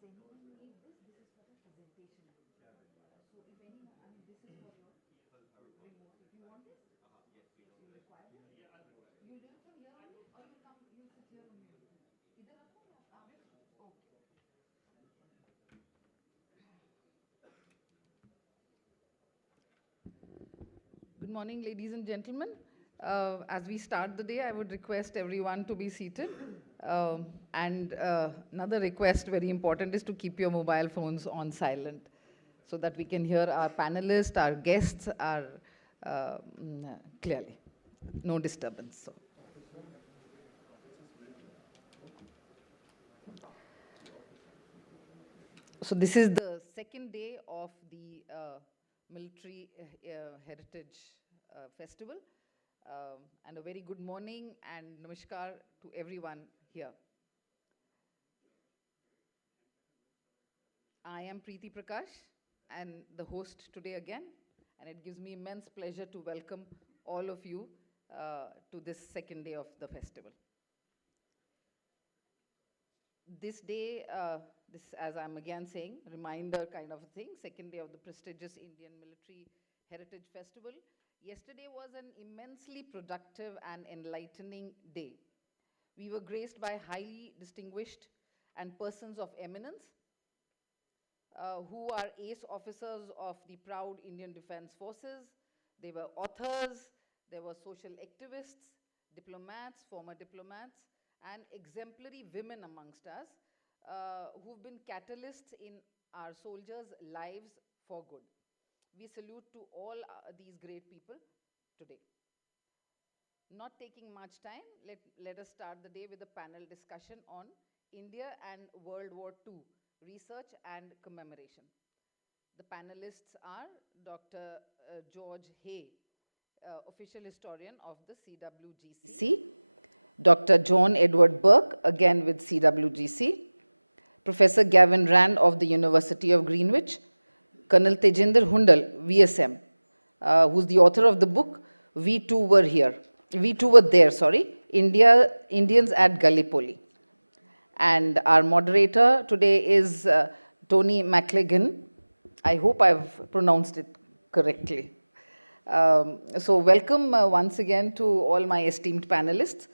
Does anyone need this? This is for the presentation. So if anyone, I mean, this is for your remote. If you want this, you require this. You'll do it from here only, or you'll come, you'll sit here only. Either रखो या आप okay. Good morning, ladies and gentlemen. As we start the day, I would request everyone to be seated. Another request, very important, is to keep your mobile phones on silent so that we can hear our panelists, our guests clearly. No disturbance. So this is the second day of the Military Heritage Festival. And a very good morning and namaskar to everyone here. I am Preeti Prakash and the host today again, and it gives me immense pleasure to welcome all of you to this second day of the festival. This day, as I'm again saying, reminder kind of a thing, second day of the prestigious Indian Military Heritage Festival. Yesterday was an immensely productive and enlightening day. We were graced by highly distinguished and persons of eminence who are ace officers of the proud Indian Defense Forces. They were authors, there were social activists, diplomats, former diplomats, and exemplary women amongst us who've been catalysts in our soldiers' lives for good. We salute to all these great people today. Not taking much time, let us start the day with a panel discussion on India and World War II, research and commemoration. The panelists are Dr. George Hay, official historian of the CWGC, Dr. John Edward Burke, again with CWGC, Professor Gavin Rand of the University of Greenwich, Colonel Tejinder Hundal, VSM, who's the author of the book, We Too Were There, Indians at Gallipoli. And our moderator today is Tony McLagan. I hope I've pronounced it correctly. So welcome once again to all my esteemed panelists.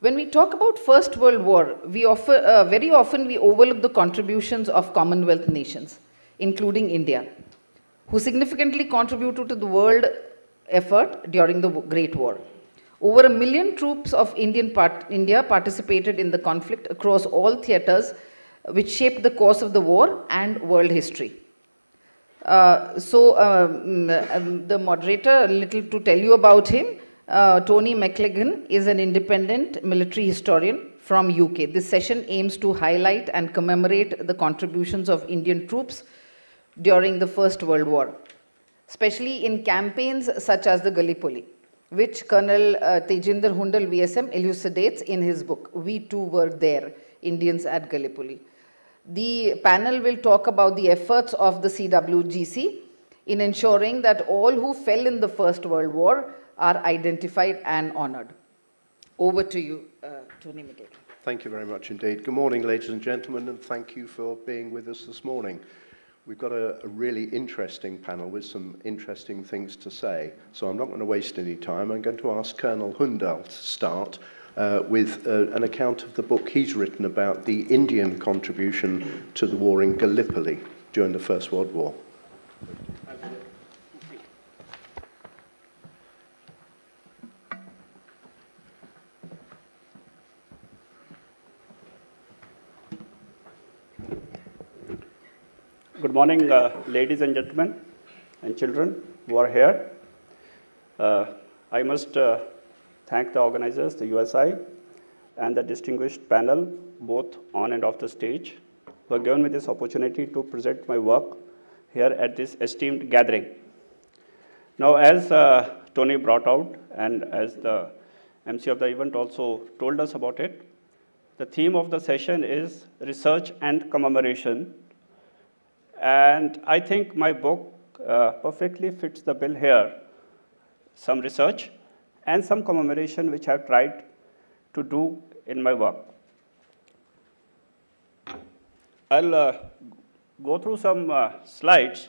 When we talk about First World War, very often we overlook the contributions of Commonwealth nations, including India, who significantly contributed to the world effort during the Great War. Over 1 million troops of India participated in the conflict across all theaters, which shaped the course of the war and world history. The moderator, a little to tell you about him, Tony McLagan is an independent military historian from UK. This session aims to highlight and commemorate the contributions of Indian troops during the First World War, especially in campaigns such as the Gallipoli, which Colonel Tejinder Hundal VSM elucidates in his book, We Too Were There, Indians at Gallipoli. The panel will talk about the efforts of the CWGC in ensuring that all who fell in the First World War are identified and honored. Over to you, Tony McLagan. Thank you very much indeed. Good morning, ladies and gentlemen, and thank you for being with us this morning. We've got a really interesting panel with some interesting things to say, so I'm not going to waste any time. I'm going to ask Colonel Hundal to start with an account of the book he's written about the Indian contribution to the war in Gallipoli during the First World War. Good morning, ladies and gentlemen and children who are here. I must thank the organizers, the USI, and the distinguished panel, both on and off the stage, who have given me this opportunity to present my work here at this esteemed gathering. Now, as Tony brought out, and as the MC of the event also told us about it, the theme of the session is research and commemoration. And I think my book perfectly fits the bill here. Some research and some commemoration, which I've tried to do in my work. I'll go through some slides.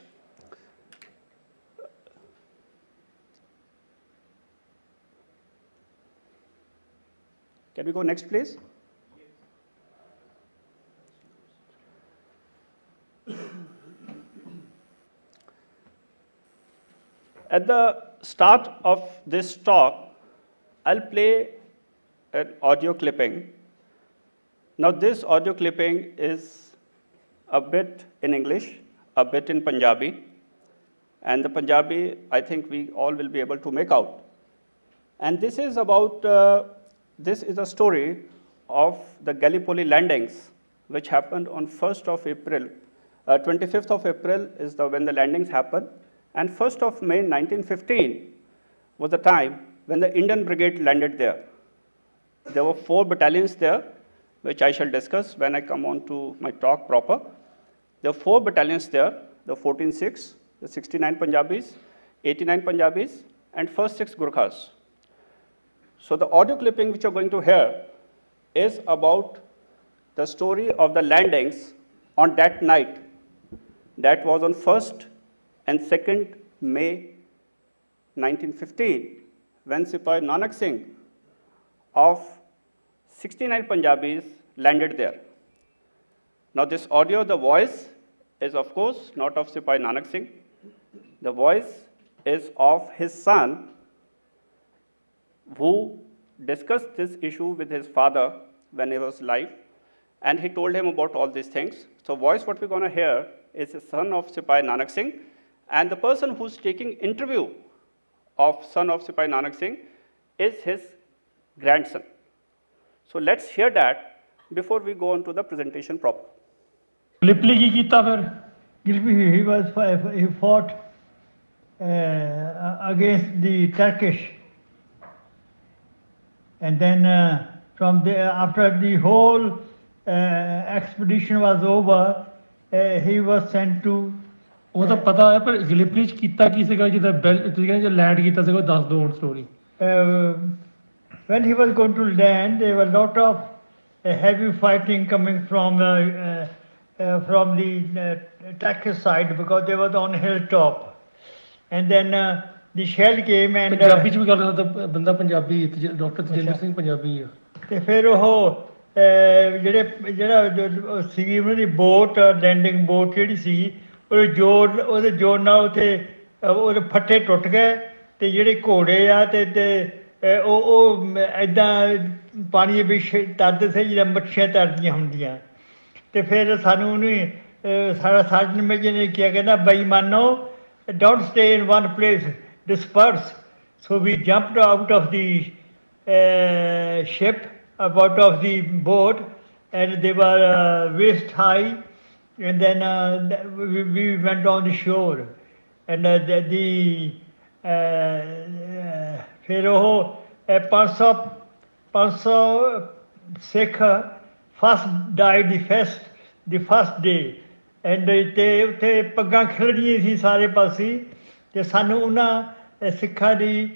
Can we go next, please? At the start of this talk, I'll play an audio clipping. Now, this audio clipping is a bit in English, a bit in Punjabi, and the Punjabi, I think we all will be able to make out. And this is about, this is a story of the Gallipoli landings, which happened on 1st of April. 25th of April is when the landings happened, and 1st of May 1915 was the time when the Indian Brigade landed there. There were 4 battalions there, which I shall discuss when I come on to my talk proper. There were 4 battalions there, the 14 Sikhs, the 69 Punjabis, 89 Punjabis, and 1st 6 Gurkhas. So the audio clipping which you're going to hear is about the story of the landings on that night. That was on 1st and 2nd May 1915, when Sipahi Nanak Singh of 69 Punjabis landed there. Now this audio, the voice is of course not of Sipahi Nanak Singh. The voice is of his son, who discussed this issue with his father when he was alive, and he told him about all these things. So voice what we're going to hear is the son of Sipahi Nanak Singh, and the person who's taking interview of son of Sipahi Nanak Singh is his grandson. So let's hear that before we go on to the presentation proper. Gallipoli ki kita fir? Gallipoli, he fought against the Turkish, and then from there, after the whole expedition was over, he was sent to. ਉਹ ਤਾਂ ਪਤਾ ਹੈ, ਪਰ ਗਲਿਪਲੀ ਚ ਕੀਤਾ ਕੀ ਸੀਗਾ, ਜਿਹਦਾ ਤੁਸੀਂ ਕਹਿੰਦੇ ਲੈਂਡ ਕੀਤਾ ਸੀਗਾ, ਦੱਸ ਦਿਓ ਹੁਣ story. When he was going to land, there were a lot of heavy fighting coming from the Turkish side, because they were on hilltop, and then the shell came and. Punjabi ਚ ਵੀ ਗੱਲ ਕਰਦਾ ਬੰਦਾ, Punjabi doctor Tajinder Singh Punjabi ਆ. ਤੇ ਫਿਰ ਉਹ ਜਿਹੜਾ ਸੀਗੀ ਉਹਨਾਂ ਦੀ ਬੋਟ, ਲੈਂਡਿੰਗ ਬੋਟ ਜਿਹੜੀ ਸੀ, ਉਹਦੇ ਜ਼ੋਰ ਨਾਲ ਉੱਥੇ ਉਹਦੇ ਫੱਟੇ ਟੁੱਟ ਗਏ, ਤੇ ਜਿਹੜੇ ਘੋੜੇ ਆ ਤੇ ਉਹ ਇੱਦਾਂ ਪਾਣੀ ਵਿੱਚ ਤਰਦੇ ਸੀ ਜਿੱਦਾਂ ਮੱਛੀਆਂ ਤਰਦੀਆਂ ਹੁੰਦੀਆਂ. ਤੇ ਫਿਰ ਸਾਨੂੰ ਉਹਨੇ ਸਾਡਾ ਸਰਜਨ ਮੇਜਰ ਨੇ ਕਿਹਾ, ਕਹਿੰਦਾ ਬੇਈਮਾਨੋ, don't stay in one place, disperse. So we jumped out of the ship, out of the boat, and they were waist high, and then we went on the shore, and ਫਿਰ ਉਹ 500 Sikh first died the first day, and ਤੇ ਉੱਥੇ ਪੱਗਾਂ ਖਿਲਰੀਆਂ ਸੀ ਸਾਰੇ ਪਾਸੇ, ਤੇ ਸਾਨੂੰ ਉਹਨਾਂ ਸਿੱਖਾਂ ਦੀ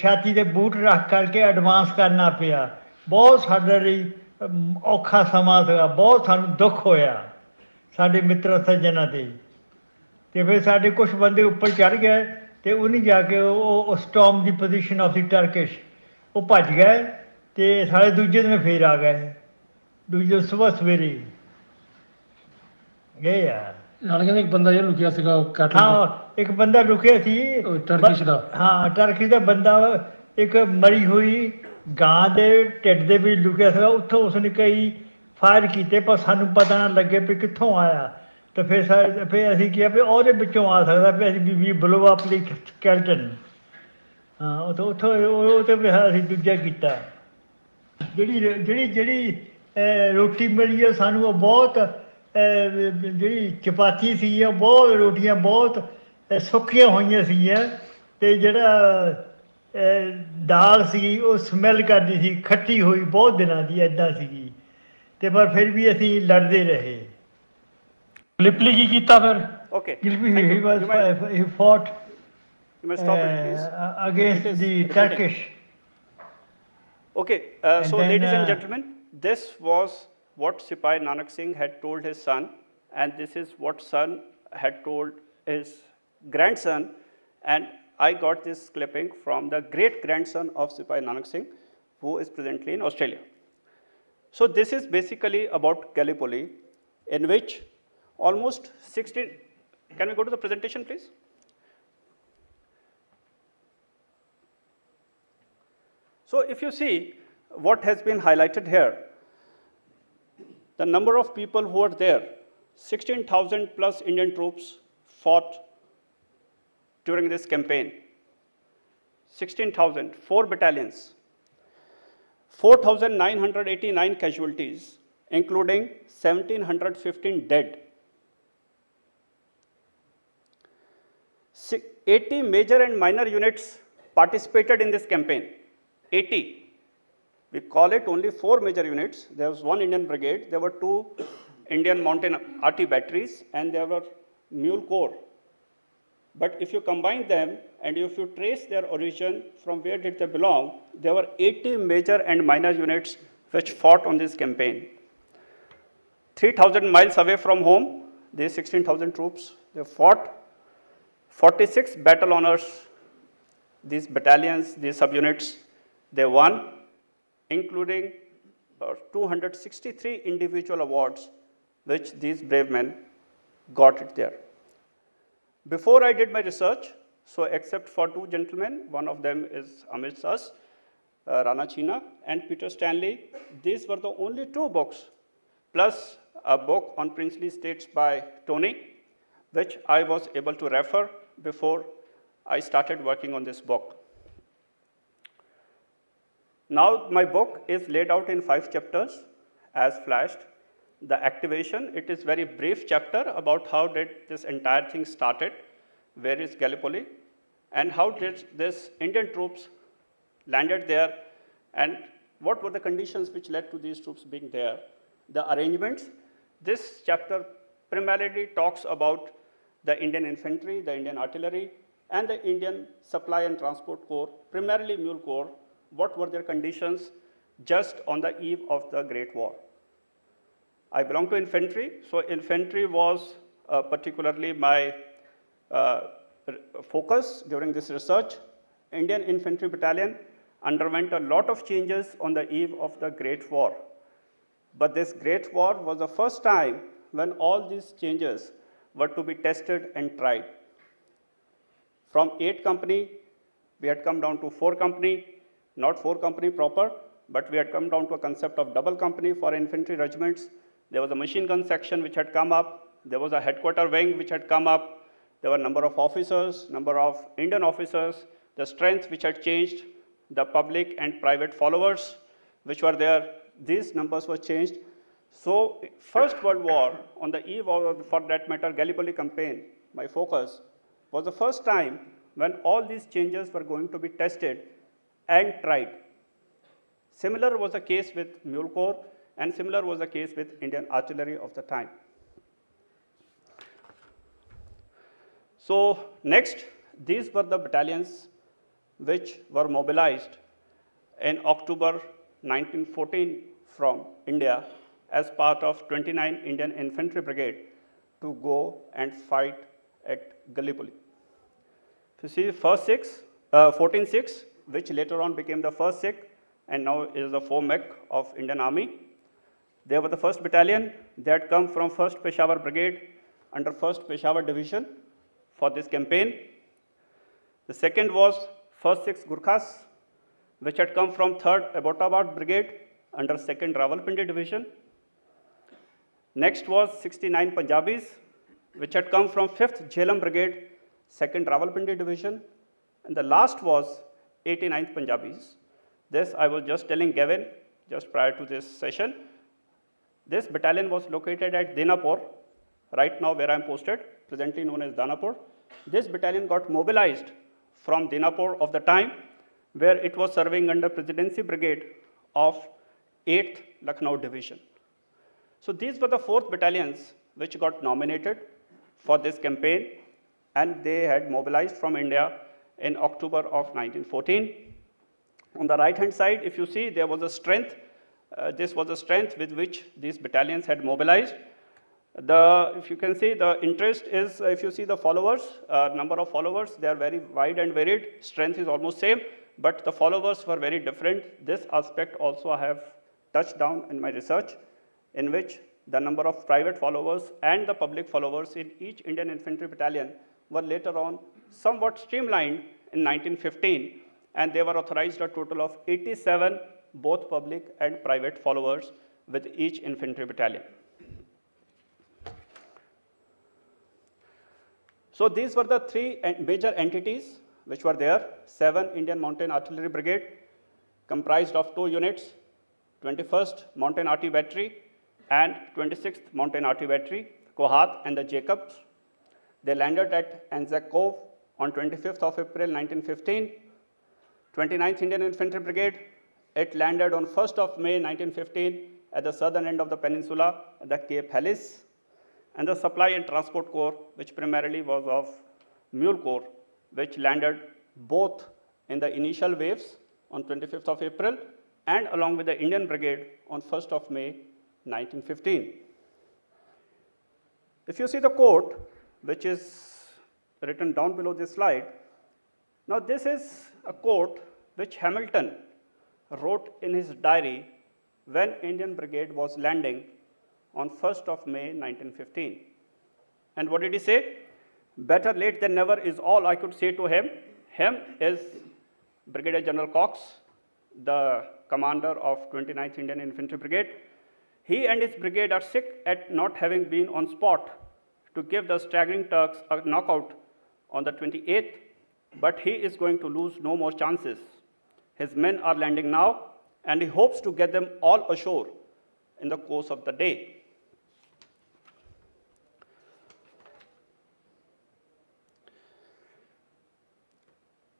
ਛਾਤੀ ਦੇ ਬੂਟ ਰੱਖ ਕਰਕੇ ਐਡਵਾਂਸ ਕਰਨਾ ਪਿਆ. ਬਹੁਤ ਸਾਡੇ ਲਈ ਔਖਾ ਸਮਾਂ ਸੀਗਾ, ਬਹੁਤ ਸਾਨੂੰ ਦੁੱਖ ਹੋਇਆ ਸਾਡੇ ਮਿੱਤਰ ਸੱਜਣਾਂ 'ਤੇ. ਅਤੇ ਫਿਰ ਸਾਡੇ ਕੁਛ ਬੰਦੇ ਉੱਪਰ ਚੜ੍ਹ ਗਏ, ਅਤੇ ਉਹਨੇ ਜਾ ਕੇ ਉਹ storm the position of the Turkish, ਉਹ ਭੱਜ ਗਏ, ਅਤੇ ਸਾਡੇ ਦੂਜੇ ਦਿਨ ਫੇਰ ਆ ਗਏ, ਦੂਜੇ ਸੁਬਾਹ ਸਵੇਰੇ ਗਏ ਆ. ਨਾਲ ਕਹਿੰਦੇ ਇੱਕ ਬੰਦਾ ਜਿਹੜਾ ਲੁਕਿਆ ਸੀਗਾ, ਹਾਂ ਇੱਕ ਬੰਦਾ ਲੁਕਿਆ ਸੀ ਟਰਕਿਸ਼ ਦਾ. ਹਾਂ ਟਰਕਿਸ਼ ਦਾ ਬੰਦਾ, ਇੱਕ ਮਰੀ ਹੋਈ ਗਾਂ ਦੇ ਢਿੱਡ ਦੇ ਵਿੱਚ ਲੁਕਿਆ ਸੀਗਾ, ਉੱਥੋਂ ਉਸਨੇ ਕਈ ਫਾਇਰ ਕੀਤੇ, ਪਰ ਸਾਨੂੰ ਪਤਾ ਨਾ ਲੱਗੇ ਵੀ ਕਿੱਥੋਂ ਆਇਆ. ਅਤੇ ਫਿਰ ਅਸੀਂ ਕਿਹਾ ਵੀ ਉਹਦੇ ਵਿੱਚੋਂ ਆ ਸਕਦਾ, ਵੀ ਅਸੀਂ ਵੀ ਬਲੋ ਅਪ ਦੀ ਸਕੈਲਟਨ. ਹਾਂ ਉੱਥੋਂ ਉਹ 'ਤੇ ਵੀ ਅਸੀਂ ਦੂਜਾ ਕੀਤਾ. ਜਿਹੜੀ ਰੋਟੀ ਮਿਲੀ ਹੈ ਸਾਨੂੰ, ਉਹ ਬਹੁਤ ਜਿਹੜੀ ਚਪਾਤੀ ਸੀ, ਉਹ ਬਹੁਤ ਰੋਟੀਆਂ ਬਹੁਤ ਸੁੱਕੀਆਂ ਹੋਈਆਂ ਸੀਗੀਆਂ, ਅਤੇ ਜਿਹੜਾ ਦਾਲ ਸੀ ਉਹ ਸਮੈਲ ਕਰਦੀ ਸੀ, ਖੱਟੀ ਹੋਈ ਬਹੁਤ ਦਿਨਾਂ ਦੀ ਇੱਦਾਂ ਸੀਗੀ, ਅਤੇ ਪਰ ਫਿਰ ਵੀ ਅਸੀਂ ਲੜਦੇ ਰਹੇ. ਗਲਿਪਲੀ ਕੀ ਕੀਤਾ ਫਿਰ? Okay. He fought against the Turkish. Okay, so ladies and gentlemen, this was what Sipahi Nanak Singh had told his son and this is what son had told his grandson, and I got this clipping from the great-grandson of Sipai Nanak Singh, who is presently in Australia. So this is basically about Gallipoli, in which almost 16, can we go to the presentation, please? So if you see what has been highlighted here, the number of people who are there, 16,000 plus Indian troops fought during this campaign. 16,000, 4 battalions, 4,989 casualties, including 1,715 dead. 80 major and minor units participated in this campaign. 80. We call it only 4 major units. There was 1 Indian brigade, there were 2 Indian mountain artillery batteries, and there were mule corps. But if you combine them and if you trace their origin, from where did they belong, there were 80 major and minor units which fought on this campaign. 3,000 miles away from home, these 16,000 troops, they fought. 46 battle honors, these battalions, these subunits, they won, including 263 individual awards, which these brave men got it there. Before I did my research, so except for 2 gentlemen, one of them is amidst us, Rana China and Peter Stanley, these were the only 2 books, plus a book on princely states by Tony, which I was able to refer before I started working on this book. Now my book is laid out in 5 chapters as flashed. The activation, it is very brief chapter about how did this entire thing started, where is Gallipoli, and how did this Indian troops landed there, and what were the conditions which led to these troops being there, the arrangements. This chapter primarily talks about the Indian infantry, the Indian artillery, and the Indian supply and transport corps, primarily mule corps, what were their conditions just on the eve of the Great War. I belong to infantry, so infantry was particularly my focus during this research. Indian Infantry Battalion underwent a lot of changes on the eve of the Great War. But this Great War was the first time when all these changes were to be tested and tried. From 8 company, we had come down to 4 company, not 4 company proper, but we had come down to a concept of double company for infantry regiments. There was a machine gun section which had come up. There was a headquarter wing which had come up. There were a number of officers, number of Indian officers, the strength which had changed, the public and private followers which were there, these numbers were changed. So First World War, on the eve of, for that matter, Gallipoli campaign, my focus was the first time when all these changes were going to be tested and tried. Similar was the case with Mule Corps, and similar was the case with Indian artillery of the time. So next, these were the battalions which were mobilized in October 1914 from India as part of 29 Indian Infantry Brigade to go and fight at Gallipoli. You see, 14-6, which later on became the 1st Sikh and now is the 4th Mech of Indian Army. They were the 1st battalion. They had come from 1st Peshawar Brigade under 1st Peshawar Division for this campaign. The second was 1st Sikh Gurkhas, which had come from 3rd Abbottabad Brigade under 2nd Rawalpindi Division. Next was 69 Punjabis, which had come from 5th Jhelum Brigade, 2nd Rawalpindi Division. And the last was 89th Punjabis. This I was just telling Gavin just prior to this session. This battalion was located at Dinapur, right now where I am posted, presently known as Danapur. This battalion got mobilized from Dinapur of the time, where it was serving under Presidency Brigade of 8th Lucknow Division. So these were the 4th battalions which got nominated for this campaign, and they had mobilized from India in October of 1914. On the right-hand side, if you see, there was a strength. This was a strength with which these battalions had mobilized. If you can see, the interest is, if you see the followers, number of followers, they are very wide and varied. Strength is almost same, but the followers were very different. This aspect also I have touched down in my research, in which the number of private followers and the public followers in each Indian Infantry Battalion were later on somewhat streamlined in 1915, and they were authorized a total of 87 both public and private followers with each infantry battalion. So these were the three major entities which were there. 7 Indian Mountain Artillery Brigade, comprised of 2 units, 21st Mountain Artillery Battery and 26th Mountain Artillery Battery, Kohat and the Jacobs. They landed at Anzac Cove on 25th of April 1915. 29th Indian Infantry Brigade, it landed on 1st of May 1915 at the southern end of the peninsula at the Cape Helles. And the Supply and Transport Corps, which primarily was of Mule Corps, which landed both in the initial waves on 25th of April and along with the Indian Brigade on 1st of May 1915. If you see the quote, which is written down below this slide, now this is a quote which Hamilton wrote in his diary when Indian Brigade was landing on 1st of May 1915. And what did he say? Better late than never is all I could say to him. Him is Brigadier General Cox, the commander of 29th Indian Infantry Brigade. He and his brigade are sick at not having been on spot to give the staggering Turks a knockout on the 28th, but he is going to lose no more chances. His men are landing now, and he hopes to get them all ashore in the course of the day.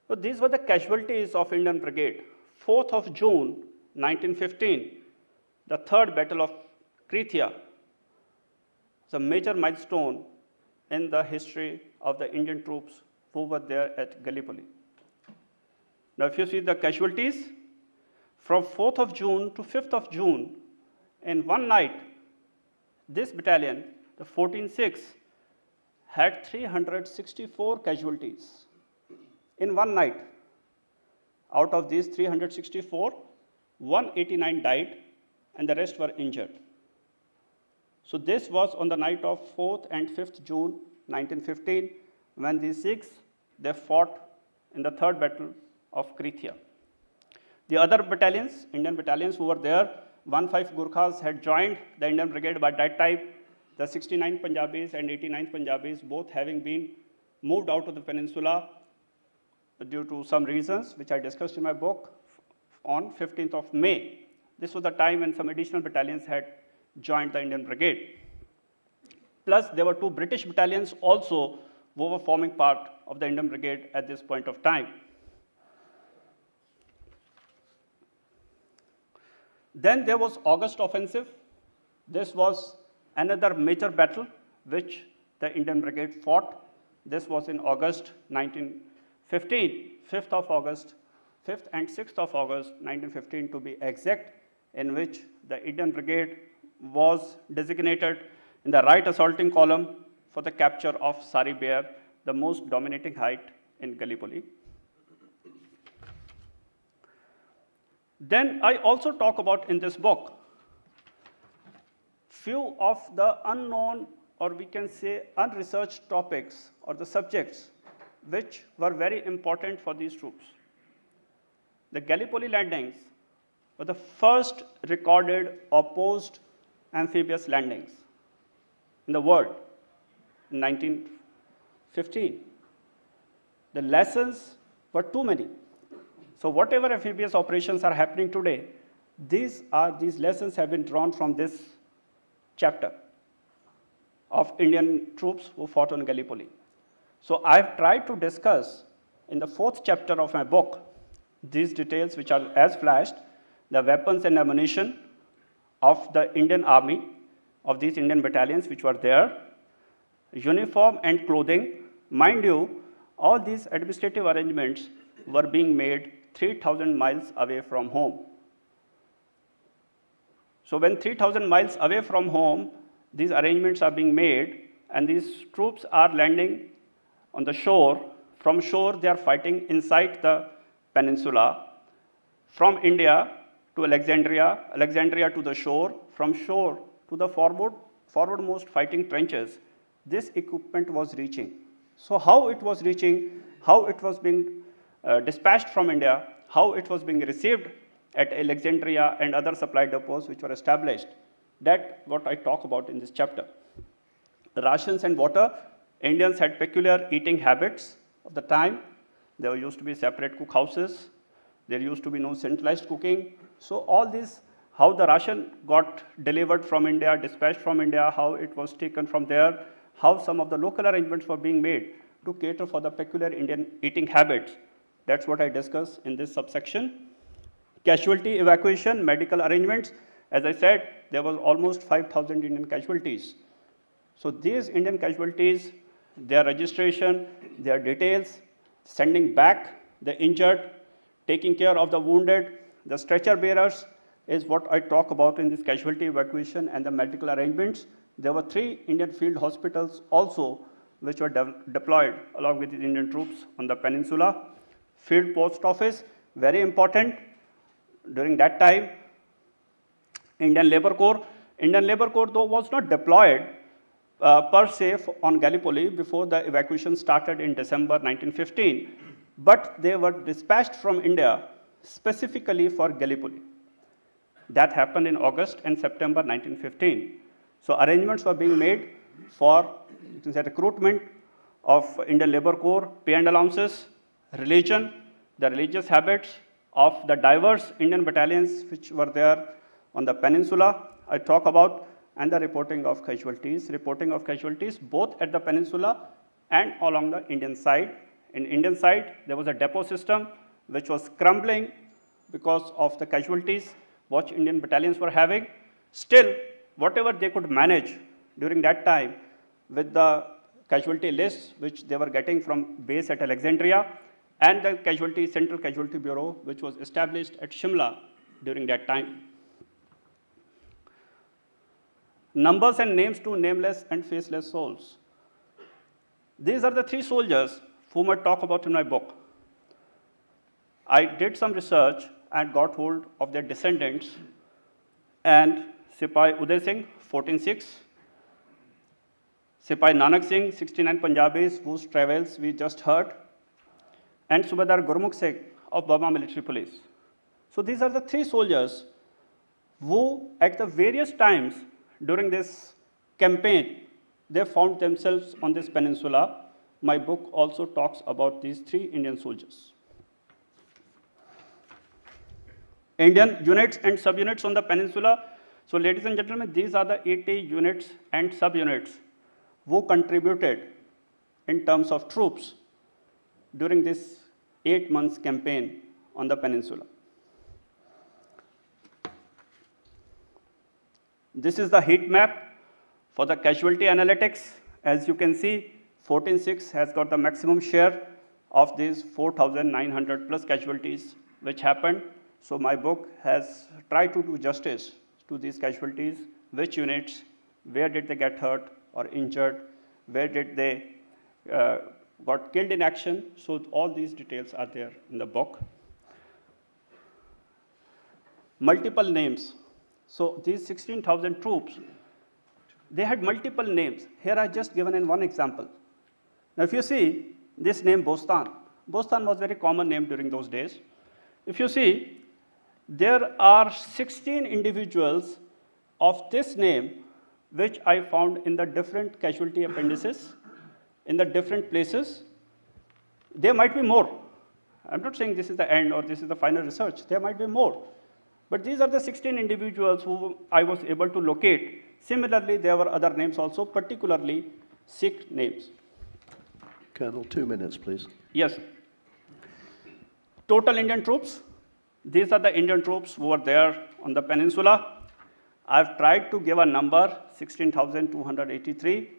So these were the casualties of Indian Brigade. 4th of June 1915, the third battle of Krithia, is a major milestone in the history of the Indian troops who were there at Gallipoli. Now if you see the casualties, from 4th of June to 5th of June, in one night, this battalion, the 14th had 364 casualties. In one night. Out of these 364, 189 died and the rest were injured. So this was on the night of 4th and 5th June 1915 when these Sikhs, they fought in the third battle of Krithia. The other battalions, Indian battalions who were there, 15 Gurkhas had joined the Indian Brigade by that time. The 69 Punjabis and 89 Punjabis, both having been moved out of the peninsula due to some reasons, which I discussed in my book, on 15th of May. This was the time when some additional battalions had joined the Indian Brigade. Plus, there were 2 British battalions also who were forming part of the Indian Brigade at this point of time. Then there was August Offensive. This was another major battle which the Indian Brigade fought. This was in August 1915, 5th of August, 5th and 6th of August 1915 to be exact, in which the Indian Brigade was designated in the right assaulting column for the capture of Sari Bair, the most dominating height in Gallipoli. Then I also talk about in this book few of the unknown, or we can say unresearched topics or the subjects which were very important for these troops. The Gallipoli landings were the first recorded opposed amphibious landings in the world in 1915. The lessons were too many. So whatever amphibious operations are happening today, these lessons have been drawn from this chapter of Indian troops who fought on Gallipoli. So I've tried to discuss in the 4th chapter of my book these details which are as flashed, the weapons and ammunition of the Indian Army, of these Indian battalions which were there, uniform and clothing. Mind you, all these administrative arrangements were being made 3,000 miles away from home. So when 3,000 miles away from home, these arrangements are being made, and these troops are landing on the shore. From shore, they are fighting inside the peninsula. From India to Alexandria, Alexandria to the shore, from shore to the forwardmost fighting trenches, this equipment was reaching. So how it was reaching, how it was being dispatched from India, how it was being received at Alexandria and other supply depots which were established, that's what I talk about in this chapter. Rations and water, Indians had peculiar eating habits of the time. There used to be separate cookhouses. There used to be no centralized cooking. So all this, how the ration got delivered from India, dispatched from India, how it was taken from there, how some of the local arrangements were being made to cater for the peculiar Indian eating habits. That's what I discuss in this subsection. Casualty evacuation, medical arrangements. As I said, there was almost 5,000 Indian casualties. So these Indian casualties, their registration, their details, sending back the injured, taking care of the wounded, the stretcher bearers is what I talk about in this casualty evacuation and the medical arrangements. There were 3 Indian field hospitals also which were deployed along with the Indian troops on the peninsula. Field post office, very important. During that time, Indian Labour Corps though was not deployed per se on Gallipoli before the evacuation started in December 1915, but they were dispatched from India specifically for Gallipoli. That happened in August and September 1915. So arrangements were being made for recruitment of Indian Labour Corps, pay and allowances, religion, the religious habits of the diverse Indian battalions which were there on the peninsula. I talk about, and the reporting of casualties both at the peninsula and along the Indian side. In Indian side, there was a depot system which was crumbling because of the casualties which Indian battalions were having. Still, whatever they could manage during that time with the casualty lists which they were getting from base at Alexandria and the Central Casualty Bureau which was established at Shimla during that time. Numbers and names to nameless and faceless souls. These are the 3 soldiers whom I talk about in my book. I did some research and got hold of their descendants, and Sipahi Uday Singh, 14/6, Sipahi Nanak Singh, 69 Punjabis whose travels we just heard, and Subedar Gurmukh Singh of Burma Military Police. So these are the 3 soldiers who at the various times during this campaign, they found themselves on this peninsula. My book also talks about these 3 Indian soldiers. Indian units and subunits on the peninsula. So ladies and gentlemen, these are the 80 units and subunits who contributed in terms of troops during this 8 months campaign on the peninsula. This is the heat map for the casualty analytics. As you can see, 14/6 has got the maximum share of these 4,900 plus casualties which happened. So my book has tried to do justice to these casualties, which units, where did they get hurt or injured, where did they got killed in action. So all these details are there in the book. Multiple names. So these 16,000 troops, they had multiple names. Here I just given in one example. Now if you see this name Bostan was a very common name during those days. If you see, there are 16 individuals of this name which I found in the different casualty appendices, in the different places. There might be more. I'm not saying this is the end or this is the final research. There might be more. But these are the 16 individuals who I was able to locate. Similarly, there were other names also, particularly Sikh names. Colonel, 2 minutes, please. Yes. Total Indian troops. These are the Indian troops who were there on the peninsula. I've tried to give a number, 16,283.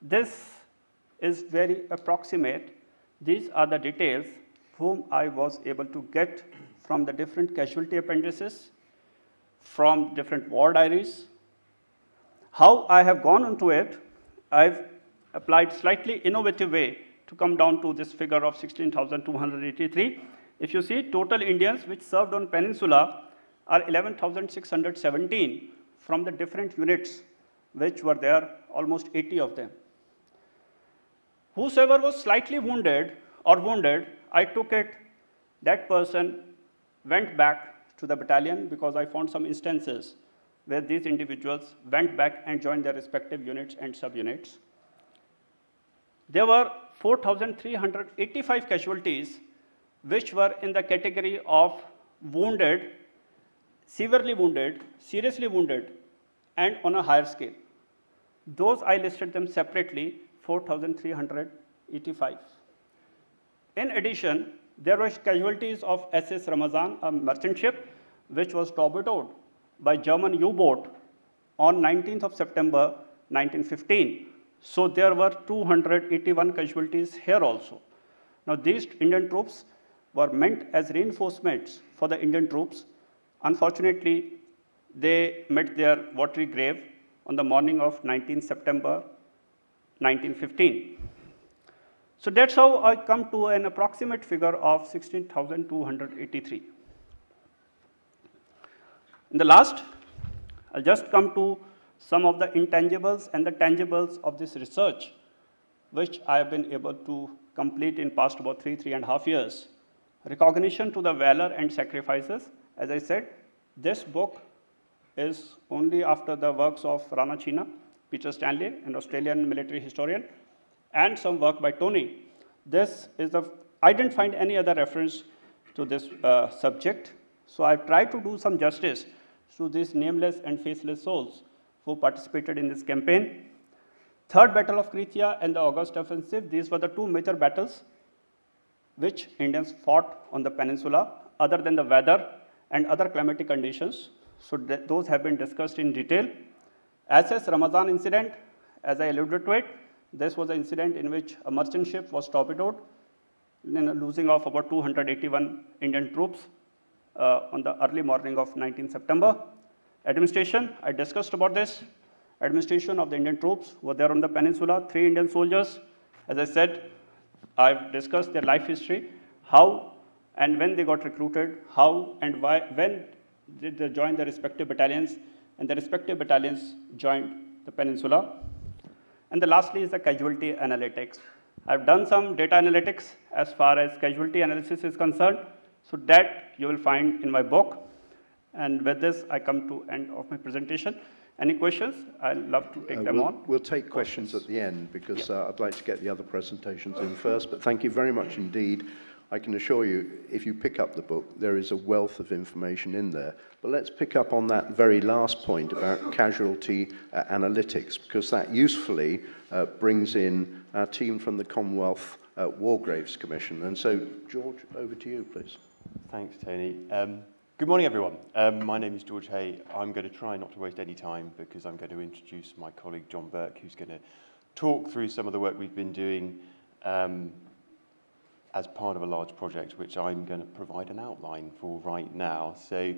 This is very approximate. These are the details whom I was able to get from the different casualty appendices, from different war diaries. How I have gone into it, I've applied slightly innovative way to come down to this figure of 16,283. If you see, total Indians which served on Peninsula are 11,617 from the different units which were there, almost 80 of them. Whosoever was slightly wounded, I took it, that person went back to the battalion because I found some instances where these individuals went back and joined their respective units and subunits. There were 4,385 casualties which were in the category of wounded, severely wounded, seriously wounded, and on a higher scale. Those I listed them separately, 4,385. In addition, there were casualties of SS Ramazan, a merchant ship, which was torpedoed by German U-boat on 19th of September 1915. So there were 281 casualties here also. Now these Indian troops were meant as reinforcements for the Indian troops. Unfortunately, they met their watery grave on the morning of 19th September 1915. So that's how I come to an approximate figure of 16,283. In the last, I'll just come to some of the intangibles and the tangibles of this research, which I have been able to complete in past about 3.5 years. Recognition to the valor and sacrifices. As I said, this book is only after the works of Rana China, Peter Stanley, an Australian military historian, and some work by Tony. This is I didn't find any other reference to this subject, so I've tried to do some justice to these nameless and faceless souls who participated in this campaign. Third Battle of Krithia and the August Offensive, these were the two major battles which Indians fought on the peninsula, other than the weather and other climatic conditions. So those have been discussed in detail. SS Ramazan incident, as I alluded to it, this was an incident in which a merchant ship was torpedoed, losing of about 281 Indian troops on the early morning of 19th September. Administration, I discussed about this. Administration of the Indian troops were there on the peninsula, 3 Indian soldiers. As I said, I've discussed their life history, how and when they got recruited, how and why, when did they join their respective battalions, and the respective battalions joined the peninsula. And the lastly is the casualty analytics. I've done some data analytics as far as casualty analysis is concerned, so that you will find in my book. And with this, I come to end of my presentation. Any questions? I'd love to take them on. We'll take questions at the end because I'd like to get the other presentations in first, but thank you very much indeed. I can assure you, if you pick up the book, there is a wealth of information in there. But let's pick up on that very last point about casualty analytics, because that usefully brings in our team from the Commonwealth War Graves Commission. And so, George, over to you, please. Thanks, Tony. Good morning, everyone. My name is George Hay. I'm going to try not to waste any time because I'm going to introduce my colleague John Burke, who's going to talk through some of the work we've been doing as part of a large project, which I'm going to provide an outline for right now. So,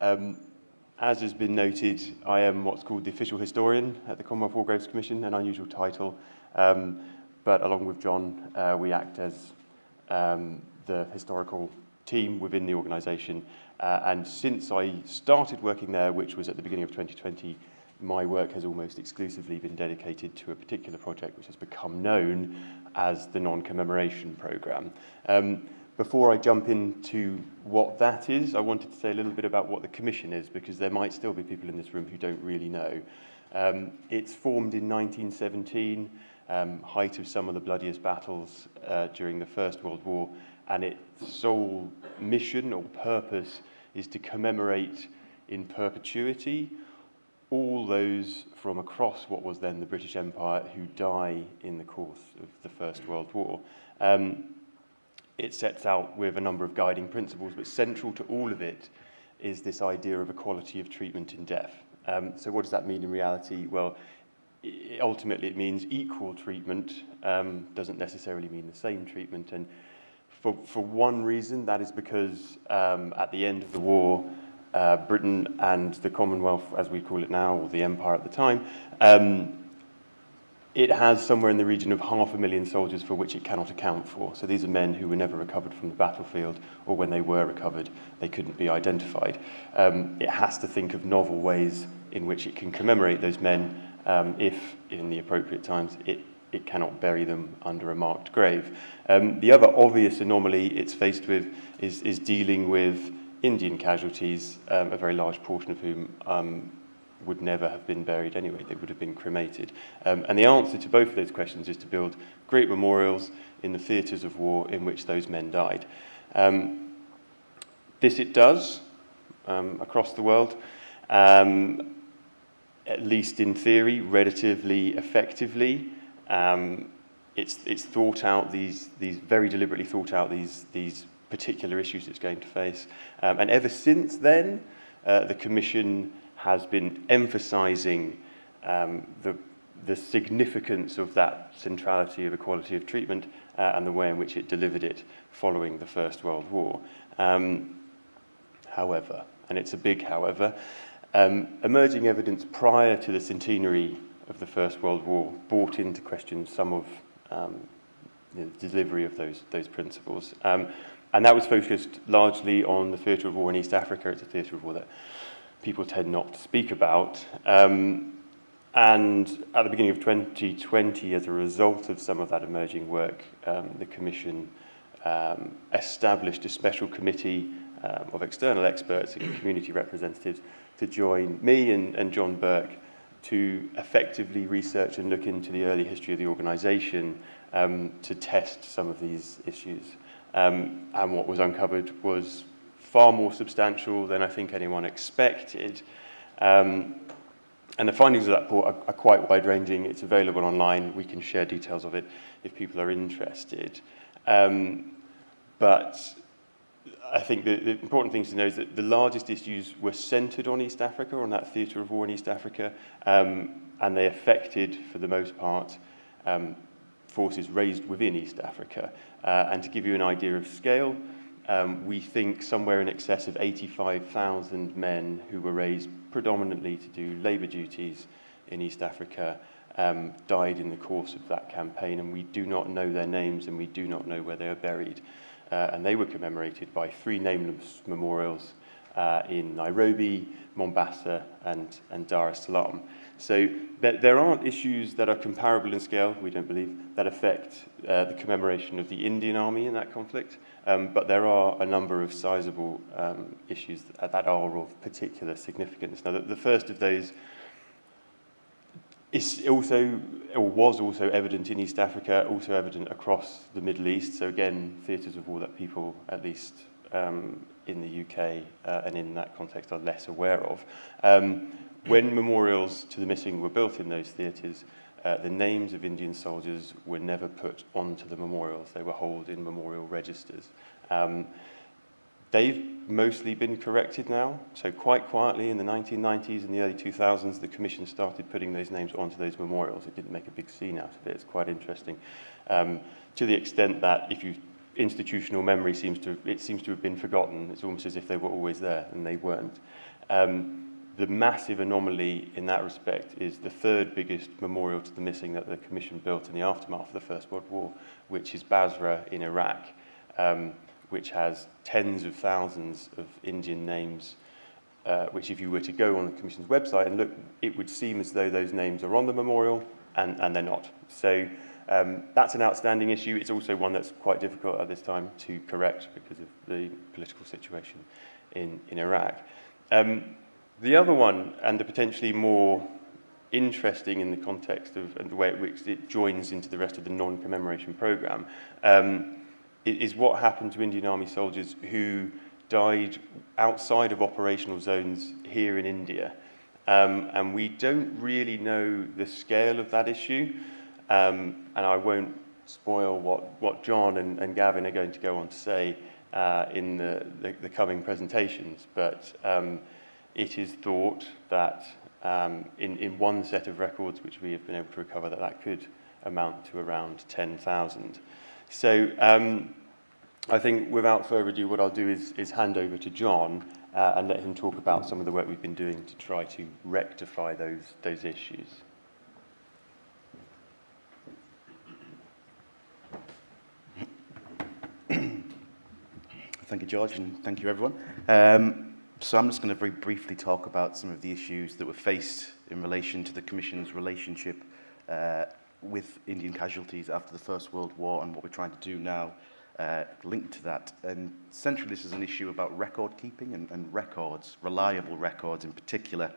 as has been noted, I am what's called the official historian at the Commonwealth War Graves Commission, an unusual title, but along with John, we act as the historical team within the organisation. And since I started working there, which was at the beginning of 2020, my work has almost exclusively been dedicated to a particular project which has become known as the Non-Commemoration Programme. Before I jump into what that is, I wanted to say a little bit about what the Commission is, because there might still be people in this room who don't really know. It's formed in 1917, height of some of the bloodiest battles during the First World War, and its sole mission or purpose is to commemorate in perpetuity all those from across what was then the British Empire who die in the course of the First World War. It sets out with a number of guiding principles, but central to all of it is this idea of equality of treatment in death. So what does that mean in reality? Well, ultimately it means equal treatment, doesn't necessarily mean the same treatment. And for one reason, that is because at the end of the war, Britain and the Commonwealth, as we call it now, or the Empire at the time, it has somewhere in the region of 500,000 soldiers for which it cannot account for. So these are men who were never recovered from the battlefield, or when they were recovered, they couldn't be identified. It has to think of novel ways in which it can commemorate those men if, in the appropriate times, it cannot bury them under a marked grave. The other obvious anomaly it's faced with is dealing with Indian casualties, a very large portion of whom would never have been buried anyway. They would have been cremated. And the answer to both of those questions is to build great memorials in the theatres of war in which those men died. This it does across the world, at least in theory, relatively effectively. It's thought out, these very deliberately thought out these particular issues it's going to face. And ever since then, the Commission has been emphasising the significance of that centrality of equality of treatment and the way in which it delivered it following the First World War. However, and it's a big however, emerging evidence prior to the centenary of the First World War brought into question some of the delivery of those principles. And that was focused largely on the theatre of war in East Africa. It's a theatre of war that people tend not to speak about. And at the beginning of 2020, as a result of some of that emerging work, the Commission established a special committee of external experts and community representatives to join me and John Burke to effectively research and look into the early history of the organisation to test some of these issues. And what was uncovered was far more substantial than I think anyone expected. And the findings of that report are quite wide-ranging. It's available online. We can share details of it if people are interested. But I think the important thing to know is that the largest issues were centred on East Africa, on that theatre of war in East Africa, and they affected, for the most part, forces raised within East Africa. And to give you an idea of scale, we think somewhere in excess of 85,000 men who were raised predominantly to do labour duties in East Africa died in the course of that campaign, and we do not know their names and we do not know where they are buried. And they were commemorated by 3 nameless memorials in Nairobi, Mombasa, and Dar es Salaam. So there aren't issues that are comparable in scale, we don't believe, that affect the commemoration of the Indian Army in that conflict, but there are a number of sizable issues that are of particular significance. Now, the first of those is also, or was also evident in East Africa, also evident across the Middle East. So again, theatres of war that people, at least in the UK and in that context, are less aware of. When memorials to the missing were built in those theatres, the names of Indian soldiers were never put onto the memorials. They were held in memorial registers. They've mostly been corrected now. So quite quietly in the 1990s and the early 2000s, the Commission started putting those names onto those memorials. It didn't make a big scene out of it. It's quite interesting. To the extent that if you institutional memory seems to have been forgotten. It's almost as if they were always there, and they weren't. The massive anomaly in that respect is the 3rd biggest memorial to the missing that the Commission built in the aftermath of the First World War, which is Basra in Iraq, which has tens of thousands of Indian names, which if you were to go on the Commission's website and look, it would seem as though those names are on the memorial, and they're not. So that's an outstanding issue. It's also one that's quite difficult at this time to correct because of the political situation in Iraq. The other one, and the potentially more interesting in the context of and the way in which it joins into the rest of the non-commemoration programme, is what happened to Indian Army soldiers who died outside of operational zones here in India. And we don't really know the scale of that issue, and I won't spoil what John and Gavin are going to go on to say in the coming presentations, but it is thought that in one set of records which we have been able to recover that could amount to around 10,000. So I think without further ado, what I'll do is hand over to John and let him talk about some of the work we've been doing to try to rectify those issues. Thank you, George, and thank you, everyone. So I'm just going to very briefly talk about some of the issues that were faced in relation to the Commission's relationship with Indian casualties after the First World War and what we're trying to do now linked to that. And centrally, this is an issue about record keeping and records, reliable records in particular.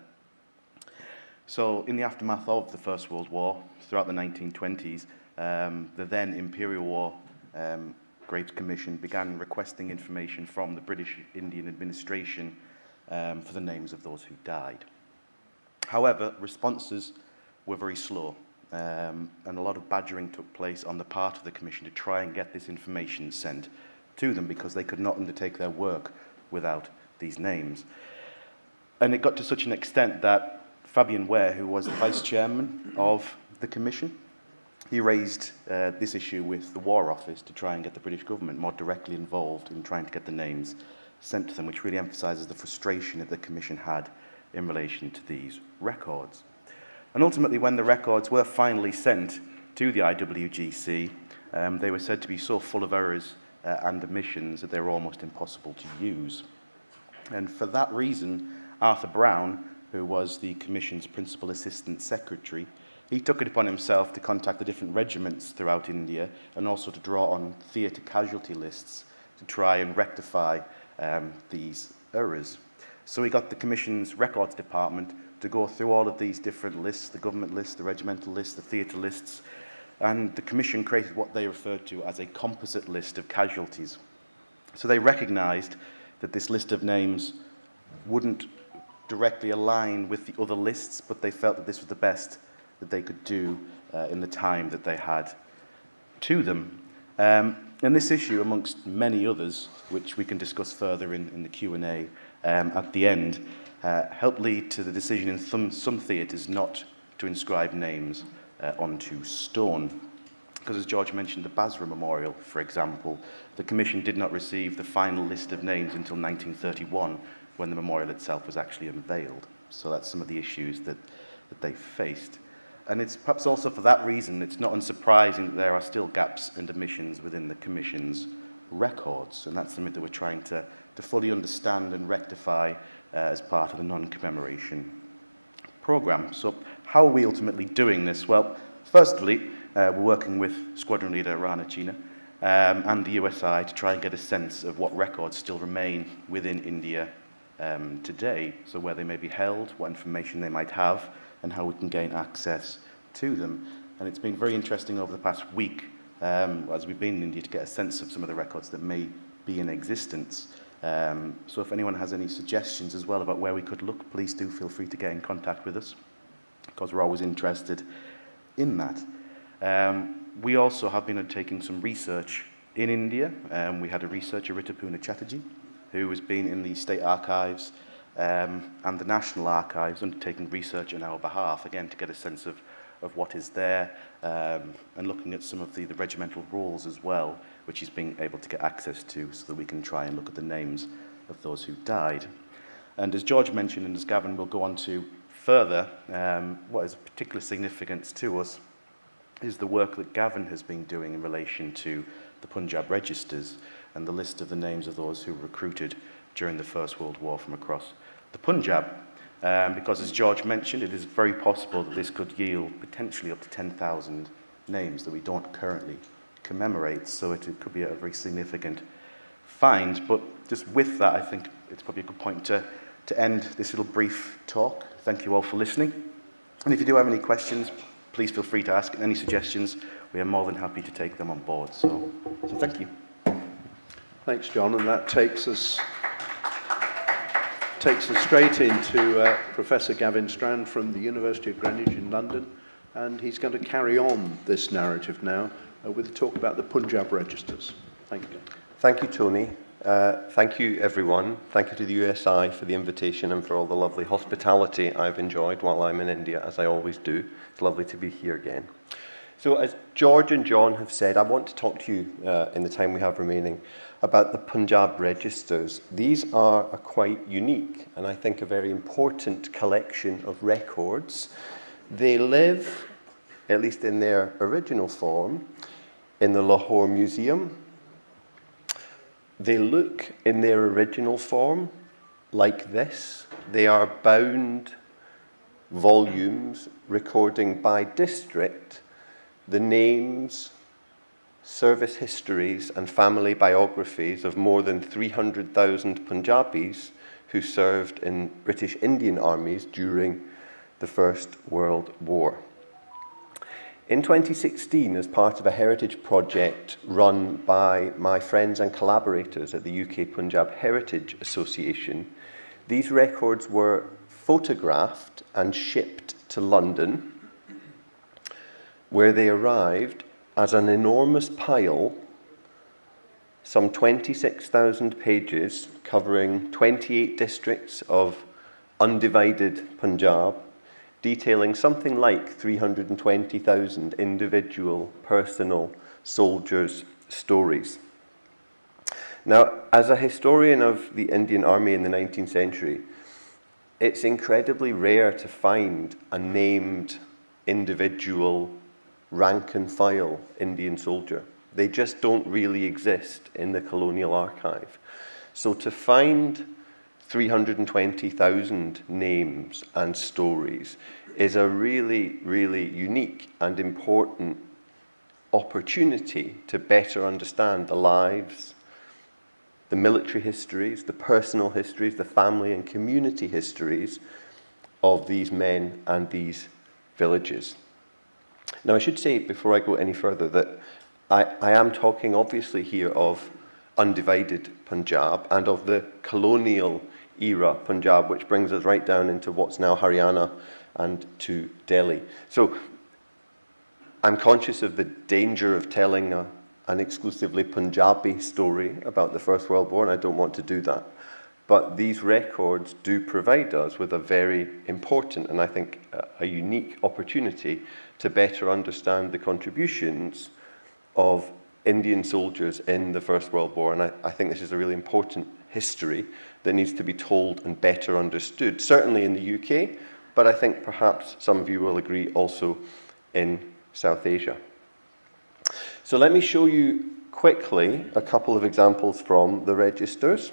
So in the aftermath of the First World War, throughout the 1920s, the then Imperial War Great Commission began requesting information from the British Indian administration for the names of those who died. However, responses were very slow, and a lot of badgering took place on the part of the Commission to try and get this information sent to them because they could not undertake their work without these names. And it got to such an extent that Fabian Ware, who was the Vice Chairman of the Commission, he raised this issue with the War Office to try and get the British government more directly involved in trying to get the names sent to them, which really emphasises the frustration that the Commission had in relation to these records. And ultimately, when the records were finally sent to the IWGC, they were said to be so full of errors and omissions that they were almost impossible to use. And for that reason, Arthur Brown, who was the Commission's Principal Assistant Secretary, he took it upon himself to contact the different regiments throughout India and also to draw on theatre casualty lists to try and rectify these errors. So he got the Commission's Records Department to go through all of these different lists, the government lists, the regimental lists, the theatre lists, and the Commission created what they referred to as a composite list of casualties. So they recognised that this list of names wouldn't directly align with the other lists, but they felt that this was the best that they could do in the time that they had to them. And this issue, amongst many others, which we can discuss further in the Q&A at the end, helped lead to the decision in some theatres not to inscribe names onto stone. Because as George mentioned, the Basra Memorial, for example, the Commission did not receive the final list of names until 1931, when the memorial itself was actually unveiled. So that's some of the issues that they faced. And it's perhaps also for that reason, it's not unsurprising that there are still gaps and omissions within the Commission's records. And that's something that we're trying to fully understand and rectify as part of the non-commemoration programme. So how are we ultimately doing this? Well, firstly, we're working with Squadron Leader Rana China and the USI to try and get a sense of what records still remain within India today. So where they may be held, what information they might have, and how we can gain access to them. And it's been very interesting over the past week, as we've been in India, to get a sense of some of the records that may be in existence. So if anyone has any suggestions as well about where we could look, please do feel free to get in contact with us, because we're always interested in that. We also have been undertaking some research in India. We had a researcher, Ritapuna Chatterjee, who has been in the State Archives and the National Archives undertaking research on our behalf, again, to get a sense of what is there, and looking at some of the regimental rolls as well, which he's been able to get access to so that we can try and look at the names of those who died. And as George mentioned, and as Gavin will go on to further, what is of particular significance to us is the work that Gavin has been doing in relation to the Punjab registers and the list of the names of those who were recruited during the First World War from across the Punjab. Because as George mentioned, it is very possible that this could yield potentially up to 10,000 names that we don't currently commemorate, so it could be a very significant find. But just with that, I think it's probably a good point to end this little brief talk. Thank you all for listening. And if you do have any questions, please feel free to ask. Any suggestions, we are more than happy to take them on board. So thank you. Thanks, John, and that takes us straight into Professor Gavin Strand from the University of Greenwich in London, and he's going to carry on this narrative now with a talk about the Punjab registers. Thank you. Thank you, Tony. Thank you, everyone. Thank you to the USI for the invitation and for all the lovely hospitality I've enjoyed while I'm in India, as I always do. It's lovely to be here again. So as George and John have said, I want to talk to you in the time we have remaining about the Punjab registers. These are a quite unique and I think a very important collection of records. They live, at least in their original form, in the Lahore Museum. They look in their original form like this. They are bound volumes recording by district the names, service histories and family biographies of more than 300,000 Punjabis who served in British Indian armies during the First World War. In 2016, as part of a heritage project run by my friends and collaborators at the UK Punjab Heritage Association, these records were photographed and shipped to London, where they arrived as an enormous pile, some 26,000 pages covering 28 districts of undivided Punjab, detailing something like 320,000 individual, personal soldiers' stories. Now, as a historian of the Indian Army in the 19th century, it's incredibly rare to find a named individual rank and file Indian soldier. They just don't really exist in the colonial archive. So to find 320,000 names and stories is a really, really unique and important opportunity to better understand the lives, the military histories, the personal histories, the family and community histories of these men and these villages. Now, I should say, before I go any further, that I am talking obviously here of undivided Punjab and of the colonial era Punjab, which brings us right down into what's now Haryana and to Delhi. So I'm conscious of the danger of telling an exclusively Punjabi story about the First World War, and I don't want to do that. But these records do provide us with a very important and I think a unique opportunity to better understand the contributions of Indian soldiers in the First World War. And I think this is a really important history that needs to be told and better understood, certainly in the UK, but I think perhaps some of you will agree also in South Asia. So let me show you quickly a couple of examples from the registers.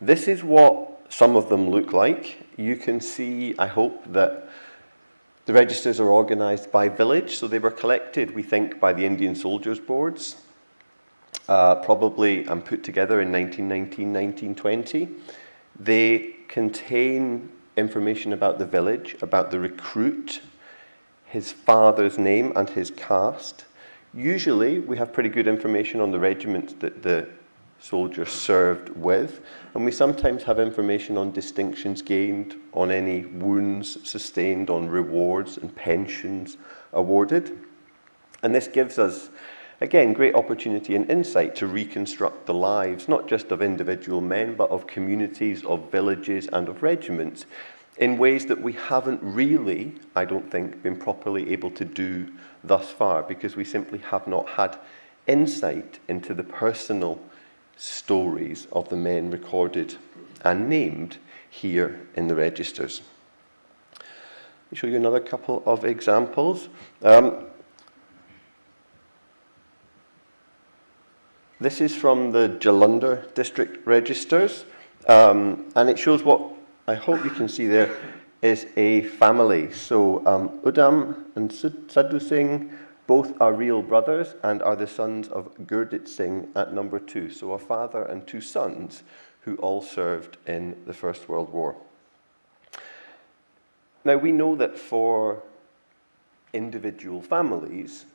This is what some of them look like. You can see, I hope, that the registers are organised by village, so they were collected, we think, by the Indian Soldiers Boards, probably and put together in 1919, 1920. They contain information about the village, about the recruit, his father's name and his caste. Usually, we have pretty good information on the regiments that the soldier served with, and we sometimes have information on distinctions gained, on any wounds sustained, on rewards and pensions awarded. And this gives us, again, great opportunity and insight to reconstruct the lives, not just of individual men, but of communities, of villages, and of regiments, in ways that we haven't really, I don't think, been properly able to do thus far, because we simply have not had insight into the personal stories of the men recorded and named here in the registers. Let me show you another couple of examples. This is from the Jalandhar district registers, and it shows what I hope you can see there is a family. So Udam and Sadhu Singh both are real brothers and are the sons of Gurdit Singh at number 2. So a father and 2 sons who all served in the First World War. Now, we know that for individual families,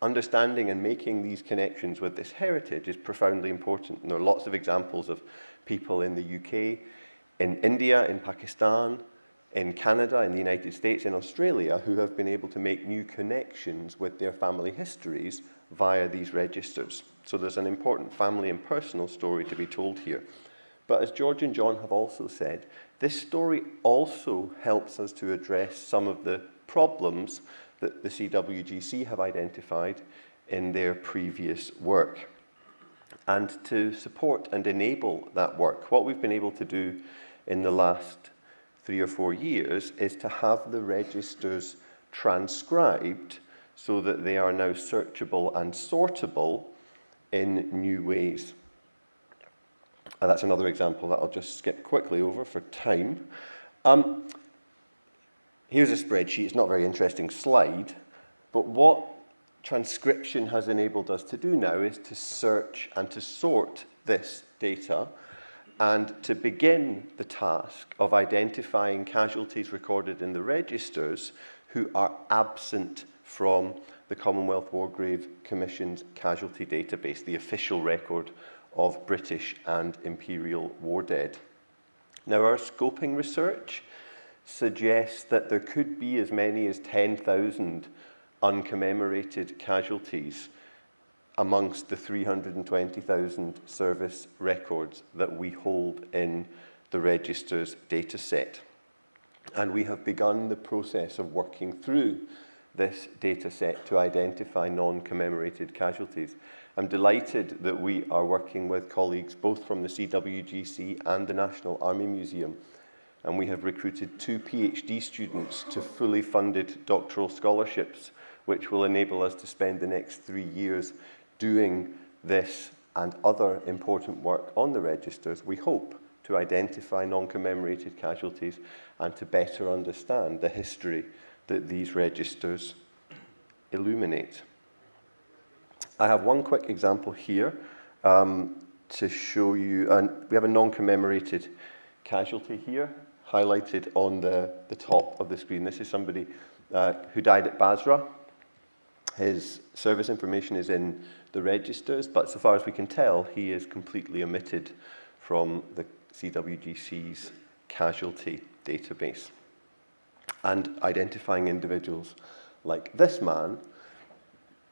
understanding and making these connections with this heritage is profoundly important. And there are lots of examples of people in the UK, in India, in Pakistan, in Canada, in the United States, in Australia, who have been able to make new connections with their family histories via these registers. So there's an important family and personal story to be told here. But as George and John have also said, this story also helps us to address some of the problems that the CWGC have identified in their previous work. and to support and enable that work. What we've been able to do in the last 3 or 4 years is to have the registers transcribed so that they are now searchable and sortable in new ways. And that's another example that I'll just skip quickly over for time. Here's a spreadsheet. It's not a very interesting slide, but what transcription has enabled us to do now is to search and to sort this data and to begin the task of identifying casualties recorded in the registers who are absent from the Commonwealth War Grave Commission's casualty database, the official record of British and Imperial war dead. Now, our scoping research suggests that there could be as many as 10,000 uncommemorated casualties amongst the 320,000 service records that we hold in the register's data set. And we have begun the process of working through this data set to identify non-commemorated casualties. I'm delighted that we are working with colleagues both from the CWGC and the National Army Museum, and we have recruited 2 PhD students to fully funded doctoral scholarships, which will enable us to spend the next 3 years doing this and other important work on the registers, we hope, to identify non-commemorated casualties and to better understand the history that these registers illuminate. I have one quick example here to show you, and we have a non-commemorated casualty here, highlighted on the top of the screen. This is somebody who died at Basra. His service information is in the registers, but so far as we can tell, he is completely omitted from the CWGC's casualty database. And identifying individuals like this man,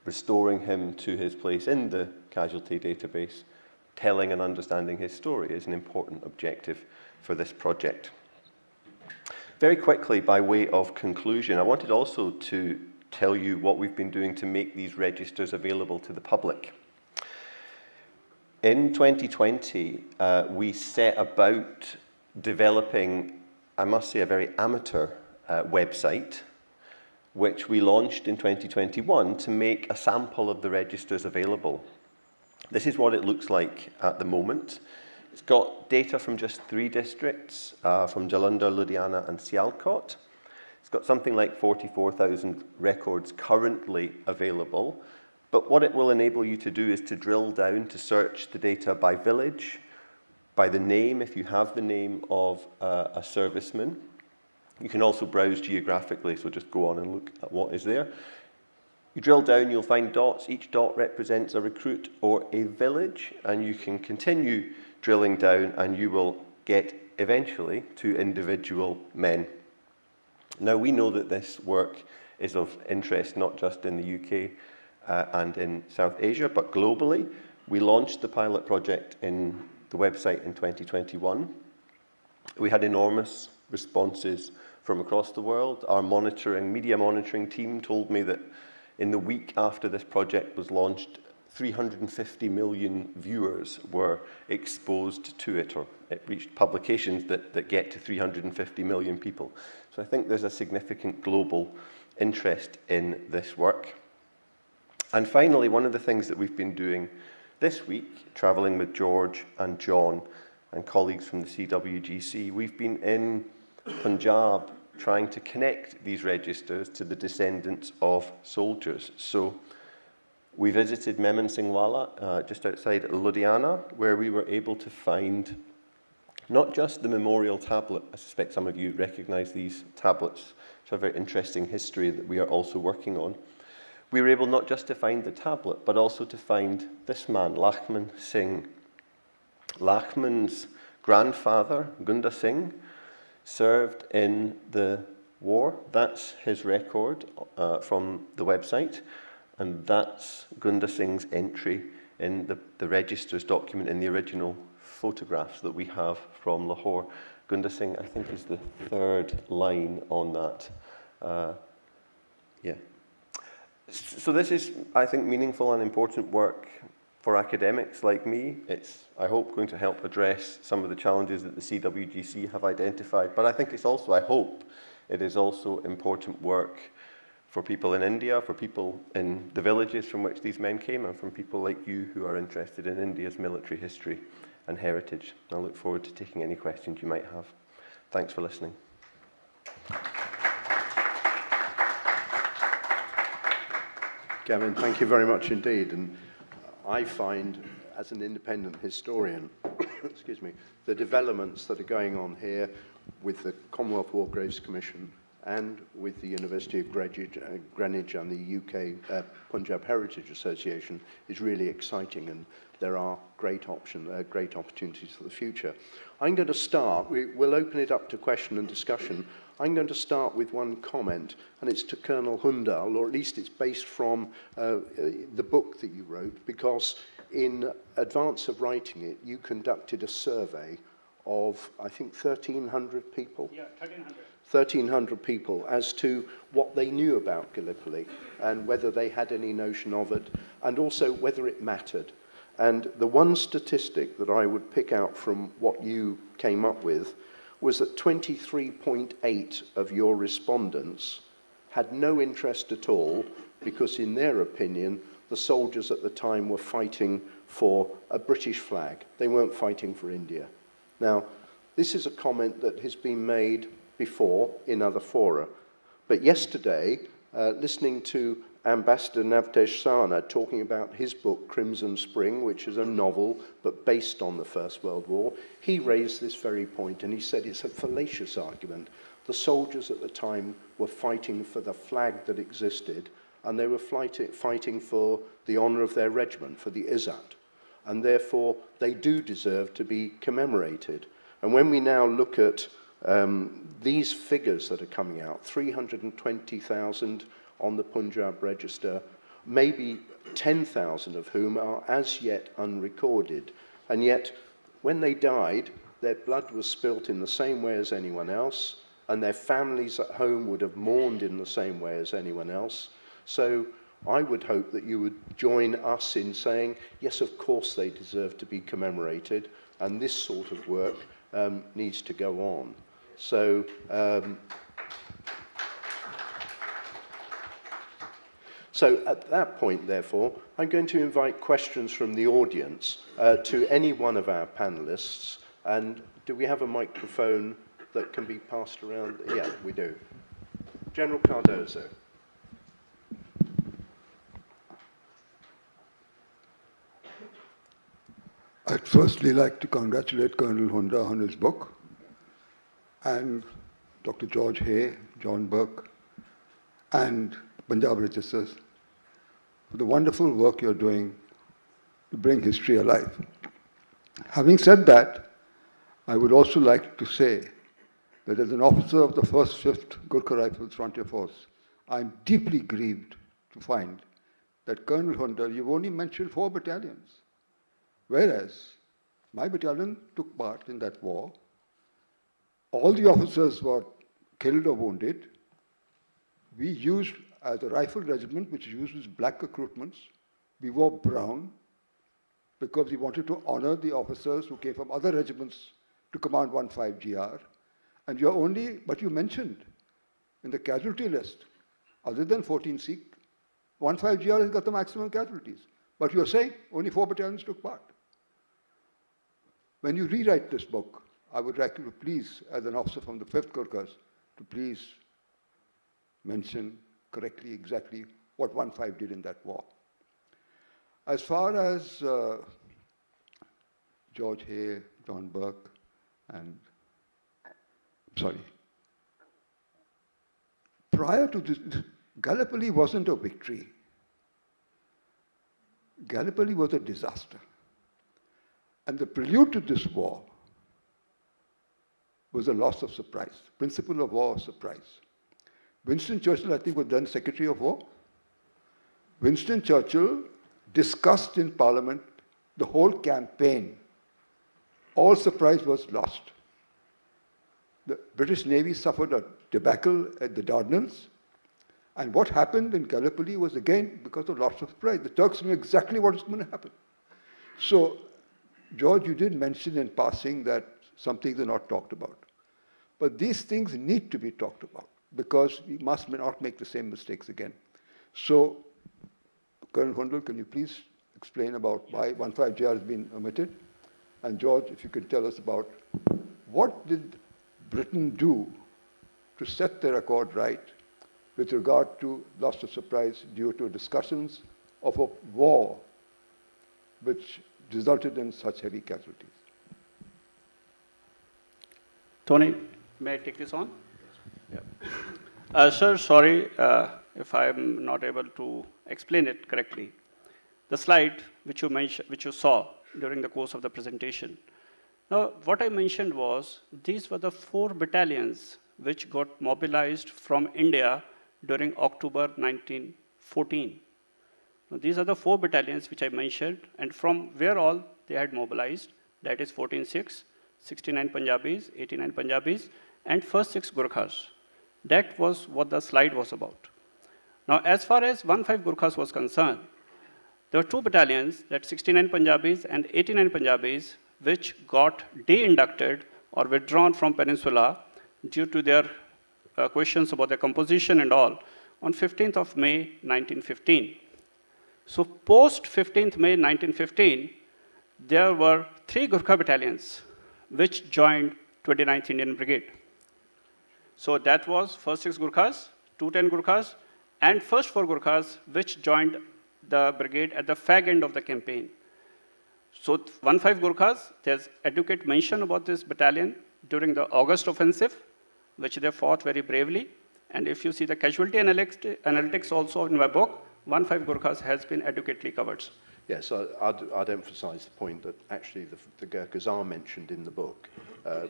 restoring him to his place in the casualty database, telling and understanding his story is an important objective for this project. Very quickly, by way of conclusion, I wanted also to tell you what we've been doing to make these registers available to the public. In 2020, we set about developing, I must say, a very amateur website, which we launched in 2021 to make a sample of the registers available. This is what it looks like at the moment. It's got data from just 3 districts, from Jalandhar, Ludhiana and Sialkot. It's got something like 44,000 records currently available, but what it will enable you to do is to drill down to search the data by village, by the name, if you have the name of a serviceman. You can also browse geographically, so just go on and look at what is there. You drill down, you'll find dots. Each dot represents a recruit or a village, and you can continue drilling down and you will get eventually to individual men. Now, we know that this work is of interest not just in the UK and in South Asia, but globally. We launched the pilot project in the website in 2021. We had enormous responses from across the world. Our media monitoring team told me that in the week after this project was launched, 350 million viewers were exposed to it, or it reached publications that get to 350 million people. So I think there's a significant global interest in this work. And finally, one of the things that we've been doing this week, traveling with George and John and colleagues from the CWGC, we've been in Punjab trying to connect these registers to the descendants of soldiers. So we visited Memon Singwala, just outside Ludhiana, where we were able to find not just the memorial tablet. I suspect some of you recognize these tablets, which have a very interesting history that we are also working on. We were able not just to find the tablet, but also to find this man, Lakshman Singh. Lakshman's grandfather, Gunda Singh, served in the war. That's his record from the website, and that's Gunda Singh's entry in the register's document in the original photographs that we have from Lahore. Gunda Singh, I think, is the 3rd line on that. Yeah. So this is, I think, meaningful and important work For academics like me, it's, I hope, going to help address some of the challenges that the CWGC have identified. But I think it's also, I hope, it is also important work for people in India, for people in the villages from which these men came, and from people like you who are interested in India's military history and heritage. I look forward to taking any questions you might have. Thanks for listening. Gavin, thank you very much indeed. And I find, as an independent historian, excuse me, the developments that are going on here with the Commonwealth War Graves Commission and with the University of Greenwich and the UK Punjab Heritage Association is really exciting, and there are great opportunities for the future. I'm going to start, we'll open it up to question and discussion. I'm going to start with one comment, and it's to Colonel Hundal, or at least it's based from the book that you wrote, because in advance of writing it, you conducted a survey of, I think, 1,300 people? Yeah, 1,300. 1,300 people as to what they knew about Gallipoli and whether they had any notion of it, and also whether it mattered. And the one statistic that I would pick out from what you came up with was that 23.8 of your respondents had no interest at all, because in their opinion, the soldiers at the time were fighting for a British flag. They weren't fighting for India. Now, this is a comment that has been made before in other fora, but yesterday, listening to Ambassador Navtesh Sana talking about his book, Crimson Spring, which is a novel but based on the First World War, he raised this very point, and he said it's a fallacious argument. The soldiers at the time were fighting for the flag that existed, and they were fighting for the honour of their regiment, for the Izzat, and therefore they do deserve to be commemorated. And when we now look at these figures that are coming out, 320,000 on the Punjab register, maybe 10,000 of whom are as yet unrecorded. And yet, when they died, their blood was spilt in the same way as anyone else, and their families at home would have mourned in the same way as anyone else. So I would hope that you would join us in saying, yes, of course they deserve to be commemorated, and this sort of work needs to go on. So, so at that point, therefore, I'm going to invite questions from the audience to any one of our panelists. And do we have a microphone that can be passed around? Yeah, we do. General Cardozo. I'd firstly like to congratulate Colonel Hundal on his book, and Dr. George Hay, John Burke, and Punjab Registers for the wonderful work you're doing to bring history alive. Having said that, I would also like to say that as an officer of the 1st 5th Gurkha Rifles Frontier Force, I'm deeply grieved to find that Colonel Hundal, you've only mentioned 4 battalions, whereas my battalion took part in that war. All the officers were killed or wounded. We used, as a rifle regiment, which uses black recruitments, we wore brown because we wanted to honor the officers who came from other regiments to command 15GR. And you're only, but you mentioned in the casualty list, other than 14 Sikh, 15GR has got the maximum casualties. But you're saying only 4 battalions took part. When you rewrite this book, I would like you to please, as an officer from the 5th Gurkhas, to please mention correctly exactly what 15 did in that war. As far as George Hay, John Burke, and, prior to this, Gallipoli wasn't a victory. Gallipoli was a disaster. And the prelude to this war was a loss of surprise, principle of war of surprise. Winston Churchill, I think, was then Secretary of War. Winston Churchill discussed in Parliament the whole campaign. All surprise was lost. The British Navy suffered a debacle at the Dardanelles. And what happened in Gallipoli was, again, because of loss of surprise. The Turks knew exactly what was going to happen. So, George, you did mention in passing that some things are not talked about. But these things need to be talked about because we must not make the same mistakes again. So, Colonel Hundal, can you please explain about why 15JR has been omitted? And George, if you could tell us about what did Britain do to set the record right with regard to loss of surprise due to discussions of a war which resulted in such heavy casualties. Tony, may I take this on? Yeah. Sir, sorry if I'm not able to explain it correctly. The slide which you mentioned, which you saw during the course of the presentation. Now, what I mentioned was these were the 4 battalions which got mobilized from India during October 1914. Now, these are the 4 battalions which I mentioned, and from where all they had mobilized, that is 14-6, 69 Punjabis, 89 Punjabis, and first 6 Gurkhas. That was what the slide was about. Now, as far as 15 Gurkhas was concerned, there were 2 battalions, that 69 Punjabis and 89 Punjabis, which got de-inducted or withdrawn from Peninsula due to their questions about their composition and all on 15th of May 1915. So post 15th May 1915, there were 3 Gurkha battalions which joined 29th Indian Brigade. So that was first 6 Gurkhas, 210 Gurkhas, and first 4 Gurkhas which joined the brigade at the fag end of the campaign. So 15 Gurkhas, there's adequate mention about this battalion during the August offensive, which they fought very bravely. And if you see the casualty analytics also in my book, 15 Gurkhas has been adequately covered. Yes, I'd emphasize the point that actually the Gurkhas are mentioned in the book.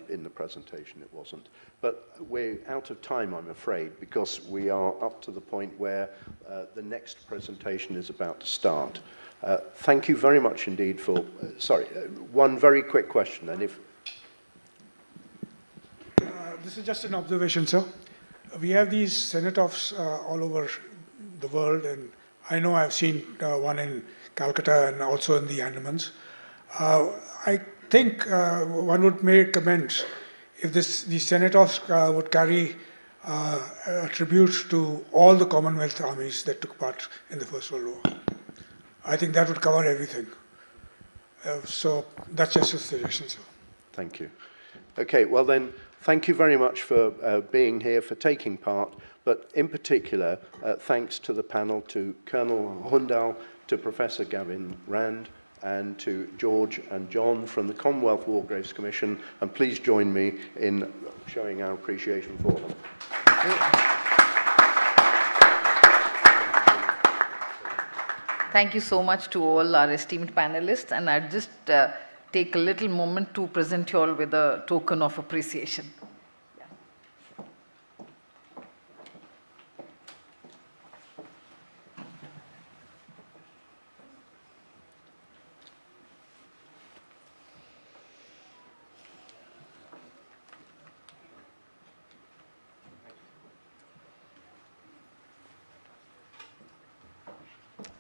In the presentation it wasn't. But we're out of time, I'm afraid, because we are up to the point where the next presentation is about to start. Thank you very much indeed for, one very quick question then. This is just an observation, sir. We have these Senate-offs all over the world, and I know I've seen one in Calcutta and also in the Andamans. I think one would make amends if these Senate-offs would carry a tribute to all the Commonwealth armies that took part in the First World War. I think that would cover everything. So that's just a suggestion, sir. Thank you. Okay, well then, thank you very much for being here, for taking part, but in particular, thanks to the panel, to Colonel Hundal, to Professor Gavin Rand, and to George and John from the Commonwealth War Graves Commission, and please join me in showing our appreciation for them. Thank you so much to all our esteemed panelists, and I'd just take a little moment to present you all with a token of appreciation.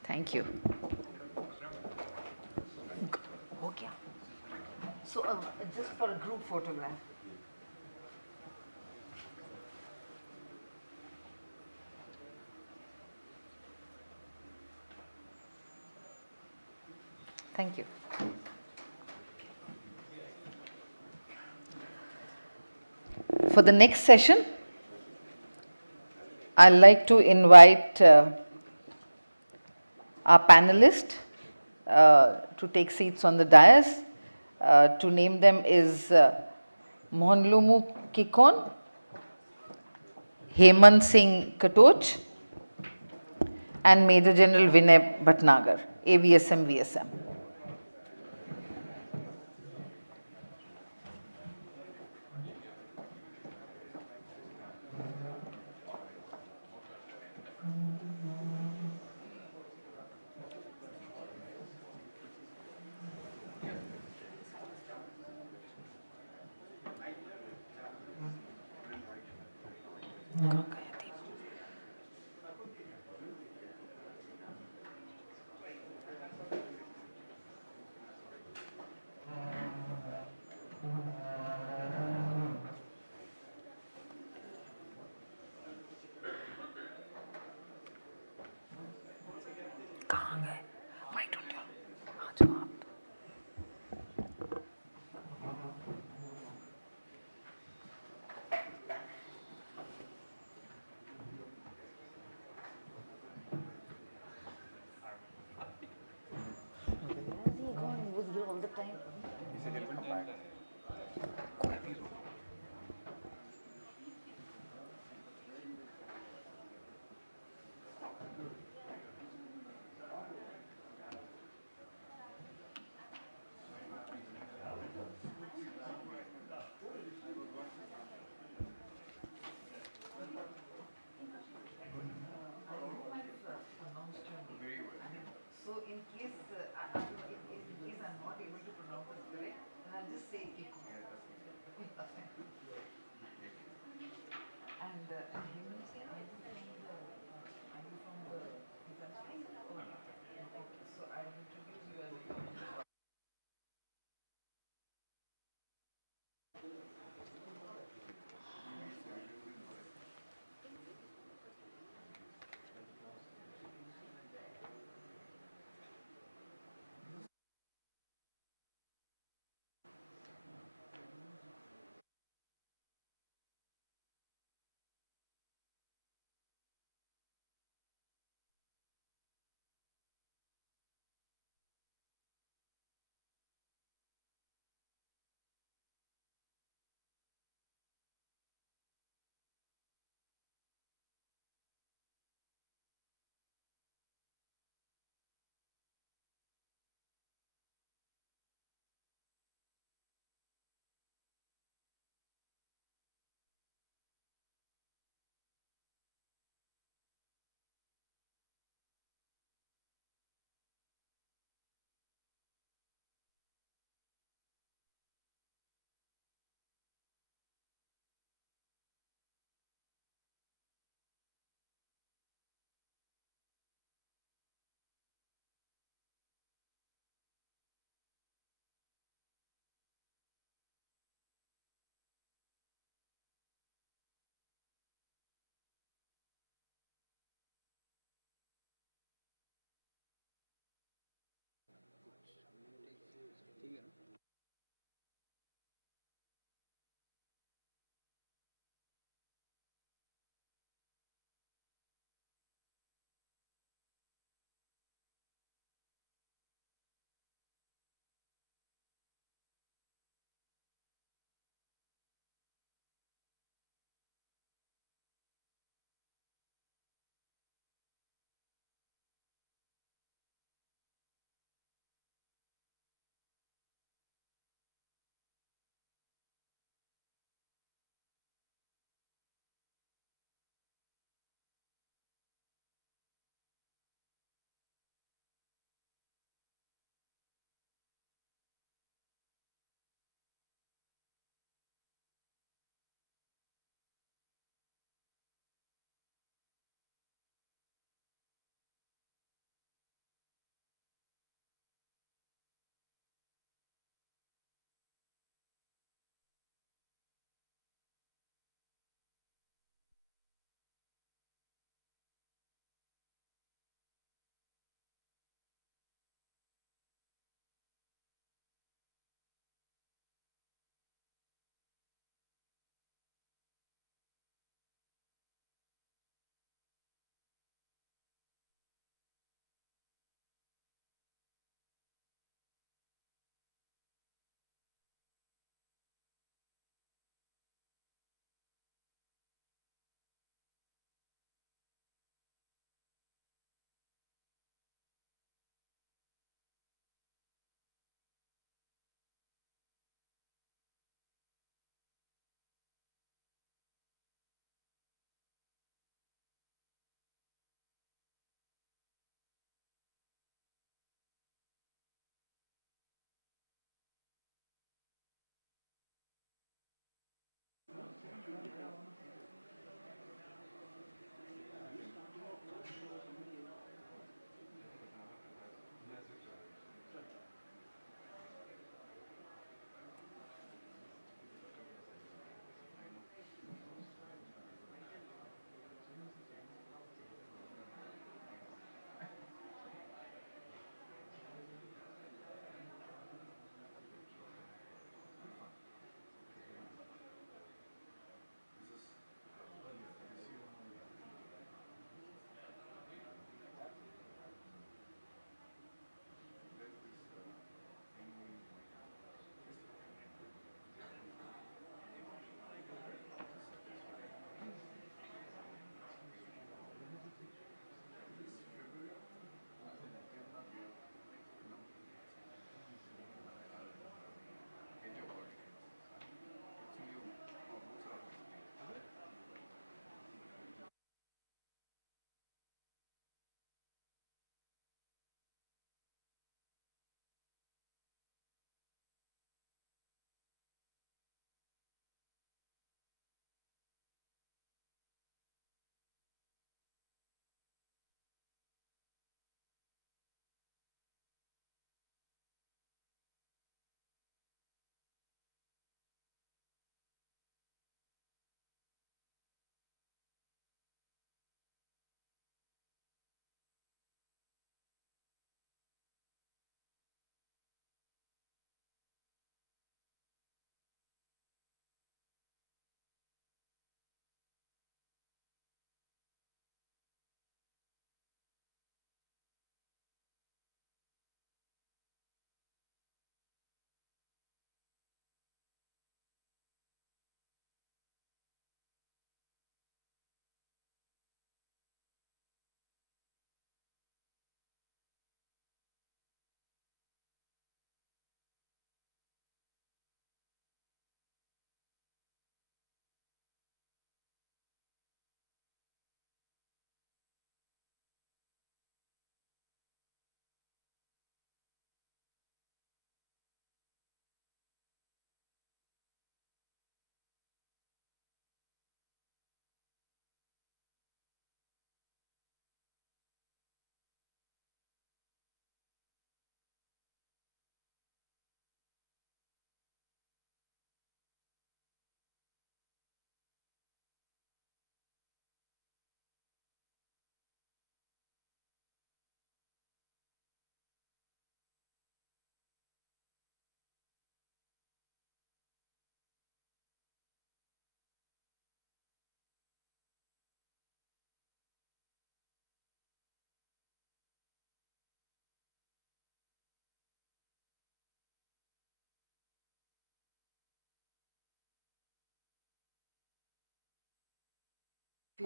Thank you. Okay. So just for a group photograph. Thank you. For the next session, I'd like to invite our panelists to take seats on the dais. To name them is Mohanlumu Kikon, Hemant Singh Katoch, and Major General Vinay Bhatnagar, AVSM VSM. Why don't you? आ जाओ आप तो. Where is he gone? He was here all the time. He said he'll come back. So in case I'm not able to pronounce it correct, then I'll just say Kiko.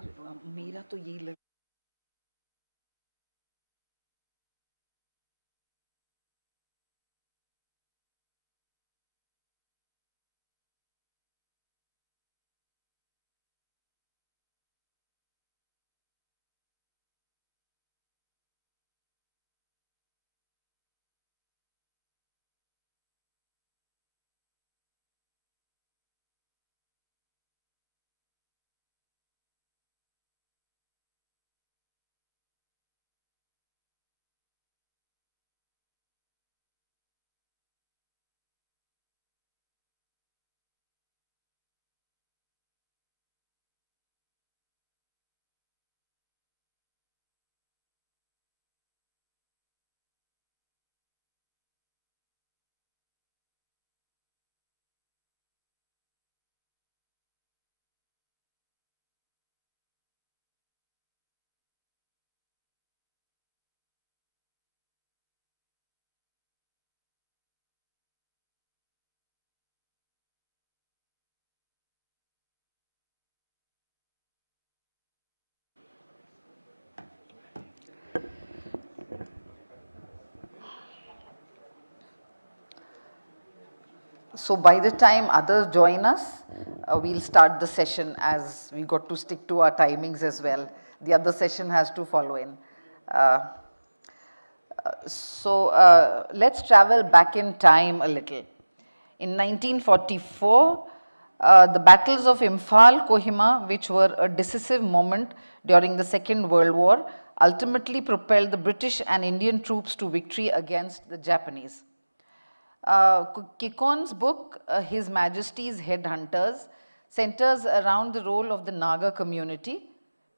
फिर मेरा तो यही लग So by the time others join us, we'll start the session as we got to stick to our timings as well. The other session has to follow in. So let's travel back in time a little. In 1944, the battles of Imphal, Kohima, which were a decisive moment during the Second World War, ultimately propelled the British and Indian troops to victory against the Japanese. Kikon's book, His Majesty's Headhunters, centers around the role of the Naga community,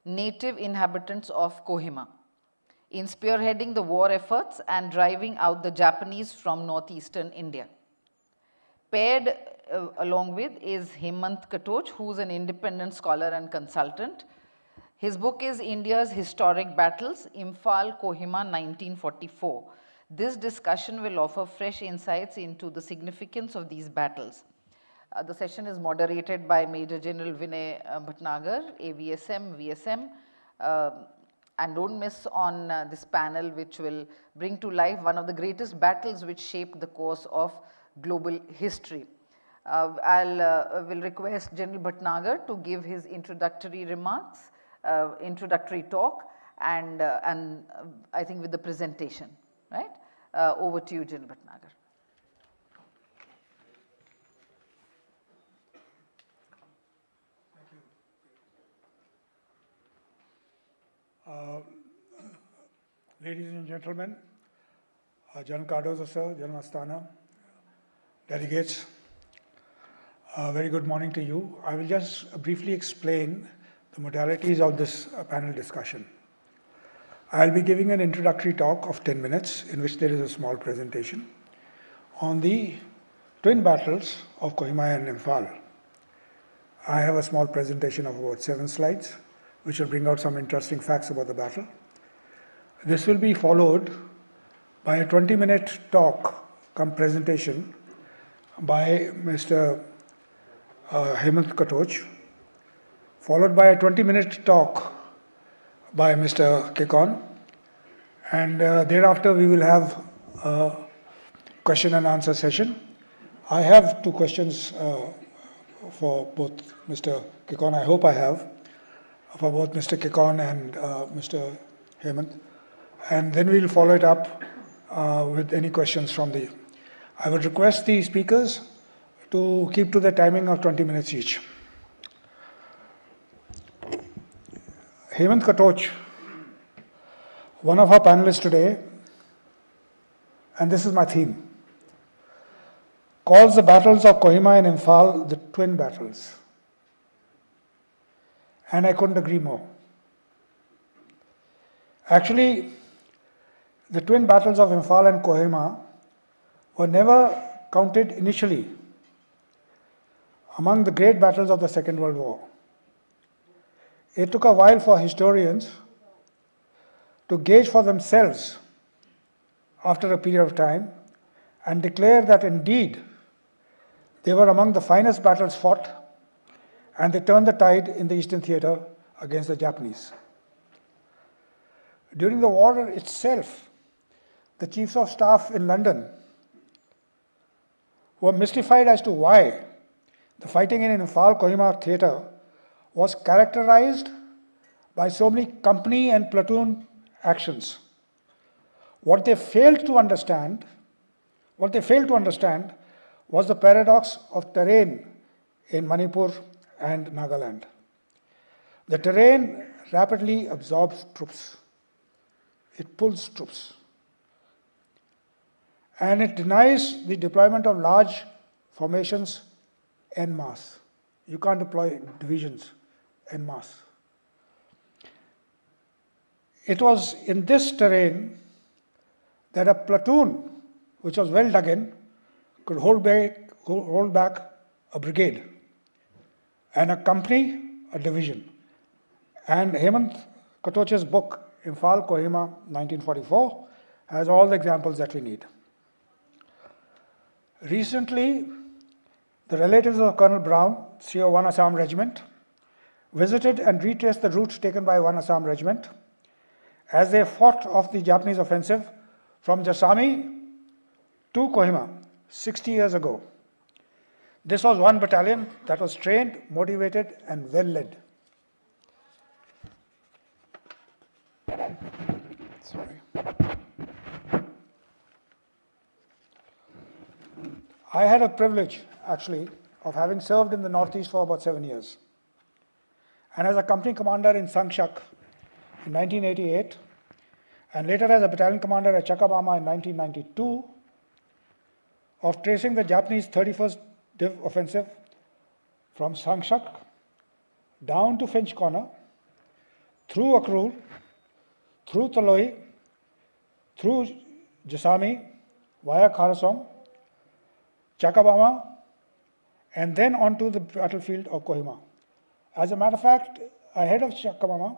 native inhabitants of Kohima, in spearheading the war efforts and driving out the Japanese from northeastern India. Paired along with is Hemant Katoch, who is an independent scholar and consultant. His book is India's Historic Battles, Imphal, Kohima, 1944. This discussion will offer fresh insights into the significance of these battles. The session is moderated by Major General Vinay Bhatnagar, AVSM, VSM, and don't miss on this panel, which will bring to life one of the greatest battles which shaped the course of global history. Will request General Bhatnagar to give his introductory remarks, introductory talk, and I think with the presentation, right? Over to you, General Bhatnagar. Ladies and gentlemen, General Cardozo sir, General Astana, delegates, very good morning to you. I will just briefly explain the modalities of this panel discussion. I will be giving an introductory talk of 10 minutes in which there is a small presentation on the twin battles of Kohima and Imphal. I have a small presentation of about 7 slides which will bring out some interesting facts about the battle. This will be followed by a 20-minute talk come presentation by Mr. Hemant Katoch, followed by a 20-minute talk by Mr. Kekon, and thereafter we will have a question and answer session. I have 2 questions for both Mr. Kekon, I hope I have, for both Mr. Kekon and Mr. Hemant, and then we will follow it up with any questions from the... I would request the speakers to keep to the timing of 20 minutes each. Hemant Katoch, one of our panelists today, and this is my theme, calls the battles of Kohima and Imphal the twin battles. And I couldn't agree more. Actually, the twin battles of Imphal and Kohima were never counted initially among the great battles of the Second World War. It took a while for historians to gauge for themselves after a period of time and declare that indeed they were among the finest battles fought, and they turned the tide in the Eastern Theatre against the Japanese. During the war itself, the chiefs of staff in London were mystified as to why the fighting in Imphal Kohima theatre was characterized by so many company and platoon actions. What they failed to understand was the paradox of terrain in Manipur and Nagaland. The terrain rapidly absorbs troops. It pulls troops. And it denies the deployment of large formations en masse. You can't deploy divisions en masse. It was in this terrain that a platoon, which was well dug in, could hold back a brigade, and a company, a division. And Hemant Katoche's book, Imphal Kohima 1944, has all the examples that we need. Recently, the relatives of Colonel Brown, CO 1 Assam Regiment, visited and retraced the routes taken by 1 Assam Regiment as they fought off the Japanese offensive from Jasami to Kohima 60 years ago. This was one battalion that was trained, motivated, and well led. I had a privilege, actually, of having served in the Northeast for about 7 years. And as a company commander in Sangshak in 1988, and later as a battalion commander at Chakabama in 1992, of tracing the Japanese 31st Div offensive from Sangshak down to Finch Corner, through Akrul, through Taloi, through Jasami, via Kharasong, Chakabama, and then onto the battlefield of Kohima. As a matter of fact, ahead of Chakabama,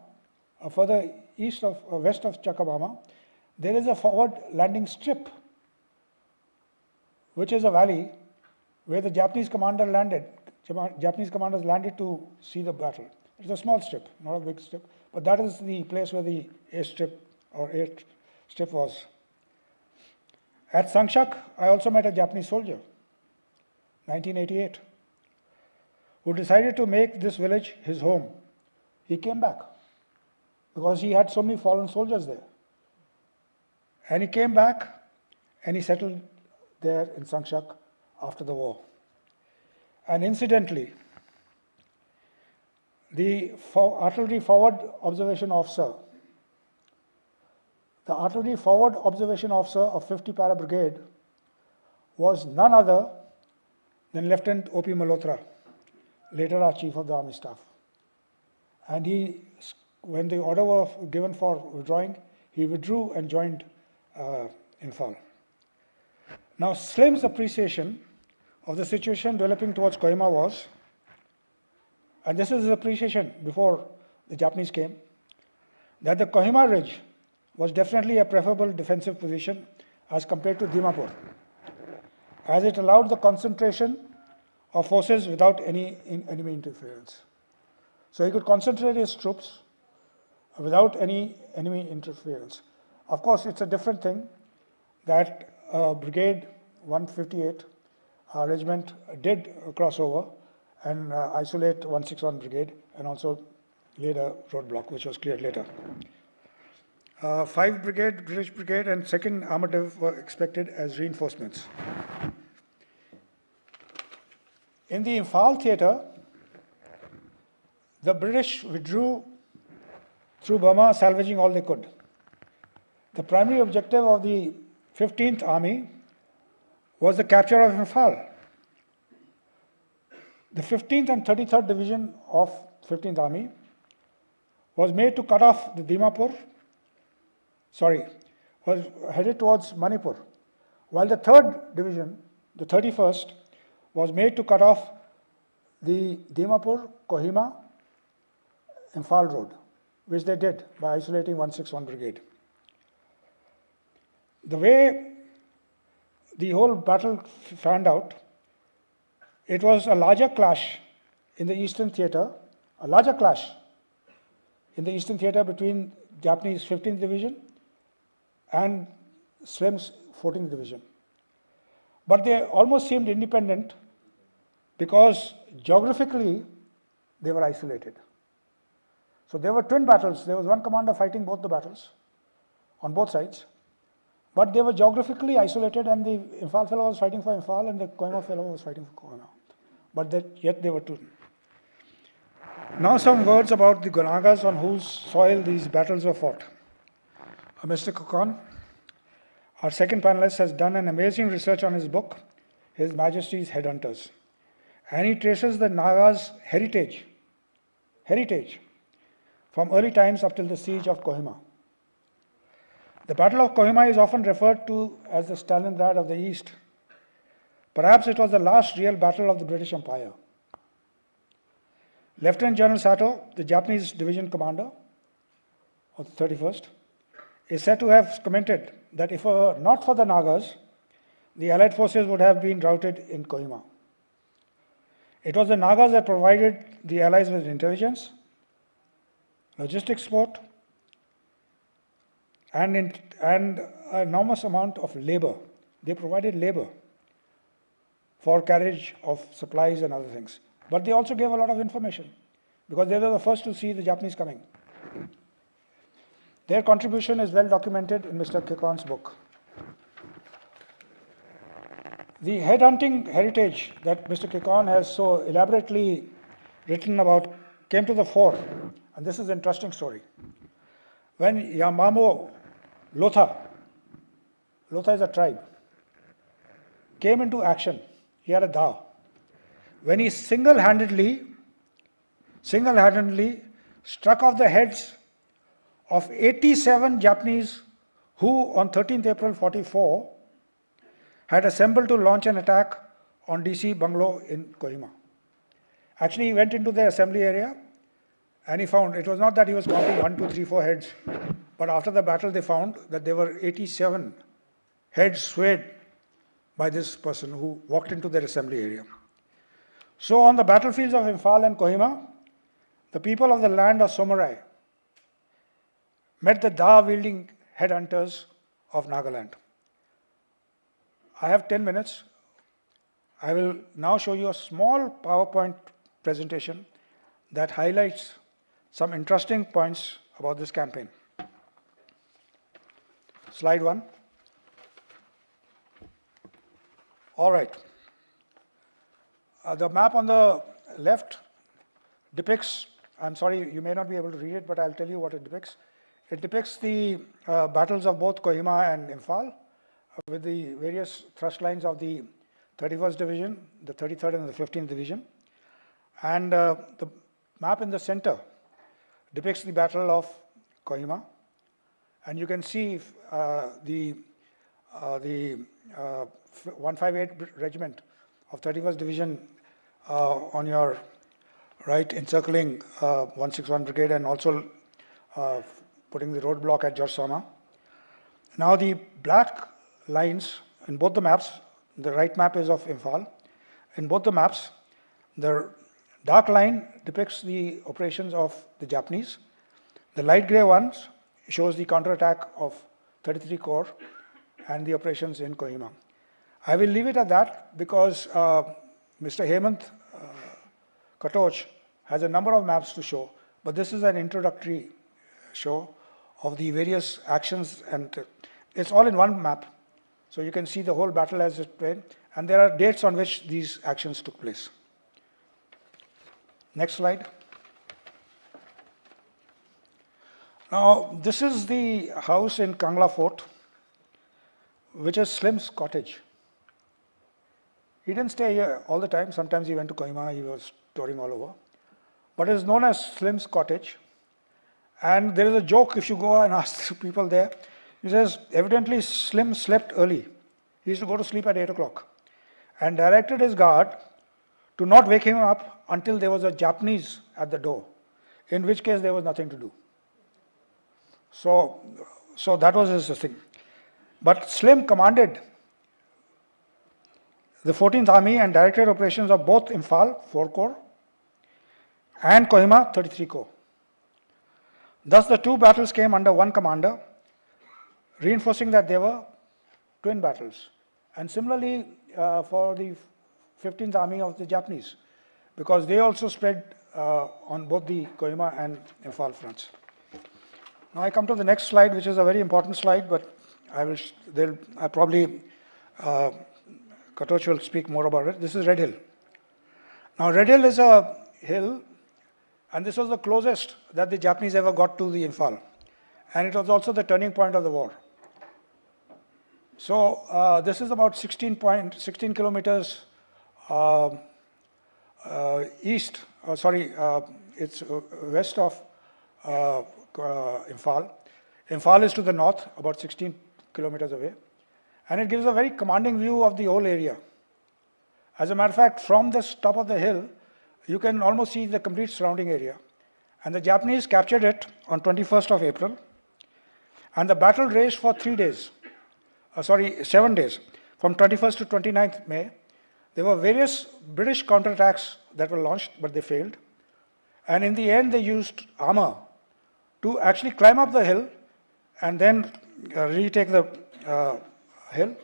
further west of Chakabama, there is a forward landing strip, which is a valley where the Japanese commanders landed to see the battle. It's a small strip, not a big strip, but that is the place where the airstrip was. At Sangshak, I also met a Japanese soldier, 1988, who decided to make this village his home. He came back because he had so many fallen soldiers there. And he came back and he settled there in Sangshak after the war. And incidentally, the artillery forward observation officer of 50 Para Brigade was none other than Lieutenant O.P. Malhotra, later our Chief of the Army Staff. And when the order was given for withdrawing, he withdrew and joined Imphal. Now, Slim's appreciation of the situation developing towards Kohima was, and this is his appreciation before the Japanese came, that the Kohima Ridge was definitely a preferable defensive position as compared to Dimapur, as it allowed the concentration of forces without any enemy interference. So he could concentrate his troops without any enemy interference. Of course, it's a different thing that Brigade 158, our regiment, did cross over and isolate 161 Brigade and also laid a roadblock, which was cleared later. 5 Brigade, British Brigade, and 2nd Armored Div were expected as reinforcements. In the Imphal theatre, the British withdrew through Burma, salvaging all they could. The primary objective of the 15th Army was the capture of Imphal. The 15th and 33rd Division of 15th Army was made to cut off the was headed towards Manipur, while the 3rd Division, the 31st, was made to cut off the Dimapur, Kohima, Imphal road, which they did by isolating 161 Brigade. The way the whole battle fanned out, it was a larger clash in the Eastern Theatre, a larger clash in the Eastern Theatre between Japanese 15th Division and Slim's 14th Division. But they almost seemed independent because geographically they were isolated. So there were twin battles. There was one commander fighting both the battles on both sides. But they were geographically isolated, and the Imphal fellow was fighting for Imphal and the Kohima fellow was fighting for Kohima. But yet they were two. Now some words about the Nagas on whose soil these battles were fought. Mr. Kokon, our second panelist, has done an amazing research on his book, His Majesty's Headhunters. And he traces the Nagas' heritage from early times up till the siege of Kohima. The Battle of Kohima is often referred to as the Stalingrad of the East. Perhaps it was the last real battle of the British Empire. Lieutenant General Sato, the Japanese division commander of the 31st, is said to have commented that if it were not for the Nagas, the Allied forces would have been routed in Kohima. It was the Nagas that provided the Allies with intelligence, logistics support, and an enormous amount of labor. They provided labor for carriage of supplies and other things. But they also gave a lot of information because they were the first to see the Japanese coming. Their contribution is well documented in Mr. Kekon's book. The headhunting heritage that Mr. Kekon has so elaborately written about came to the fore, and this is an interesting story. When Yamamo Lotha is a tribe, came into action, he had a da. When he single-handedly struck off the heads of 87 Japanese who on 13th April 44 had assembled to launch an attack on DC bungalow in Kohima. Actually, he went into their assembly area and he found, it was not that he was counting 1, 2, 3, 4 heads, but after the battle they found that there were 87 heads swayed by this person who walked into their assembly area. So on the battlefields of Imphal and Kohima, the people of the land of Somarai met the da-wielding headhunters of Nagaland. I have 10 minutes. I will now show you a small PowerPoint presentation that highlights some interesting points about this campaign. Slide 1. All right. The map on the left depicts, I'm sorry, you may not be able to read it, but I'll tell you what it depicts. It depicts the battles of both Kohima and Imphal with the various thrust lines of the 31st Division, the 33rd and the 15th Division. And the map in the center depicts the Battle of Kohima. And you can see the 158 Regiment of 31st Division on your right, encircling 161 Brigade and also putting the roadblock at Jorsama. Now the black lines in both the maps, the right map is of Imphal. In both the maps, the dark line depicts the operations of the Japanese. The light grey ones shows the counterattack of 33 Corps and the operations in Kohima. I will leave it at that because Mr. Hemant Katoch has a number of maps to show, but this is an introductory show of the various actions, and it's all in one map. So you can see the whole battle as it went, and there are dates on which these actions took place. Next slide. Now, this is the house in Kangla Fort, which is Slim's cottage. He didn't stay here all the time. Sometimes he went to Kohima, he was touring all over. But it is known as Slim's cottage. And there is a joke if you go and ask the people there. He says, evidently Slim slept early. He used to go to sleep at 8 o'clock and directed his guard to not wake him up until there was a Japanese at the door, in which case there was nothing to do. So that was his thing. But Slim commanded the 14th Army and directed operations of both Imphal, 4 Corps, and Kohima, 33 Corps. Thus, the two battles came under one commander, reinforcing that they were twin battles. And similarly, for the 15th Army of the Japanese, because they also spread on both the Kohima and Imphal fronts. Now I come to the next slide, which is a very important slide, but I probably, Katoch will speak more about it. This is Red Hill. Now Red Hill is a hill, and this was the closest that the Japanese ever got to the Imphal. And it was also the turning point of the war. So this is about 16 kilometers east, it's west of Imphal. Imphal is to the north, about 16 kilometers away. And it gives a very commanding view of the whole area. As a matter of fact, from the top of the hill, you can almost see the complete surrounding area. And the Japanese captured it on 21st of April. And the battle raged for 7 days. From 21st to 29th May. There were various British counterattacks that were launched, but they failed. And in the end, they used armor to actually climb up the hill and then retake the hill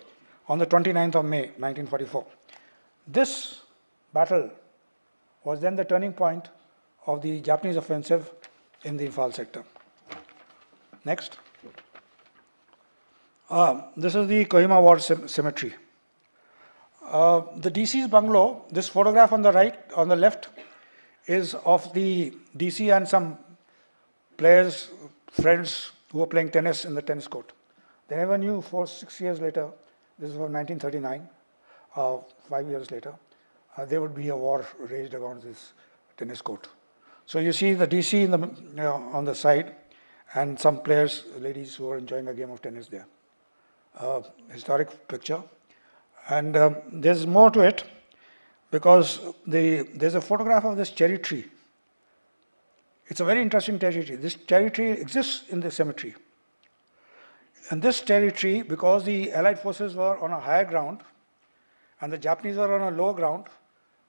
on the 29th of May, 1944. This battle was then the turning point of the Japanese offensive in the Imphal sector. Next. This is the Kohima War Cemetery. The DC's bungalow, this photograph on the left, is of the DC and some players, friends who were playing tennis in the tennis court. They never knew 6 years later, this was 1939, 5 years later, there would be a war raged around this tennis court. So you see the DC on the side and some players, ladies who are enjoying a game of tennis there. Historic picture. And there's more to it because there's a photograph of this cherry tree. It's a very interesting cherry tree. This cherry tree exists in the cemetery. And this cherry tree, because the Allied forces were on a higher ground and the Japanese were on a lower ground,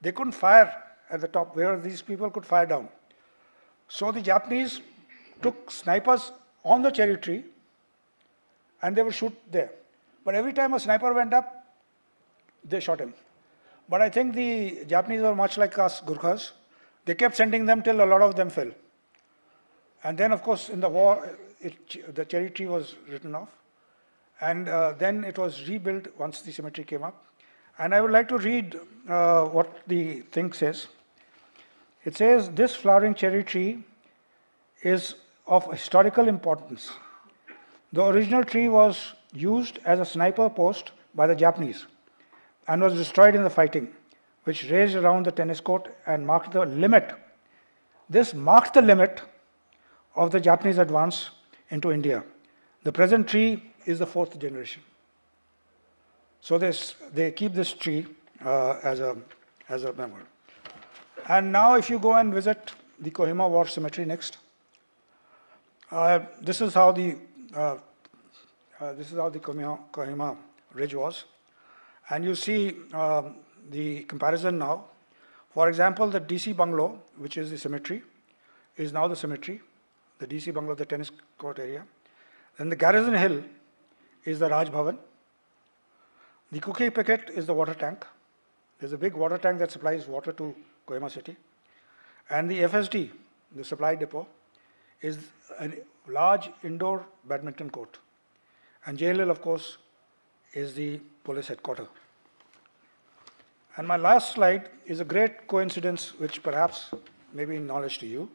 they couldn't fire at the top where these people could fire down. So the Japanese took snipers on the cherry tree and they would shoot there. But every time a sniper went up, they shot him. But I think the Japanese were much like us Gurkhas. They kept sending them till a lot of them fell. And then, of course, in the war, the cherry tree was written off. And then it was rebuilt once the cemetery came up. And I would like to read what the thing says. It says, this flowering cherry tree is of historical importance. The original tree was used as a sniper post by the Japanese and was destroyed in the fighting, which raged around the tennis court and marked the limit. This marked the limit of the Japanese advance into India. The present tree is the 4th generation. So they keep this tree as a memorial. And now if you go and visit the Kohima War Cemetery next, this is how the Kohima Ridge was. And you see the comparison now. For example, the DC bungalow, which is the cemetery, is now the cemetery. The DC bungalow, the tennis court area. Then the Garrison Hill is the Raj Bhavan. The cookie picket is the water tank. There's a big water tank that supplies water to Kohima city. And the FSD, the supply depot, is a large indoor badminton court. And Jail Hill, of course, is the police headquarters. And my last slide is a great coincidence which perhaps may be knowledge to you.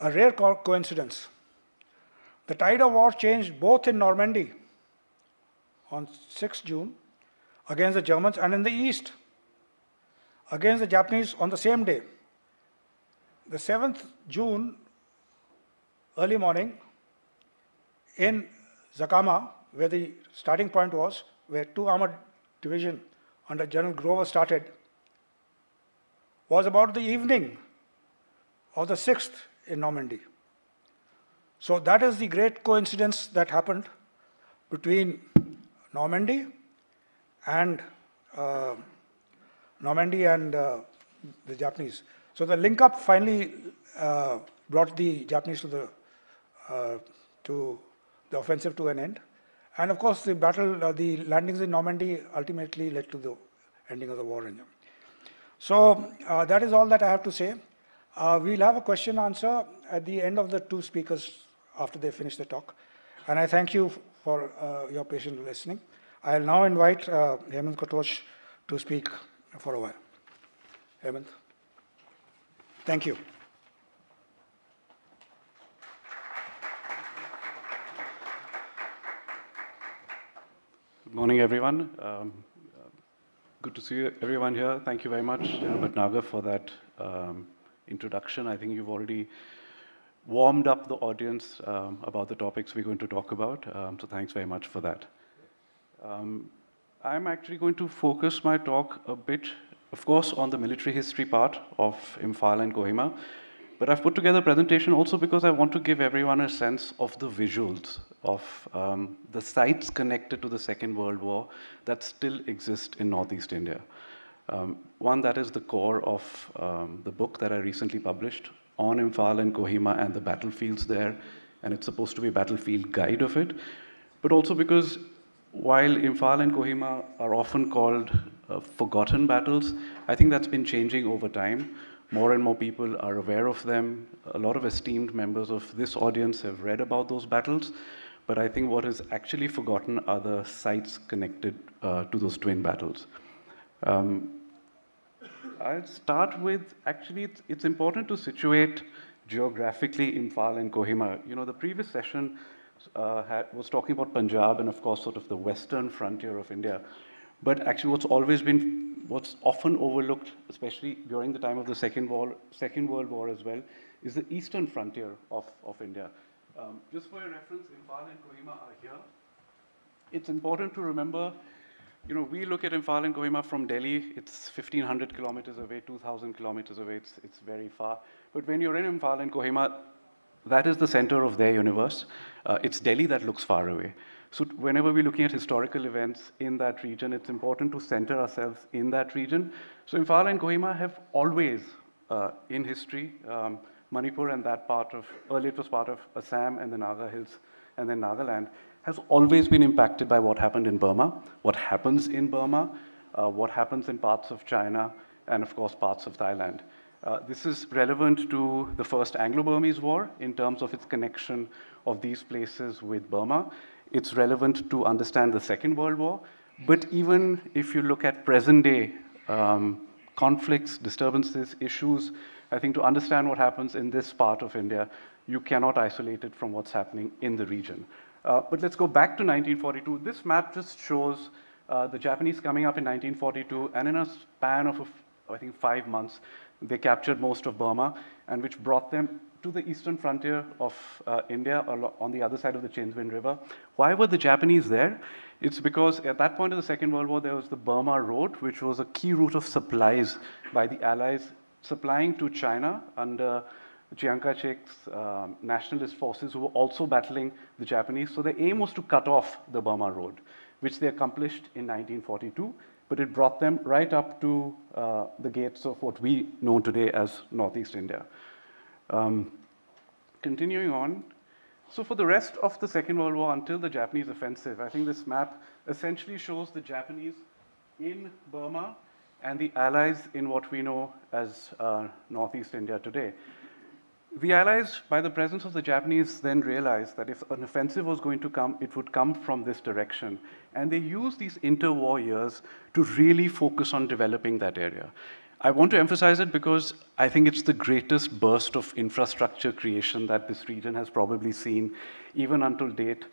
A rare coincidence. The tide of war changed both in Normandy on 6 June against the Germans and in the east against the Japanese on the same day. The 7th June, early morning, in Zakama, where the starting point was, where 2 armored division under General Grover started, was about the evening of the 6th in Normandy. So that is the great coincidence that happened between Normandy and the Japanese. So the link up finally brought the Japanese to the offensive to an end. And of course, the battle, the landings in Normandy ultimately led to the ending of the war in Germany. So that is all that I have to say. We'll have a question answer at the end of the two speakers after they finish the talk. And I thank you for your patient listening. I'll now invite Hemant Katoch to speak for a while. Hemant. Thank you. Good morning, everyone. Good to see everyone here. Thank you very much, General Bhatnagar, for that introduction. I think you've already warmed up the audience about the topics we're going to talk about. So thanks very much for that. I'm actually going to focus my talk a bit, of course, on the military history part of Imphal and Kohima. But I've put together a presentation also because I want to give everyone a sense of the visuals of the sites connected to the Second World War that still exist in Northeast India. One, that is the core of the book that I recently published on Imphal and Kohima and the battlefields there, and it's supposed to be a battlefield guide of it. But also because while Imphal and Kohima are often called forgotten battles, I think that's been changing over time. More and more people are aware of them. A lot of esteemed members of this audience have read about those battles. But I think what is actually forgotten are the sites connected to those twin battles. I'll start with, actually, it's important to situate geographically Imphal and Kohima. You know, the previous session was talking about Punjab and, of course, sort of the western frontier of India. But actually what's often overlooked, especially during the time of the Second World War as well, is the eastern frontier of India. Just for your reference, Imphal and Kohima are here. It's important to remember, you know, we look at Imphal and Kohima from Delhi, it's 1,500 kilometers away, 2,000 kilometers away, it's very far. But when you're in Imphal and Kohima, that is the center of their universe. It's Delhi that looks far away. So whenever we're looking at historical events in that region, it's important to center ourselves in that region. So Imphal and Kohima have always, in history, Manipur and that part of, earlier it was part of Assam and the Naga Hills and then Nagaland, has always been impacted by what happened in Burma, what happens in Burma, what happens in parts of China, and of course parts of Thailand. This is relevant to the First Anglo-Burmese War in terms of its connection of these places with Burma. It's relevant to understand the Second World War, but even if you look at present-day conflicts, disturbances, issues, I think to understand what happens in this part of India, you cannot isolate it from what's happening in the region. But let's go back to 1942. This map just shows the Japanese coming up in 1942, and in a span of, I think, 5 months, they captured most of Burma, and which brought them to the eastern frontier of India, on the other side of the Chinzwin River. Why were the Japanese there? It's because at that point of the Second World War, there was the Burma Road, which was a key route of supplies by the Allies, supplying to China under Chiang Kai-shek's nationalist forces who were also battling the Japanese. So the aim was to cut off the Burma Road, which they accomplished in 1942, but it brought them right up to the gates of what we know today as Northeast India. Continuing on, so for the rest of the Second World War until the Japanese offensive, I think this map essentially shows the Japanese in Burma and the Allies in what we know as Northeast India today. The Allies, by the presence of the Japanese, then realized that if an offensive was going to come, it would come from this direction. And they used these interwar years to really focus on developing that area. I want to emphasize it because I think it's the greatest burst of infrastructure creation that this region has probably seen, even until date,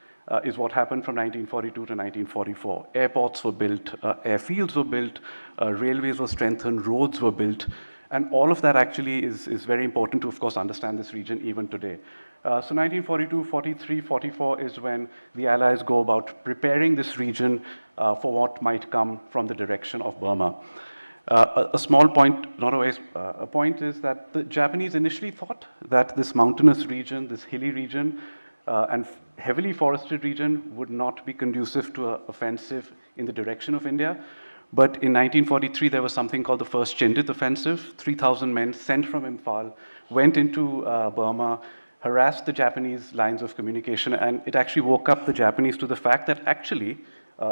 is what happened from 1942 to 1944. Airports were built, airfields were built, railways were strengthened, roads were built, and all of that actually is very important to, of course, understand this region even today. So 1942, 43, 44 is when the Allies go about preparing this region for what might come from the direction of Burma. A small point, not always a point, is that the Japanese initially thought that this mountainous region, this hilly region, and heavily forested region would not be conducive to an offensive in the direction of India. But in 1943, there was something called the First Chindit Offensive. 3,000 men sent from Imphal went into Burma, harassed the Japanese lines of communication, and it actually woke up the Japanese to the fact that actually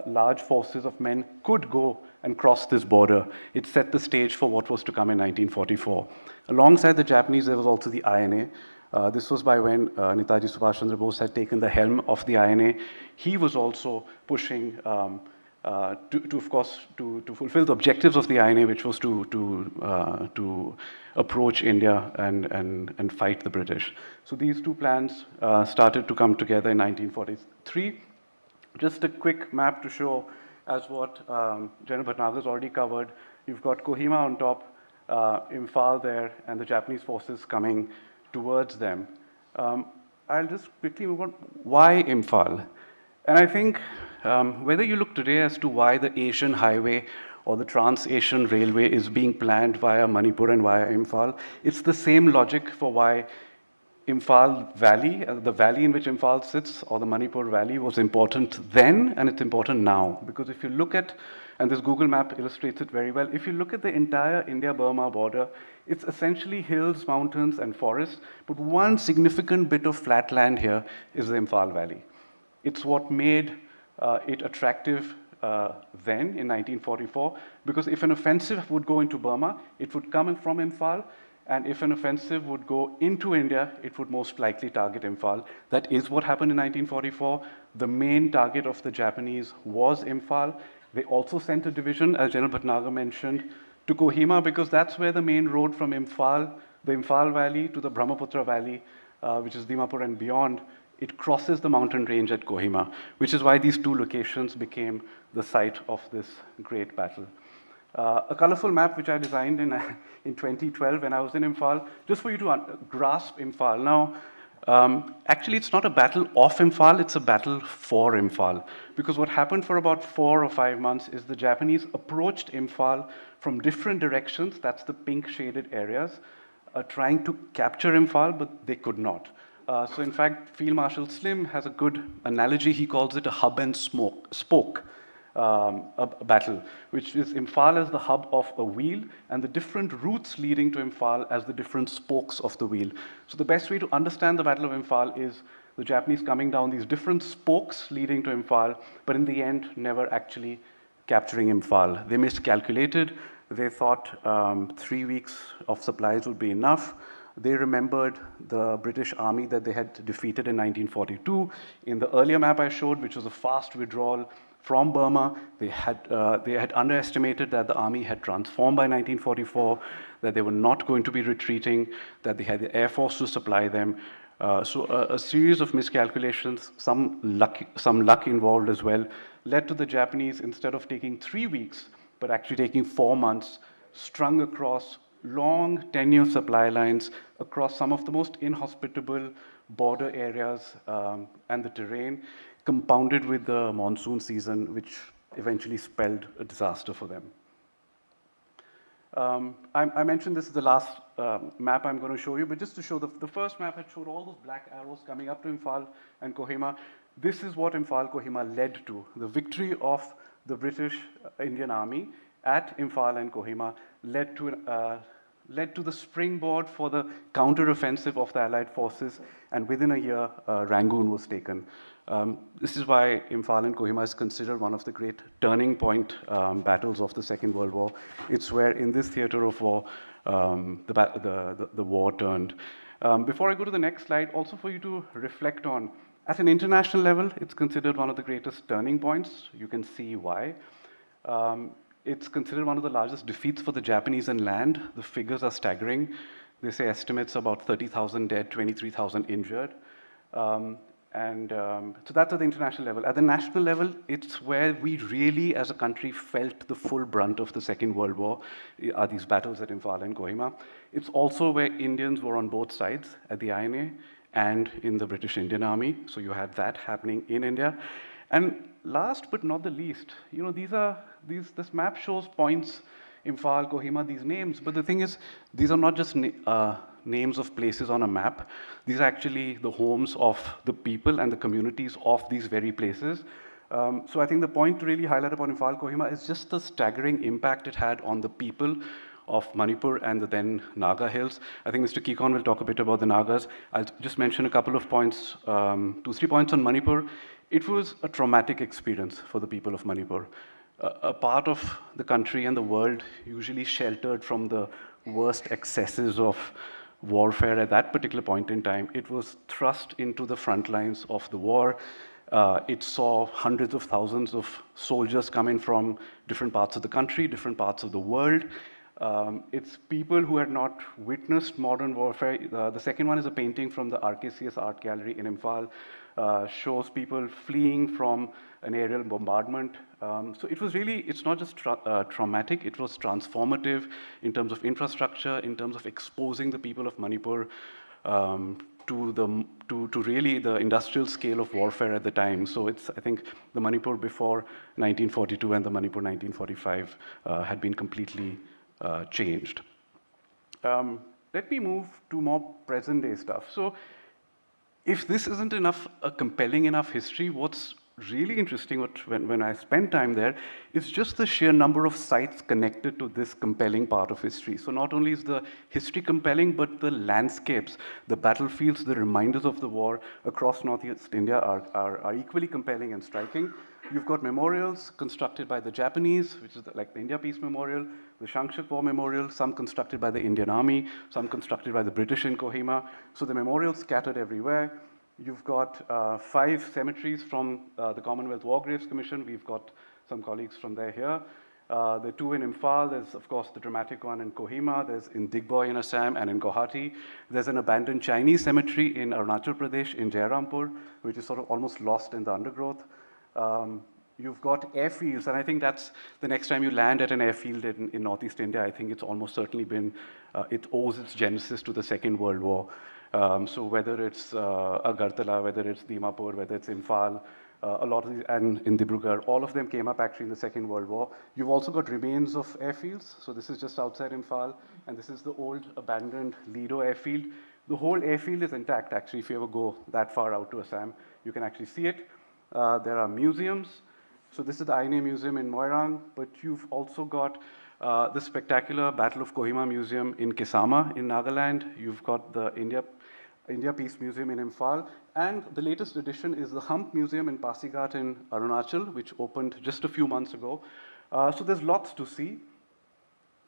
large forces of men could go and cross this border. It set the stage for what was to come in 1944. Alongside the Japanese, there was also the INA. This was by when Netaji Subhash Chandra Bose had taken the helm of the INA. He was also pushing of course, to fulfill the objectives of the INA, which was to approach India and fight the British. So these two plans started to come together in 1943. Just a quick map to show, as what General Bhatnagar has already covered. You've got Kohima on top, Imphal there, and the Japanese forces coming towards them. I'll just quickly move on. Why Imphal? And I think whether you look today as to why the Asian Highway or the Trans-Asian Railway is being planned via Manipur and via Imphal, it's the same logic for why Imphal Valley, the valley in which Imphal sits, or the Manipur Valley, was important then and it's important now. Because if you look at, and this Google map illustrates it very well, if you look at the entire India-Burma border, it's essentially hills, mountains, and forests, but one significant bit of flat land here is the Imphal Valley. It's what made it attractive then in 1944, because if an offensive would go into Burma, it would come in from Imphal, and if an offensive would go into India, it would most likely target Imphal. That is what happened in 1944. The main target of the Japanese was Imphal. They also sent a division, as General Bhatnagar mentioned, to Kohima, because that's where the main road from Imphal, the Imphal Valley to the Brahmaputra Valley, which is Dimapur and beyond, it crosses the mountain range at Kohima, which is why these two locations became the site of this great battle. A colorful map which I designed in 2012 when I was in Imphal, just for you to grasp Imphal. Now, actually, it's not a battle of Imphal, it's a battle for Imphal. Because what happened for about 4 or 5 months is the Japanese approached Imphal from different directions, that's the pink shaded areas, trying to capture Imphal, but they could not. So in fact, Field Marshal Slim has a good analogy. He calls it a hub and spoke a battle, which is Imphal as the hub of a wheel and the different routes leading to Imphal as the different spokes of the wheel. So the best way to understand the Battle of Imphal is the Japanese coming down these different spokes leading to Imphal, but in the end, never actually capturing Imphal. They miscalculated. They thought 3 weeks of supplies would be enough. They remembered the British army that they had defeated in 1942. In the earlier map I showed, which was a fast withdrawal from Burma, they had underestimated that the army had transformed by 1944, that they were not going to be retreating, that they had the Air Force to supply them. So a series of miscalculations, some luck involved as well, led to the Japanese, instead of taking 3 weeks, but actually taking 4 months, strung across long tenure supply lines across some of the most inhospitable border areas and the terrain, compounded with the monsoon season, which eventually spelled a disaster for them. I mentioned this is the last map I'm going to show you, but just to show the first map had showed all those black arrows coming up to Imphal and Kohima. This is what Imphal Kohima led to. The victory of the British Indian Army at Imphal and Kohima led to the springboard for the counter-offensive of the Allied forces, and within a year, Rangoon was taken. This is why Imphal and Kohima is considered one of the great turning point battles of the Second World War. It's where, in this theater of war, the war turned. Before I go to the next slide, also for you to reflect on, at an international level, it's considered one of the greatest turning points. You can see why. It's considered one of the largest defeats for the Japanese in land. The figures are staggering. They say estimates about 30,000 dead, 23,000 injured. So that's at the international level. At the national level, it's where we really, as a country, felt the full brunt of the Second World War, are these battles at Imphal and Kohima. It's also where Indians were on both sides, at the INA and in the British Indian Army. So you had that happening in India. And last but not the least, this map shows points, Imphal, Kohima, these names, but the thing is, these are not just names of places on a map. These are actually the homes of the people and the communities of these very places. So I think the point to really highlight about Imphal Kohima is just the staggering impact it had on the people of Manipur and the then Naga Hills. I think Mr. Kikon will talk a bit about the Nagas. I'll just mention a couple of points, 2-3 points on Manipur. It was a traumatic experience for the people of Manipur. A part of the country and the world usually sheltered from the worst excesses of warfare at that particular point in time. It was thrust into the front lines of the war. It saw hundreds of thousands of soldiers come in from different parts of the country, different parts of the world. It's people who had not witnessed modern warfare. The second one is a painting from the RKCS Art Gallery in Imphal. Shows people fleeing from an aerial bombardment. So it was really, it's not just traumatic, it was transformative in terms of infrastructure, in terms of exposing the people of Manipur to really the industrial scale of warfare at the time. So it's, I think, the Manipur before 1942 and the Manipur 1945 had been completely changed. Let me move to more present-day stuff. So if this isn't enough, a compelling enough history, what's really interesting when I spend time there is just the sheer number of sites connected to this compelling part of history. So not only is the history compelling, but the landscapes, the battlefields, the reminders of the war across Northeast India are equally compelling and striking. You've got memorials constructed by the Japanese, which is like the India Peace Memorial, the Shangshak War Memorial, some constructed by the Indian Army, some constructed by the British in Kohima. So the memorials scattered everywhere. You've got 5 cemeteries from the Commonwealth War Graves Commission. We've got some colleagues from there here. The 2 in Imphal, there's of course the dramatic one in Kohima, there's in Digboy in Assam and in Guwahati. There's an abandoned Chinese cemetery in Arunachal Pradesh in Jairampur, which is sort of almost lost in the undergrowth. You've got airfields, and I think that's the next time you land at an airfield in Northeast India, I think it's almost certainly been, it owes its genesis to the Second World War. So whether it's Agartala, whether it's Dimapur, whether it's Imphal, a lot of these, and in Dibrugarh, all of them came up actually in the Second World War. You've also got remains of airfields. So this is just outside Imphal, and this is the old abandoned Lido airfield. The whole airfield is intact actually. If you ever go that far out to Assam, you can actually see it. There are museums. So this is the Aine Museum in Moirang, but you've also got the spectacular Battle of Kohima Museum in Kisama in Nagaland. You've got the India Peace Museum in Imphal, and the latest addition is the Hump Museum in Pasighat in Arunachal, which opened just a few months ago. So there's lots to see.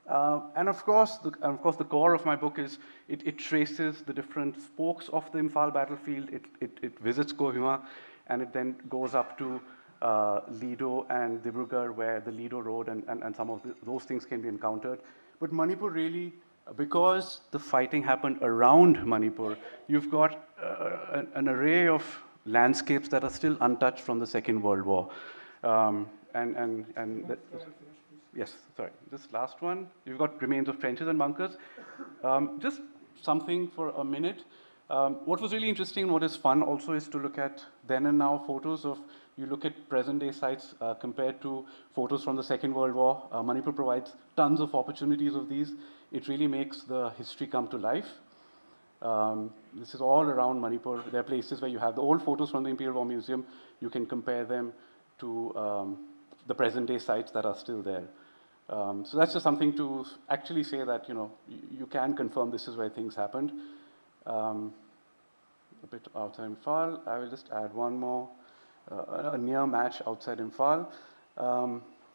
And of course, the core of my book is it traces the different spokes of the Imphal battlefield. It visits Kohima, and it then goes up to Lido and Dibrugarh, where the Lido Road and some of those things can be encountered. But Manipur really, because the fighting happened around Manipur, you've got an array of landscapes that are still untouched from the Second World War. Yes, sorry, this last one, you've got remains of trenches and bunkers. Just something for a minute. What was really interesting and what is fun also is to look at then and now photos of, you look at present day sites compared to photos from the Second World War. Manipur provides tons of opportunities of these. It really makes the history come to life. This is all around Manipur. There are places where you have the old photos from the Imperial War Museum. You can compare them to the present day sites that are still there. So that's just something to actually say that, you can confirm this is where things happened. A bit outside Imphal. I will just add one more, a near match outside Imphal.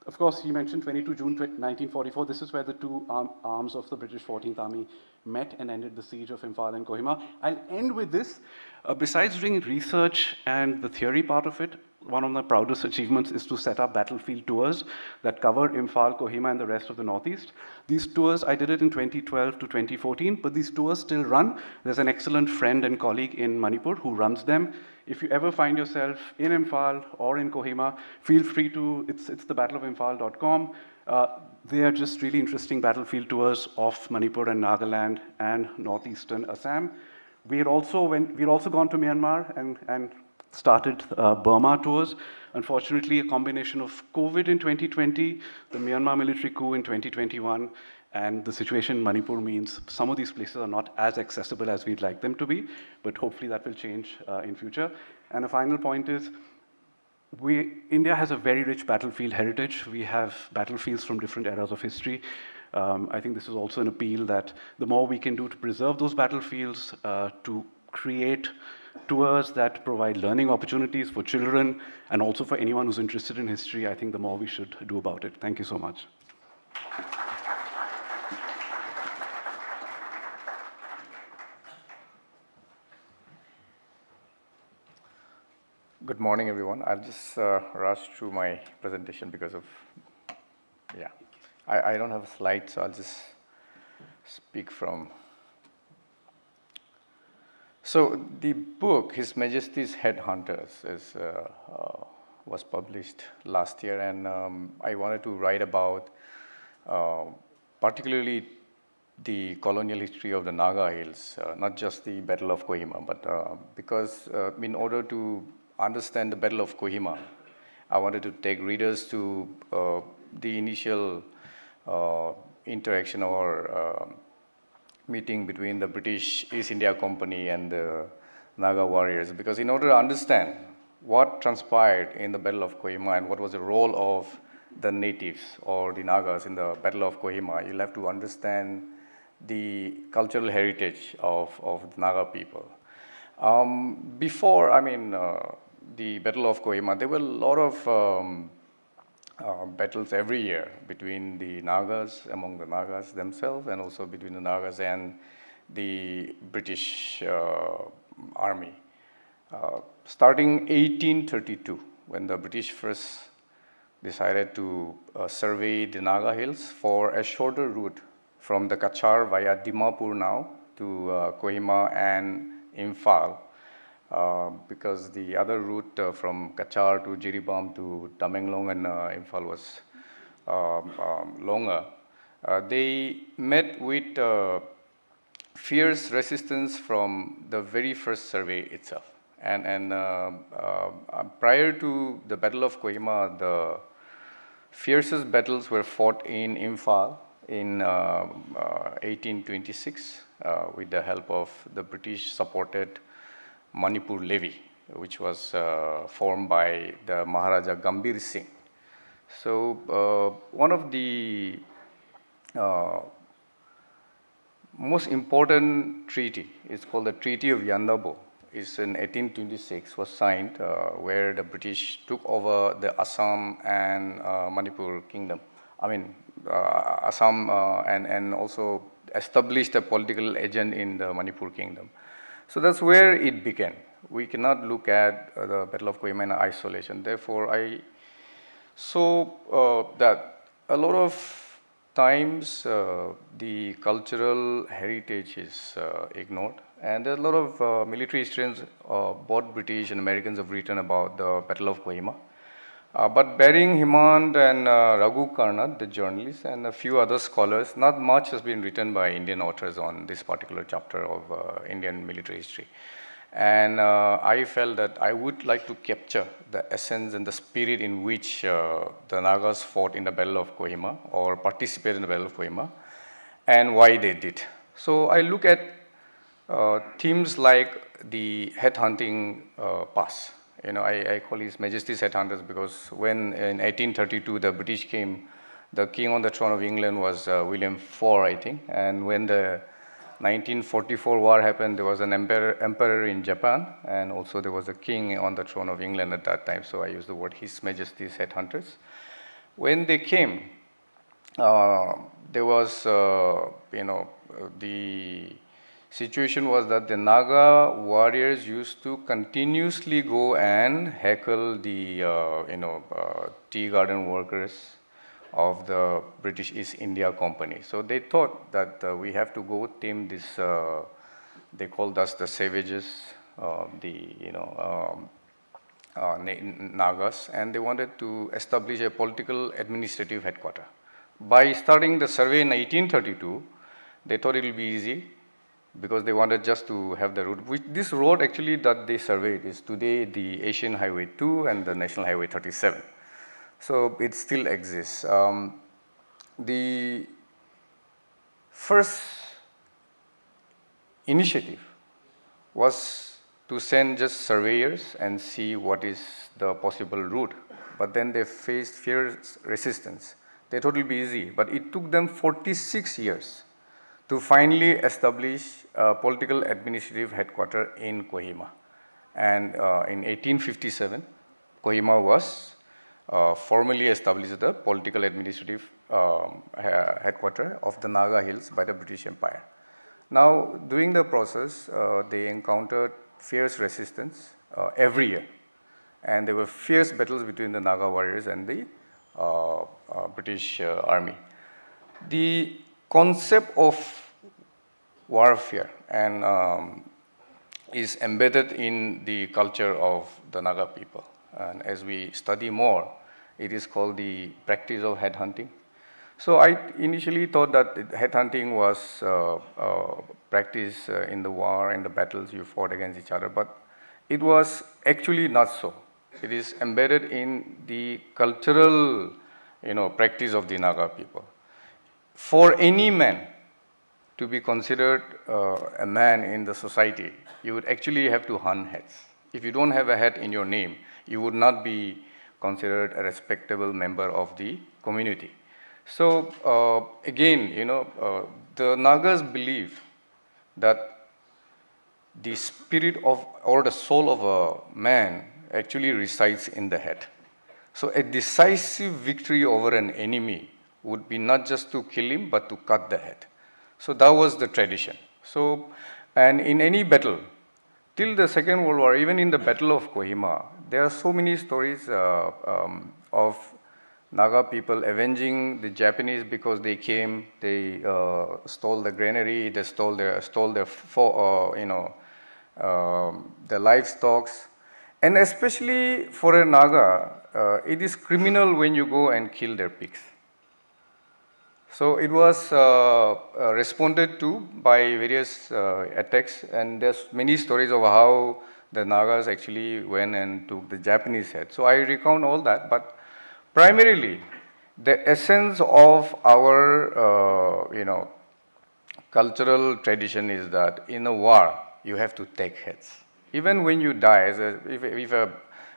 Of course, he mentioned 22 June 1944. This is where the two arms of the British 14th Army met and ended the siege of Imphal and Kohima. I'll end with this. Besides doing research and the theory part of it, one of my proudest achievements is to set up battlefield tours that cover Imphal, Kohima, and the rest of the Northeast. These tours, I did it in 2012 to 2014, but these tours still run. There's an excellent friend and colleague in Manipur who runs them. If you ever find yourself in Imphal or in Kohima, feel free to, it's thebattleofimphal.com. They are just really interesting battlefield tours of Manipur and Nagaland and northeastern Assam. We'd also gone to Myanmar and started Burma tours. Unfortunately, a combination of COVID in 2020, the Myanmar military coup in 2021, and the situation in Manipur means some of these places are not as accessible as we'd like them to be, but hopefully that will change in future. And a final point is, India has a very rich battlefield heritage. We have battlefields from different eras of history. I think this is also an appeal that the more we can do to preserve those battlefields, to create tours that provide learning opportunities for children and also for anyone who's interested in history, I think the more we should do about it. Thank you so much. Good morning, everyone. I'll just rush through my presentation because of, I don't have a slide, so I'll just speak from. So the book, His Majesty's Headhunters, was published last year, and I wanted to write about particularly the colonial history of the Naga Hills, not just the Battle of Kohima, but because in order to understand the Battle of Kohima, I wanted to take readers to the initial interaction or meeting between the British East India Company and the Naga warriors, because in order to understand what transpired in the Battle of Kohima and what was the role of the natives or the Nagas in the Battle of Kohima, you'll have to understand the cultural heritage of the Naga people. Before, the Battle of Kohima, there were a lot of battles every year between the Nagas, among the Nagas themselves, and also between the Nagas and the British army. Starting 1832, when the British first decided to survey the Naga Hills for a shorter route from the Kachar via Dimapur now to Kohima and Imphal, because the other route from Kachar to Jiribam to Tamenglong and Imphal was longer. They met with fierce resistance from the very first survey itself. And prior to the Battle of Kohima, the fiercest battles were fought in Imphal in 1826 with the help of the British-supported Manipur levy, which was formed by the Maharaja Gambhir Singh. So one of the most important treaty is called the Treaty of Yandabo. It's in 1826, was signed, where the British took over the Assam and Manipur kingdom. Assam and also established a political agent in the Manipur kingdom. So that's where it began. We cannot look at the Battle of Kohima in isolation. Therefore, I saw that a lot of times the cultural heritage is ignored. And there are a lot of military historians, both British and Americans, have written about the Battle of Kohima. But barring Himand and Raghu Karnad, the journalists, and a few other scholars, not much has been written by Indian authors on this particular chapter of Indian military history. And I felt that I would like to capture the essence and the spirit in which the Nagas fought in the Battle of Kohima or participated in the Battle of Kohima and why they did. So I look at themes like the headhunting pass. I call His Majesty's Headhunters because when in 1832 the British came, the king on the throne of England was William IV, I think. And when the 1944 war happened, there was an emperor in Japan, and also there was a king on the throne of England at that time. So I use the word His Majesty's Headhunters. When they came, there was, the situation was that the Naga warriors used to continuously go and heckle the tea garden workers of the British East India Company. So they thought that we have to go tame this. They called us the savages, Nagas, and they wanted to establish a political administrative headquarters. By starting the survey in 1832, they thought it will be easy, because they wanted just to have the road. This road actually that they surveyed is today the Asian Highway 2 and the National Highway 37. So it still exists. The first initiative was to send just surveyors and see what is the possible route. But then they faced fierce resistance. They thought it would be easy, but it took them 46 years to finally establish a political administrative headquarters in Kohima. And in 1857, Kohima was formally established as the political administrative headquarters of the Naga Hills by the British Empire. Now, during the process, they encountered fierce resistance every year. And there were fierce battles between the Naga warriors and the British army. The concept of warfare and is embedded in the culture of the Naga people. And as we study more, it is called the practice of headhunting. So I initially thought that headhunting was practiced in the war and the battles you fought against each other, but it was actually not so. It is embedded in the cultural, practice of the Naga people. For any man to be considered a man in the society, you would actually have to hunt heads. If you don't have a head in your name, you would not be considered a respectable member of the community. So again, the Nagas believe that the spirit of or the soul of a man actually resides in the head. So a decisive victory over an enemy would be not just to kill him, but to cut the head. So that was the tradition. So, and in any battle, till the Second World War, even in the Battle of Kohima, there are so many stories of Naga people avenging the Japanese because they came, they stole the granary, they stole their livestock. And especially for a Naga, it is criminal when you go and kill their pigs. So it was responded to by various attacks, and there's many stories of how the Nagas actually went and took the Japanese head. So I recount all that, but primarily the essence of our cultural tradition is that in a war you have to take heads. Even when you die, if a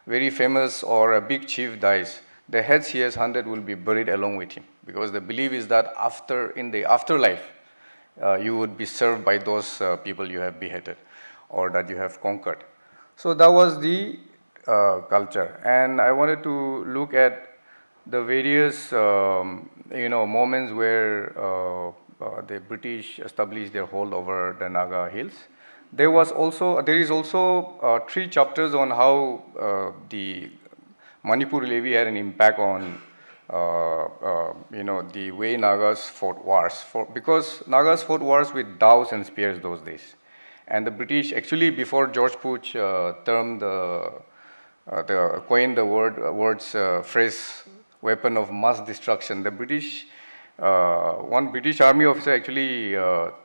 very famous or a big chief dies, the heads he has hunted will be buried along with him, because the belief is that in the afterlife, you would be served by those people you have beheaded or that you have conquered. So that was the culture, and I wanted to look at the various moments where the British established their hold over the Naga Hills. There is also 3 chapters on how the Manipur levy had an impact on the way Nagas fought wars. Because Nagas fought wars with dows and spears those days. And the British, actually before George Pooch coined the phrase weapon of mass destruction, the British, one British army officer actually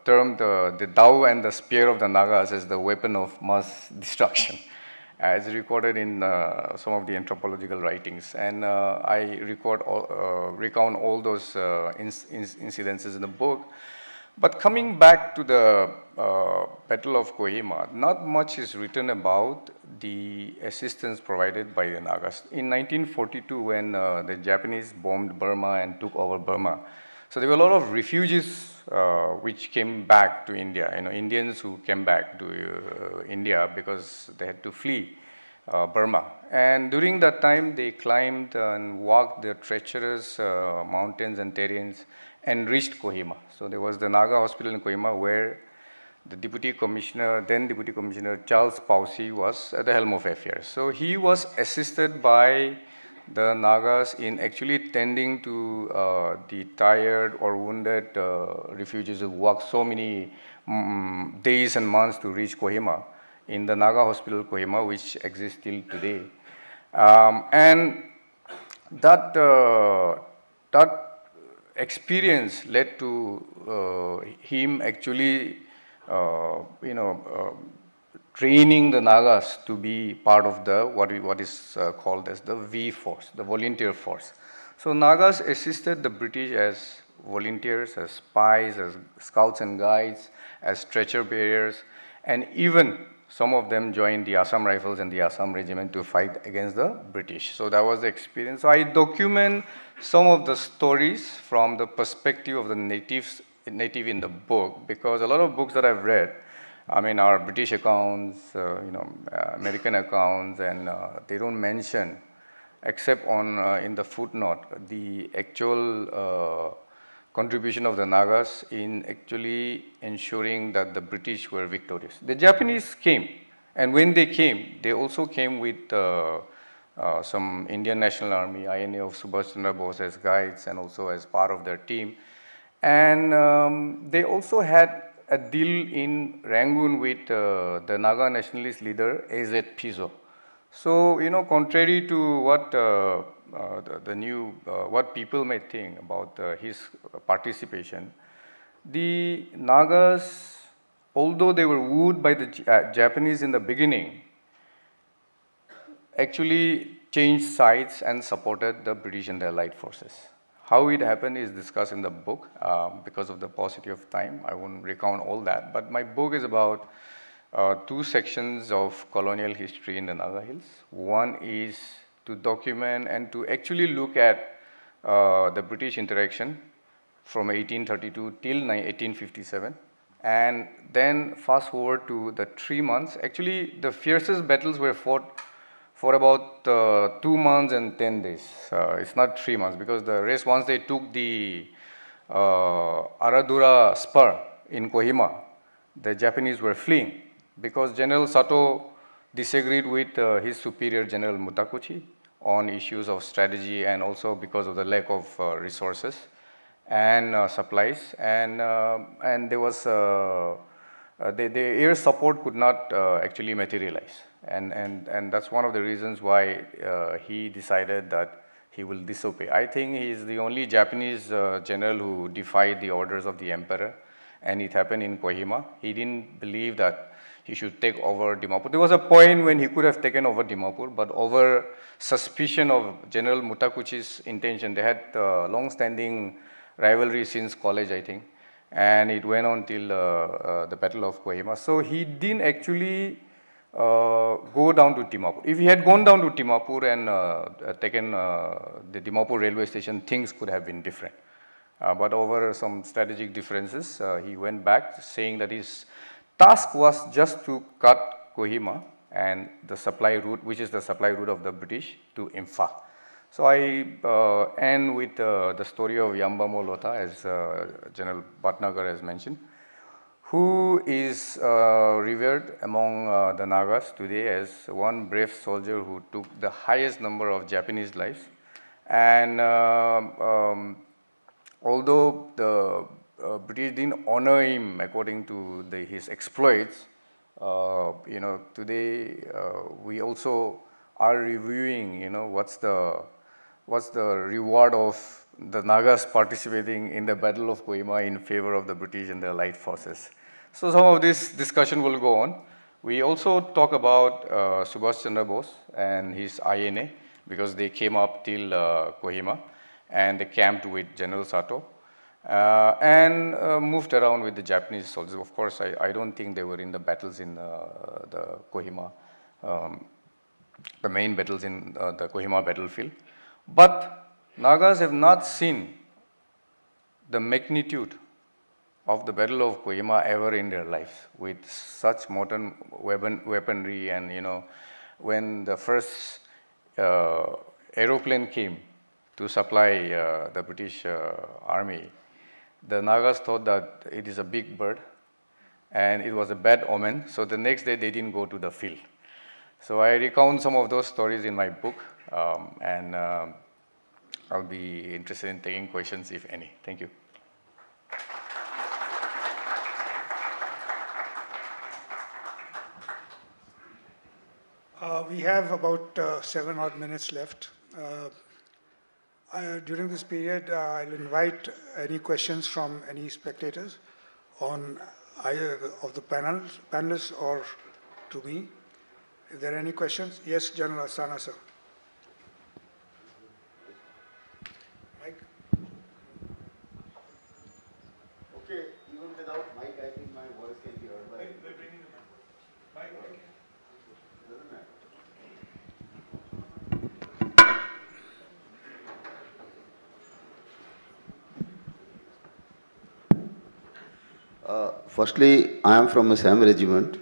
termed the dow and the spear of the Nagas as the weapon of mass destruction, as recorded in some of the anthropological writings. And I recount all those incidences in the book. But coming back to the Battle of Kohima, not much is written about the assistance provided by the Nagas. In 1942, when the Japanese bombed Burma and took over Burma, so there were a lot of refugees which came back to India, Indians who came back to India because they had to flee Burma. And during that time, they climbed and walked the treacherous mountains and terrains and reached Kohima. So there was the Naga hospital in Kohima where the then Deputy Commissioner Charles Poussey was at the helm of affairs. So he was assisted by the Nagas in actually tending to the tired or wounded refugees who walked so many days and months to reach Kohima in the Naga hospital Kohima, which exists till today. And that experience led to him actually training the Nagas to be part of the what is called as the V force, the volunteer force. So Nagas assisted the British as volunteers, as spies, as scouts and guides, as stretcher bearers, and even some of them joined the Assam Rifles and the Assam Regiment to fight against the British. So that was the experience. So I document some of the stories from the perspective of the native in the book, because a lot of books that I've read, I mean, are British accounts, American accounts, and they don't mention, except on in the footnote, the actual contribution of the Nagas in actually ensuring that the British were victorious. The Japanese came, and when they came, they also came with some Indian National Army, INA of Subhash Chandra Bose as guides and also as part of their team. And they also had a deal in Rangoon with the Naga nationalist leader, A.Z. Piso. So, contrary to what what people may think about his participation, the Nagas, although they were wooed by the Japanese in the beginning, actually changed sides and supported the British and the Allied forces. How it happened is discussed in the book. Because of the paucity of time, I won't recount all that. But my book is about two sections of colonial history in the Naga Hills. One is to document and to actually look at the British interaction from 1832 till 1857. And then fast forward to the 3 months. Actually, the fiercest battles were fought for about 2 months and 10 days. It's not 3 months, because the rest, once they took the Aradura spur in Kohima, the Japanese were fleeing, because General Sato disagreed with his superior General Mutakuchi on issues of strategy, and also because of the lack of resources and supplies, and there was the air support could not actually materialize, and that's one of the reasons why he decided that he will disobey. I think he is the only Japanese general who defied the orders of the emperor, and it happened in Kohima. He didn't believe that he should take over Dimapur. There was a point when he could have taken over Dimapur, but over suspicion of General Mutakuchi's intention, they had long-standing rivalry since college, I think, and it went on till the Battle of Kohima. So he didn't actually go down to Dimapur. If he had gone down to Dimapur and taken the Dimapur railway station, things could have been different. But over some strategic differences, he went back, saying that his task was just to cut Kohima and the supply route, which is the supply route of the British, to Imphal. So I end with the story of Yambamo Lota, as General Bhatnagar has mentioned, who is revered among the Nagas today as one brave soldier who took the highest number of Japanese lives. And although the British didn't honor him according to his exploits, today we also are reviewing, what's the reward of the Nagas participating in the Battle of Kohima in favor of the British and the Allied forces. So some of this discussion will go on. We also talk about Subhash Chandra Bose and his INA, because they came up till Kohima and they camped with General Sato and moved around with the Japanese soldiers. Of course, I don't think they were in the battles in the Kohima, the main battles in the Kohima battlefield. But Nagas have not seen the magnitude of the Battle of Kohima ever in their lives, with such modern weaponry, and when the first aeroplane came to supply the British army, the Nagas thought that it is a big bird and it was a bad omen, so the next day they didn't go to the field. So I recount some of those stories in my book, and I'll be interested in taking questions, if any. Thank you. We have about 7 odd minutes left. During this period, I'll invite any questions from any spectators on either of the panelists or to me. If there are any questions? Yes, General Asana, sir. Mike? Okay, even without mic, I think my voice can be heard by everybody. Mike. Firstly, I am from Assam regiment,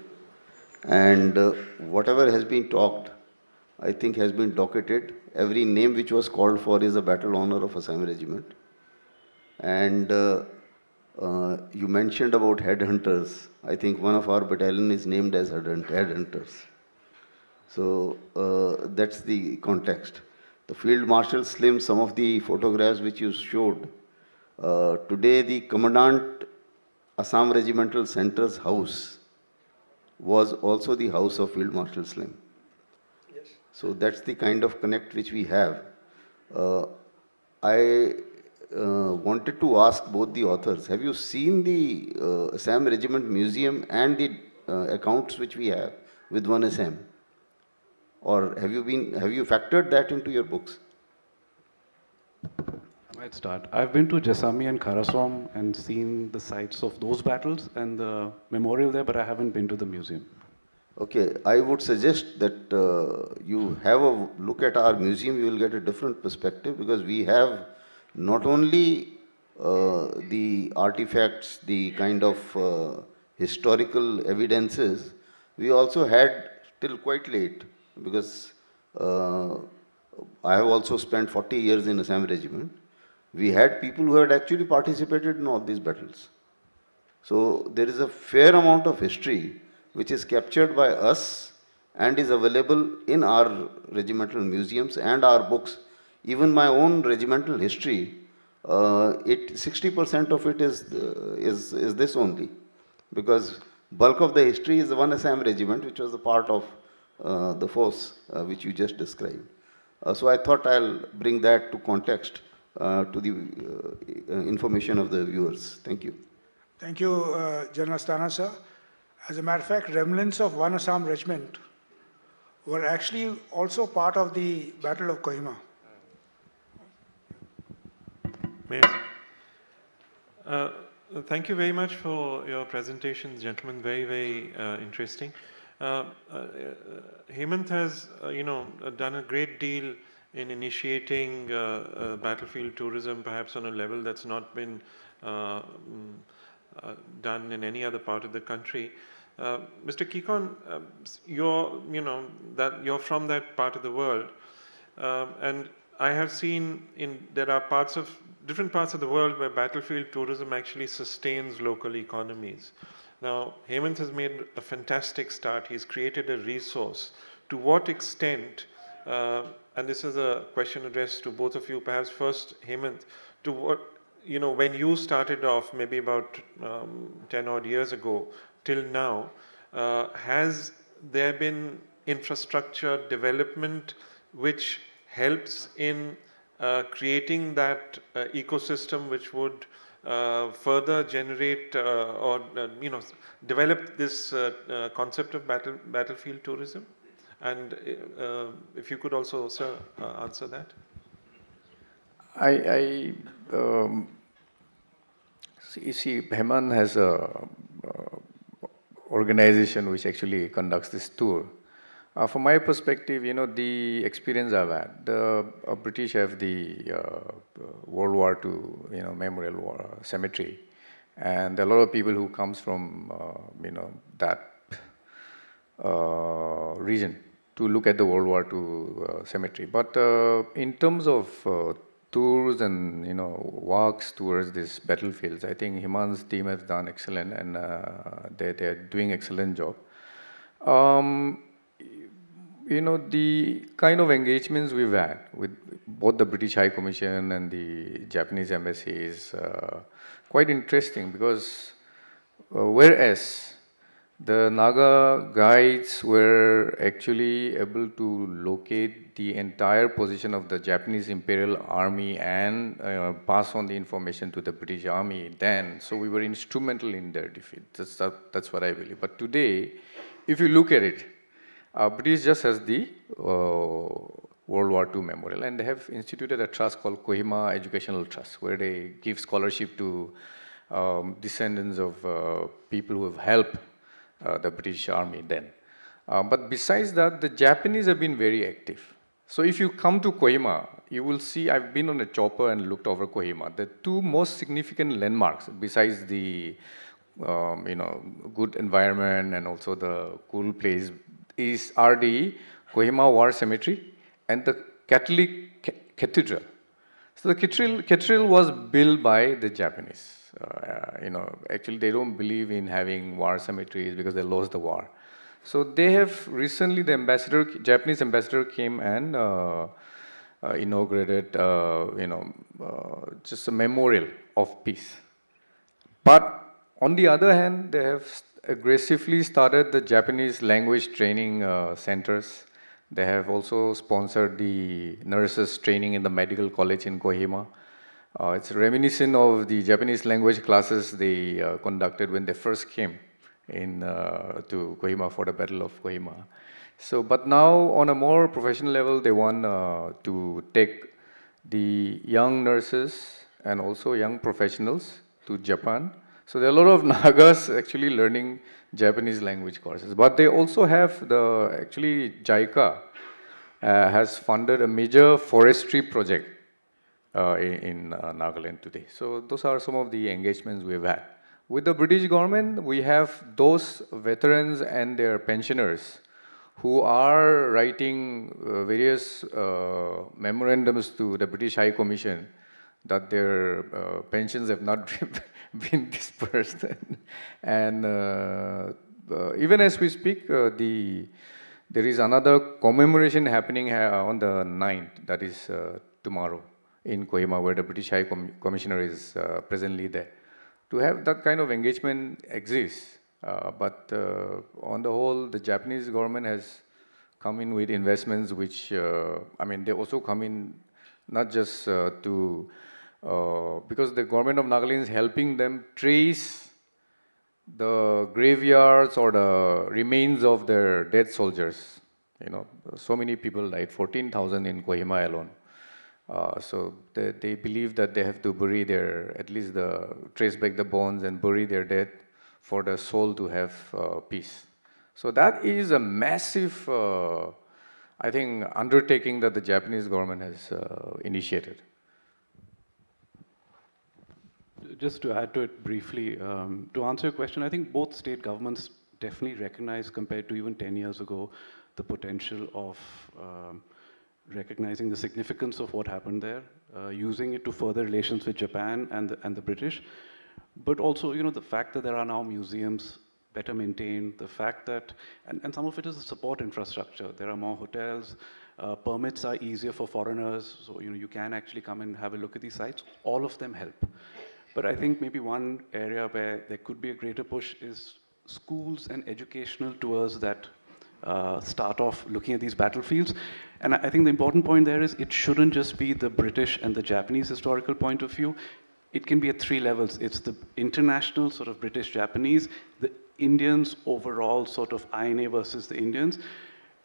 and whatever has been talked, I think has been docketed. Every name which was called for is a battle honor of Assam regiment. And you mentioned about headhunters. I think one of our battalion is named as headhunters. So that's the context. The Field Marshal Slim, some of the photographs which you showed, today the Commandant Assam Regimental Center's house was also the house of Field Marshal Slim. Yes. So that's the kind of connect which we have. I wanted to ask both the authors, have you seen the Assam Regiment Museum and the accounts which we have with one Assam? Or have you factored that into your books? I might start. I've been to Jasami and Karasom and seen the sites of those battles and the memorial there, but I haven't been to the museum. Okay, I would suggest that you have a look at our museum. You will get a different perspective, because we have not only the artifacts, the kind of historical evidences, we also had till quite late, because I have also spent 40 years in Assam regiment. We had people who had actually participated in all these battles. So there is a fair amount of history which is captured by us and is available in our regimental museums and our books. Even my own regimental history, 60% of it is this only, because bulk of the history is the one Assam regiment, which was a part of the force which you just described. So I thought I'll bring that to context to the information of the viewers. Thank you. Thank you, General Asthana, sir. As a matter of fact, remnants of one Assam regiment were actually also part of the Battle of Kohima. Thank you very much for your presentations, gentlemen. Very, very interesting. Hemant has, done a great deal in initiating battlefield tourism, perhaps on a level that's not been done in any other part of the country. Mr. Kikon, you're from that part of the world, and I have seen there are different parts of the world where battlefield tourism actually sustains local economies. Now, Hemant has made a fantastic start. He's created a resource. To what extent, and this is a question addressed to both of you, perhaps first, Hemant, to what, when you started off maybe about 10 odd years ago till now, has there been infrastructure development which helps in creating that ecosystem which would further generate or develop this concept of battlefield tourism? And if you could also, sir, answer that. See, Hemant has a organization which actually conducts this tour. From my perspective, the experience I've had, the British have the World War II, memorial cemetery, and there are a lot of people who comes from, that region to look at the World War II cemetery. But in terms of tours and walks towards these battlefields, I think Hemant's team has done excellent, and they're doing excellent job. The kind of engagements we've had with both the British High Commission and the Japanese embassy is quite interesting, because whereas the Naga guides were actually able to locate the entire position of the Japanese Imperial Army and pass on the information to the British Army then, so we were instrumental in their defeat. That's what I believe. But today, if you look at it, British just has the World War II memorial, and they have instituted a trust called Kohima Educational Trust, where they give scholarship to descendants of people who have helped the British Army then. But besides that, the Japanese have been very active. So if you come to Kohima, you will see, I've been on a chopper and looked over Kohima. The two most significant landmarks, besides the good environment and also the cool place are the Kohima War Cemetery and the Catholic Cathedral. So the cathedral was built by the Japanese. Actually they don't believe in having war cemeteries because they lost the war. So they have recently, the Japanese ambassador came and inaugurated, just a memorial of peace. But on the other hand, they have aggressively started the Japanese language training centers. They have also sponsored the nurses training in the medical college in Kohima. It's reminiscent of the Japanese language classes they conducted when they first came to Kohima for the Battle of Kohima. So, but now on a more professional level, they want to take the young nurses and also young professionals to Japan. So there are a lot of Nagas actually learning Japanese language courses. But they also have actually JICA has funded a major forestry project in Nagaland today. So those are some of the engagements we've had. With the British government, we have those veterans and their pensioners who are writing various memorandums to the British High Commission that their pensions have not been dispersed. And even as we speak, there is another commemoration happening on the 9th, that is tomorrow, in Kohima, where the British High Commissioner is presently there. To have that kind of engagement exists, but on the whole, the Japanese government has come in with investments which, they also come in not just because the government of Nagaland is helping them trace the graveyards or the remains of their dead soldiers. So many people died, 14,000 in Kohima alone. So they believe that they have to bury trace back the bones and bury their dead for the soul to have peace. So that is a massive, undertaking that the Japanese government has initiated. Just to add to it briefly, to answer your question, I think both state governments definitely recognize, compared to even 10 years ago, the potential of recognizing the significance of what happened there, using it to further relations with Japan and the British, but also, the fact that there are now museums better maintained, the fact that, and some of it is the support infrastructure. There are more hotels, permits are easier for foreigners, so you can actually come and have a look at these sites. All of them help. But I think maybe one area where there could be a greater push is schools and educational tours that start off looking at these battlefields. And I think the important point there is it shouldn't just be the British and the Japanese historical point of view. It can be at 3 levels. It's the international sort of British-Japanese, the Indians overall sort of INA versus the Indians.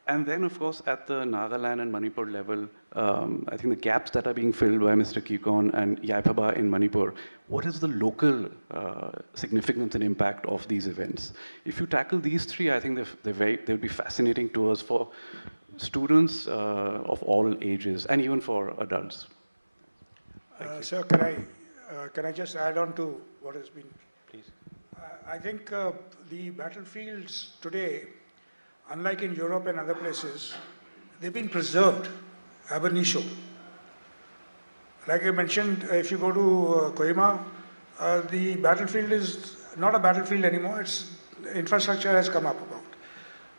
And then, of course, at the Nagaland and Manipur level, I think the gaps that are being filled by Mr. Kikon and Yaipaba in Manipur, what is the local significance and impact of these events? If you tackle these 3, I think they'll be fascinating tours for students of all ages and even for adults. Sir, can I just add on to what has been? Please. I think the battlefields today, unlike in Europe and other places, they've been preserved ab initio. Like I mentioned, if you go to Kohima, the battlefield is not a battlefield anymore, infrastructure has come up about.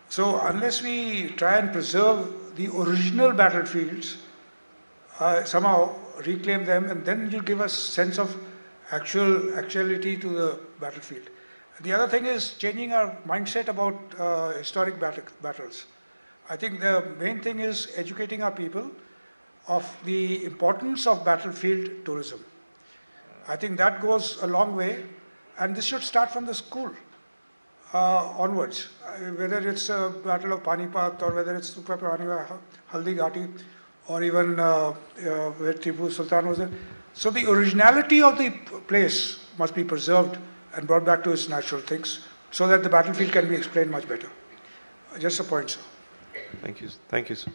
So unless we try and preserve the original battlefields, somehow reclaim them, and then you give us sense of actuality to the battlefield. The other thing is changing our mindset about historic battles. I think the main thing is educating our people of the importance of battlefield tourism. I think that goes a long way, and this should start from the school onwards. Whether it's a Battle of Panipat or whether it's Haldi Ghati or even where Tipu Sultan was there. So the originality of the place must be preserved and brought back to its natural things so that the battlefield can be explained much better. Just a point, sir. Thank you. Thank you, sir.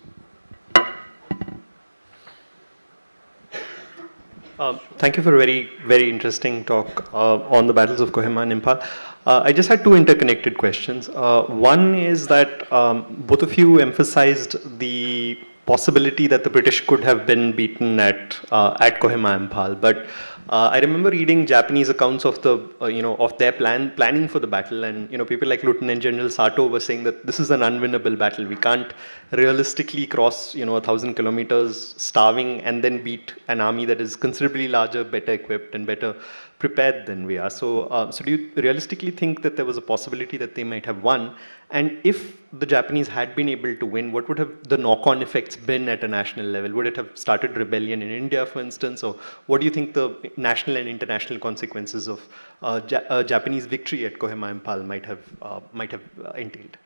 Thank you for a very, very interesting talk on the battles of Kohima and Imphal. I just had two interconnected questions. One is that both of you emphasized the possibility that the British could have been beaten at Kohima Imphal, but I remember reading Japanese accounts of the of their planning for the battle, and people like Lieutenant General Sato were saying that this is an unwinnable battle. We can't realistically cross 1,000 kilometers starving and then beat an army that is considerably larger, better equipped, and better prepared than we are. So, so do you realistically think that there was a possibility that they might have won? And if the Japanese had been able to win, what would have the knock-on effects been at a national level? Would it have started rebellion in India, for instance? Or what do you think the national and international consequences of a Japanese victory at Kohima Imphal might have entailed?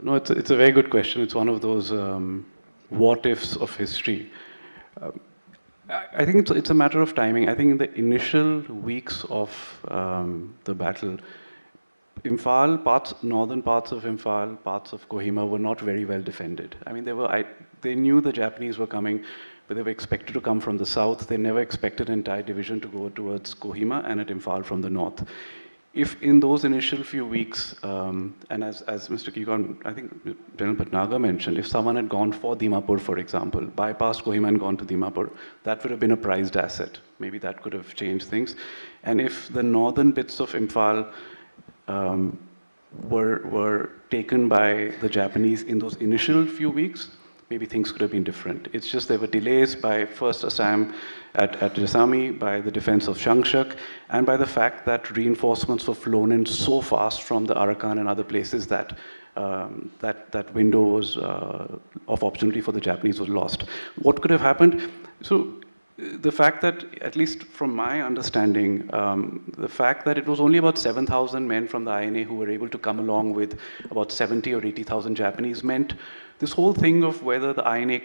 No, it's a very good question. It's one of those what-ifs of history. I think it's a matter of timing. I think in the initial weeks of the battle, Imphal, northern parts of Imphal, parts of Kohima were not very well defended. I mean, they knew the Japanese were coming, but they were expected to come from the south. They never expected an entire division to go towards Kohima and at Imphal from the north. If in those initial few weeks, and as Mr. Kikon, I think General Bhatnagar mentioned, if someone had gone for Dimapur, for example, bypassed Kohima and gone to Dimapur, that would have been a prized asset. Maybe that could have changed things. And if the northern bits of Imphal were taken by the Japanese in those initial few weeks, maybe things could have been different. It's just there were delays by first Assam at Jasami, by the defense of Shangshak, and by the fact that reinforcements were flown in so fast from the Arakan and other places that that window was of opportunity for the Japanese was lost. What could have happened? So the fact that, at least from my understanding, the fact that it was only about 7,000 men from the INA who were able to come along with about 70 or 80,000 Japanese meant this whole thing of whether the INA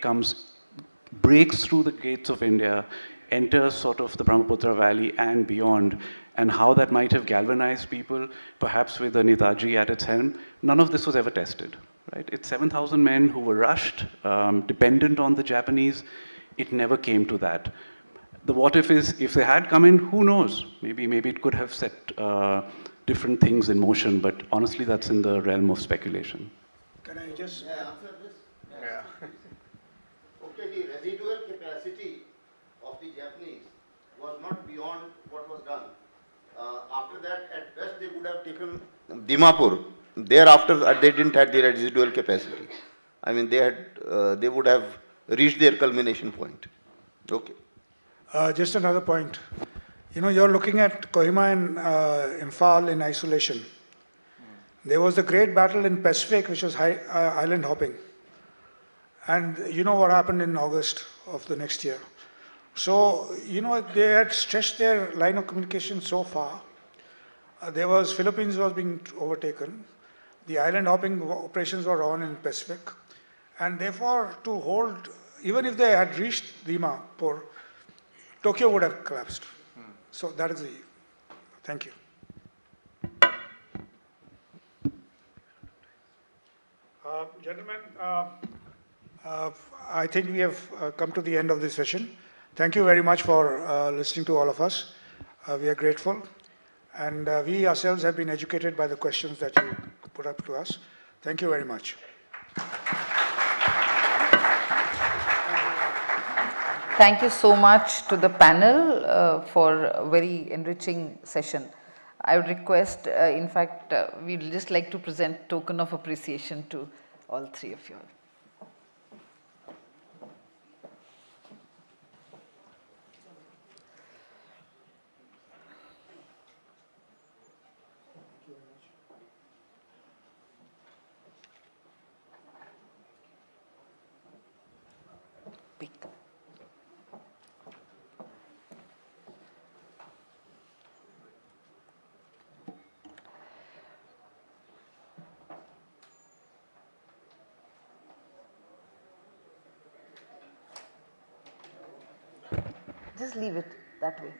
breaks through the gates of India, enters sort of the Brahmaputra Valley and beyond, and how that might have galvanized people, perhaps with the Netaji at its helm, none of this was ever tested. Right? It's 7,000 men who were rushed, dependent on the Japanese. It never came to that. The what if is, if they had come in, who knows? Maybe it could have set different things in motion, but honestly, that's in the realm of speculation. Can I just answer this? Yeah. Okay, the residual capacity of the Japanese was not beyond what was done. After that, at best, they would have taken Dimapur. Thereafter, they didn't have the residual capacity. I mean, they would have reached their culmination point. Okay. Just another point. You're looking at Kohima and Imphal in isolation. There was the great battle in Pacific, which was island hopping. And you know what happened in August of the next year. So, they had stretched their line of communication so far. Philippines was being overtaken. The island hopping operations were on in Pacific. And therefore, to hold, even if they had reached Dimapur, Tokyo would have collapsed. So that is thank you. Gentlemen, I think we have come to the end of this session. Thank you very much for listening to all of us. We are grateful. And we ourselves have been educated by the questions that you put up to us. Thank you very much. Thank you so much to the panel for a very enriching session. I would request, in fact, we'd just like to present token of appreciation to all three of you. Just leave it that way.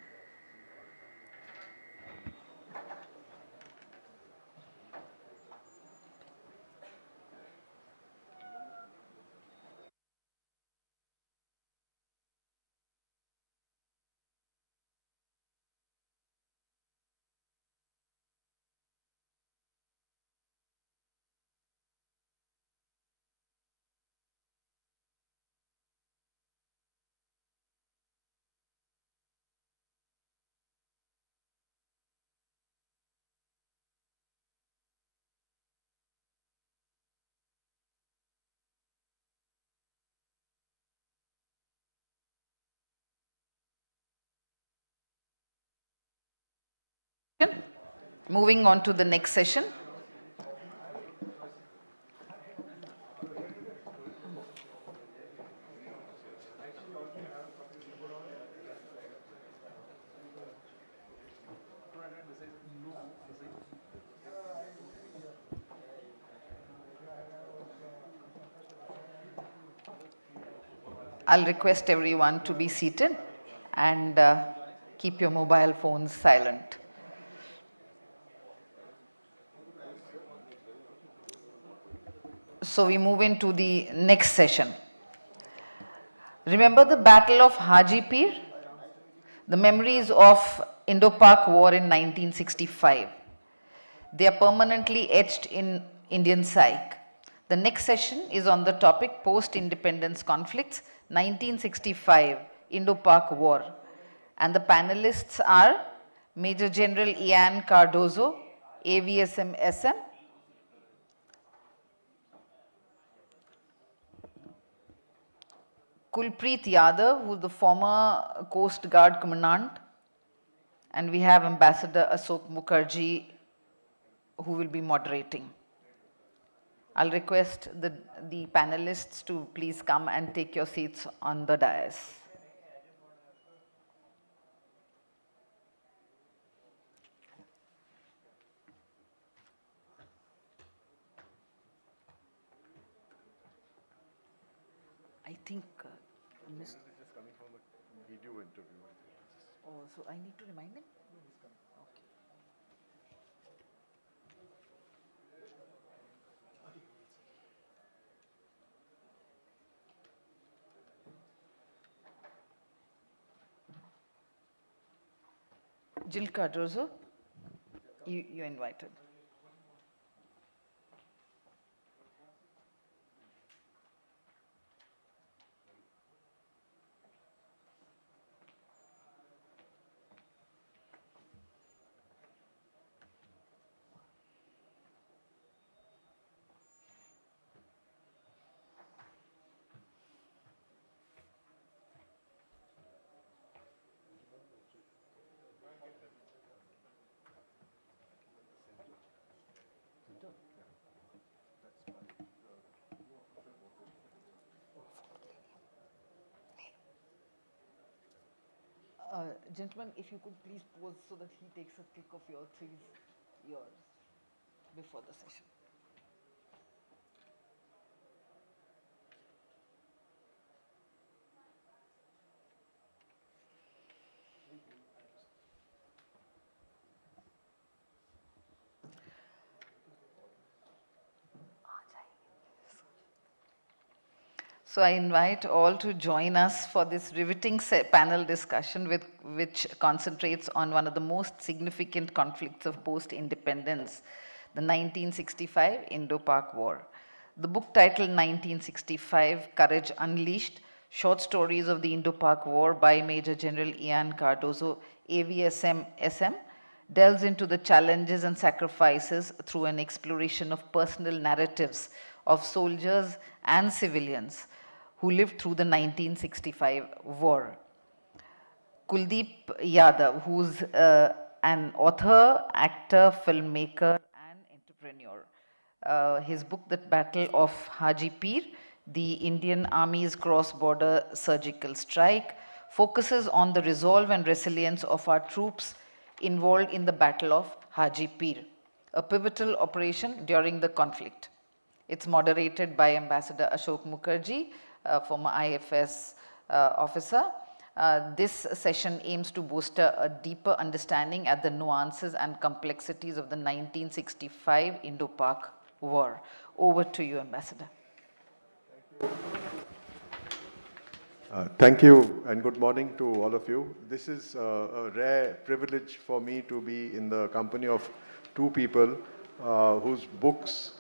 Moving on to the next session. I'll request everyone to be seated and keep your mobile phones silent. So we move into the next session. Remember the Battle of Hajipir? The memories of Indo-Pak War in 1965. They are permanently etched in Indian psyche. The next session is on the topic post-independence conflicts, 1965, Indo-Pak War. And the panelists are Major General Ian Cardozo, AVSM SM, Kulpreet Yadav, who is the former Coast Guard Commandant, and we have Ambassador Ashok Mukherjee, who will be moderating. I'll request the panelists to please come and take your seats on the dais. I think Mr. Just coming from a video interview. Oh, so I need to remind him? Okay. Jill Cardozo, you're invited. Gentlemen, if you could please pause so that he takes a click of yours before the session. So I invite all to join us for this riveting panel discussion which concentrates on one of the most significant conflicts of post-independence, the 1965 Indo-Pak War. The book titled 1965, Courage Unleashed, Short Stories of the Indo-Pak War by Major General Ian Cardozo, AVSM SM, delves into the challenges and sacrifices through an exploration of personal narratives of soldiers and civilians who lived through the 1965 war. Kuldeep Yadav, who's an author, actor, filmmaker, and entrepreneur. His book, The Battle of Hajipir, the Indian Army's cross-border surgical strike, focuses on the resolve and resilience of our troops involved in the Battle of Hajipir, a pivotal operation during the conflict. It's moderated by Ambassador Ashok Mukherjee, former IFS officer. This session aims to bolster a deeper understanding at the nuances and complexities of the 1965 Indo-Pak War. Over to you, Ambassador. Thank you and good morning to all of you. This is a rare privilege for me to be in the company of two people whose books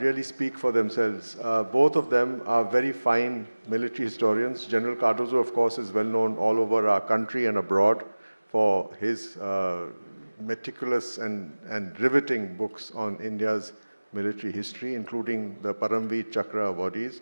really speak for themselves. Both of them are very fine military historians. General Cardozo, of course, is well known all over our country and abroad for his meticulous and riveting books on India's military history, including the Paramveer Chakra awardees.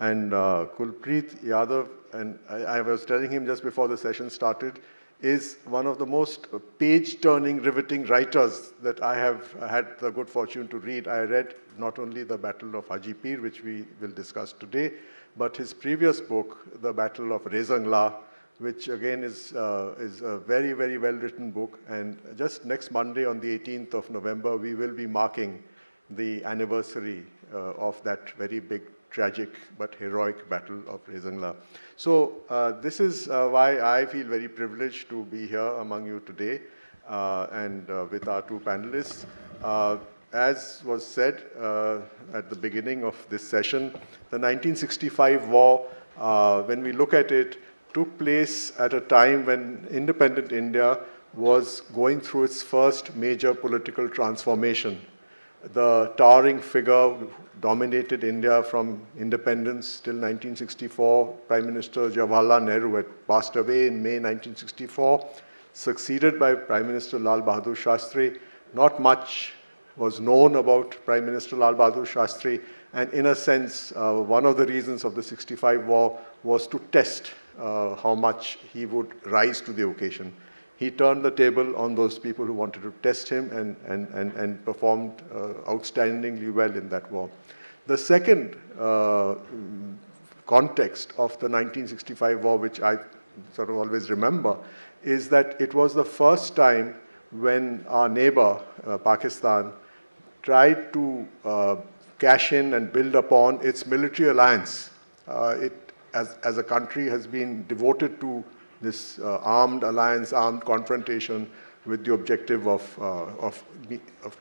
And Kulpreet Yadav, and I was telling him just before the session started, is one of the most page-turning, riveting writers that I have had the good fortune to read. I read not only the Battle of Hajipir, which we will discuss today, but his previous book, The Battle of Rezangla, which again is a very, very well-written book. And just next Monday, on the 18th of November, we will be marking the anniversary of that very big, tragic but heroic Battle of Rezangla. So this is why I feel very privileged to be here among you today and with our two panelists. As was said at the beginning of this session, the 1965 war, when we look at it, took place at a time when independent India was going through its first major political transformation. The towering figure dominated India from independence till 1964. Prime Minister Jawaharlal Nehru had passed away in May 1964, succeeded by Prime Minister Lal Bahadur Shastri. Not much was known about Prime Minister Lal Bahadur Shastri, and in a sense, one of the reasons of the 65 war was to test how much he would rise to the occasion. He turned the table on those people who wanted to test him and performed outstandingly well in that war. The second context of the 1965 war, which I sort of always remember, is that it was the first time when our neighbor, Pakistan, tried to cash in and build upon its military alliance. It, as a country, has been devoted to this armed alliance, armed confrontation with the objective of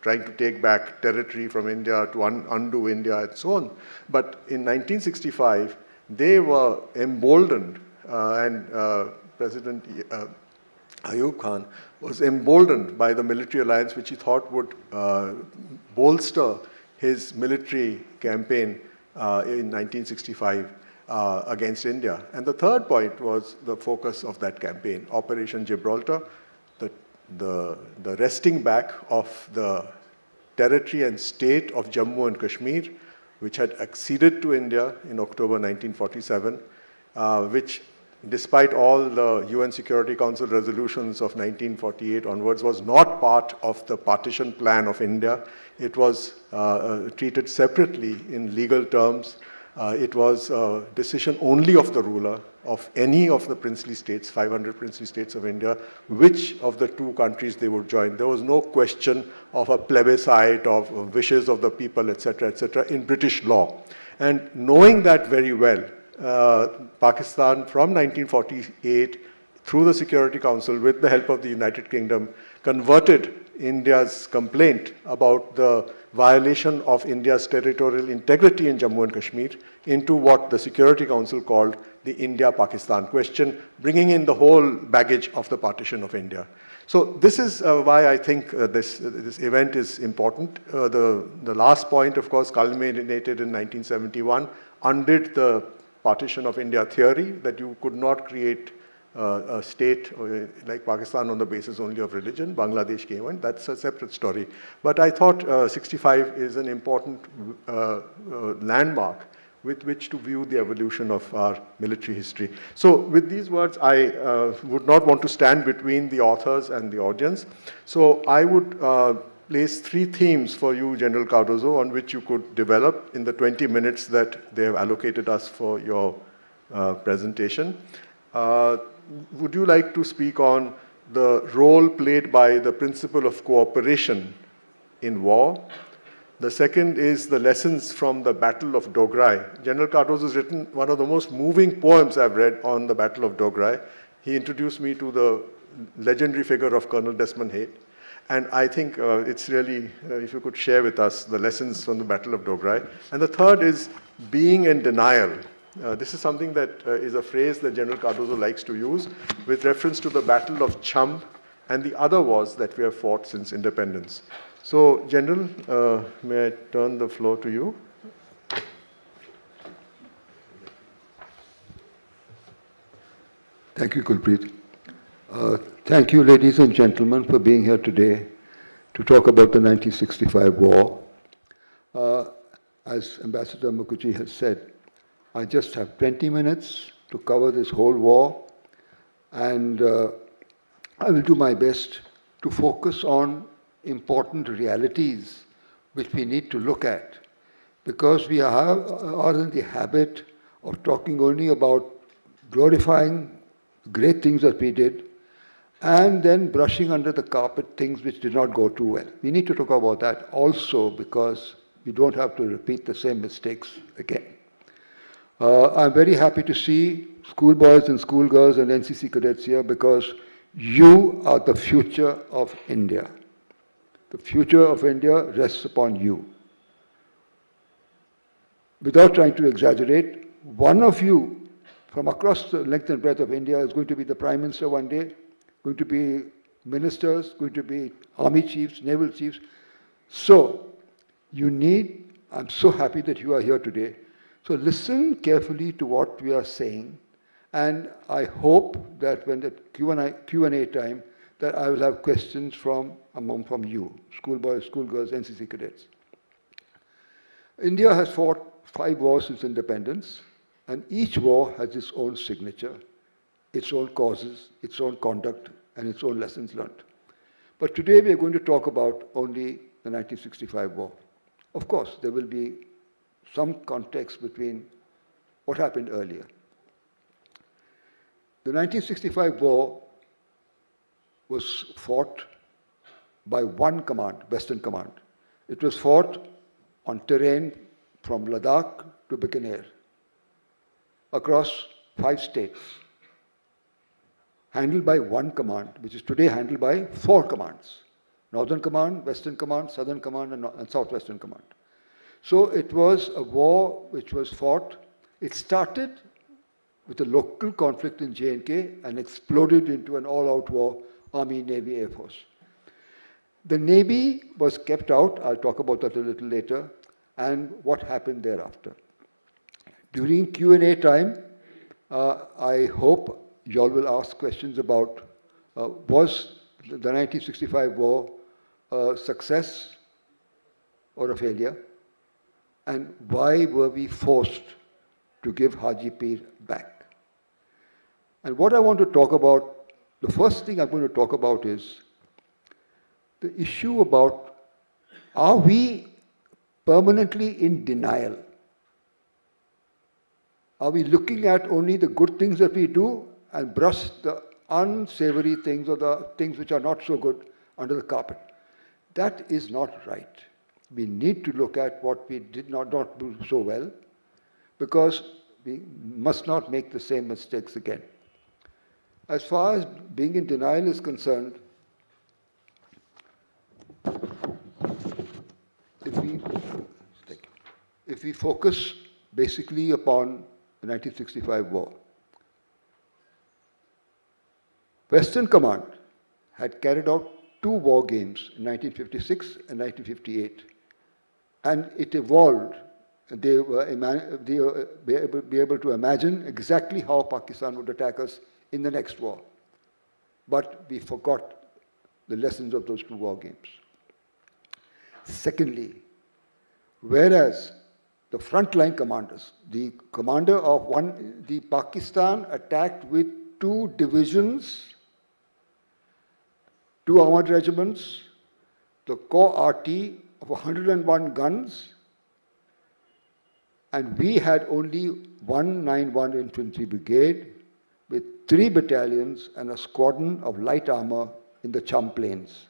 trying to take back territory from India, to undo India, and so on. But in 1965, they were emboldened, and President Ayub Khan was emboldened by the military alliance, which he thought would bolster his military campaign in 1965. Against India. And the third point was the focus of that campaign, Operation Gibraltar, the wresting back of the territory and state of Jammu and Kashmir, which had acceded to India in October 1947, which, despite all the UN Security Council resolutions of 1948 onwards, was not part of the partition plan of India. It was treated separately in legal terms. It was a decision only of the ruler of any of the princely states, 500 princely states of India, which of the two countries they would join. There was no question of a plebiscite, of wishes of the people, etc., in British law. And knowing that very well, Pakistan from 1948, through the Security Council, with the help of the United Kingdom, converted India's complaint about the violation of India's territorial integrity in Jammu and Kashmir into what the Security Council called the India-Pakistan question, bringing in the whole baggage of the partition of India. So this is why I think this event is important. The last point, of course, culminated in 1971, undid the partition of India theory that you could not create a state like Pakistan on the basis only of religion. Bangladesh came in. That's a separate story. But I thought 65 is an important landmark with which to view the evolution of our military history. So with these words, I would not want to stand between the authors and the audience. So I would place three themes for you, General Cardozo, on which you could develop in the 20 minutes that they have allocated us for your presentation. Would you like to speak on the role played by the principle of cooperation in war? The second is the lessons from the Battle of Dograi. General Cardozo has written one of the most moving poems I've read on the Battle of Dograi. He introduced me to the legendary figure of Colonel Desmond Hay. And I think it's really, if you could share with us the lessons from the Battle of Dograi. And the third is being in denial. This is something that is a phrase that General Cardozo likes to use with reference to the Battle of Cham and the other wars that we have fought since independence. So, General, may I turn the floor to you? Thank you, Kulpreet. Thank you, ladies and gentlemen, for being here today to talk about the 1965 war. As Ambassador Mukherjee has said, I just have 20 minutes to cover this whole war, and I will do my best to focus on important realities which we need to look at, because we are in the habit of talking only about glorifying great things that we did and then brushing under the carpet things which did not go too well. We need to talk about that also, because we don't have to repeat the same mistakes again. I'm very happy to see schoolboys and schoolgirls and NCC cadets here, because you are the future of India. The future of India rests upon you. Without trying to exaggerate, one of you from across the length and breadth of India is going to be the Prime Minister one day, going to be ministers, going to be army chiefs, naval chiefs. So, I'm so happy that you are here today. So listen carefully to what we are saying, and I hope that when the Q&A time, that I will have questions from you, schoolboys, schoolgirls, NCC cadets. India has fought 5 wars since independence, and each war has its own signature, its own causes, its own conduct, and its own lessons learned. But today we are going to talk about only the 1965 war. Of course, there will be some context between what happened earlier. The 1965 war was fought by one command, Western Command. It was fought on terrain from Ladakh to Bikaner, across 5 states, handled by one command, which is today handled by 4 commands: Northern Command, Western Command, Southern Command, and Southwestern Command. So it was a war which was fought. It started with a local conflict in J&K and exploded into an all-out war, Army, Navy, Air Force. The Navy was kept out. I'll talk about that a little later, and what happened thereafter. During Q&A time, I hope you all will ask questions about was the 1965 war a success or a failure, and why were we forced to give Haji Pir back? And what I want to talk about, the first thing I'm going to talk about is the issue about, are we permanently in denial? Are we looking at only the good things that we do and brush the unsavory things or the things which are not so good under the carpet? That is not right. We need to look at what we did not do so well, because we must not make the same mistakes again. As far as being in denial is concerned, if we focus basically upon the 1965 war, Western Command had carried out 2 war games in 1956 and 1958, and it evolved. They were able to imagine exactly how Pakistan would attack us in the next war. But we forgot the lessons of those 2 war games. Secondly, whereas the frontline commanders, the commander of the Pakistan attacked with 2 divisions, 2 armored regiments, the Corps RT of 101 guns, and we had only 191 Infantry Brigade with 3 battalions and a squadron of light armor in the Cham Plains.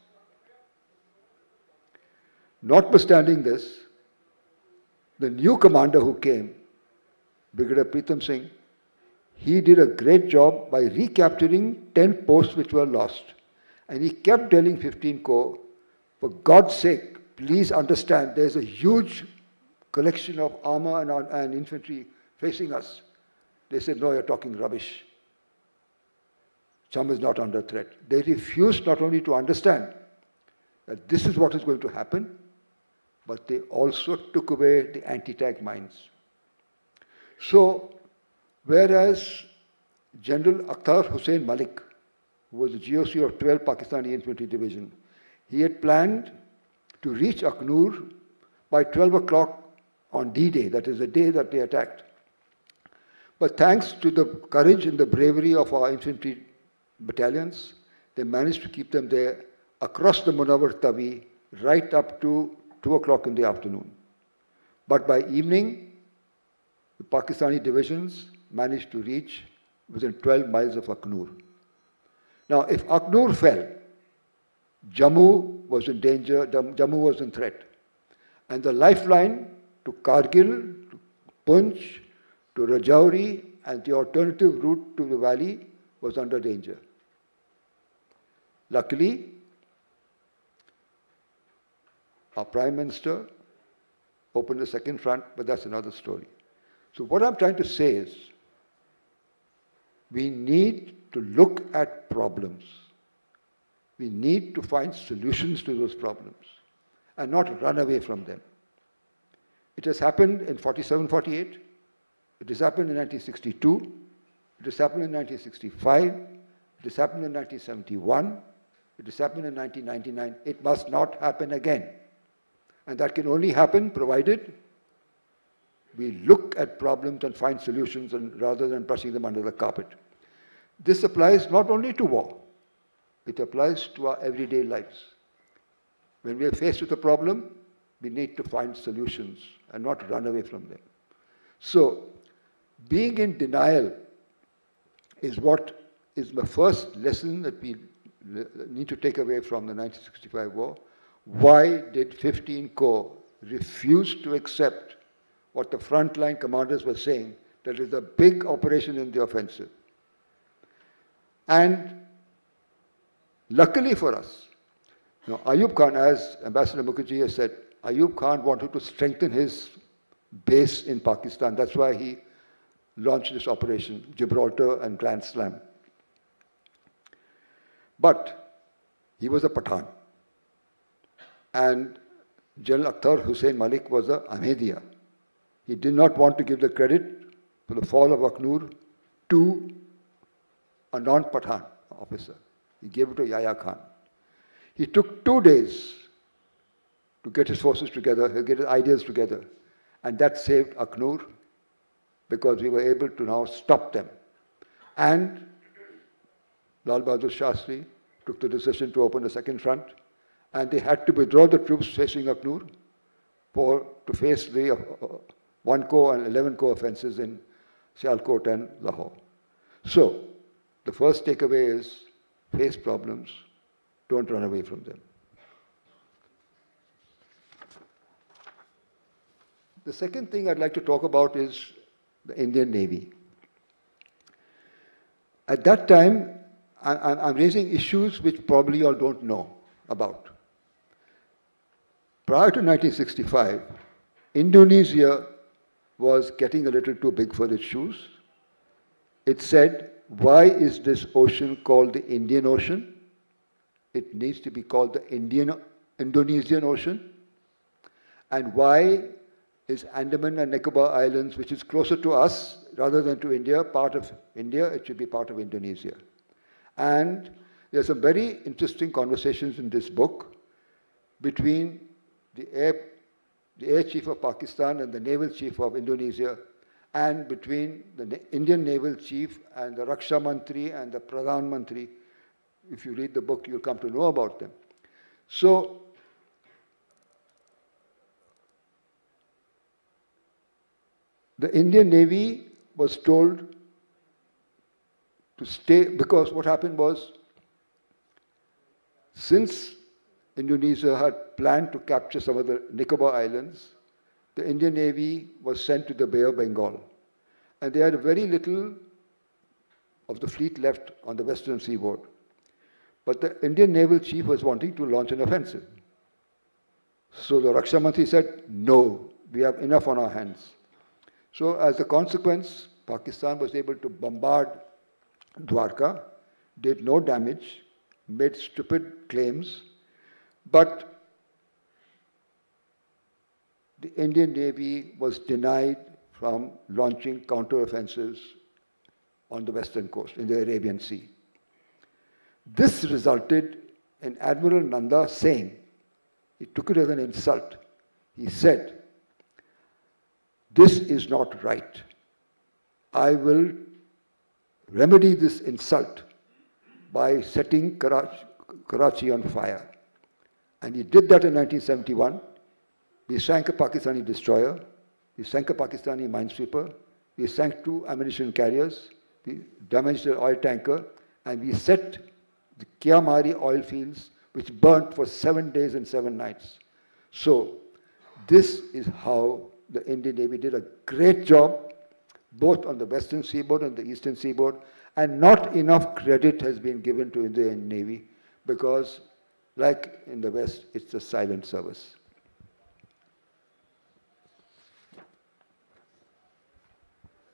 Notwithstanding this, the new commander who came, Brigadier Pritam Singh, he did a great job by recapturing 10 posts which were lost. And he kept telling 15 Corps, for God's sake, please understand, there's a huge collection of armor and infantry facing us. They said, no, you're talking rubbish. Cham is not under threat. They refused not only to understand that this is what is going to happen, but they also took away the anti-tank mines. So, whereas General Akhtar Hussain Malik, who was the GOC of 12 Pakistani Infantry Division, he had planned to reach Aknur by 12 o'clock on D-Day, that is the day that they attacked. But thanks to the courage and the bravery of our infantry battalions, They managed to keep them there across the Munawar Tawi right up to 2 o'clock in the afternoon. But by evening, the Pakistani divisions managed to reach within 12 miles of Aknur. Now, if Aknur fell, Jammu was in danger, Jammu was in threat. And the lifeline to Kargil, to Punch, to Rajouri, and the alternative route to the valley was under danger. Luckily, our Prime Minister opened the second front, but that's another story. So what I'm trying to say is, we need to look at problems. We need to find solutions to those problems and not run away from them. It has happened in 47, 48. It has happened in 1962. It has happened in 1965. It has happened in 1971. It has happened in 1999. It must not happen again. And that can only happen provided we look at problems and find solutions rather than brushing them under the carpet. This applies not only to war, it applies to our everyday lives. When we are faced with a problem, we need to find solutions and not run away from them. So, being in denial is what is the first lesson that we need to take away from the 1965 war. Why did 15 Corps refuse to accept what the frontline commanders were saying, that it is a big operation in the offensive? And luckily for us, Ayub Khan, as Ambassador Mukherjee has said, Ayub Khan wanted to strengthen his base in Pakistan. That's why he launched this operation, Gibraltar and Grand Slam. But he was a Pathan. And General Akhtar Hussain Malik was a Ahmadiyya. He did not want to give the credit for the fall of Aknur to a non-Pathan officer. He gave it to Yahya Khan. He took 2 days to get his forces together, get his ideas together. And that saved Aknur because we were able to now stop them. And Lal Bahadur Shastri took the decision to open the second front, and they had to withdraw the troops facing Aknur to face the 1 Corps and 11 Corps offenses in Sialkot and Lahore. So, the first takeaway is face problems, don't run away from them. The second thing I'd like to talk about is the Indian Navy. At that time, I'm raising issues which probably you all don't know about. Prior to 1965, Indonesia was getting a little too big for its shoes. It said, why is this ocean called the Indian Ocean? It needs to be called the Indonesian Ocean. And why is Andaman and Nicobar Islands, which is closer to us rather than to India, part of India? It should be part of Indonesia. And there's some very interesting conversations in this book between the Air Chief of Pakistan and the Naval Chief of Indonesia, and between the Indian Naval Chief and the Raksha Mantri and the Pradhan Mantri. If you read the book, you'll come to know about them. So, the Indian Navy was told to stay, because what happened was, since Indonesia had planned to capture some of the Nicobar Islands, the Indian Navy was sent to the Bay of Bengal. And they had very little of the fleet left on the western seaboard. But the Indian Naval Chief was wanting to launch an offensive. So the Raksha Mantri said, no, we have enough on our hands. So as a consequence, Pakistan was able to bombard Dwarka, did no damage, made stupid claims, but the Indian Navy was denied from launching counter-offensives on the western coast, in the Arabian Sea. This resulted in Admiral Nanda saying, he took it as an insult. He said, this is not right. I will remedy this insult by setting Karachi on fire. And he did that in 1971. We sank a Pakistani destroyer, we sank a Pakistani minesweeper, we sank 2 ammunition carriers, we damaged an oil tanker, and we set the Kiamari oil fields, which burnt for 7 days and 7 nights. So, this is how the Indian Navy did a great job, both on the western seaboard and the eastern seaboard, and not enough credit has been given to the Indian Navy because, like in the West, it's a silent service.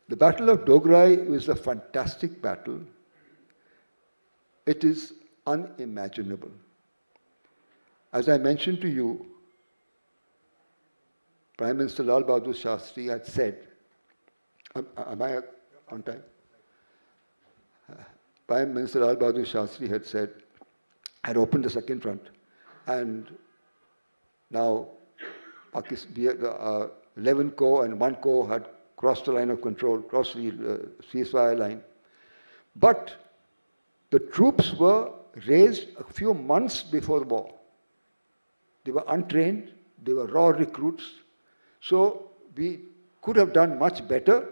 The Battle of Dogra is a fantastic battle. It is unimaginable. As I mentioned to you, Prime Minister Lal Bahadur Shastri had said, am I on time? Prime Minister Lal Bahadur Shastri had said, had opened the second front, and now Pakistan, 11 Corps and 1 Corps had crossed the line of control, crossed the ceasefire line. But the troops were raised a few months before the war. They were untrained, they were raw recruits. So we could have done much better,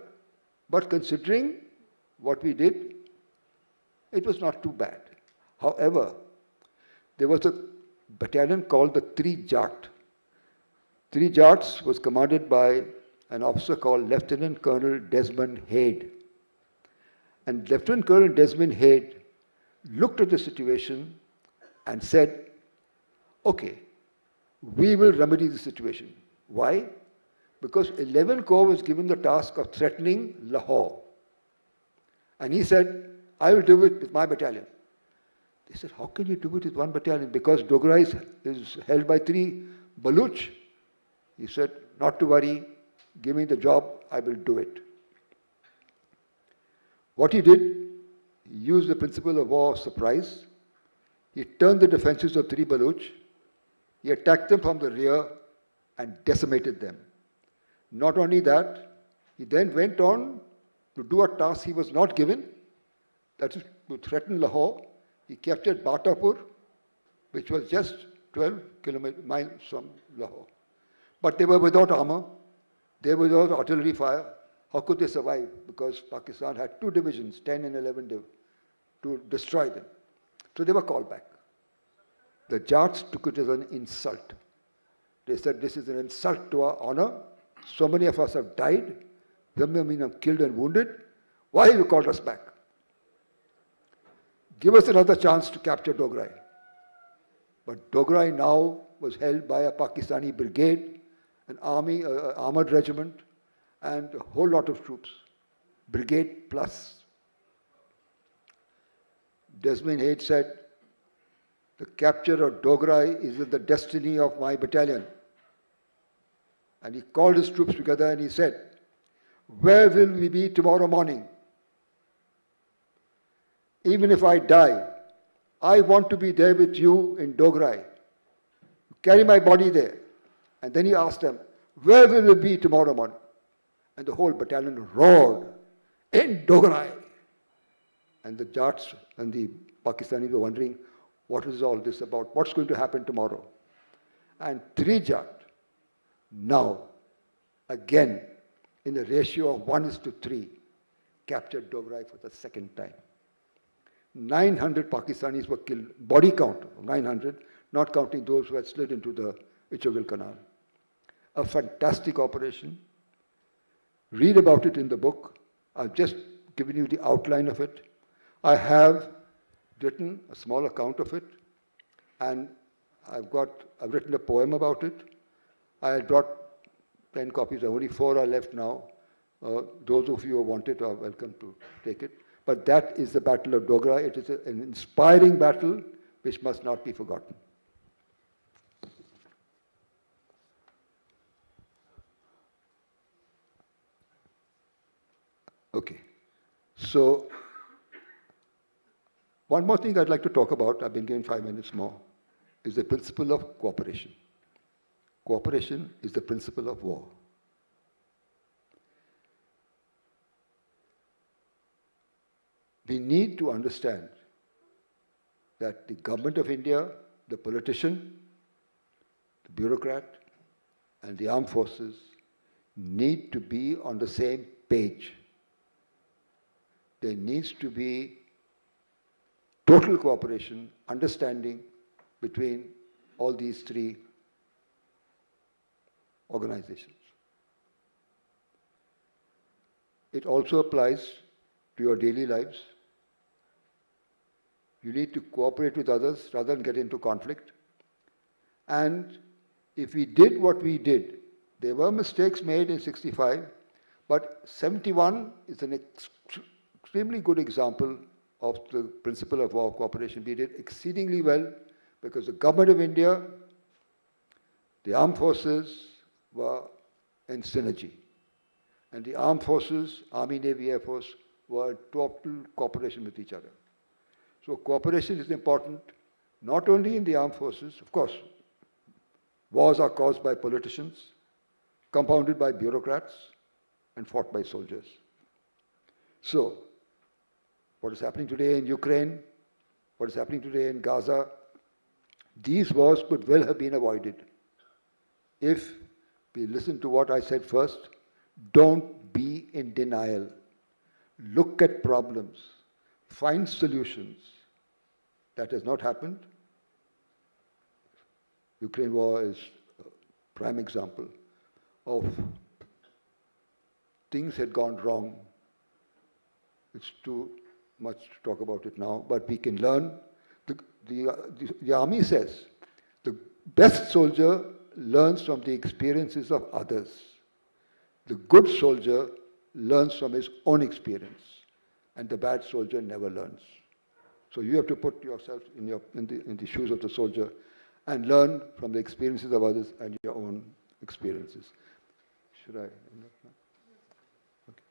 but considering what we did, it was not too bad. However, there was a battalion called the 3 Jat. 3 Jats was commanded by an officer called Lieutenant Colonel Desmond Haid. And Lieutenant Colonel Desmond Haid looked at the situation and said, okay, we will remedy the situation. Why? Because 11 Corps was given the task of threatening Lahore. And he said, I will do it with my battalion. They said, how can you do it with 1 battalion? Because Dogra is held by 3 Baluch. He said, not to worry, give me the job, I will do it. What he did, he used the principle of war of surprise. He turned the defenses of 3 Baluch. He attacked them from the rear and decimated them. Not only that, he then went on to do a task he was not given, that is to threaten Lahore. He captured Batapur, which was just 12 miles from Lahore. But they were without armor, they were without artillery fire. How could they survive? Because Pakistan had 2 divisions, 10 and 11, to destroy them. So they were called back. The Jats took it as an insult. They said, this is an insult to our honor. So many of us have died. Some of them have killed and wounded. Why have you called us back? Give us another chance to capture Dogra. But Dogra now was held by a Pakistani brigade, an army, armored regiment, and a whole lot of troops. Brigade plus. Desmond Haid said, the capture of Dogra is in the destiny of my battalion. And he called his troops together and he said, where will we be tomorrow morning? Even if I die, I want to be there with you in Dogra. Carry my body there. And then he asked them, where will we be tomorrow morning? And the whole battalion roared, in Dogra. And the Jats and the Pakistanis were wondering, what is all this about? What's going to happen tomorrow? And 3 Jat, now, again, in a ratio of 1:3, captured Dogra for the second time. 900 Pakistanis were killed, body count of 900, not counting those who had slid into the Ichogal Canal. A fantastic operation. Read about it in the book. I've just given you the outline of it. I have written a small account of it, and I've written a poem about it. I had brought 10 copies, only 4 are left now. Those of you who want it are welcome to take it. But that is the Battle of Dogra. It is an inspiring battle which must not be forgotten. Okay. So, one more thing I'd like to talk about, I've been given 5 minutes more, is the principle of cooperation. Cooperation is the principle of war. We need to understand that the government of India, the politician, the bureaucrat, and the armed forces need to be on the same page. There needs to be total cooperation, understanding between all these three organizations. It also applies to your daily lives. You need to cooperate with others rather than get into conflict. And if we did what we did, there were mistakes made in 65, but 71 is an extremely good example of the principle of war cooperation. We did exceedingly well because the government of India, the armed forces were in synergy. And the armed forces, Army, Navy, Air Force, were in total cooperation with each other. So cooperation is important, not only in the armed forces. Of course, wars are caused by politicians, compounded by bureaucrats, and fought by soldiers. So, what is happening today in Ukraine, what is happening today in Gaza, these wars could well have been avoided if we listen to what I said first. Don't be in denial. Look at problems. Find solutions. That has not happened. Ukraine war is a prime example of things had gone wrong. It's too much to talk about it now, but we can learn. The army says the best soldier learns from the experiences of others. The good soldier learns from his own experience, and the bad soldier never learns. So you have to put yourself in the shoes of the soldier and learn from the experiences of others and your own experiences. Should I end up now? Okay.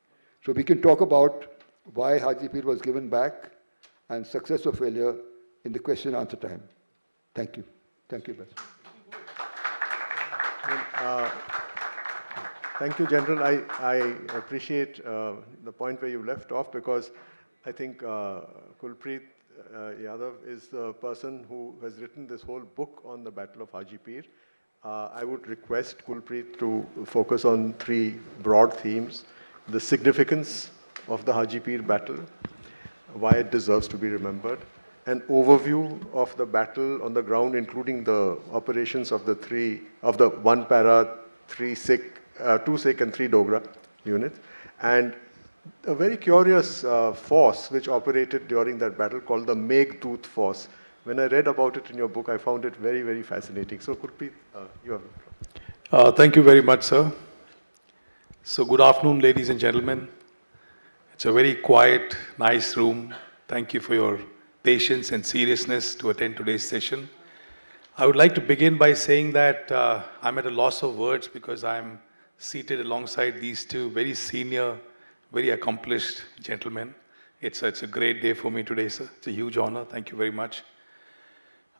So we can talk about why Haji Pir was given back and success or failure in the question and answer time. Thank you. Thank you, Bas. Thank you, General. I appreciate the point where you left off, because I think Kulpreet Yadav is the person who has written this whole book on the Battle of Haji Pir. I would request Kulpreet to focus on three broad themes: the significance of the Haji Pir battle, why it deserves to be remembered, an overview of the battle on the ground, including the operations of the 1 para, 3 Sikh, 2 Sikh and 3 Dogra units, and a very curious force which operated during that battle called the Meghdoot force. When I read about it in your book, I found it very, very fascinating. So, Kulpreet, you have. Thank you very much, sir. So, good afternoon, ladies and gentlemen. It's a very quiet, nice room. Thank you for your patience and seriousness to attend today's session. I would like to begin by saying that I'm at a loss of words because I'm seated alongside these two very senior, very accomplished gentlemen. It's a great day for me today, sir. It's a huge honor. Thank you very much.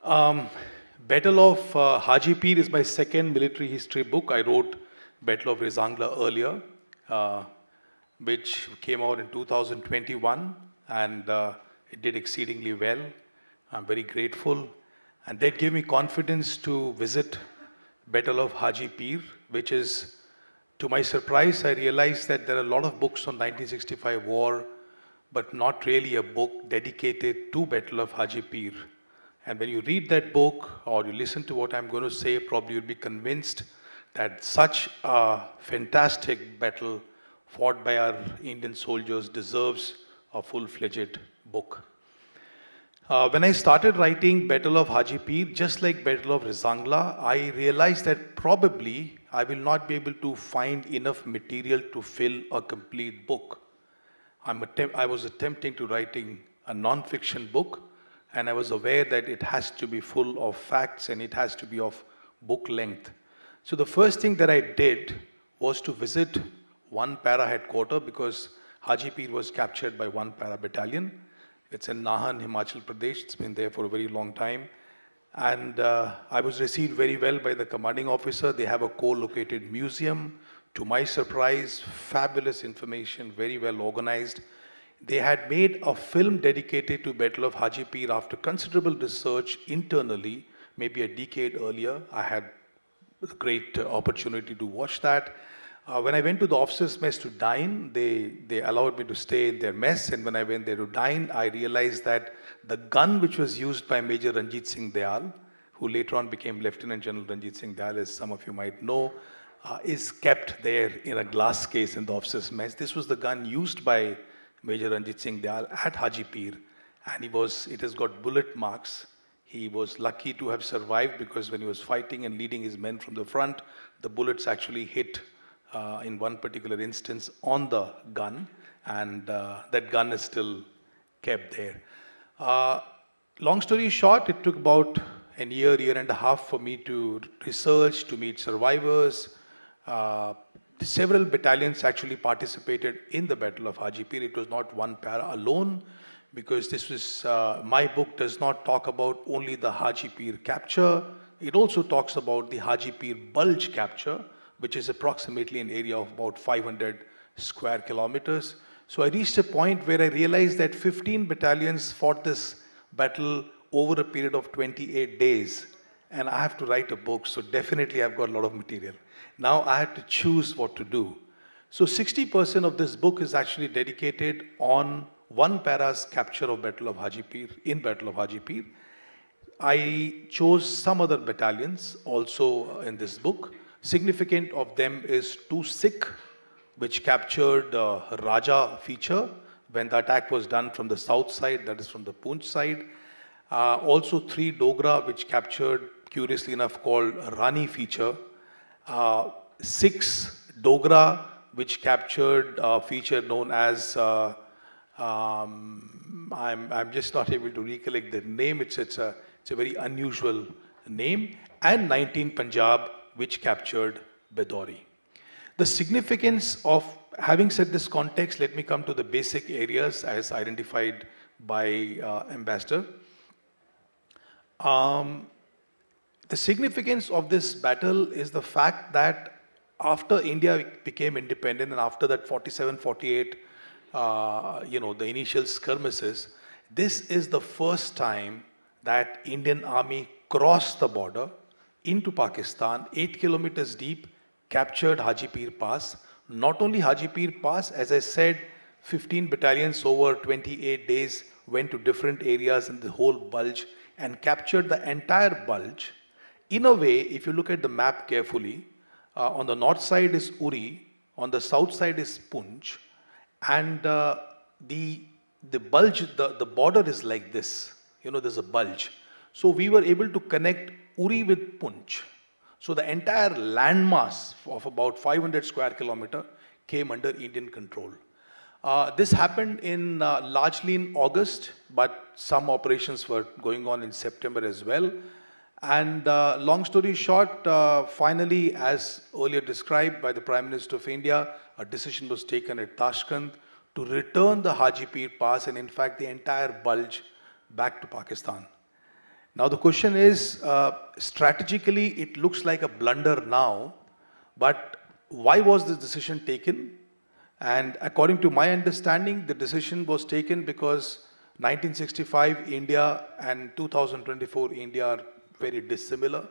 Battle of Haji Pir is my second military history book. I wrote Battle of Rizangla earlier, which came out in 2021, and it did exceedingly well. I'm very grateful. And that gave me confidence to visit Battle of Haji Pir, which is, to my surprise, I realized that there are a lot of books on 1965 war, but not really a book dedicated to Battle of Haji Pir. And when you read that book or you listen to what I'm going to say, probably you'll be convinced that such a fantastic battle fought by our Indian soldiers deserves a full-fledged book. When I started writing Battle of Haji Pir, just like Battle of Rizangla, I realized that probably I will not be able to find enough material to fill a complete book. I was attempting to writing a non-fiction book, and I was aware that it has to be full of facts and it has to be of book length. So the first thing that I did was to visit 1 para headquarters, because Haji Pir was captured by 1 para battalion. It's in Nahan, Himachal Pradesh. It's been there for a very long time. And I was received very well by the commanding officer. They have a co-located museum. To my surprise, fabulous information, very well organized. They had made a film dedicated to Battle of Hajipir after considerable research internally, maybe a decade earlier. I had a great opportunity to watch that. When I went to the officers' mess to dine, they allowed me to stay in their mess, and when I went there to dine, I realized that the gun which was used by Major Ranjit Singh Dayal, who later on became Lieutenant General Ranjit Singh Dayal, as some of you might know, is kept there in a glass case in the officers' mess. This was the gun used by Major Ranjit Singh Dayal at Hajipir, and it has got bullet marks. He was lucky to have survived because when he was fighting and leading his men from the front, the bullets actually hit in one particular instance on the gun, and that gun is still kept there. Long story short, it took about a year and a half for me to research, to meet survivors. Several battalions actually participated in the Battle of Hajipir. It was not one para alone, because this was, my book does not talk about only the Hajipir capture. It also talks about the Hajipir Bulge capture, which is approximately an area of about 500 square kilometers. So I reached a point where I realized that 15 battalions fought this battle over a period of 28 days. And I have to write a book, so definitely I've got a lot of material. Now I had to choose what to do. So 60% of this book is actually dedicated on one para's capture of Battle of Hajipir, in Battle of Hajipir. I chose some other battalions also in this book. Significant of them is 2 Sikh, which captured Raja feature when the attack was done from the south side, that is from the Poonch side. Also 3 Dogra, which captured, curiously enough, called Rani feature. 6 Dogra, which captured a feature known as, I'm just not able to recollect the name, it's a very unusual name, and 19 Punjab, which captured Bedori. The significance of, having set this context, let me come to the basic areas as identified by Ambassador. The significance of this battle is the fact that after India became independent and after that 47-48, the initial skirmishes, this is the first time that Indian Army crossed the border into Pakistan, 8 kilometers deep, captured Hajipir Pass. Not only Hajipir Pass, as I said, 15 battalions over 28 days went to different areas in the whole bulge and captured the entire bulge. In a way, if you look at the map carefully, on the north side is Uri, on the south side is Poonch, and the bulge, the border is like this. There's a bulge. So we were able to connect Uri with Poonch. So the entire landmass of about 500 square kilometer came under Indian control. This happened largely in August, but some operations were going on in September as well. And long story short, finally, as earlier described by the Prime Minister of India, a decision was taken at Tashkent to return the Hajipir Pass and in fact the entire bulge back to Pakistan. Now the question is, strategically it looks like a blunder now, but why was this decision taken? And according to my understanding, the decision was taken because 1965 India and 2024 India are very dissimilar.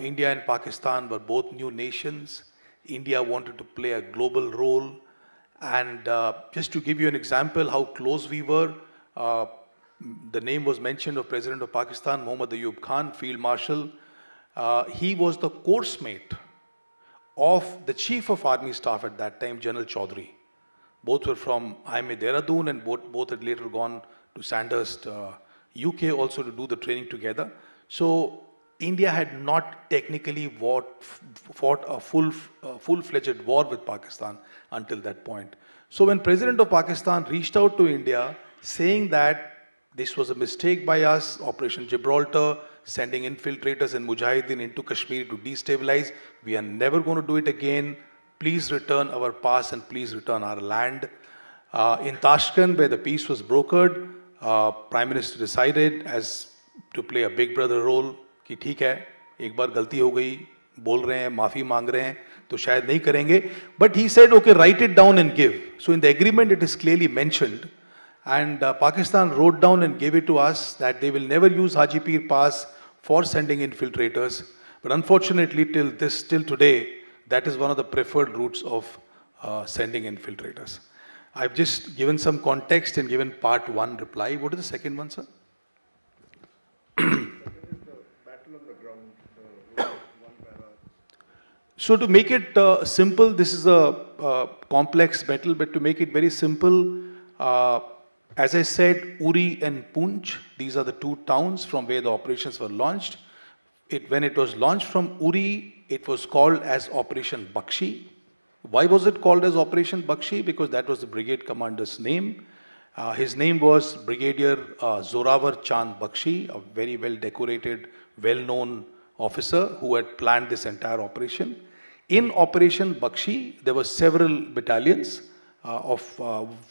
India and Pakistan were both new nations. India wanted to play a global role. And just to give you an example how close we were, the name was mentioned of President of Pakistan, Muhammad Ayub Khan, Field Marshal. He was the course mate of the Chief of Army Staff at that time, General Chaudhry. Both were from IMHF Dehradun and both had later gone to Sandhurst, UK also to do the training together. So India had not technically fought a full-fledged war with Pakistan until that point. So when President of Pakistan reached out to India saying that this was a mistake by us, Operation Gibraltar, sending infiltrators and mujahideen into Kashmir to destabilize, we are never going to do it again. Please return our pass and please return our land. In Tashkent, where the peace was brokered, Prime Minister decided to play a big brother role. कि ठीक है, एक बार गलती हो गई, बोल रहे हैं, माफी मांग रहे हैं, तो शायद नहीं करेंगे. But he said, okay, write it down and give. So in the agreement, it is clearly mentioned And Pakistan wrote down and gave it to us that they will never use Hajipir Pass for sending infiltrators. But unfortunately, till today, that is one of the preferred routes of sending infiltrators. I've just given some context and given part one reply. What is the second one, sir? So to make it simple, this is a complex battle, but to make it very simple, as I said, Uri and Poonch, these are the two towns from where the operations were launched. When it was launched from Uri, it was called as Operation Bakshi. Why was it called as Operation Bakshi? Because that was the brigade commander's name. His name was Brigadier Zorawar Chand Bakshi, a very well decorated, well-known officer who had planned this entire operation. In Operation Bakshi, there were several battalions.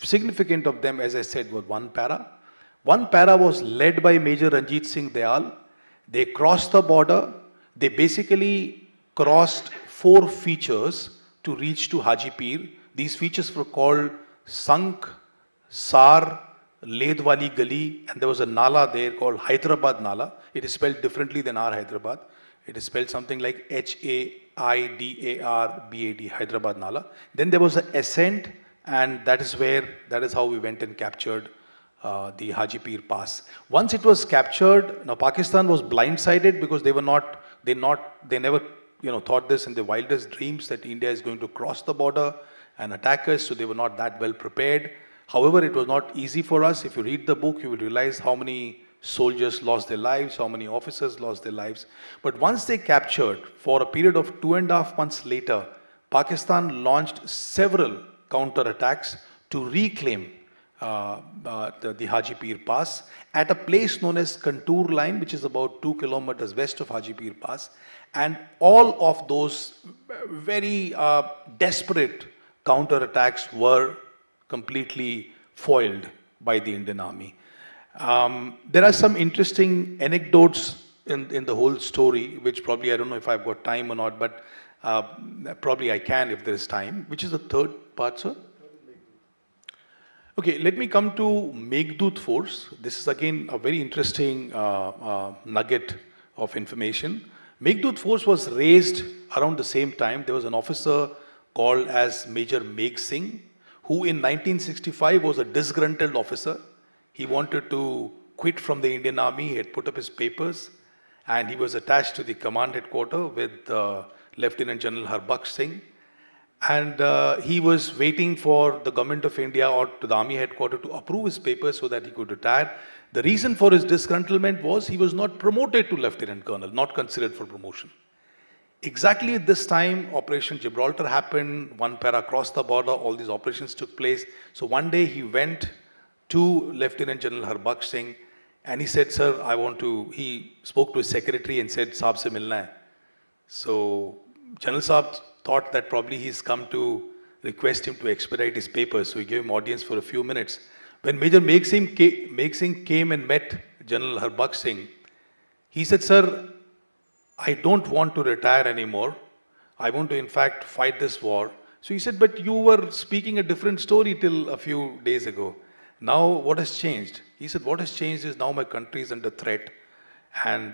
Significant of them, as I said, were one para. One para was led by Major Ranjit Singh Dayal. They crossed the border. They basically crossed 4 features to reach to Hajipir. These features were called Sank, Sar, Ledwali Gali, and there was a Nala there called Hyderabad Nala. It is spelled differently than our Hyderabad. It is spelled something like Haidarbad, Hyderabad Nala. Then there was an ascent, and that is how we went and captured the Hajipir Pass. Once it was captured, now Pakistan was blindsided because they never thought this in their wildest dreams that India is going to cross the border and attack us, so they were not that well prepared. However, it was not easy for us. If you read the book, you will realize how many soldiers lost their lives, how many officers lost their lives. But once they captured, for a period of 2.5 months later, Pakistan launched several counterattacks to reclaim the Hajipir Pass at a place known as Contour Line, which is about 2 kilometers west of Hajipir Pass. And all of those very desperate counterattacks were completely foiled by the Indian Army. There are some interesting anecdotes in the whole story, which probably, I don't know if I've got time or not, but probably I can if there is time. Which is the third part, sir? Okay, let me come to Meghdut Force. This is again a very interesting nugget of information. Meghdut Force was raised around the same time. There was an officer called as Major Megh Singh, who in 1965 was a disgruntled officer. He wanted to quit from the Indian Army. He had put up his papers, and he was attached to the command headquarters with Lieutenant General Harbaksh Singh. And he was waiting for the government of India or to the army headquarters to approve his papers so that he could retire. The reason for his disgruntlement was he was not promoted to Lieutenant Colonel, not considered for promotion. Exactly at this time, Operation Gibraltar happened, one para crossed the border, all these operations took place. So one day he went to Lieutenant General Harbaksh Singh and he said, sir, he spoke to his secretary and said, Saab se milna hai. So General Saab thought that probably he's come to request him to expedite his papers. So he gave him audience for a few minutes. When Major Megh Singh came and met General Harbaksh Singh, he said, sir, I don't want to retire anymore. I want to, in fact, fight this war. So he said, but you were speaking a different story till a few days ago. Now, what has changed? He said, what has changed is now my country is under threat. And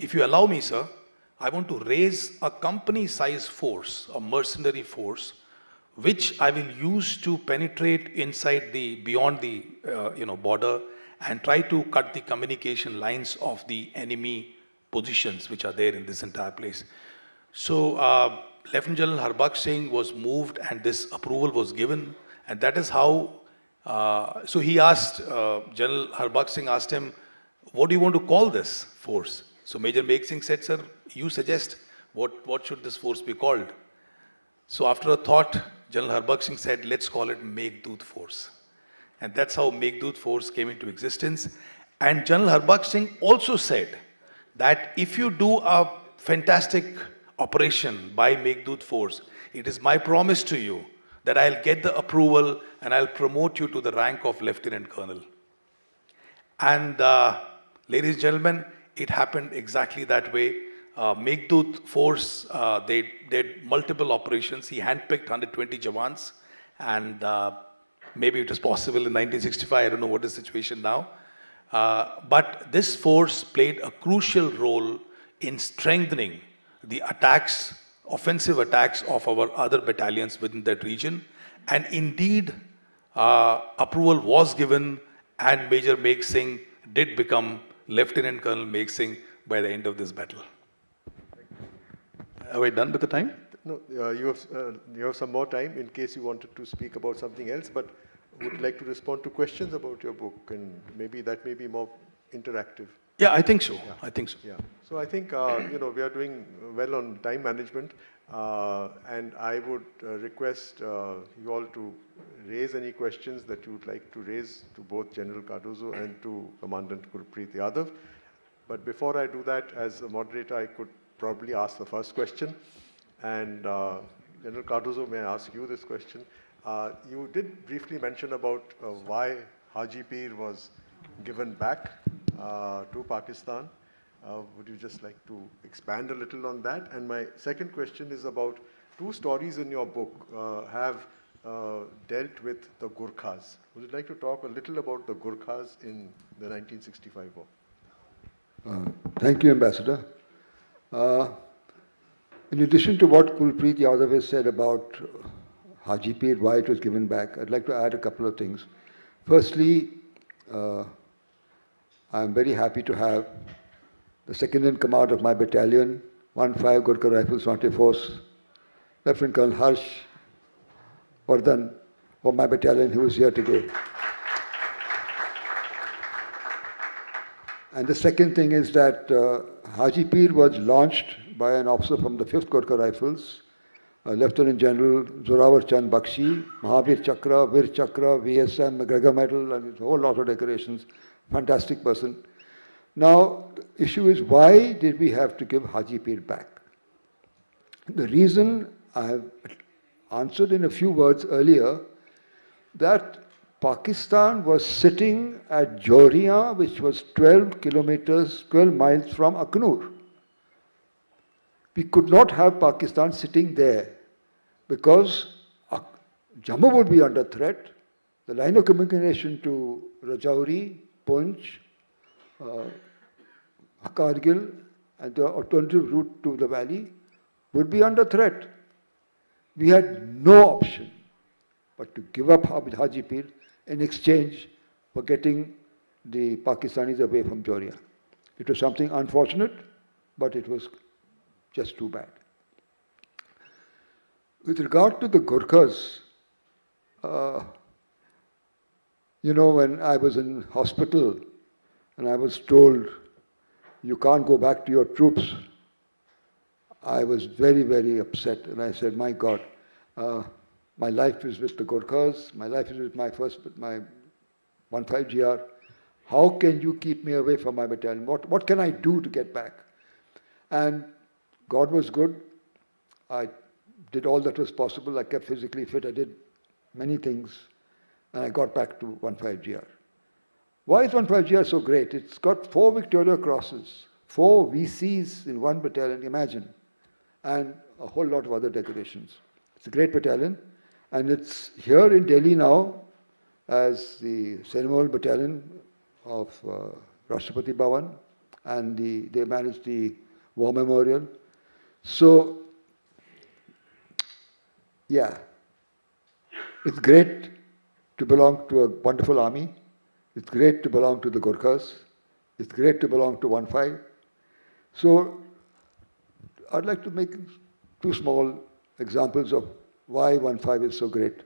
if you allow me, sir, I want to raise a company-size force, a mercenary force, which I will use to penetrate beyond the border and try to cut the communication lines of the enemy positions which are there in this entire place. So Lieutenant General Harbaksh Singh was moved and this approval was given, and that is how, so he asked, General Harbaksh Singh asked him, what do you want to call this force? So Major Megh Singh said, sir, you suggest, what should this force be called? So after a thought, General Harbaksh Singh said, let's call it Meghdut Force. And that's how Meghdut Force came into existence. And General Harbaksh Singh also said that if you do a fantastic operation by Meghdut Force, it is my promise to you that I'll get the approval and I'll promote you to the rank of Lieutenant Colonel. And ladies and gentlemen, it happened exactly that way. Meghdut Force, they did multiple operations. He handpicked 120 Jawans, and Maybe it was possible in 1965, I don't know what is the situation now. But this force played a crucial role in strengthening the attacks, offensive attacks of our other battalions within that region. And indeed, approval was given and Major Meg Singh did become Lieutenant Colonel Meg Singh by the end of this battle. Are we done with the time? No, you have some more time in case you wanted to speak about something else, but would you like to respond to questions about your book, and maybe that may be more interactive. Yeah, I think so. Yeah. I think so. Yeah. So I think, we are doing well on time management, and I would request you all to raise any questions that you would like to raise to both General Cardozo and to Commandant Gurpreet Yadav. But before I do that, as a moderator, I could probably ask the first question. And General Cardozo, may I ask you this question? You did briefly mention about why Haji Pir was given back to Pakistan. Would you just like to expand a little on that? And my second question is about two stories in your book have dealt with the Gurkhas. Would you like to talk a little about the Gurkhas in the 1965 war? Thank you, Ambassador. In addition to what Gurpreet Yadav has said about Haji Pir, why it was given back, I'd like to add a couple of things. Firstly, I'm very happy to have the second in command of my battalion, 1-5 Gurkha Rifles Frontier Force, Lieutenant Colonel Harsh Vardhan, for my battalion who is here today. And the second thing is that Haji Pir was launched by an officer from the 5th Gurkha Rifles, Lieutenant General Zorawar Chand Bakshi, Mahavir Chakra, Vir Chakra, VSM, McGregor Medal, and a whole lot of decorations. Fantastic person. Now, the issue is, why did we have to give Haji Pir back? The reason I have answered in a few words earlier, that Pakistan was sitting at Joria, which was 12 miles from Akhnur. We could not have Pakistan sitting there because Jammu would be under threat. The line of communication to Rajouri, Poonch, Kargil, and the alternative route to the valley would be under threat. We had no option but to give up Haji Pir in exchange for getting the Pakistanis away from Joria. It was something unfortunate, but it was just too bad. With regard to the Gurkhas, when I was in hospital and I was told, you can't go back to your troops, I was very, very upset. And I said, my God, my life is with the Gurkhas, my life is with my 1-5 GR. How can you keep me away from my battalion? What can I do to get back? And God was good. I did all that was possible. I kept physically fit. I did many things. And I got back to 1-5 GR. Why is 1-5 GR so great? It's got 4 Victoria Crosses, 4 VCs in one battalion, imagine, and a whole lot of other decorations. It's a great battalion. And it's here in Delhi now as the ceremonial battalion of Rashtrapati Bhavan, and they manage the War Memorial. So, yeah, it's great to belong to a wonderful army. It's great to belong to the Gurkhas. It's great to belong to 1-5. So, I'd like to make 2 small examples of why 1-5 is so great.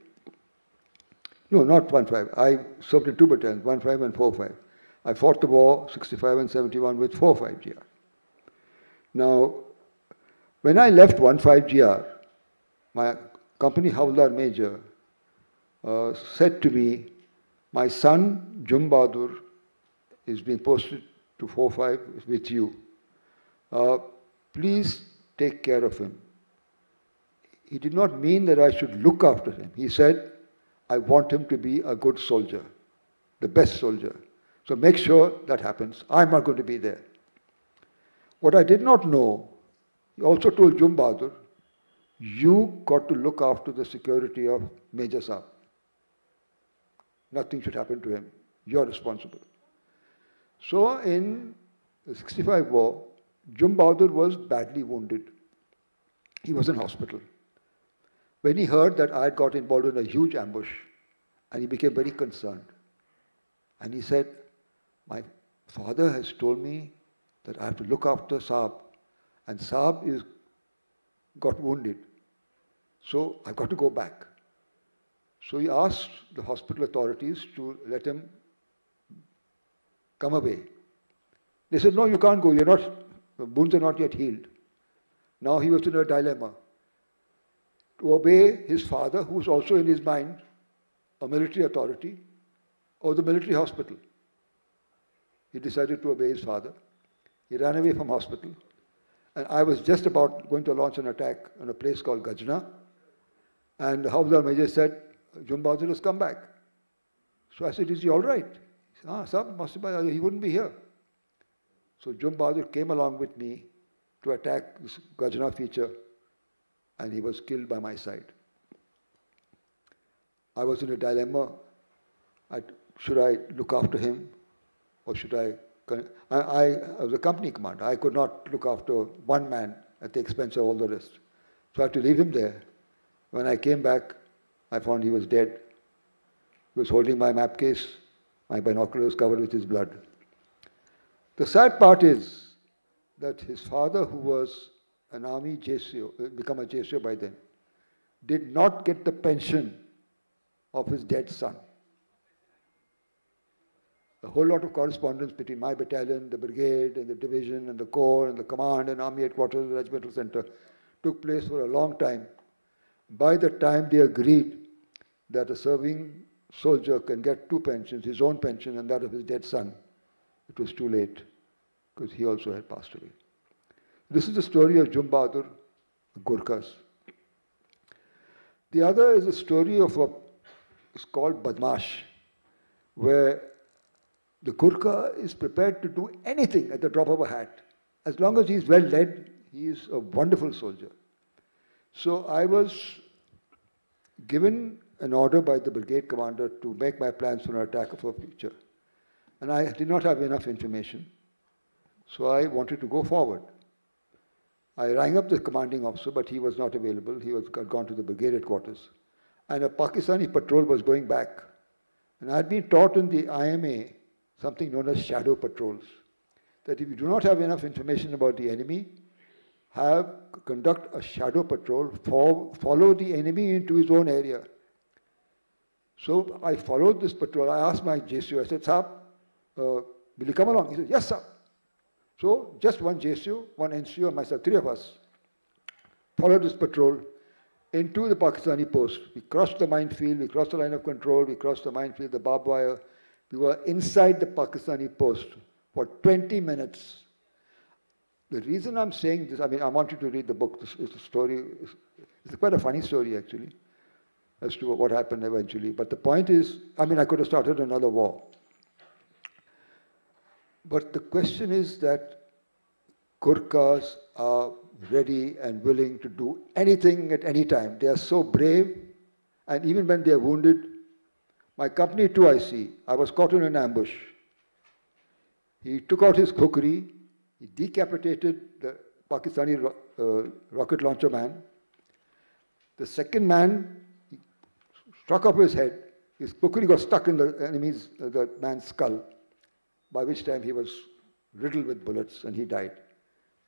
No, not 1-5. I served in 2 battalions, 1-5 and 4-5. I fought the war 65 and 71 with 4-5 GR. Now, when I left 1-5 GR, my company Havildar Major said to me, my son, Jum Bahadur, is being posted to 4-5 with you. Please take care of him. He did not mean that I should look after him. He said, I want him to be a good soldier, the best soldier. So make sure that happens. I'm not going to be there. What I did not know, he also told Jum Bahadur, you got to look after the security of Major Saab. nothing should happen to him. You're responsible. So in the 65 war, Jum Bahadur was badly wounded. He was in hospital. When he heard that I had got involved in a huge ambush, and he became very concerned. And he said, my father has told me that I have to look after Saab, and Saab got wounded. So I've got to go back. So he asked the hospital authorities to let him come away. They said, no, you can't go. The wounds are not yet healed. Now he was in a dilemma. To obey his father, who was also in his mind a military authority, or the military hospital. He decided to obey his father. He ran away from hospital. And I was just about going to launch an attack on a place called Gajna. And the Havdar Major said, Jum Bahadur has come back. So I said, is he all right? He said, sir, he wouldn't be here. So Jum Bahadur came along with me to attack this Gajna feature, and he was killed by my side. I was in a dilemma. Should I look after him, or should I was a company commander. I could not look after one man at the expense of all the rest. So I had to leave him there. When I came back, I found he was dead. He was holding my map case. My binoculars covered with his blood. The sad part is that his father, who was an army JCO, become a JCO by then, did not get the pension of his dead son. A whole lot of correspondence between my battalion, the brigade, and the division, and the corps, and the command, and army headquarters, and the regimental center took place for a long time. By the time they agreed that a serving soldier can get two pensions, his own pension and that of his dead son, it was too late, because he also had passed away. This is the story of Jum Bahadur, Gurkhas. The other is a story of it's called Badmash, where the Gurkha is prepared to do anything at the drop of a hat. As long as he's well led, he is a wonderful soldier. So I was given an order by the brigade commander to make my plans for an attack of a future. And I did not have enough information. So I wanted to go forward. I rang up the commanding officer, but he was not available. He had gone to the brigade headquarters. And a Pakistani patrol was going back. And I had been taught in the IMA something known as shadow patrols, that if you do not have enough information about the enemy, conduct a shadow patrol, follow the enemy into his own area. So I followed this patrol. I asked my JCO, I said, Saab, will you come along? He said, yes, sir. So just one JCO, one NCO, and myself, three of us, followed this patrol into the Pakistani post. We crossed the minefield, we crossed the line of control, we crossed the minefield, the barbed wire. We were inside the Pakistani post for 20 minutes. The reason I'm saying this, I want you to read the book. This is a story. It's quite a funny story, actually, as to what happened eventually. But the point is, I could have started another war. But the question is that Gurkhas are ready and willing to do anything at any time. They are so brave, and even when they are wounded, my company too, I see. I was caught in an ambush. He took out his kukri, he decapitated the Pakistani rocket launcher man. The second man, he struck off his head. His kukri got stuck in the man's skull, by which time he was riddled with bullets and he died.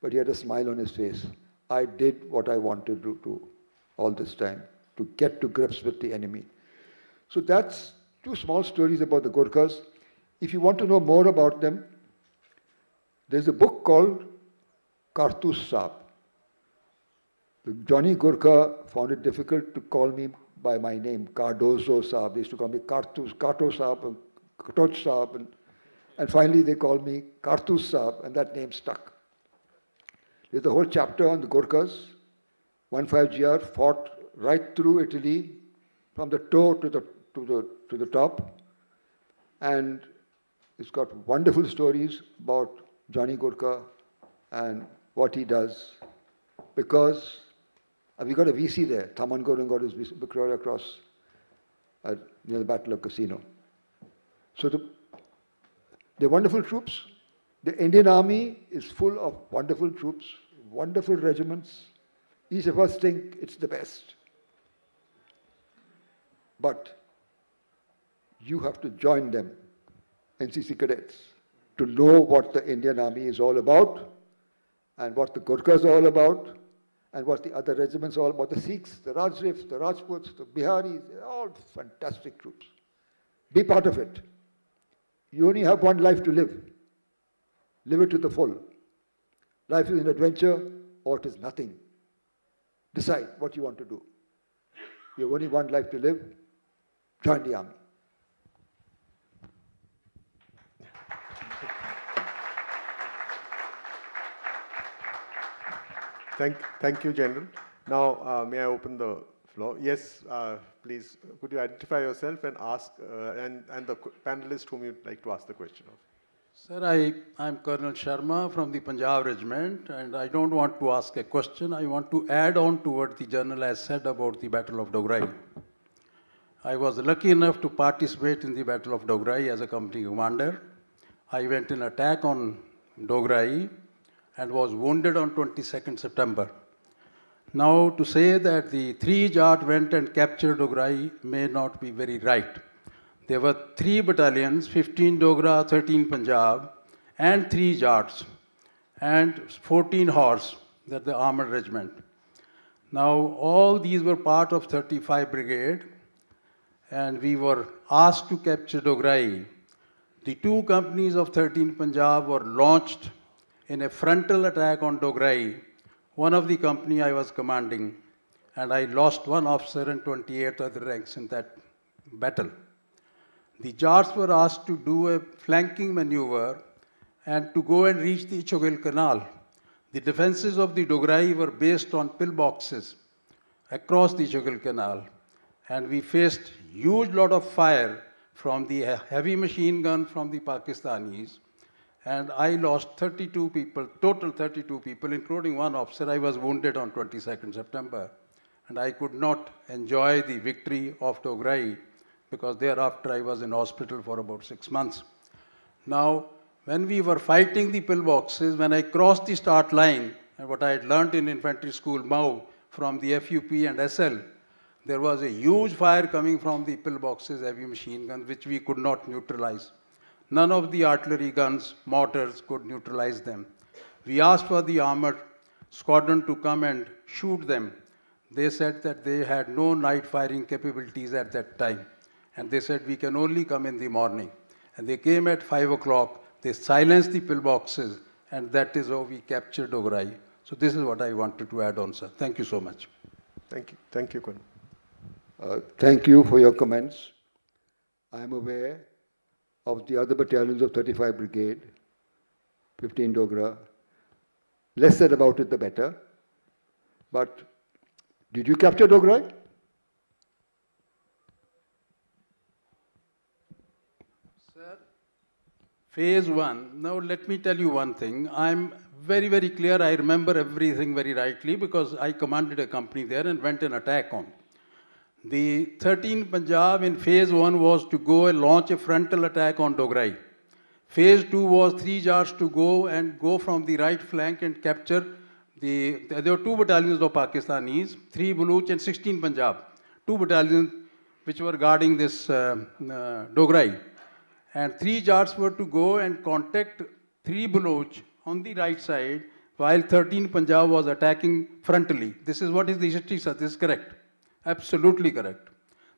But he had a smile on his face. I did what I wanted to do all this time, to get to grips with the enemy. So that's two small stories about the Gurkhas. If you want to know more about them, there's a book called Kartus Saab. Johnny Gurkha found it difficult to call me by my name, Cardozo Saab. They used to call me Kato Saab and Katoch Saab. And finally they called me Kartus Saab, and that name stuck. There's a whole chapter on the Gurkhas. 15GR fought right through Italy, from the toe to the top. And it's got wonderful stories about Johnny Gurkha and what he does. Because we got a VC there. Thaman Goring got his Victoria Cross near the Battle of Casino. So they're wonderful troops. The Indian Army is full of wonderful troops, wonderful regiments. Each of us think it's the best. But you have to join them, NCC cadets, to know what the Indian Army is all about, and what the Gurkhas are all about, and what the other regiments are all about. The Sikhs, the Rajrifs, the Rajputs, the Biharis, they're all fantastic troops. Be part of it. You only have one life to live. Live it to the full. Life is an adventure or it is nothing. Decide what you want to do. You have only one life to live. Join the army. Thank you, General. Now, may I open the floor? Yes, please, could you identify yourself and ask, and the panelist whom you'd like to ask the question of? Sir, I'm Colonel Sharma from the Punjab Regiment, and I don't want to ask a question. I want to add on to what the General has said about the Battle of DograI. I was lucky enough to participate in the Battle of DograI as a company commander. I went in attack on DograI and was wounded on 22nd September. Now, to say that the 3 Jat went and captured DograI may not be very right. There were 3 battalions, 15 Dogra, 13 Punjab, and 3 Jats, and 14 horse, that the armored regiment. Now, all these were part of 35 Brigade, and we were asked to capture DograI. The 2 companies of 13 Punjab were launched in a frontal attack on DograI, one of the company I was commanding, and I lost 1 officer and 28 other ranks in that battle. The Jats were asked to do a flanking maneuver and to go and reach the Ichogil Canal. The defenses of the DograI were based on pillboxes across the Ichogil Canal, and we faced huge lot of fire from the heavy machine gun from the Pakistanis, and I lost 32 people, total 32 people, including 1 officer. I was wounded on 22nd September, and I could not enjoy the victory of DograI because thereafter I was in hospital for about 6 months. Now, when we were fighting the pillboxes, when I crossed the start line, and what I had learnt in infantry school Mau from the FUP and SL, there was a huge fire coming from the pillboxes, heavy machine guns, which we could not neutralize. None of the artillery guns, mortars could neutralize them. We asked for the armored squadron to come and shoot them. They said that they had no night firing capabilities at that time. And they said, we can only come in the morning. And they came at 5 o'clock, they silenced the pillboxes, and that is how we captured DograI. So this is what I wanted to add on, sir. Thank you so much. Thank you. Thank you, Colonel. Thank you for your comments. I am aware of the other battalions of 35 Brigade, 15 Dogra. Less said about it, the better. But did you capture DograI? Sir, phase 1. Now let me tell you one thing. I'm very, very clear. I remember everything very rightly because I commanded a company there and went an attack on. The 13 Punjab in phase 1 was to go and launch a frontal attack on DograI. Phase 2 was 3 Jats to go from the right flank and capture there were 2 battalions of Pakistanis, 3 Baluch and 16 Punjab. 2 battalions which were guarding this DograI. And 3 Jats were to go and contact 3 Baluch on the right side while 13 Punjab was attacking frontally. This is what is the history, sir. This is correct. Absolutely correct.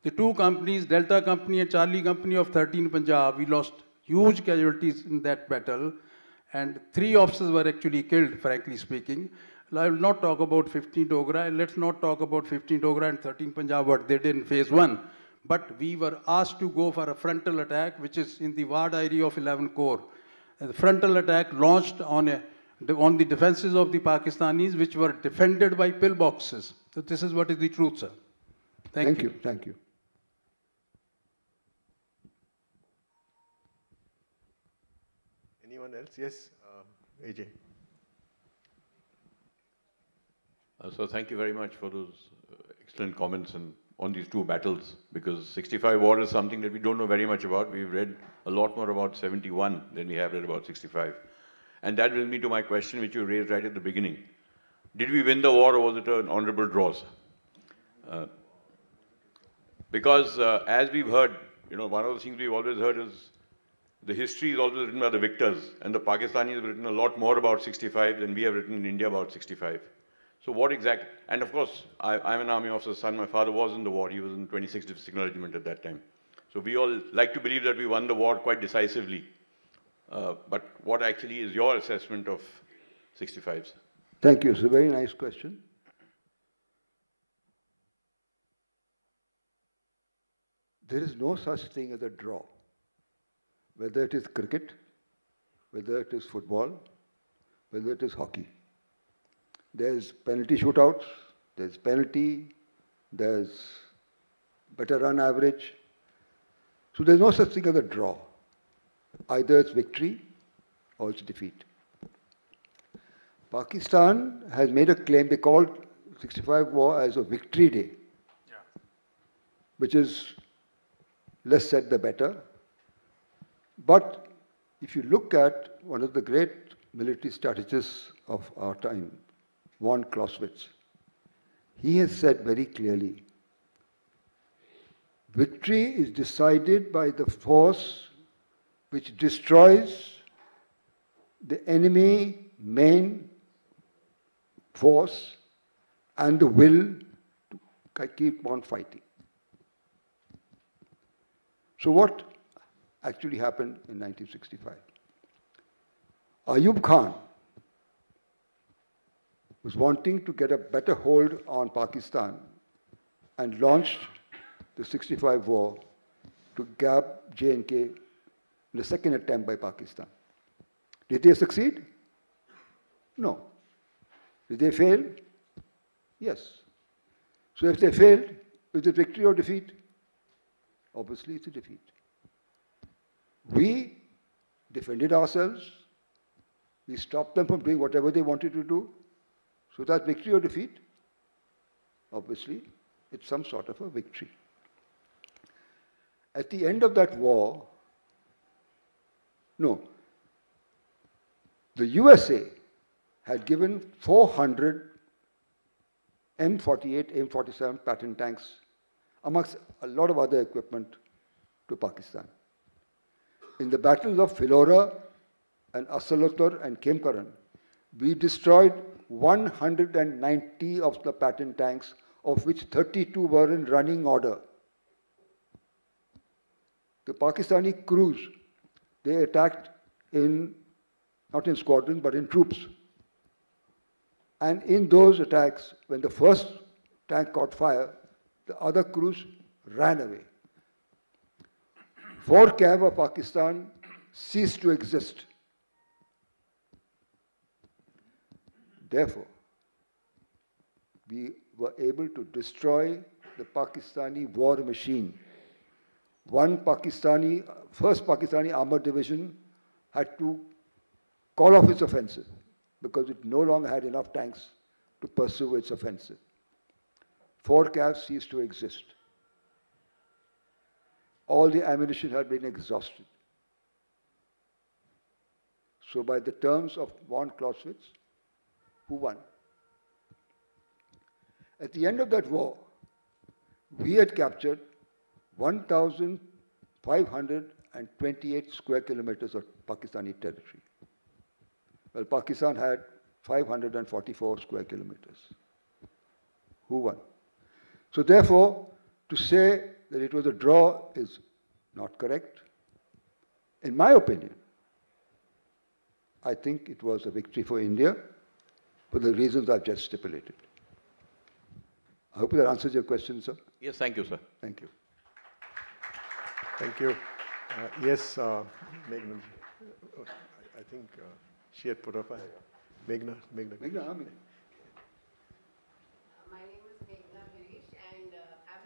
The 2 companies, Delta Company and Charlie Company of 13 Punjab, we lost huge casualties in that battle, and 3 officers were actually killed, frankly speaking. I will not talk about 15 Dogra. Let's not talk about 15 Dogra and 13 Punjab, what they did in phase 1. But we were asked to go for a frontal attack, which is in the war diary of 11 Corps. The frontal attack launched on the defenses of the Pakistanis, which were defended by pillboxes. So this is what is the truth, sir. Thank you. Thank you. Anyone else? Yes, AJ. So thank you very much for those excellent comments and on these two battles, because 65 war is something that we don't know very much about. We've read a lot more about 71 than we have read about 65. And that brings me to my question, which you raised right at the beginning. Did we win the war, or was it an honorable draw? Because as we've heard, one of the things we've always heard is the history is always written by the victors, and the Pakistanis have written a lot more about 65 than we have written in India about 65. So what exactly, and of course, I'm an army officer's son, my father was in the war, he was in 26th Signal Regiment at that time. So we all like to believe that we won the war quite decisively. But what actually is your assessment of 65s? Thank you. It's a very nice question. There is no such thing as a draw. Whether it is cricket, whether it is football, whether it is hockey. There's penalty shootouts, there's penalty, there's better run average. So there's no such thing as a draw. Either it's victory or it's defeat. Pakistan has made a claim, they called 65 war as a victory day, which is less said the better. But if you look at one of the great military strategists of our time, von Clausewitz, he has said very clearly, victory is decided by the force which destroys the enemy main force and the will to keep on fighting. So what actually happened in 1965? Ayub Khan was wanting to get a better hold on Pakistan and launched the 65 war to grab J&K in the second attempt by Pakistan. Did they succeed? No. Did they fail? Yes. So if they failed, is it victory or defeat? Obviously it's a defeat. We defended ourselves. We stopped them from doing whatever they wanted to do. So that's victory or defeat? Obviously, it's some sort of a victory. At the end of that war, the USA had given 400 M48, M47 Patton tanks, amongst a lot of other equipment, to Pakistan. In the battles of Philora and Asalotar and Kemkaran, we destroyed 190 of the Patton tanks, of which 32 were in running order. The Pakistani crews, they attacked not in squadrons, but in troops. And in those attacks, when the first tank caught fire, the other crews ran away. 4 Cav of Pakistan ceased to exist. Therefore, we were able to destroy the Pakistani war machine. First Pakistani armored division had to call off its offensive because it no longer had enough tanks to pursue its offensive. 4 Cavs ceased to exist. All the ammunition had been exhausted. So by the terms of von Clausewitz, who won? At the end of that war, we had captured 1,528 square kilometers of Pakistani territory. Well, Pakistan had 544 square kilometers. Who won? So therefore, to say that it was a draw is not correct. In my opinion, I think it was a victory for India for the reasons I've just stipulated. I hope that answers your question, sir. Yes, thank you, sir. Thank you. Thank you. Yes, Meghna. I think she had put up a Meghna. My name is Meghna Girish, and I've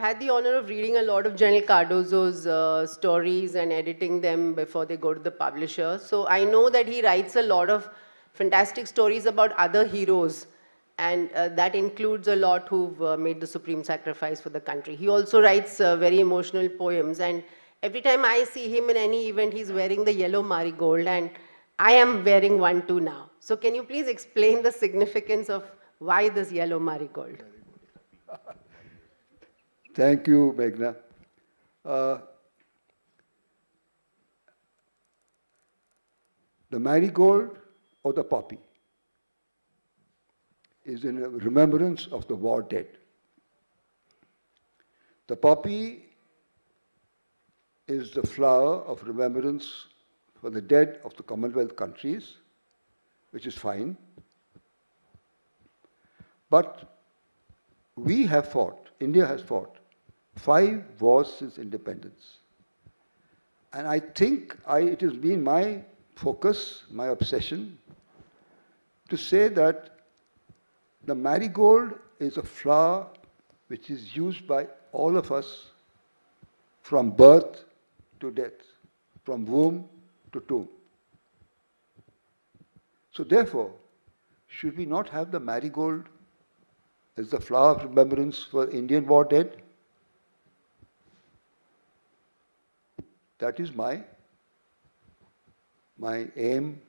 had the honor of reading a lot of General Cardozo's stories and editing them before they go to the publisher. So I know that he writes a lot of fantastic stories about other heroes, and that includes a lot who've made the supreme sacrifice for the country. He also writes very emotional poems, and every time I see him in any event, he's wearing the yellow marigold, and I am wearing one too now. So can you please explain the significance of why this yellow marigold? Thank you, Meghna. The marigold or the poppy is in remembrance of the war dead. The poppy is the flower of remembrance for the dead of the Commonwealth countries, which is fine. But we have fought, India has fought 5 wars since independence. And I think it has been my focus, my obsession, to say that the marigold is a flower which is used by all of us from birth to death, from womb to tomb. So therefore, should we not have the marigold as the flower of remembrance for Indian war dead? That is my aim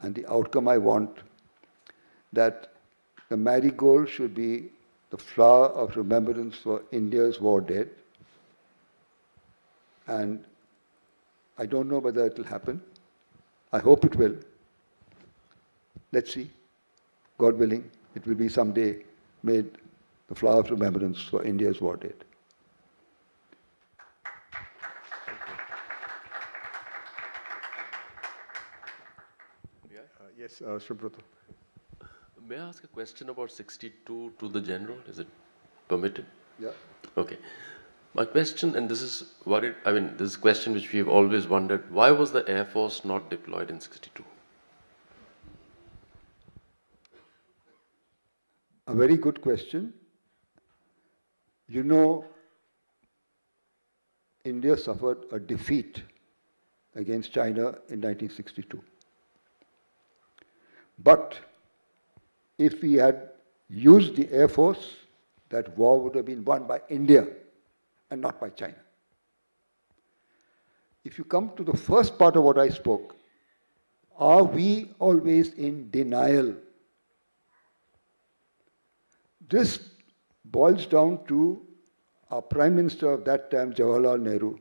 and the outcome I want, that the marigold should be the flower of remembrance for India's war dead. And I don't know whether it will happen. I hope it will. Let's see. God willing, it will be someday made the flower of remembrance for India's war dead. Yes, Subrata. May I ask a question about 62 to the General? Is it permitted? Yeah. Okay. My question, and this is this is a question which we have always wondered, why was the Air Force not deployed in 62? A very good question. You know, India suffered a defeat against China in 1962. But if we had used the Air Force, that war would have been won by India and not by China. If you come to the first part of what I spoke, are we always in denial? This boils down to our Prime Minister of that time, Jawaharlal Nehru.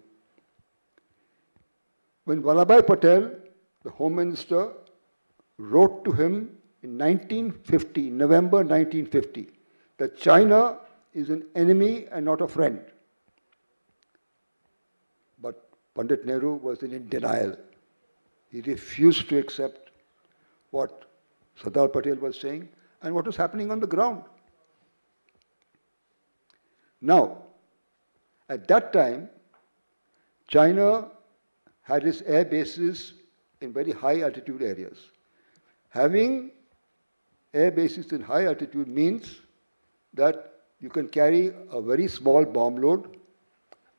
When Vallabhbhai Patel, the Home Minister, wrote to him in 1950, November 1950, that China is an enemy and not a friend. But Pandit Nehru was in denial. He refused to accept what Sardar Patel was saying and what was happening on the ground. Now, at that time, China had its air bases in very high altitude areas. Having air bases in high altitude means that you can carry a very small bomb load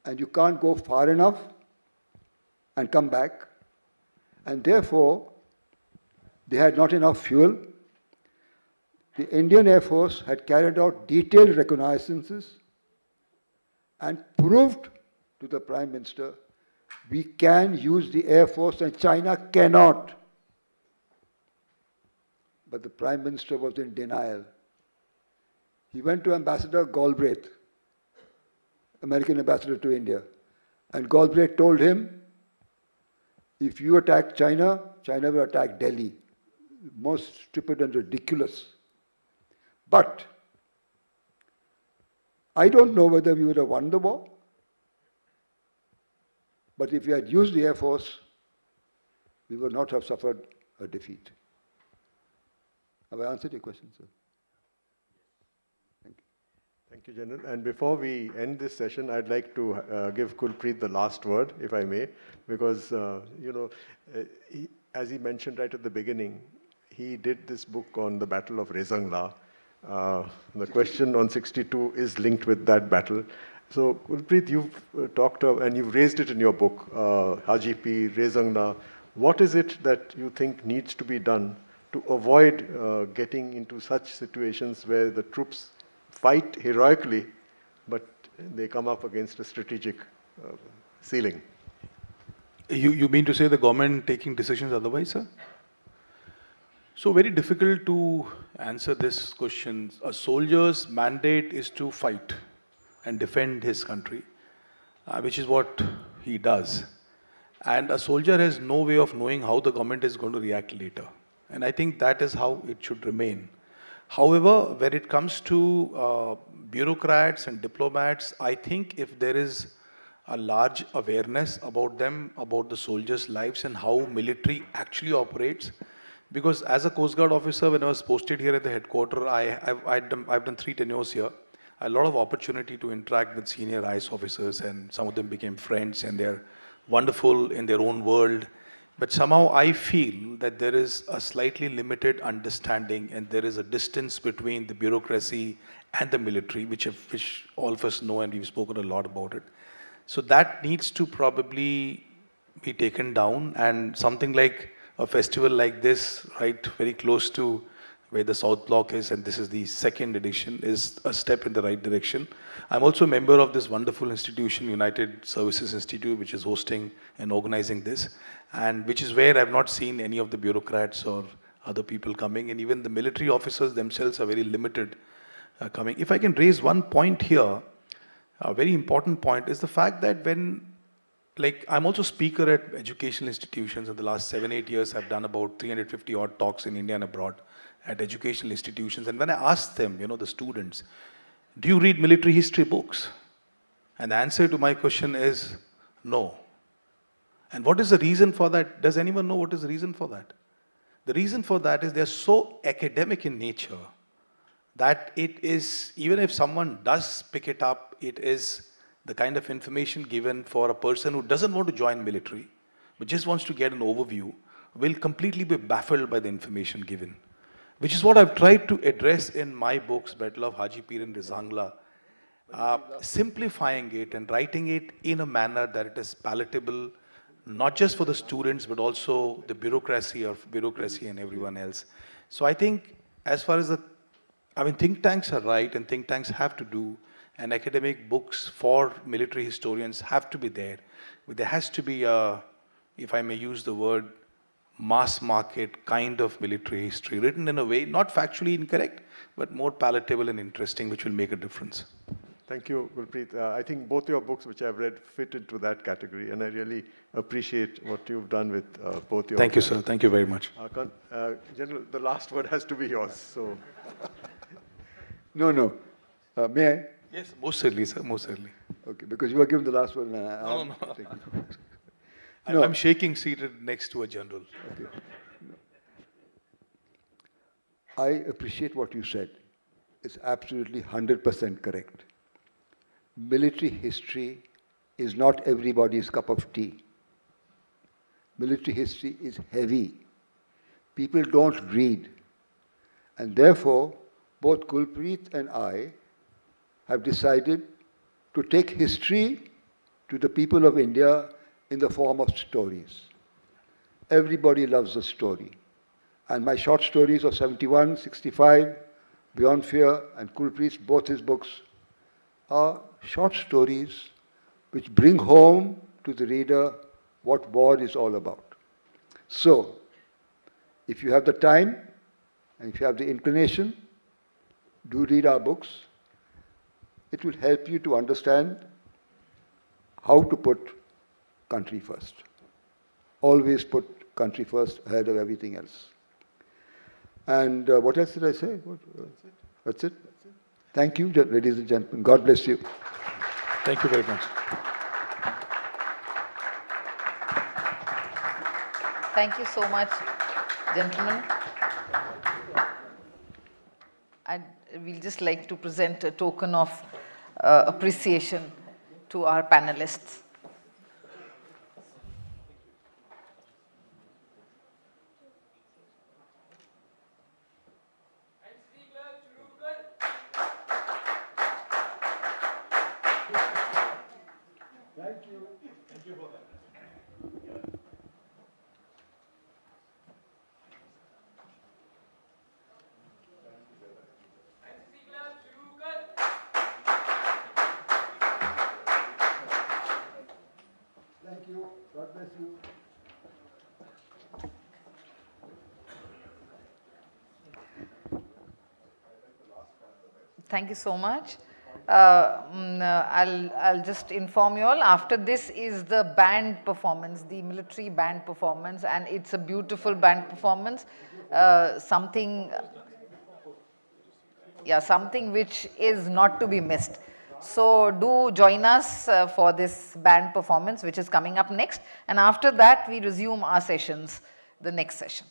and you can't go far enough and come back. And therefore, they had not enough fuel. The Indian Air Force had carried out detailed reconnaissances and proved to the Prime Minister, we can use the Air Force and China cannot. But the Prime Minister was in denial. He went to Ambassador Galbraith, American ambassador to India, and Galbraith told him, if you attack China, China will attack Delhi. Most stupid and ridiculous. But I don't know whether we would have won the war, but if we had used the Air Force, we would not have suffered a defeat. Have I answered your question, sir? Thank you. Thank you, General. And before we end this session, I'd like to give Kulpreet the last word, if I may, because, as he mentioned right at the beginning, he did this book on the Battle of Rezangla. The question on 62 is linked with that battle. So, Kulpreet, you've talked and you've raised it in your book, Haji Pir, Rezangla. what is it that you think needs to be done to avoid getting into such situations where the troops fight heroically, but they come up against a strategic ceiling? You mean to say the government taking decisions otherwise, sir? So very difficult to answer this question. A soldier's mandate is to fight and defend his country, which is what he does. And a soldier has no way of knowing how the government is going to react later. And I think that is how it should remain. However, when it comes to bureaucrats and diplomats, I think if there is a large awareness about them, about the soldiers' lives and how military actually operates, because as a Coast Guard officer, when I was posted here at the headquarters, I've done 3 tenures here. I had a lot of opportunity to interact with senior IS officers, and some of them became friends, and they're wonderful in their own world. But somehow I feel that there is a slightly limited understanding, and there is a distance between the bureaucracy and the military, which all of us know, and we've spoken a lot about it. So that needs to probably be taken down, and something like a festival like this, right, very close to where the South Block is, and this is the 2nd edition, is a step in the right direction. I'm also a member of this wonderful institution, United Services Institute, which is hosting and organizing this, and which is where I've not seen any of the bureaucrats or other people coming, and even the military officers themselves are very limited coming. If I can raise one point here, a very important point, is the fact that I'm also speaker at educational institutions. In the last 7-8 years, I've done about 350 odd talks in India and abroad at educational institutions. And when I ask them, the students, do you read military history books? And the answer to my question is no. And what is the reason for that? Does anyone know what is the reason for that? The reason for that is they're so academic in nature that it is, even if someone does pick it up, it is the kind of information given for a person who doesn't want to join military, but just wants to get an overview, will completely be baffled by the information given. Which is what I've tried to address in my books, Battle of Haji Pir and Rizangla, simplifying it and writing it in a manner that it is palatable, not just for the students, but also the bureaucracy and everyone else. So I think as far as think tanks are right, and think tanks have to do, and academic books for military historians have to be there. But there has to be a, if I may use the word, mass market kind of military history, written in a way, not factually incorrect, but more palatable and interesting, which will make a difference. Thank you, Gulpreet. I think both your books, which I've read, fit into that category, and I really appreciate what you've done with both your... Thank you, sir. Thank you very much. General, the last word has to be yours. So. No. May I? Yes, most certainly, sir, most certainly. Okay, because you were given the last word. No. I'm shaking seated next to a general. Okay. I appreciate what you said. It's absolutely 100% correct. Military history is not everybody's cup of tea. Military history is heavy. People don't read. And therefore, both Gulpreet and I have decided to take history to the people of India in the form of stories. Everybody loves a story. And my short stories of 71, 65, Beyond Fear, and Gulpreet's, both his books, are short stories which bring home to the reader what war is all about. So, if you have the time, and if you have the inclination, do read our books. It will help you to understand how to put country first. Always put country first ahead of everything else. And what else did I say? That's it. Thank you, ladies and gentlemen. God bless you. Thank you very much. Thank you so much, gentlemen. We'll just like to present a token of appreciation to our panelists. Thank you so much. I'll just inform you all, after this is the band performance, the military band performance, and it's a beautiful band performance, something which is not to be missed. So do join us for this band performance which is coming up next, and after that we resume our sessions, the next session.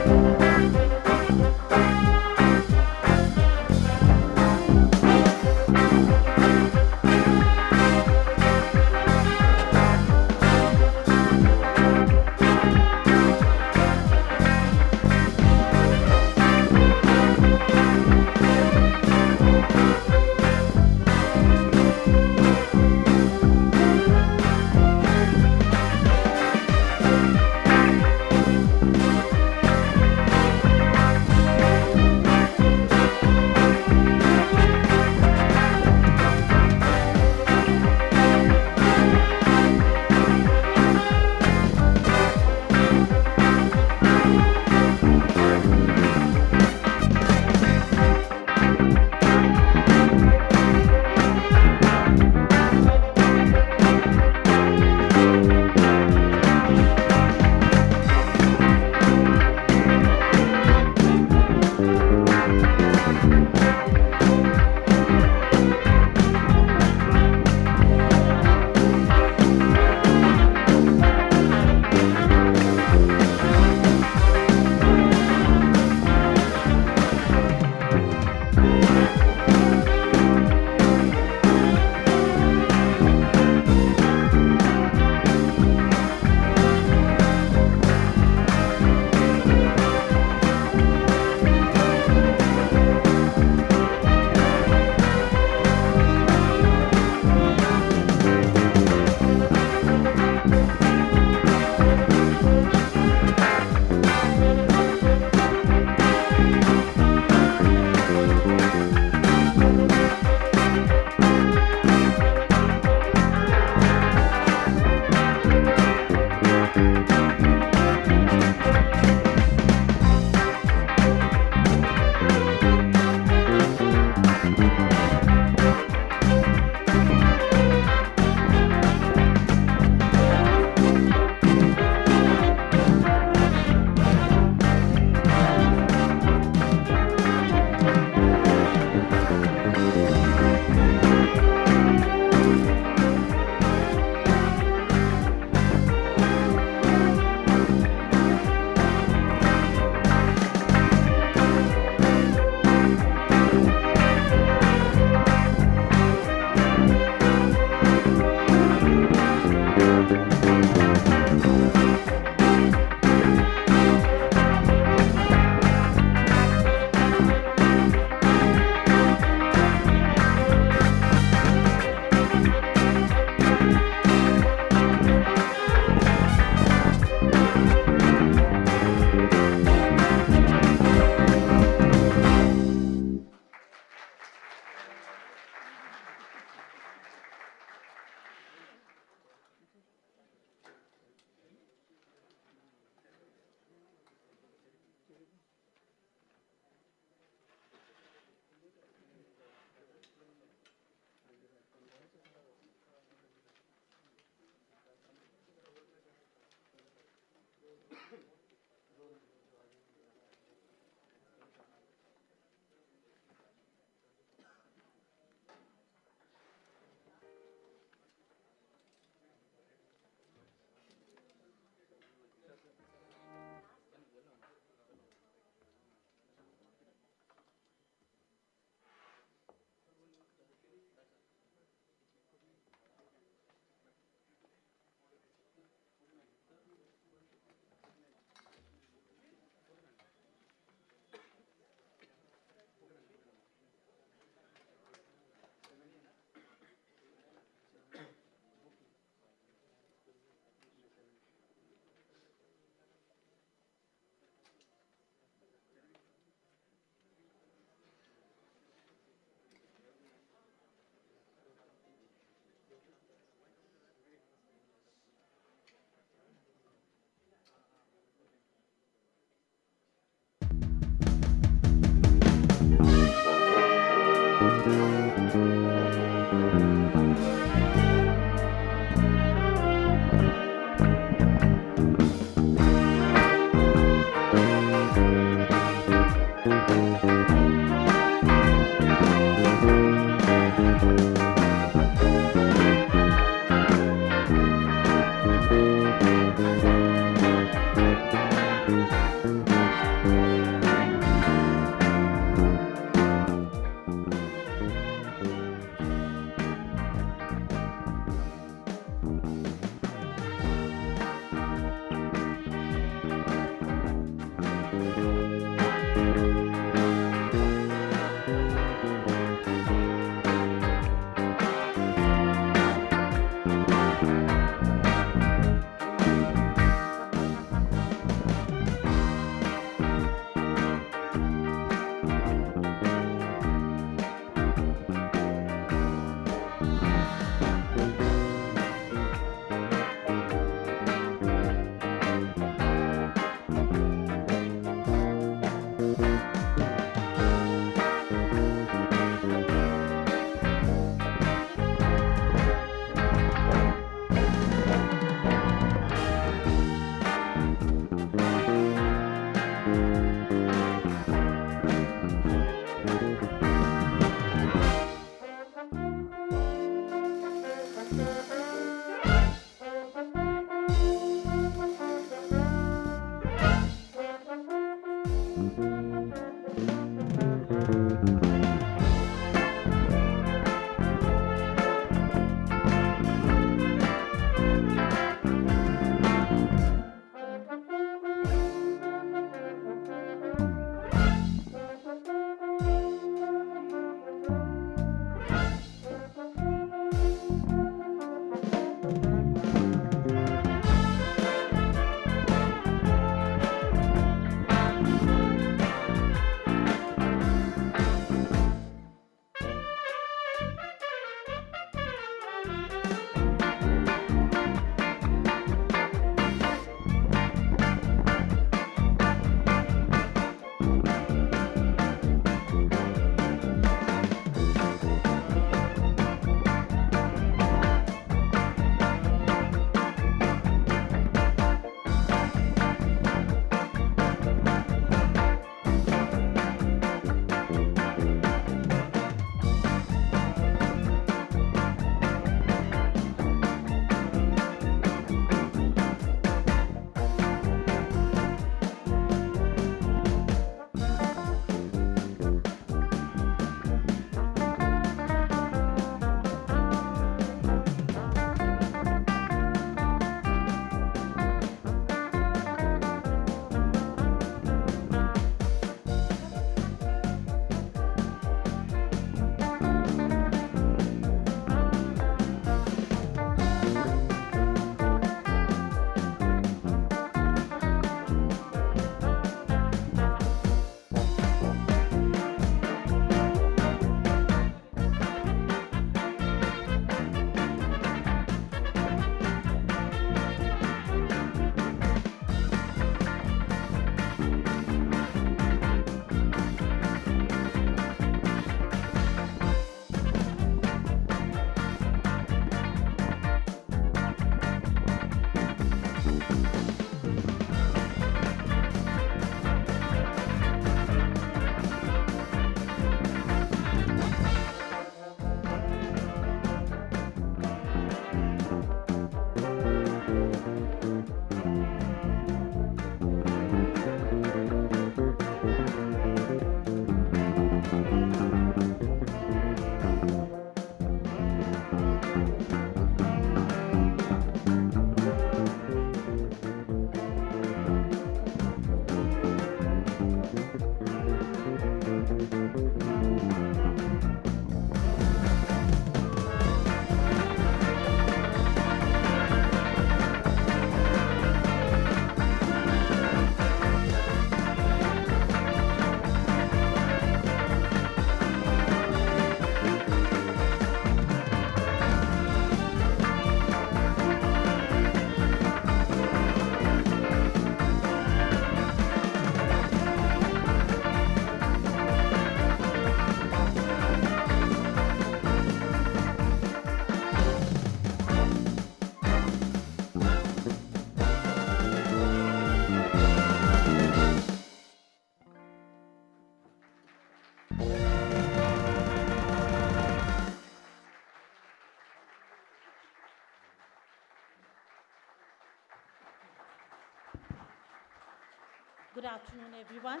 Good afternoon, everyone.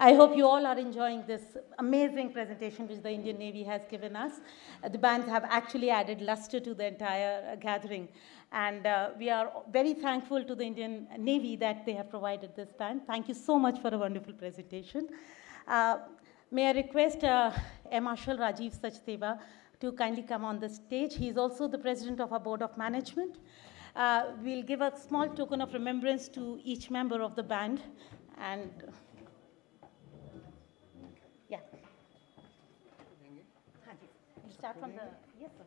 I hope you all are enjoying this amazing presentation which the Indian Navy has given us. The bands have actually added luster to the entire gathering. And we are very thankful to the Indian Navy that they have provided this band. Thank you so much for a wonderful presentation. May I request Air Marshal Rajiv Sachdeva to kindly come on the stage. He is also the president of our Board of Management. We'll give a small token of remembrance to each member of the band. And yeah. We'll start from the, yes, sir.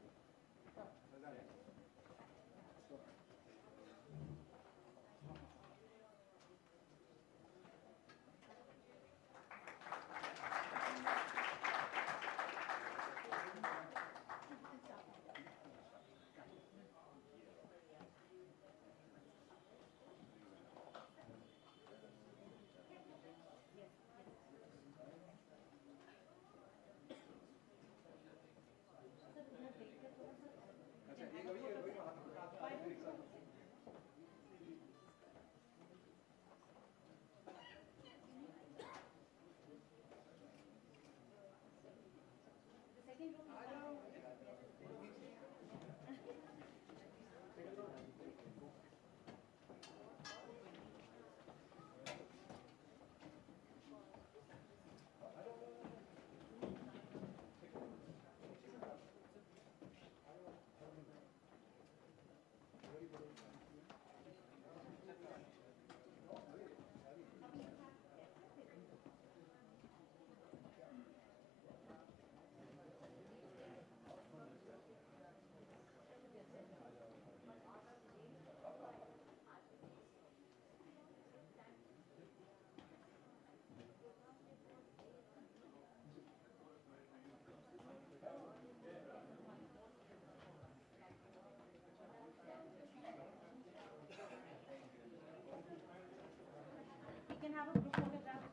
We can have a group photograph.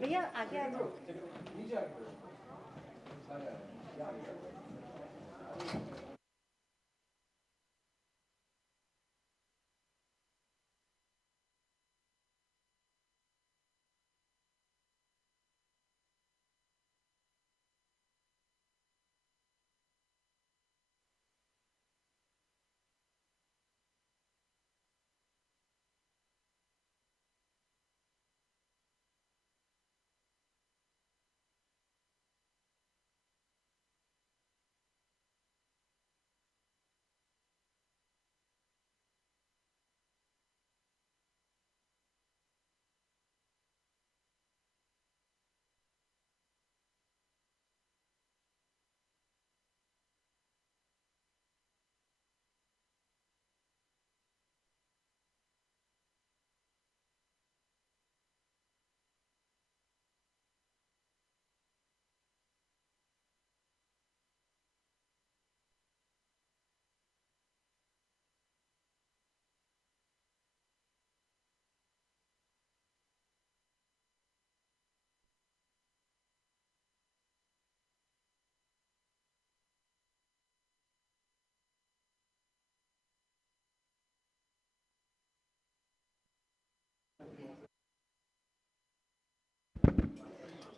भैया आगे आ जाओ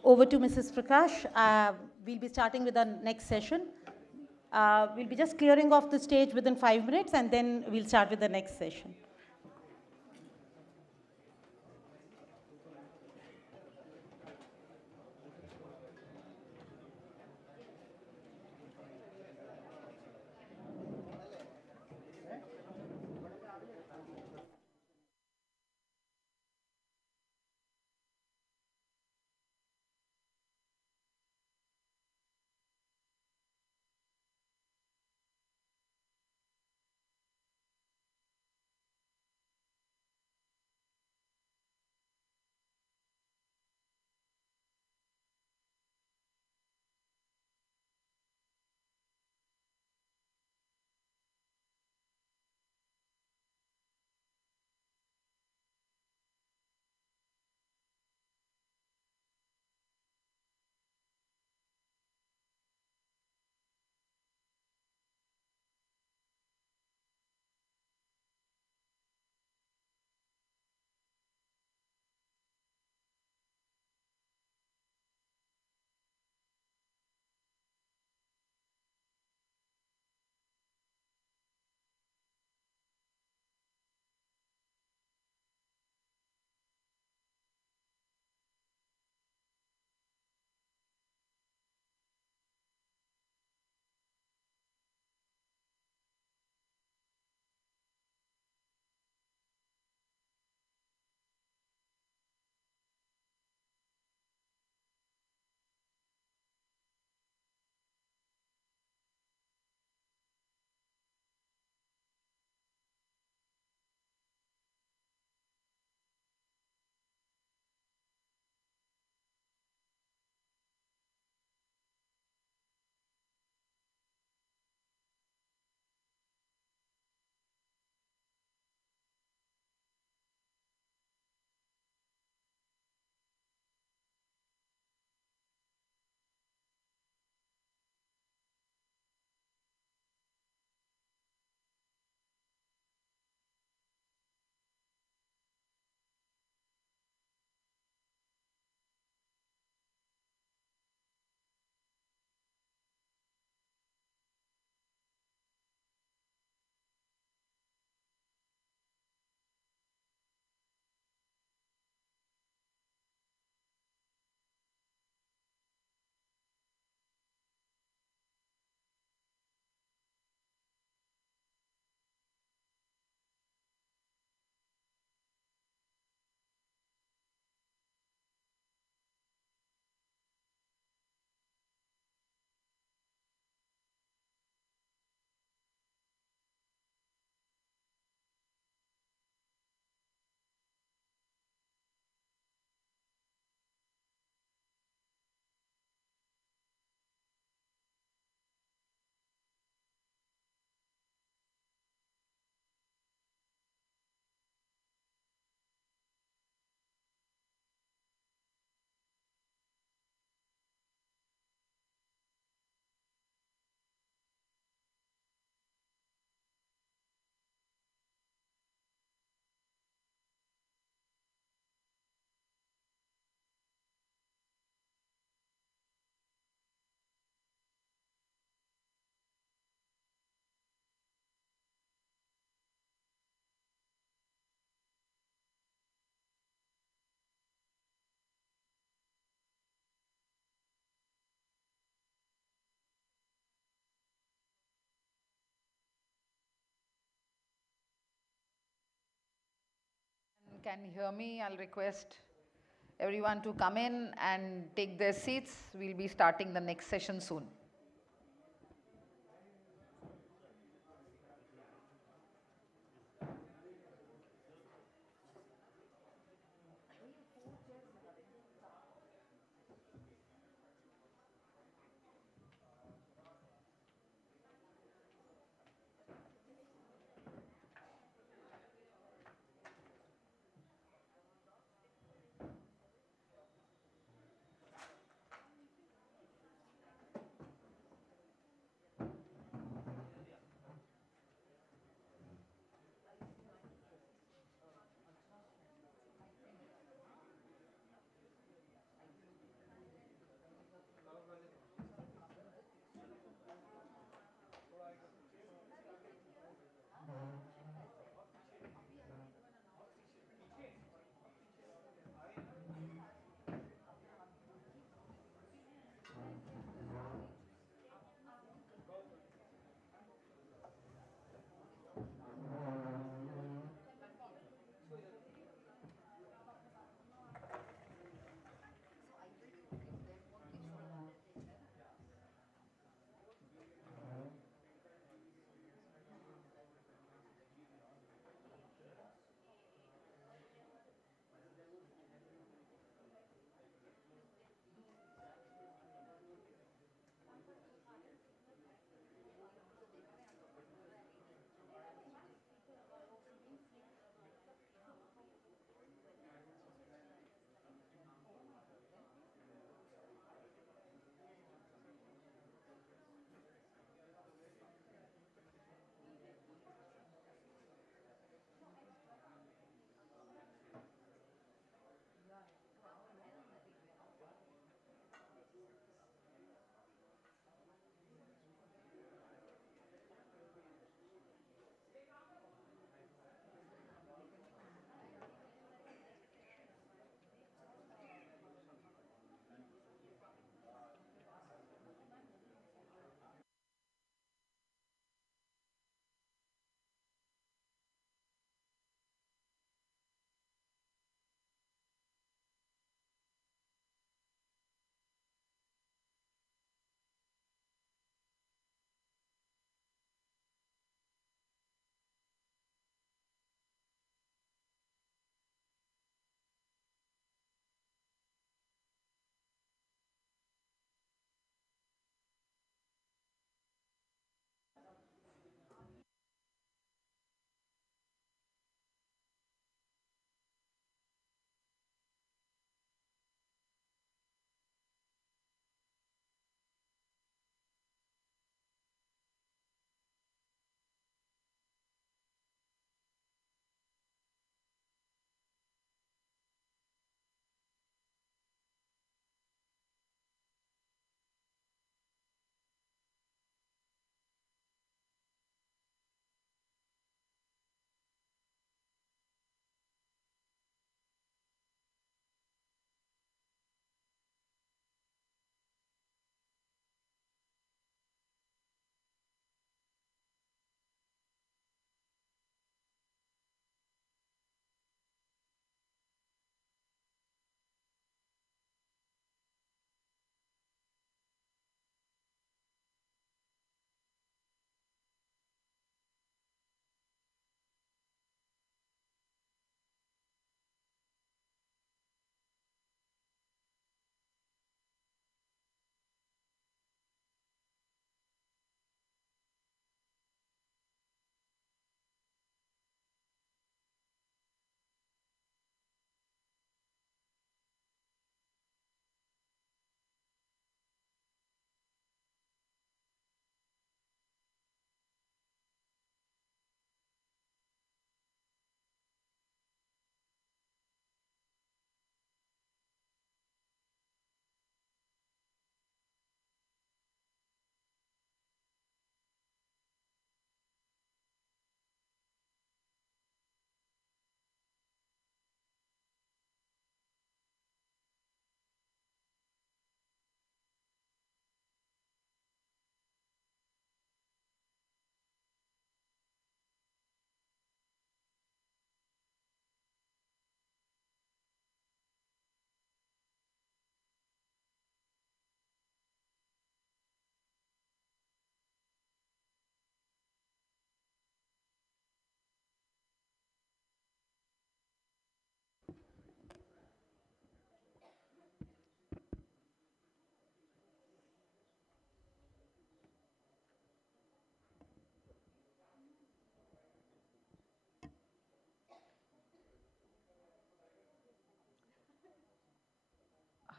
Over to Mrs. Prakash. We'll be starting with the next session. We'll be just clearing off the stage within 5 minutes, and then we'll start with the next session. can hear me, I'll request everyone to come in and take their seats. We'll be starting the next session soon.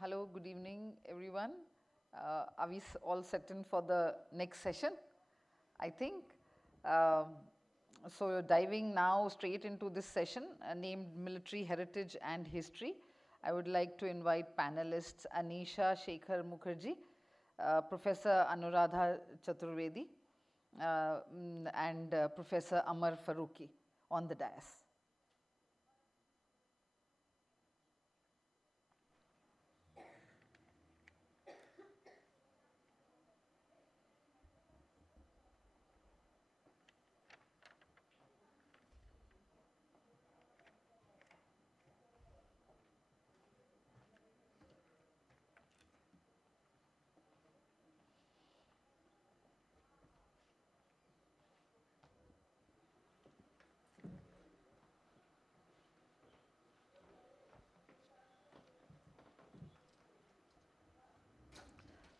Hello, good evening, everyone. Are we all set in for the next session? I think. So diving now straight into this session named Military Heritage and History, I would like to invite panelists Anisha Shekhar Mukherjee, Professor Anuradha Chaturvedi, and Professor Amar Farooqi on the dais.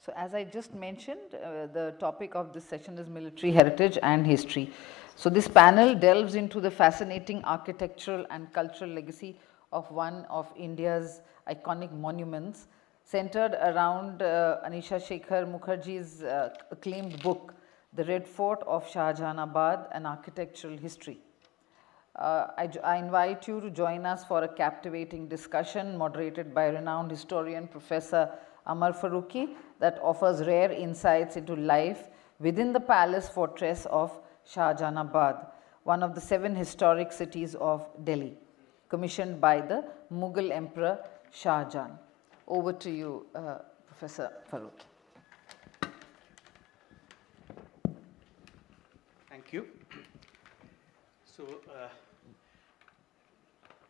So as I just mentioned, the topic of this session is military heritage and history. So this panel delves into the fascinating architectural and cultural legacy of one of India's iconic monuments, centered around Anisha Shekhar Mukherjee's acclaimed book, The Red Fort of Shahjahanabad, An Architectural History. I invite you to join us for a captivating discussion moderated by renowned historian Professor Amar Farooqi that offers rare insights into life within the palace fortress of Shahjahanabad, one of the 7 historic cities of Delhi, commissioned by the Mughal Emperor Shah Jahan. Over to you, Professor Farooqi. Thank you. So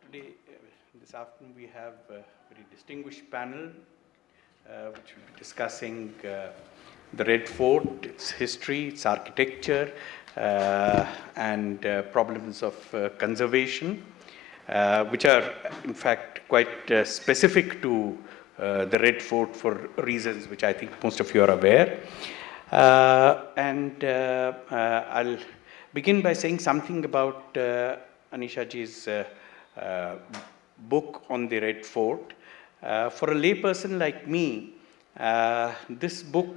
today, this afternoon, we have a very distinguished panel which will be discussing the Red Fort, its history, its architecture, and problems of conservation, which are in fact quite specific to the Red Fort for reasons which I think most of you are aware. I'll begin by saying something about Anisha ji's book on the Red Fort. For a layperson like me, this book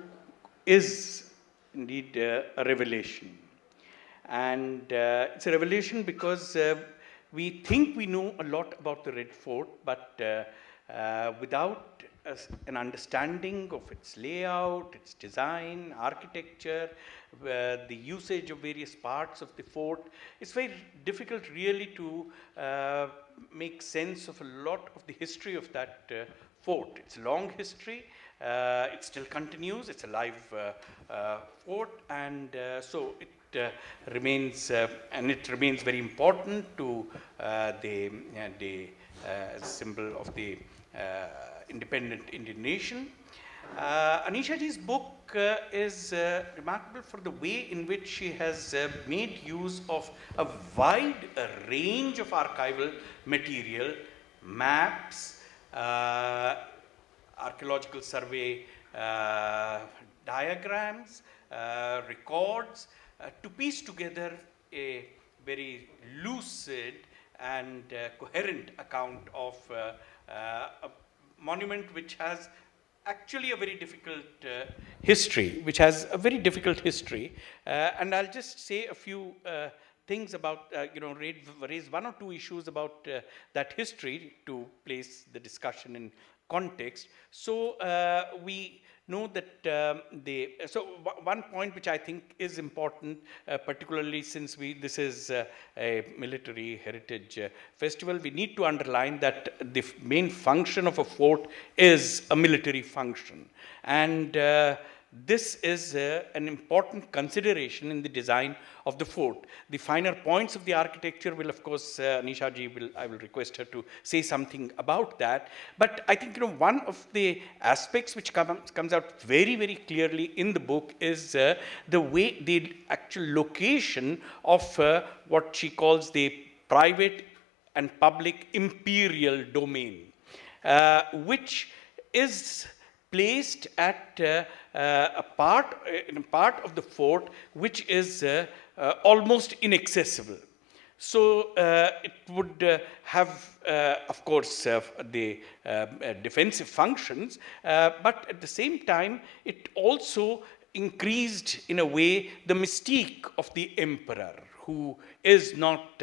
is indeed a revelation. And it's a revelation because we think we know a lot about the Red Fort, but without an understanding of its layout, its design, architecture, the usage of various parts of the fort, it's very difficult really to make sense of a lot of the history of that fort. It's a long history. It still continues. It's a live fort, and so it remains, and it remains very important to the symbol of the independent Indian nation. Anisha ji's book is remarkable for the way in which she has made use of a wide range of archival material, maps, archaeological survey diagrams, records, to piece together a very lucid and coherent account of a monument which has actually a very difficult history, and I'll just say a few things about, raise 1 or 2 issues about that history to place the discussion in context. So we know that one point which I think is important, particularly since this is a military heritage festival, we need to underline that the main function of a fort is a military function. And this is an important consideration in the design of the fort. The finer points of the architecture will, of course, Anisha ji I will request her to say something about that. But I think, one of the aspects which comes out very, very clearly in the book is the way, the actual location of what she calls the private and public imperial domain, which is placed at a part of the fort which is almost inaccessible. So it would have, of course, the defensive functions, but at the same time, it also increased, in a way, the mystique of the emperor, who is not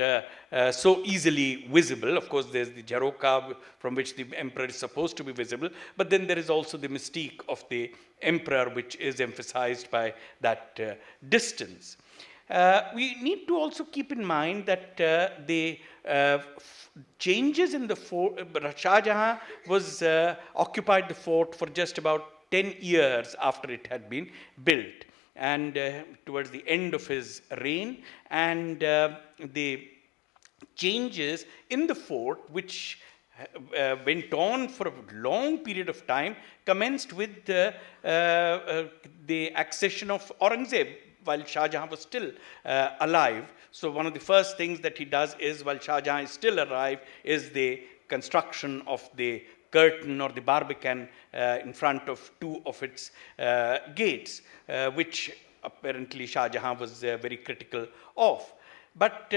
so easily visible. Of course, there's the Jaroka from which the emperor is supposed to be visible, but then there is also the mystique of the emperor, which is emphasized by that distance. We need to also keep in mind that the changes in the fort, Shah Jahan was occupied the fort for just about 10 years after it had been built, and towards the end of his reign, and the changes in the fort, which went on for a long period of time, commenced with the accession of Aurangzeb while Shah Jahan was still alive. So one of the first things that he does is, while Shah Jahan is still alive, is the construction of the curtain or the Barbican in front of two of its gates, which apparently Shah Jahan was very critical of. But,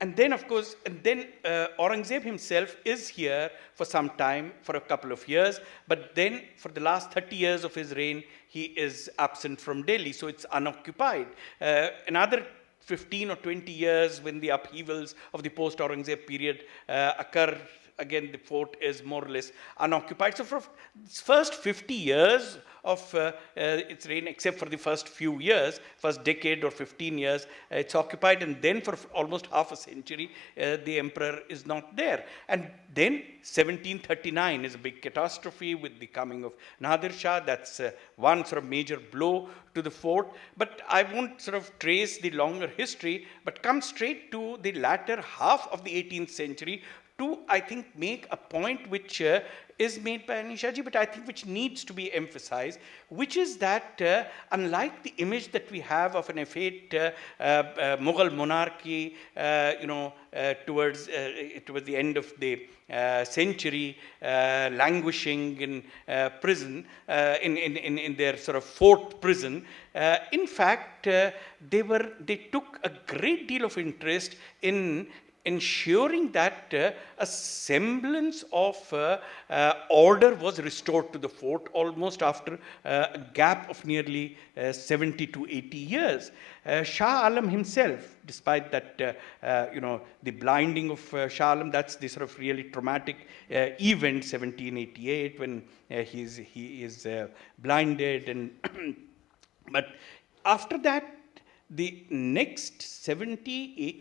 and then of course, Aurangzeb himself is here for some time, for a couple of years, but then for the last 30 years of his reign, he is absent from Delhi, so it's unoccupied. Another 15 or 20 years, when the upheavals of the post-Aurangzeb period occur, again the fort is more or less unoccupied. So for its first 50 years of its reign, except for the first few years, first decade or 15 years, it's occupied, and then for almost half a century, the emperor is not there. And then 1739 is a big catastrophe with the coming of Nadir Shah. That's one sort of major blow to the fort. But I won't sort of trace the longer history, but come straight to the latter half of the 18th century to, I think, make a point which is made by Anisha ji, but I think which needs to be emphasized, which is that unlike the image that we have of an effete Mughal monarchy, towards the end of the century, languishing in prison, in their sort of fort prison, in fact, they took a great deal of interest in ensuring that a semblance of order was restored to the fort almost after a gap of nearly 70 to 80 years. Shah Alam himself, despite that, the blinding of Shah Alam, that's the sort of really traumatic event, 1788, when he is blinded, and but after that, the next 70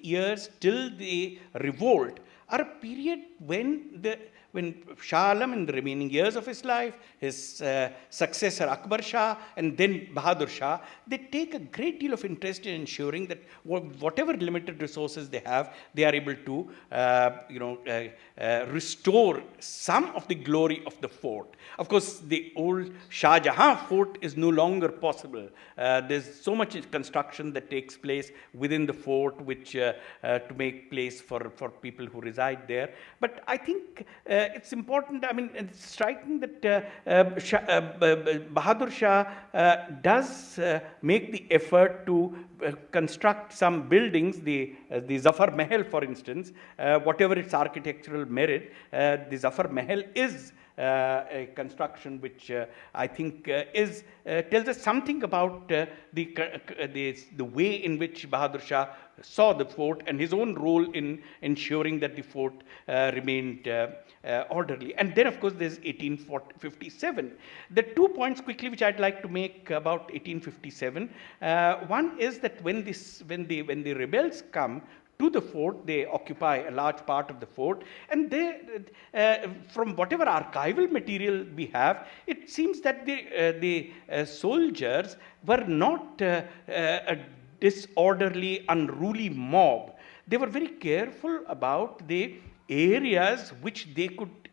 years till the revolt are a period when Shah Alam, in the remaining years of his life, his successor Akbar Shah, and then Bahadur Shah, they take a great deal of interest in ensuring that whatever limited resources they have, they are able to restore some of the glory of the fort. Of course, the old Shah Jahan fort is no longer possible. There's so much construction that takes place within the fort, which to make place for people who reside there. But I think it's important, I mean, it's striking that Bahadur Shah does make the effort to construct some buildings, the Zafar Mahal, for instance, whatever its architectural merit, the Zafar Mahal is a construction which I think tells us something about the way in which Bahadur Shah saw the fort and his own role in ensuring that the fort remained orderly. And then, of course, there's 1857. The 2 points quickly which I'd like to make about 1857. One is that when the rebels come to the fort, they occupy a large part of the fort, and they, from whatever archival material we have, it seems that the soldiers were not a disorderly, unruly mob. They were very careful about the areas which they could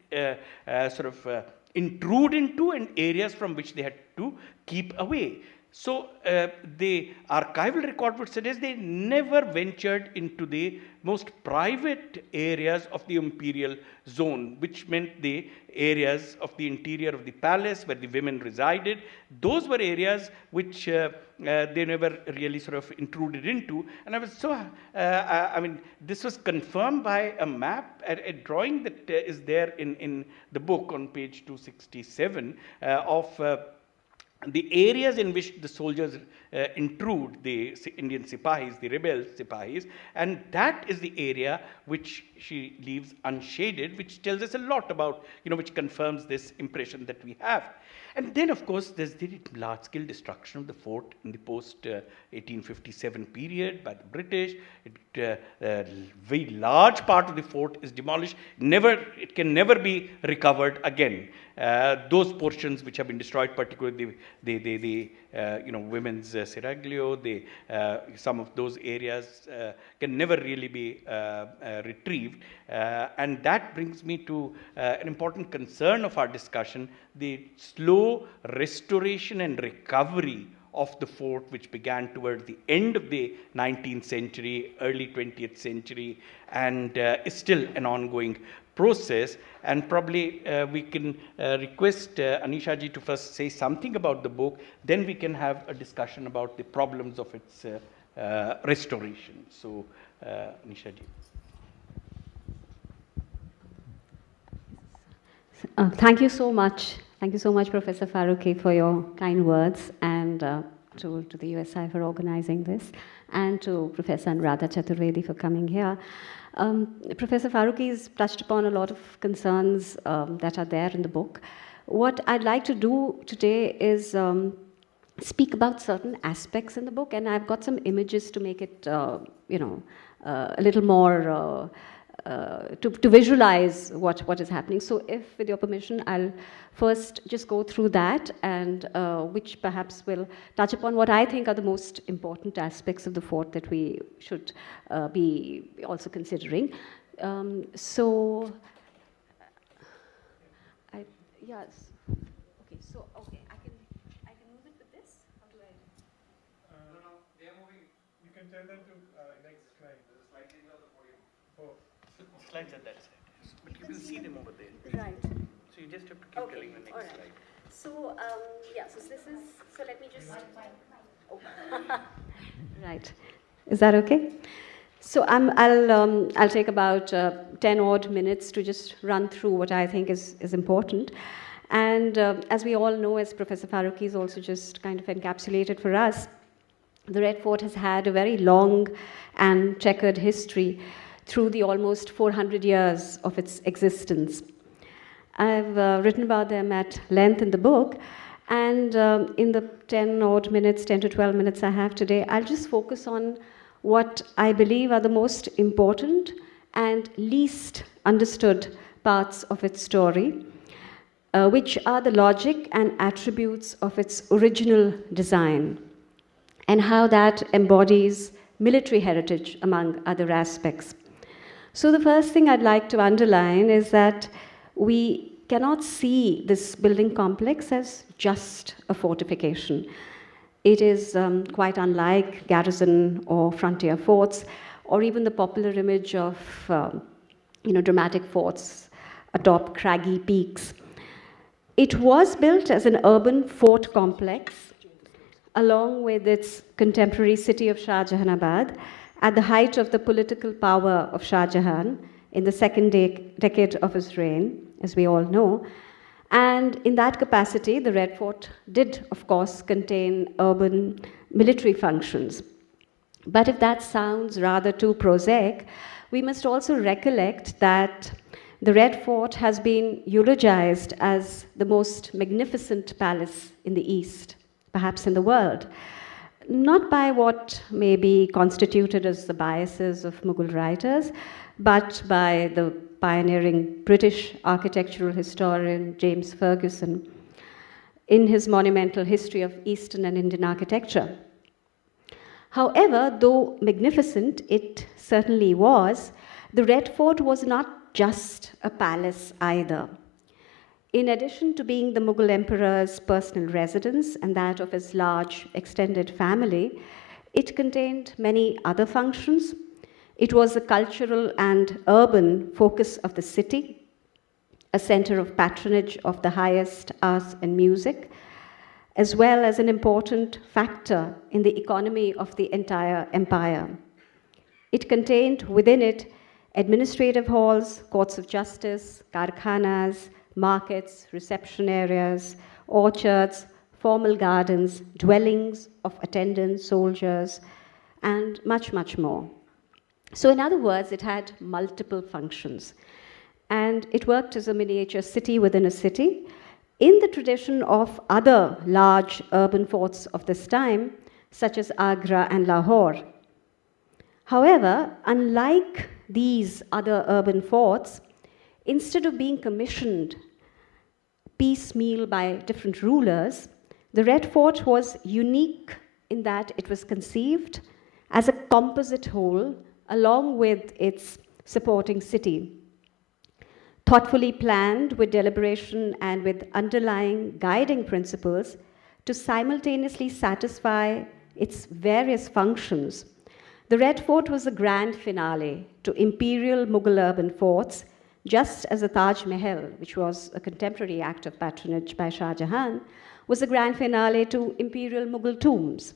intrude into and areas from which they had to keep away. So the archival record would suggest they never ventured into the most private areas of the imperial zone, which meant the areas of the interior of the palace where the women resided. Those were areas which they never really sort of intruded into. And I was so, I mean, this was confirmed by a map, a drawing that is there in the book on page 267 of the areas in which the soldiers intrude, the Indian Sipahis, the rebel Sipahis, and that is the area which she leaves unshaded, which tells us a lot about, which confirms this impression that we have. And then, of course, there's the large-scale destruction of the fort in the post-1857 period by the British. A very large part of the fort is demolished. It can never be recovered again. Those portions which have been destroyed, particularly the women's seraglio, some of those areas can never really be retrieved. And that brings me to an important concern of our discussion, the slow restoration and recovery of the fort, which began towards the end of the 19th century, early 20th century, and is still an ongoing process. And probably we can request Anisha ji to first say something about the book, then we can have a discussion about the problems of its restoration. So, Anisha ji. Thank you so much. Thank you so much, Professor Farooqi, for your kind words, and to the USI for organizing this, and to Professor Anuradha Chaturvedi for coming here. Professor Farooqi has touched upon a lot of concerns that are there in the book. What I'd like to do today is speak about certain aspects in the book, and I've got some images to make it, a little more to visualize what is happening. So if, with your permission, I'll first just go through that, and which perhaps will touch upon what I think are the most important aspects of the fort that we should be also considering. Yes. Okay, so, okay, I can move it with this? How do I? No, they are moving. You can tell them to next slide. There's a slide on the podium. Oh. The slides are that side, but you will see them over there. Right. So you just have to keep telling the next slide. So, so this is, so let me just, oh. Right. Is that okay? So I'll take about 10 odd minutes to just run through what I think is important. And as we all know, as Professor Farooqi has also just kind of encapsulated for us, the Red Fort has had a very long and checkered history through the almost 400 years of its existence. I've written about them at length in the book, and in the 10 to 12 minutes I have today, I'll just focus on what I believe are the most important and least understood parts of its story, which are the logic and attributes of its original design, and how that embodies military heritage, among other aspects. So the first thing I'd like to underline is that we cannot see this building complex as just a fortification. It is quite unlike garrison or frontier forts, or even the popular image of dramatic forts atop craggy peaks. It was built as an urban fort complex, along with its contemporary city of Shah Jahanabad, at the height of the political power of Shah Jahan in the second decade of his reign, as we all know. And in that capacity, the Red Fort did, of course, contain urban military functions. But if that sounds rather too prosaic, we must also recollect that the Red Fort has been eulogized as the most magnificent palace in the East, perhaps in the world, not by what may be constituted as the biases of Mughal writers, but by the pioneering British architectural historian James Fergusson in his monumental history of Eastern and Indian architecture. However, though magnificent it certainly was, the Red Fort was not just a palace either. In addition to being the Mughal emperor's personal residence and that of his large extended family, it contained many other functions. It was the cultural and urban focus of the city, a center of patronage of the highest arts and music, as well as an important factor in the economy of the entire empire. It contained within it administrative halls, courts of justice, karkhanas, markets, reception areas, orchards, formal gardens, dwellings of attendants, soldiers, and much, much more. So in other words, it had multiple functions. And it worked as a miniature city within a city, in the tradition of other large urban forts of this time, such as Agra and Lahore. However, unlike these other urban forts, instead of being commissioned piecemeal by different rulers, the Red Fort was unique in that it was conceived as a composite whole along with its supporting city. Thoughtfully planned with deliberation and with underlying guiding principles to simultaneously satisfy its various functions, the Red Fort was the grand finale to imperial Mughal urban forts, just as the Taj Mahal, which was a contemporary act of patronage by Shah Jahan, was the grand finale to imperial Mughal tombs.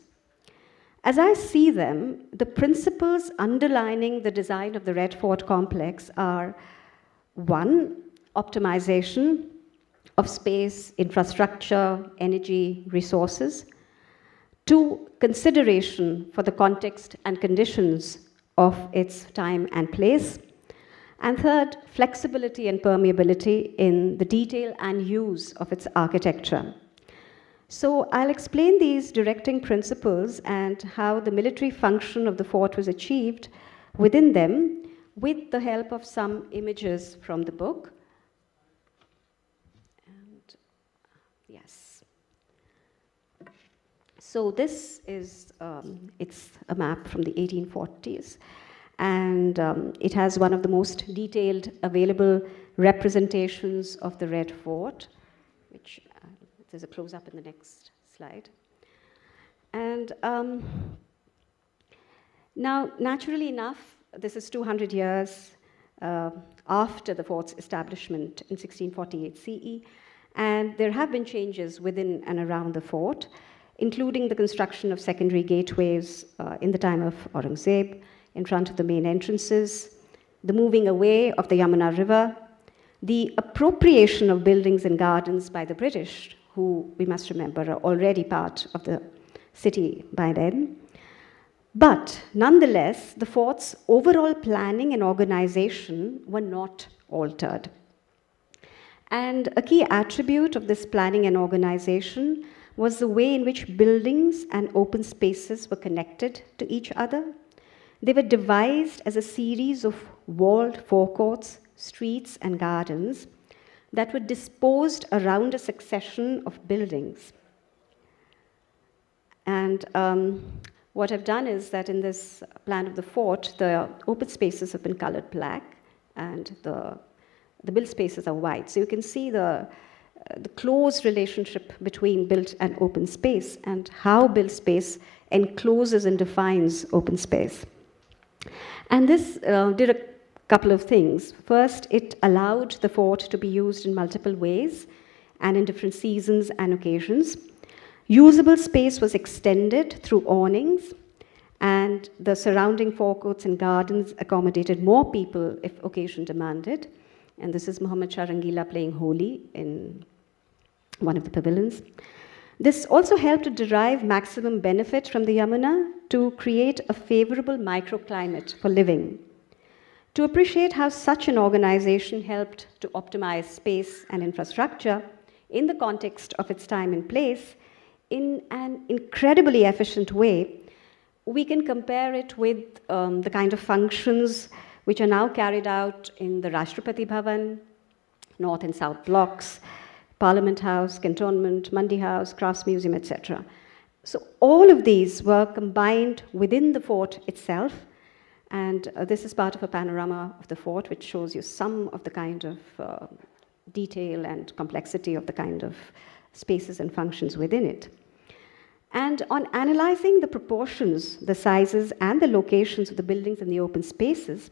As I see them, the principles underlining the design of the Red Fort complex are: 1, optimization of space, infrastructure, energy, resources. 2, consideration for the context and conditions of its time and place. And 3rd, flexibility and permeability in the detail and use of its architecture. So I'll explain these directing principles and how the military function of the fort was achieved within them, with the help of some images from the book. And yes. So this is, it's a map from the 1840s. And it has one of the most detailed available representations of the Red Fort, which there's a close-up in the next slide. And now, naturally enough, this is 200 years after the fort's establishment in 1648 CE, and there have been changes within and around the fort, including the construction of secondary gateways in the time of Aurangzeb in front of the main entrances, the moving away of the Yamuna River, the appropriation of buildings and gardens by the British, who we must remember are already part of the city by then. But nonetheless, the fort's overall planning and organization were not altered. And a key attribute of this planning and organization was the way in which buildings and open spaces were connected to each other. They were devised as a series of walled forecourts, streets, and gardens that were disposed around a succession of buildings. And what I've done is that in this plan of the fort, the open spaces have been colored black and the built spaces are white. So you can see the close relationship between built and open space and how built space encloses and defines open space. And this did a couple of things. First, it allowed the fort to be used in multiple ways and in different seasons and occasions. Usable space was extended through awnings, and the surrounding forecourts and gardens accommodated more people if occasion demanded. And this is Muhammad Shah Rangila playing Holi in one of the pavilions. This also helped to derive maximum benefit from the Yamuna to create a favorable microclimate for living. To appreciate how such an organization helped to optimize space and infrastructure in the context of its time and place in an incredibly efficient way, we can compare it with the kind of functions which are now carried out in the Rashtrapati Bhavan, North and South Blocks, Parliament House, Cantonment, Mandi House, Crafts Museum, etc. So all of these were combined within the fort itself, and this is part of a panorama of the fort which shows you some of the kind of detail and complexity of the kind of spaces and functions within it. And on analyzing the proportions, the sizes, and the locations of the buildings and the open spaces,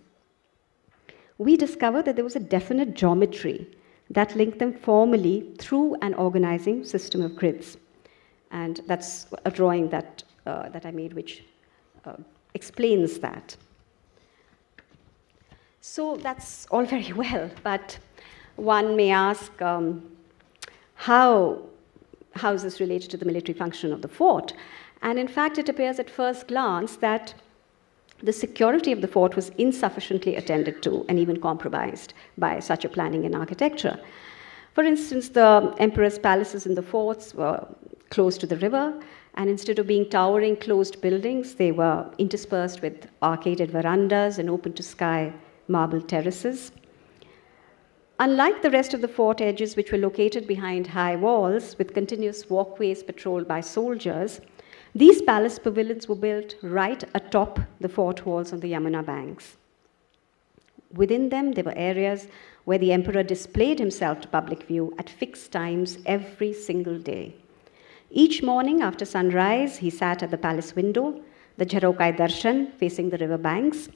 we discovered that there was a definite geometry that linked them formally through an organizing system of grids. And that's a drawing that I made which explains that. So that's all very well, but one may ask, how is this related to the military function of the fort? And in fact, it appears at first glance that the security of the fort was insufficiently attended to and even compromised by such a planning and architecture. For instance, the emperor's palaces in the forts were close to the river, and instead of being towering closed buildings, they were interspersed with arcaded verandas and open-to-sky marble terraces. Unlike the rest of the fort edges, which were located behind high walls with continuous walkways patrolled by soldiers, these palace pavilions were built right atop the fort walls on the Yamuna banks. Within them, there were areas where the emperor displayed himself to public view at fixed times every single day. Each morning after sunrise, he sat at the palace window, the Jharokai Darshan, facing the river banks.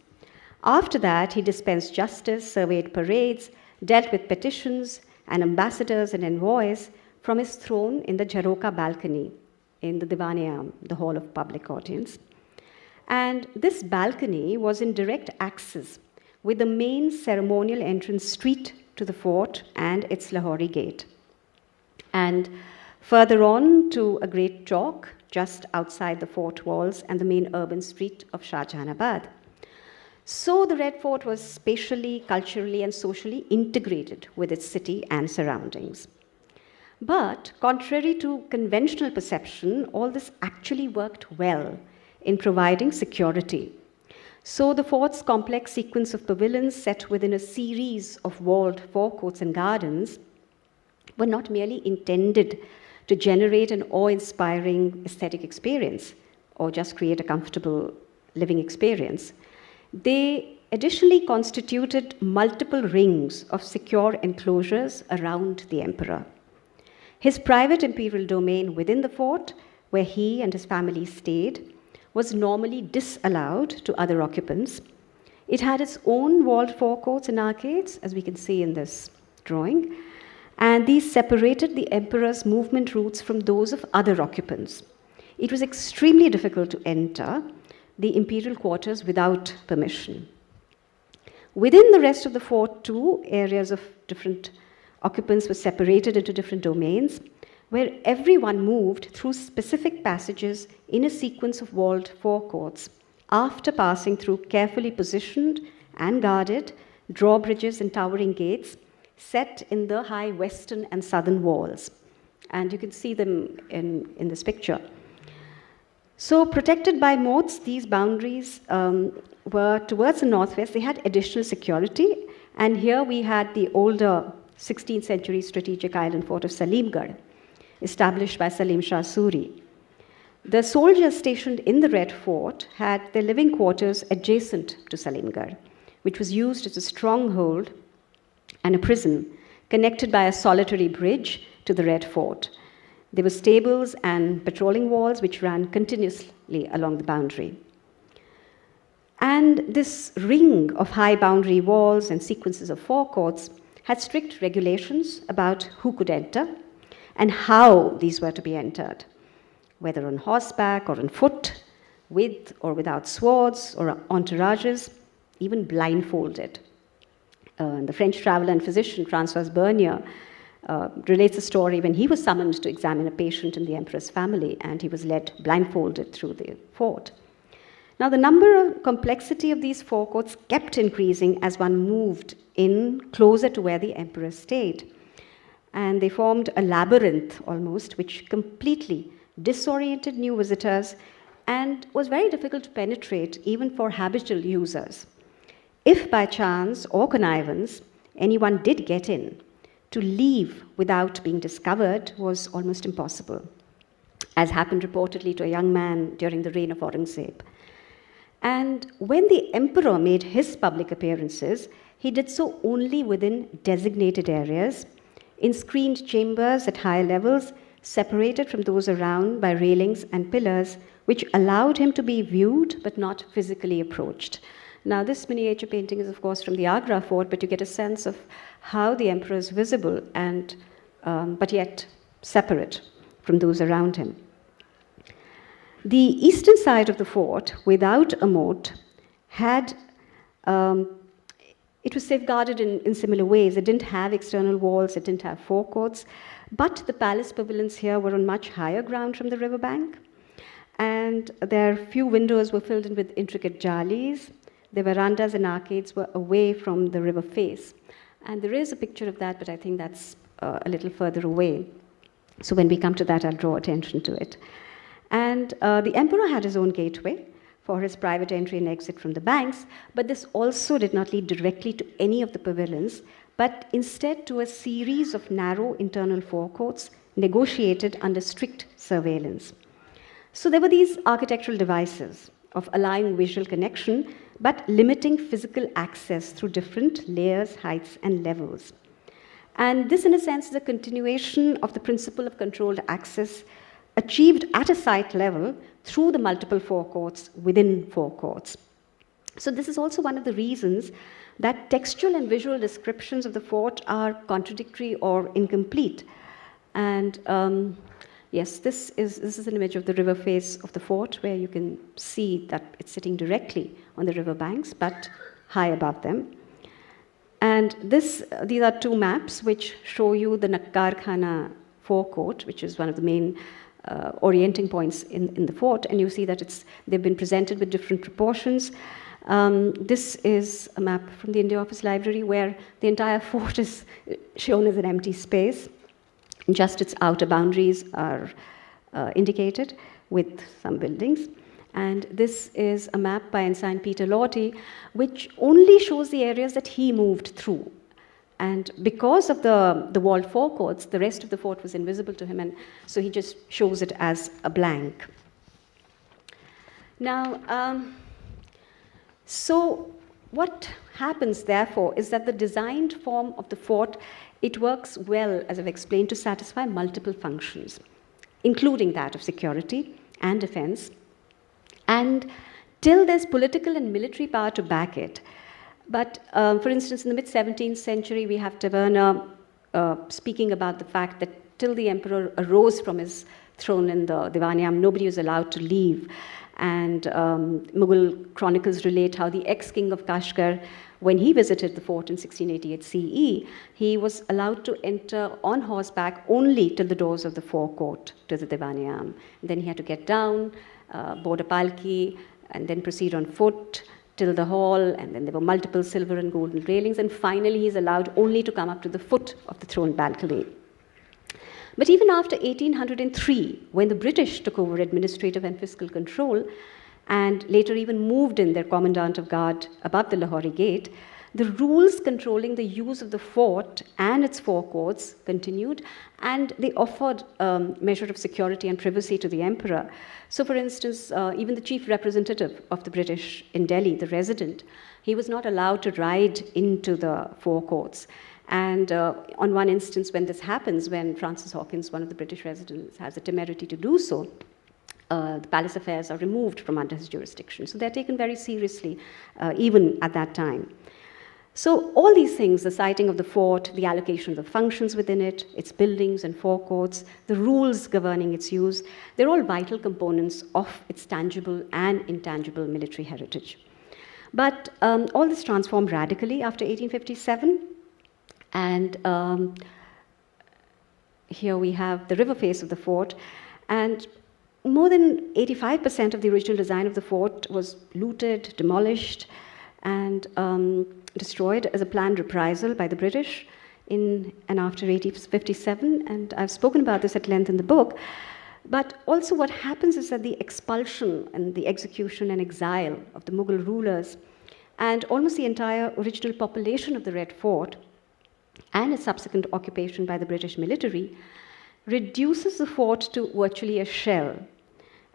After that, he dispensed justice, surveyed parades, dealt with petitions and ambassadors and envoys from his throne in the Jharoka balcony in the Divan-e-Aam, the hall of public audience. And this balcony was in direct access with the main ceremonial entrance street to the fort and its Lahori gate. And further on to a great chalk just outside the fort walls and the main urban street of Shah Jahanabad. So the Red Fort was spatially, culturally, and socially integrated with its city and surroundings. But contrary to conventional perception, all this actually worked well in providing security. So the fort's complex sequence of pavilions set within a series of walled forecourts and gardens were not merely intended to generate an awe-inspiring aesthetic experience or just create a comfortable living experience. They additionally constituted multiple rings of secure enclosures around the emperor. His private imperial domain within the fort, where he and his family stayed, was normally disallowed to other occupants. It had its own walled forecourts and arcades, as we can see in this drawing, and these separated the emperor's movement routes from those of other occupants. It was extremely difficult to enter the imperial quarters without permission. Within the rest of the fort, too, areas of different occupants were separated into different domains, where everyone moved through specific passages in a sequence of walled forecourts, after passing through carefully positioned and guarded drawbridges and towering gates set in the high western and southern walls. And you can see them in this picture. So protected by moats, these boundaries were towards the northwest. They had additional security. And here we had the older 16th century strategic island fort of Salimgarh, established by Salim Shah Suri. The soldiers stationed in the Red Fort had their living quarters adjacent to Salimgarh, which was used as a stronghold and a prison connected by a solitary bridge to the Red Fort. There were stables and patrolling walls which ran continuously along the boundary. And this ring of high boundary walls and sequences of forecourts had strict regulations about who could enter and how these were to be entered, whether on horseback or on foot, with or without swords or entourages, even blindfolded. The French traveler and physician François Bernier relates a story when he was summoned to examine a patient in the emperor's family, and he was led blindfolded through the fort. Now, the number and complexity of these forecourts kept increasing as one moved in closer to where the emperor stayed. And they formed a labyrinth almost, which completely disoriented new visitors and was very difficult to penetrate even for habitual users. If by chance or connivance anyone did get in, to leave without being discovered was almost impossible, as happened reportedly to a young man during the reign of Aurangzeb. And when the emperor made his public appearances, he did so only within designated areas in screened chambers at higher levels, separated from those around by railings and pillars, which allowed him to be viewed but not physically approached. Now, this miniature painting is, of course, from the Agra fort, but you get a sense of how the emperor is visible and, but yet separate from those around him. The eastern side of the fort, without a moat, had, it was safeguarded in similar ways. It didn't have external walls, it didn't have forecourts, but the palace pavilions here were on much higher ground from the riverbank, and their few windows were filled in with intricate jalis. The verandas and arcades were away from the river face. And there is a picture of that, but I think that's a little further away. So when we come to that, I'll draw attention to it. And the emperor had his own gateway for his private entry and exit from the banks, but this also did not lead directly to any of the pavilions, but instead to a series of narrow internal forecourts negotiated under strict surveillance. So there were these architectural devices of allowing visual connection, but limiting physical access through different layers, heights, and levels. And this, in a sense, is a continuation of the principle of controlled access achieved at a site level through the multiple forecourts within forecourts. So this is also one of the reasons that textual and visual descriptions of the fort are contradictory or incomplete. And yes, this is an image of the river face of the fort, where you can see that it's sitting directly on the river banks, but high above them. And these are two maps which show you the Nakkar Khana forecourt, which is one of the main orienting points in the fort, and you see that they've been presented with different proportions. This is a map from the India Office Library where the entire fort is shown as an empty space. Just its outer boundaries are indicated with some buildings. And this is a map by Ensign Peter Lorty, which only shows the areas that he moved through. And because of the walled forecourts, the rest of the fort was invisible to him, and so he just shows it as a blank. Now, so what happens, therefore, is that the designed form of the fort, it works well, as I've explained, to satisfy multiple functions, including that of security and defense, and till there's political and military power to back it. But for instance, in the mid-17th century, we have Taverner speaking about the fact that till the emperor arose from his throne in the Divaniyam, nobody was allowed to leave. And Mughal chronicles relate how the ex-king of Kashgar, when he visited the fort in 1688 CE, he was allowed to enter on horseback only till the doors of the forecourt to the Divaniyam. Then he had to get down, board a palki, and then proceed on foot till the hall, and then there were multiple silver and golden railings, and finally he's allowed only to come up to the foot of the throne balcony. But even after 1803, when the British took over administrative and fiscal control, and later even moved in their commandant of guard above the Lahori gate, the rules controlling the use of the fort and its forecourts continued, and they offered a measure of security and privacy to the emperor. So, for instance, even the chief representative of the British in Delhi, the resident, he was not allowed to ride into the forecourts. And on one instance, when this happens, when Francis Hawkins, one of the British residents, has the temerity to do so, the palace affairs are removed from under his jurisdiction. So they're taken very seriously, even at that time. So all these things, the siting of the fort, the allocation of the functions within it, its buildings and forecourts, the rules governing its use, they're all vital components of its tangible and intangible military heritage. But all this transformed radically after 1857. And here we have the river face of the fort. And more than 85% of the original design of the fort was looted, demolished, and destroyed as a planned reprisal by the British in and after 1857. And I've spoken about this at length in the book. But also what happens is that the expulsion and the execution and exile of the Mughal rulers and almost the entire original population of the Red Fort and its subsequent occupation by the British military reduces the fort to virtually a shell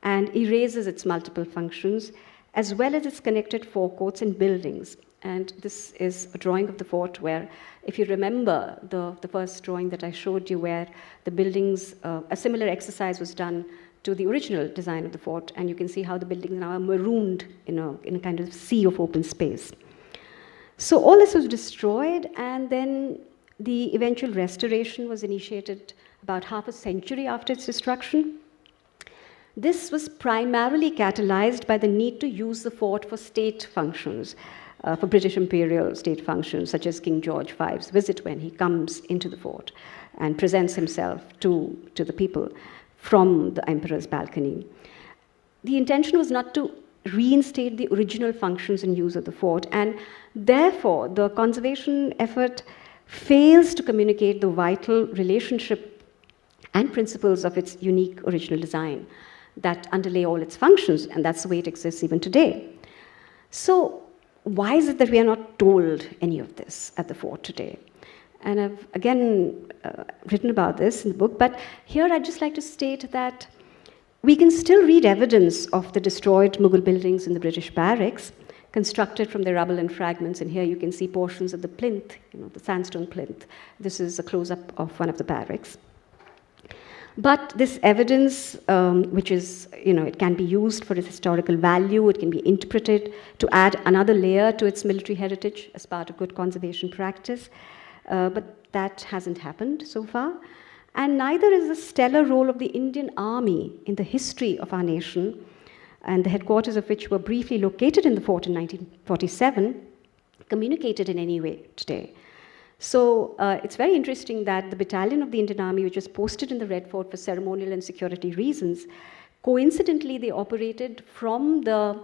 and erases its multiple functions as well as its connected forecourts and buildings. And this is a drawing of the fort where, if you remember the first drawing that I showed you, where the buildings, a similar exercise was done to the original design of the fort, and you can see how the buildings now are marooned in a kind of sea of open space. So all this was destroyed, and then the eventual restoration was initiated about half a century after its destruction. This was primarily catalyzed by the need to use the fort for state functions, for British imperial state functions, such as King George V's visit when he comes into the fort and presents himself to the people from the emperor's balcony. The intention was not to reinstate the original functions and use of the fort, and therefore the conservation effort fails to communicate the vital relationship and principles of its unique original design that underlay all its functions, and that's the way it exists even today. So why is it that we are not told any of this at the fort today? And I've again written about this in the book, but here I'd just like to state that we can still read evidence of the destroyed Mughal buildings in the British barracks, constructed from the rubble and fragments, and here you can see portions of the plinth, the sandstone plinth. This is a close-up of one of the barracks. But this evidence, which is, it can be used for its historical value, it can be interpreted to add another layer to its military heritage as part of good conservation practice, but that hasn't happened so far. And neither is the stellar role of the Indian Army in the history of our nation, and the headquarters of which were briefly located in the fort in 1947, communicated in any way today. So it's very interesting that the battalion of the Indian Army, which was posted in the Red Fort for ceremonial and security reasons, coincidentally they operated from the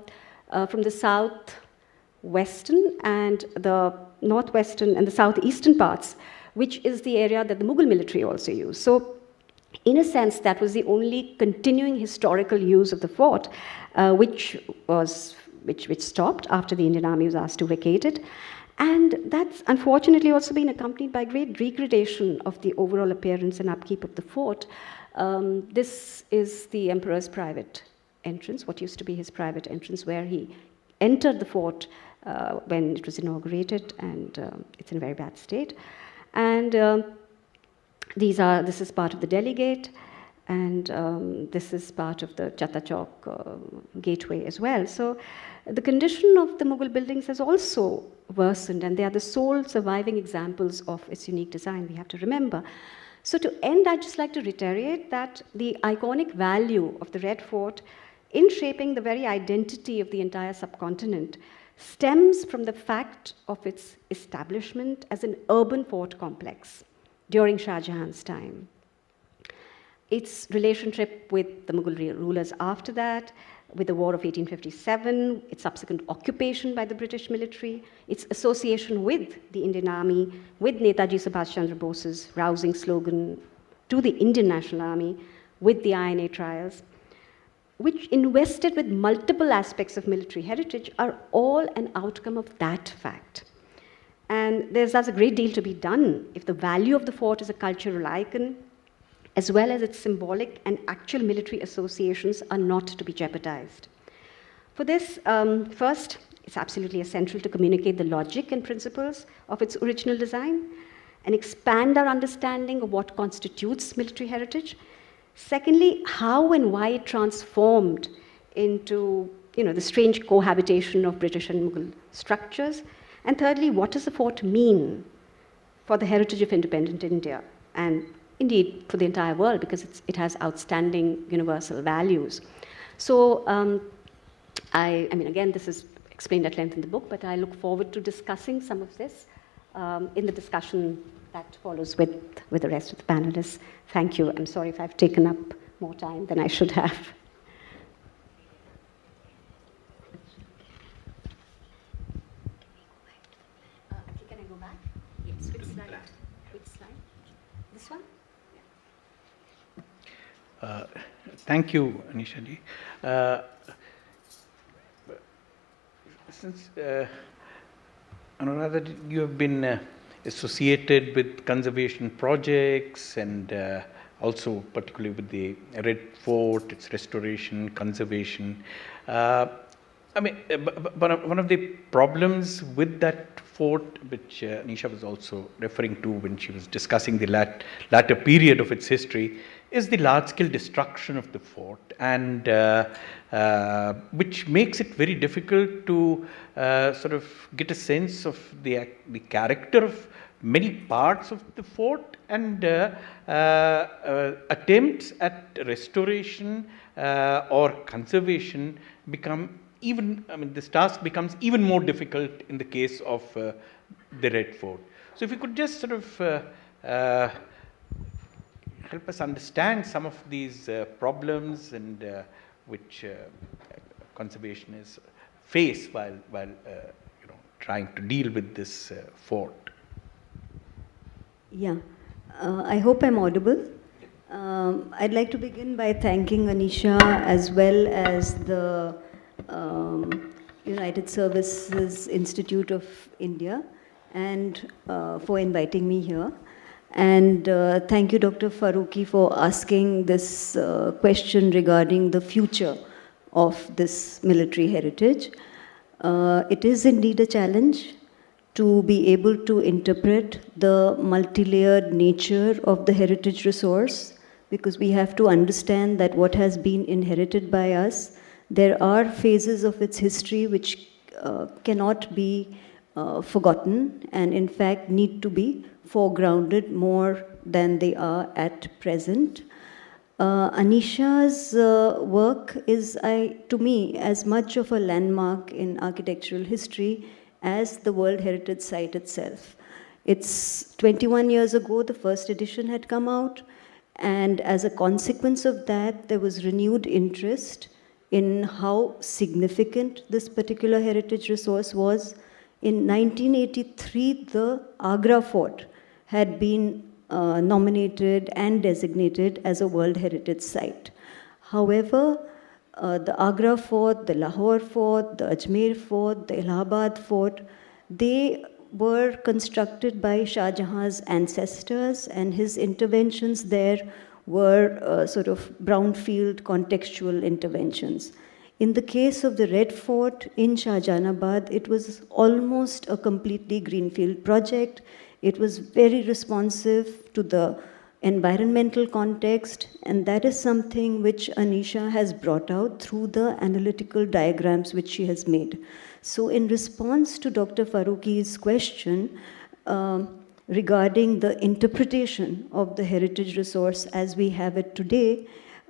southwestern and the northwestern and the southeastern parts, which is the area that the Mughal military also used. So in a sense, that was the only continuing historical use of the fort, which stopped after the Indian Army was asked to vacate it. And that's unfortunately also been accompanied by great degradation of the overall appearance and upkeep of the fort. This is the emperor's private entrance, what used to be his private entrance, where he entered the fort when it was inaugurated, and it's in a very bad state. And this is part of the Delhi Gate, and this is part of the Chatta Chowk gateway as well. So the condition of the Mughal buildings has also worsened, and they are the sole surviving examples of its unique design, we have to remember. So to end, I'd just like to reiterate that the iconic value of the Red Fort in shaping the very identity of the entire subcontinent stems from the fact of its establishment as an urban fort complex during Shah Jahan's time. Its relationship with the Mughal rulers after that, with the War of 1857, its subsequent occupation by the British military, its association with the Indian Army, with Netaji Subhash Chandra Bose's rousing slogan to the Indian National Army, with the INA trials, which invested with multiple aspects of military heritage, are all an outcome of that fact. And there's thus a great deal to be done if the value of the fort as a cultural icon, as well as its symbolic and actual military associations, are not to be jeopardized. For this, first, it's absolutely essential to communicate the logic and principles of its original design and expand our understanding of what constitutes military heritage. Secondly, how and why it transformed into the strange cohabitation of British and Mughal structures. And thirdly, what does the fort mean for the heritage of independent India, and indeed for the entire world, because it has outstanding universal values. So I mean, again, this is explained at length in the book, but I look forward to discussing some of this in the discussion that follows with the rest of the panelists. Thank you. I'm sorry if I've taken up more time than I should have. Can I go back? Yes, which slide? Which slide? This one? Thank you, Anisha ji. Since Anuradha, you have been associated with conservation projects and also particularly with the Red Fort, its restoration, conservation. I mean, but one of the problems with that fort, which Nisha was also referring to when she was discussing the latter period of its history, is the large-scale destruction of the fort, and which makes it very difficult to sort of get a sense of the character of many parts of the fort, and attempts at restoration or conservation become even, I mean, this task becomes even more difficult in the case of the Red Fort. So if you could just sort of help us understand some of these problems and which conservationists face while trying to deal with this fort. Yeah, I hope I'm audible. I'd like to begin by thanking Anisha as well as the United Services Institute of India and for inviting me here. And thank you, Dr. Farooqi, for asking this question regarding the future of this military heritage. It is indeed a challenge to be able to interpret the multi-layered nature of the heritage resource, because we have to understand that what has been inherited by us, there are phases of its history which cannot be forgotten and in fact need to be foregrounded more than they are at present. Anisha's work is, to me, as much of a landmark in architectural history as the World Heritage Site itself. It's 21 years ago the first edition had come out, and as a consequence of that, there was renewed interest in how significant this particular heritage resource was. In 1983, the Agra Fort had been nominated and designated as a World Heritage Site. However, the Agra Fort, the Lahore Fort, the Ajmer Fort, the Allahabad Fort, they were constructed by Shah Jahan's ancestors, and his interventions there were sort of brownfield contextual interventions. In the case of the Red Fort in Shahjahanabad, it was almost a completely greenfield project. It was very responsive to the environmental context, and that is something which Anisha has brought out through the analytical diagrams which she has made. So in response to Dr. Farooqi's question regarding the interpretation of the heritage resource as we have it today,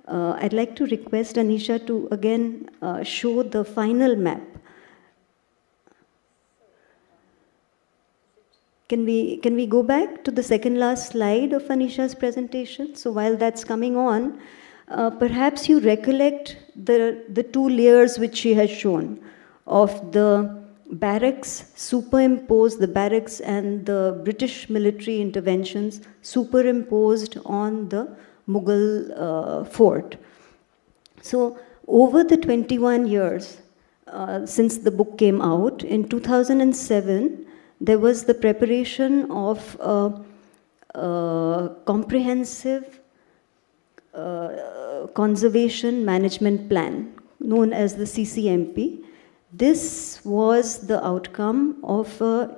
I'd like to request Anisha to again show the final map. Can we go back to the second last slide of Anisha's presentation? So while that's coming on, perhaps you recollect the two layers which she has shown of the barracks superimposed, the barracks and the British military interventions superimposed on the Mughal fort. So over the 21 years since the book came out, in 2007, there was the preparation of a comprehensive conservation management plan known as the CCMP. This was the outcome of a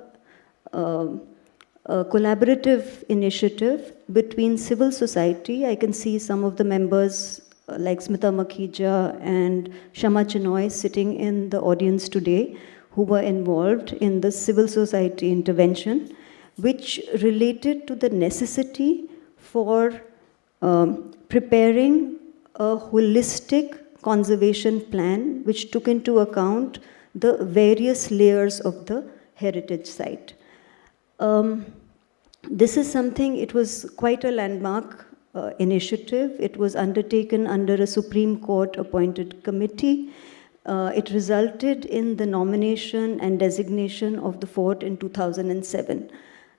collaborative initiative between civil society. I can see some of the members like Smita Makhija and Shama Chinoy sitting in the audience today, who were involved in the civil society intervention, which related to the necessity for preparing a holistic conservation plan which took into account the various layers of the heritage site. This is something, it was quite a landmark initiative. It was undertaken under a Supreme Court appointed committee. It resulted in the nomination and designation of the fort in 2007.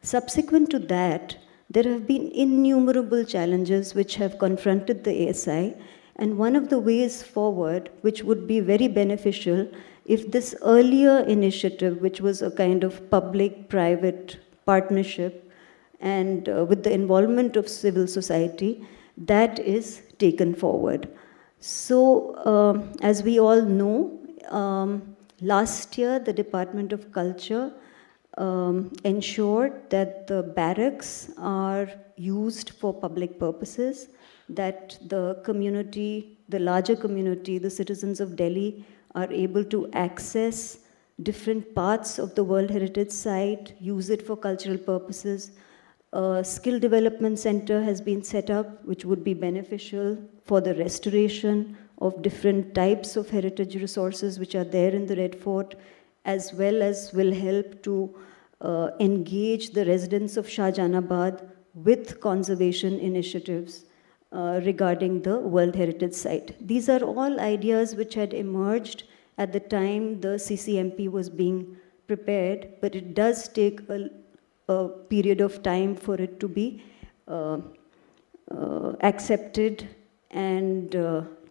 Subsequent to that, there have been innumerable challenges which have confronted the ASI, and one of the ways forward, which would be very beneficial if this earlier initiative, which was a kind of public-private partnership and with the involvement of civil society, that is taken forward. So, as we all know, last year, the Department of Culture ensured that the barracks are used for public purposes, that the community, the larger community, the citizens of Delhi are able to access different parts of the World Heritage Site, use it for cultural purposes. A skill development center has been set up, which would be beneficial for the restoration of different types of heritage resources which are there in the Red Fort, as well as will help to engage the residents of Shahjahanabad with conservation initiatives regarding the World Heritage Site. These are all ideas which had emerged at the time the CCMP was being prepared, but it does take a period of time for it to be accepted and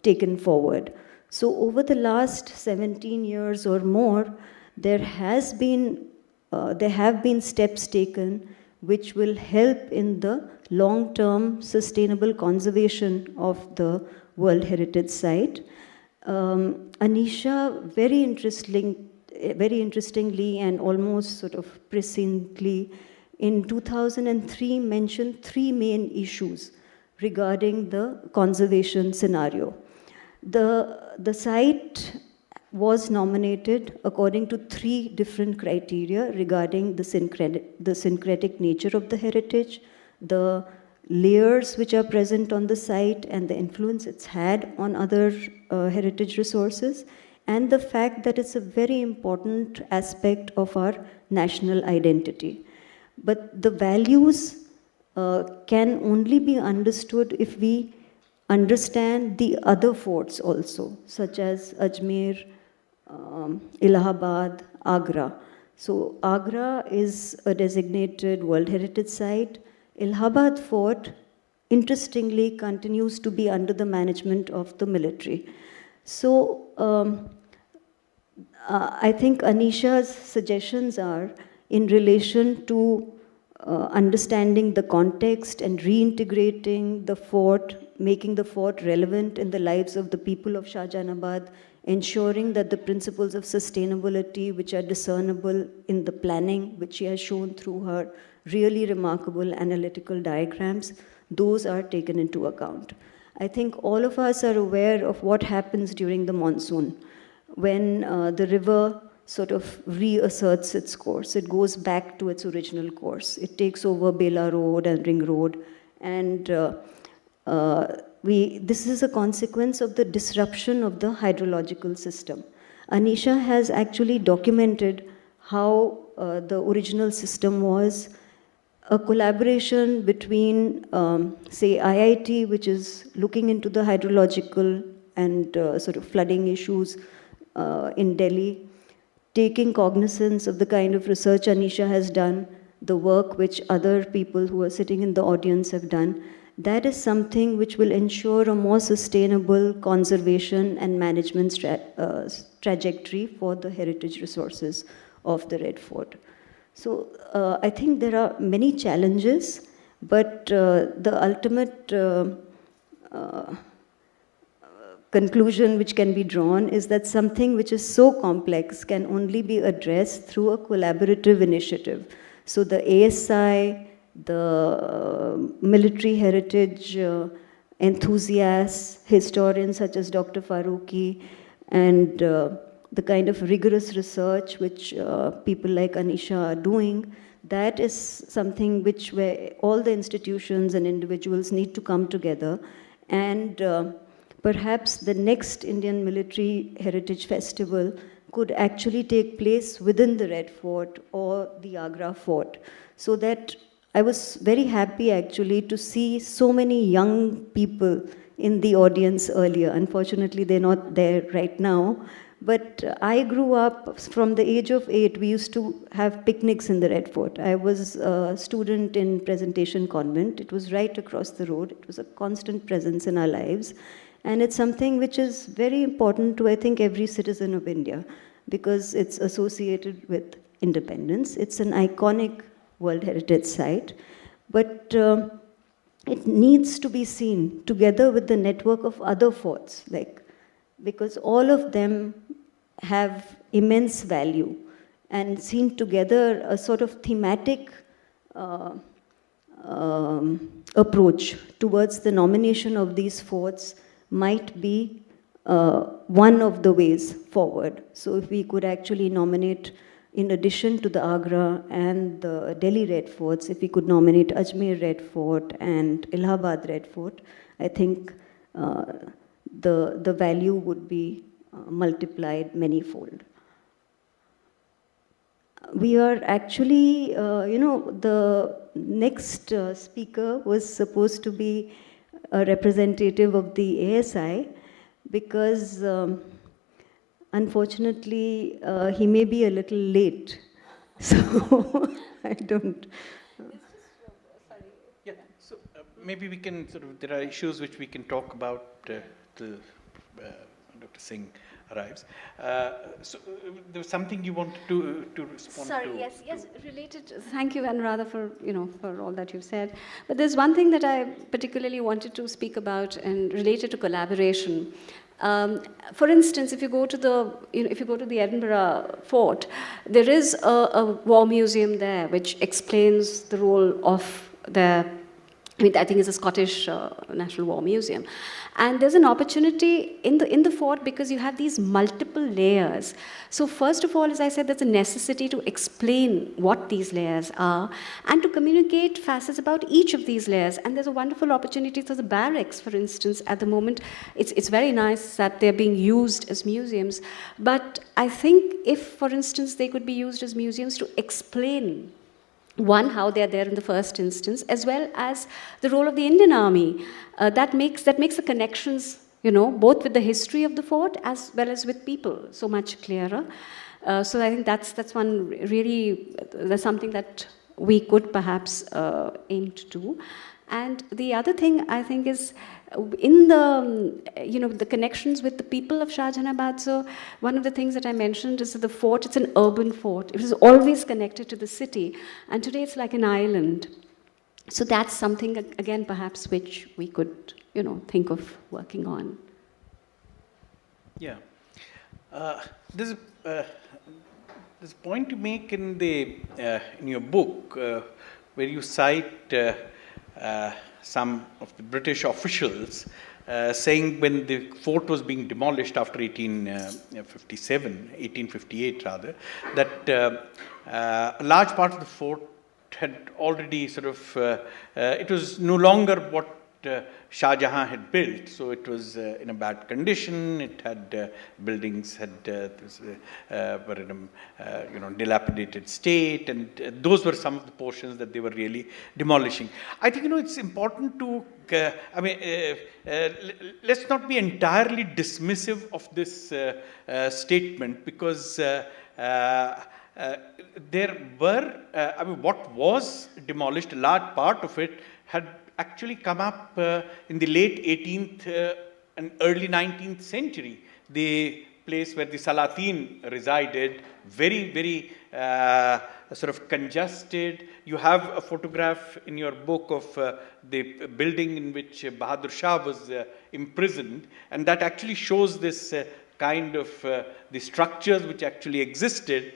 taken forward. So over the last 17 years or more, there have been steps taken which will help in the long-term sustainable conservation of the World Heritage Site. Anisha, very interestingly and almost sort of presciently, in 2003 mentioned 3 main issues regarding the conservation scenario. The site was nominated according to 3 different criteria regarding the syncretic nature of the heritage, the layers which are present on the site and the influence it's had on other heritage resources, and the fact that it's a very important aspect of our national identity. But the values can only be understood if we understand the other forts also, such as Ajmer, Allahabad, Agra. So Agra is a designated World Heritage Site. Allahabad Fort, interestingly, continues to be under the management of the military. So I think Anisha's suggestions are in relation to understanding the context and reintegrating the fort, making the fort relevant in the lives of the people of Shahjahanabad, ensuring that the principles of sustainability, which are discernible in the planning, which she has shown through her really remarkable analytical diagrams, those are taken into account. I think all of us are aware of what happens during the monsoon, when the river sort of reasserts its course. It goes back to its original course. It takes over Bela Road and Ring Road, and this is a consequence of the disruption of the hydrological system. Anisha has actually documented how the original system was a collaboration between, say, IIT, which is looking into the hydrological and sort of flooding issues in Delhi, taking cognizance of the kind of research Anisha has done, the work which other people who are sitting in the audience have done. That is something which will ensure a more sustainable conservation and management trajectory for the heritage resources of the Red Fort. So I think there are many challenges, but the ultimate conclusion which can be drawn is that something which is so complex can only be addressed through a collaborative initiative. So the ASI, the military heritage enthusiasts, historians such as Dr. Farooqi, and the kind of rigorous research which people like Anisha are doing, that is something which where all the institutions and individuals need to come together, and perhaps the next Indian Military Heritage Festival could actually take place within the Red Fort or the Agra Fort. So that I was very happy actually to see so many young people in the audience earlier. Unfortunately, they're not there right now. But I grew up from the age of 8, we used to have picnics in the Red Fort. I was a student in Presentation Convent. It was right across the road. It was a constant presence in our lives. And it's something which is very important to, I think, every citizen of India, because it's associated with independence. It's an iconic World Heritage Site, but it needs to be seen together with the network of other forts, because all of them have immense value, and seen together a sort of thematic approach towards the nomination of these forts might be one of the ways forward. So if we could actually nominate, in addition to the Agra and the Delhi Red Forts, if we could nominate Ajmer Red Fort and Allahabad Red Fort, I think the value would be multiplied manyfold. We are actually, the next speaker was supposed to be a representative of the ASI, because unfortunately he may be a little late. So I don't. Yeah, so maybe we can there are issues which we can talk about till Dr. Singh arrives. So there was something you wanted to respond to. Sorry, yes, related. Thank you, Anuradha, for for all that you've said. But there's one thing that I particularly wanted to speak about, and related to collaboration. For instance, if you go to the Edinburgh Fort, there is a war museum there which explains the role of I think it's a Scottish National War Museum. And there's an opportunity in the fort because you have these multiple layers. So first of all, as I said, there's a necessity to explain what these layers are and to communicate facets about each of these layers. And there's a wonderful opportunity for the barracks, for instance. At the moment, it's very nice that they're being used as museums. But I think if, for instance, they could be used as museums to explain one, how they're there in the first instance, as well as the role of the Indian Army. That makes the connections, both with the history of the fort as well as with people, so much clearer. So I think that's one really, that's something that we could perhaps aim to do. And the other thing I think is in the connections with the people of Shahjahanabad. So one of the things that I mentioned is that the fort, it's an urban fort. It was always connected to the city, and today it's like an island. So that's something, again, perhaps which we could, think of working on. Yeah. There's a point you make in your book where you cite some of the British officials saying when the fort was being demolished after 1858 rather, that a large part of the fort had already it was no longer what Shah Jahan had built, so it was in a bad condition. It had buildings were in a dilapidated state, and those were some of the portions that they were really demolishing. I think it's important to let's not be entirely dismissive of this statement, because there were what was demolished, a large part of it had actually come up in the late 18th and early 19th century. The place where the Salatin resided, very, very congested. You have a photograph in your book of the building in which Bahadur Shah was imprisoned, and that actually shows this kind of the structures which actually existed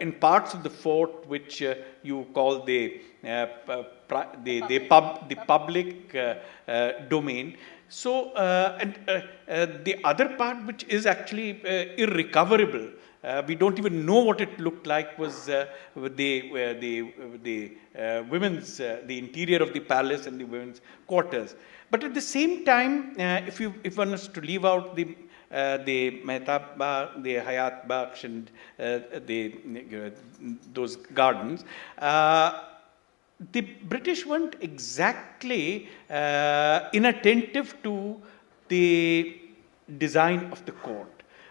in parts of the fort which you call the public domain. So, and the other part which is actually irrecoverable, we don't even know what it looked like, was the women's, the interior of the palace and the women's quarters. But at the same time, if one was to leave out the Mehtab Bagh, the Hayat Bakhsh, and those gardens, the British weren't exactly inattentive to the design of the court.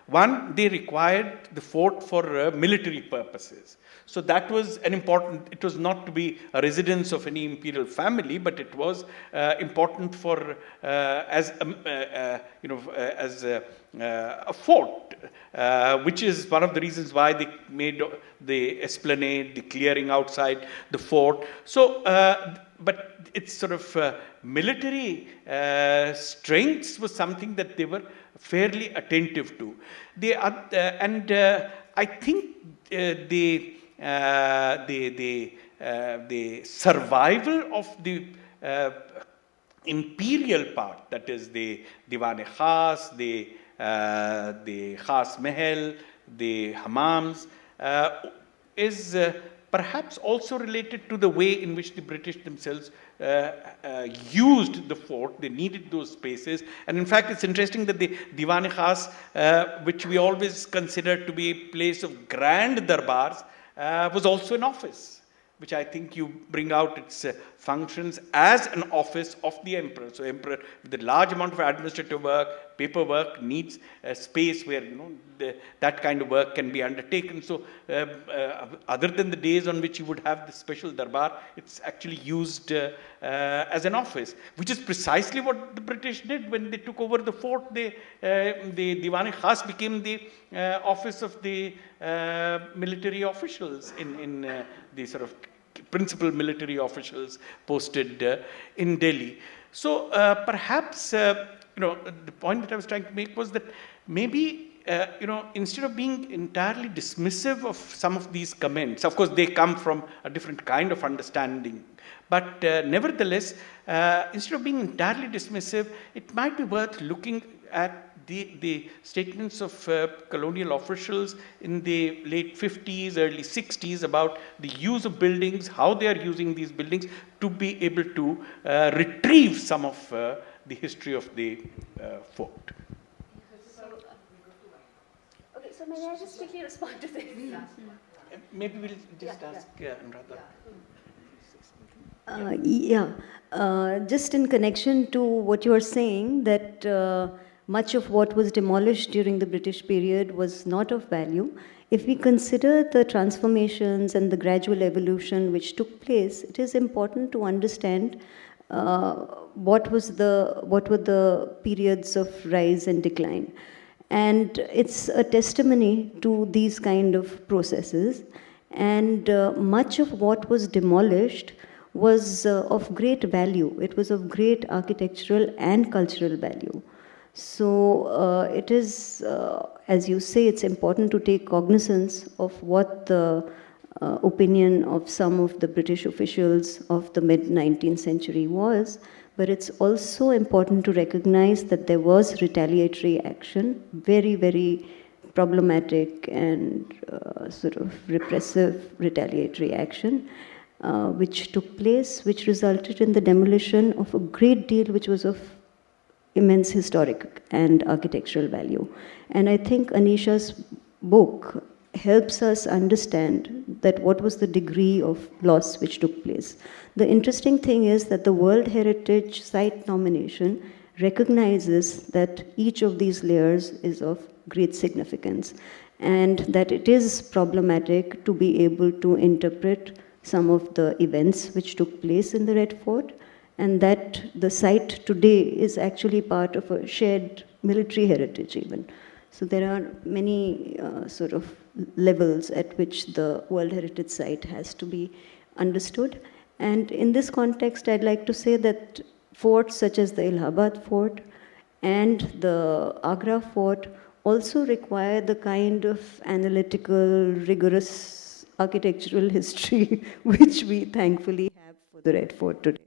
One, they required the fort for military purposes. So that was an important, it was not to be a residence of any imperial family, but it was important for, as a fort, which is one of the reasons why they made the esplanade, the clearing outside the fort. So, but it's military strengths was something that they were fairly attentive to. I think the survival of the imperial part, that is the Diwan-e-Khas, the Khas Mahal, the hammams, is perhaps also related to the way in which the British themselves used the fort. They needed those spaces. And in fact, it's interesting that the Diwan-e-Khas, which we always consider to be a place of grand darbars, was also an office, which I think you bring out its functions as an office of the emperor. So emperor, with a large amount of administrative work, paperwork, needs a space where that kind of work can be undertaken. So other than the days on which you would have the special darbar, it's actually used as an office, which is precisely what the British did when they took over the fort. The Diwan-e-Khas became the office of the military officials in the sort of principal military officials posted in Delhi. So perhaps, the point that I was trying to make was that maybe, instead of being entirely dismissive of some of these comments, of course they come from a different kind of understanding, but nevertheless, instead of being entirely dismissive, it might be worth looking at the statements of colonial officials in the late 50s, early 60s about the use of buildings, how they are using these buildings to be able to retrieve some of the history of the fort. Okay, so may I just quickly respond to this? Maybe we'll just ask Anuradha. Just in connection to what you are saying, that much of what was demolished during the British period was not of value. If we consider the transformations and the gradual evolution which took place, it is important to understand what were the periods of rise and decline. And it's a testimony to these kind of processes. And much of what was demolished was of great value. It was of great architectural and cultural value. So it is, as you say, it's important to take cognizance of what the opinion of some of the British officials of the mid-19th century was, but it's also important to recognize that there was retaliatory action, very, very problematic and sort of repressive retaliatory action, which took place, which resulted in the demolition of a great deal which was of immense historic and architectural value. And I think Anisha's book helps us understand that what was the degree of loss which took place. The interesting thing is that the World Heritage Site nomination recognizes that each of these layers is of great significance, and that it is problematic to be able to interpret some of the events which took place in the Red Fort, and that the site today is actually part of a shared military heritage even. So there are many sort of levels at which the World Heritage Site has to be understood. And in this context, I'd like to say that forts such as the Allahabad Fort and the Agra Fort also require the kind of analytical, rigorous architectural history which we thankfully have for the Red Fort today.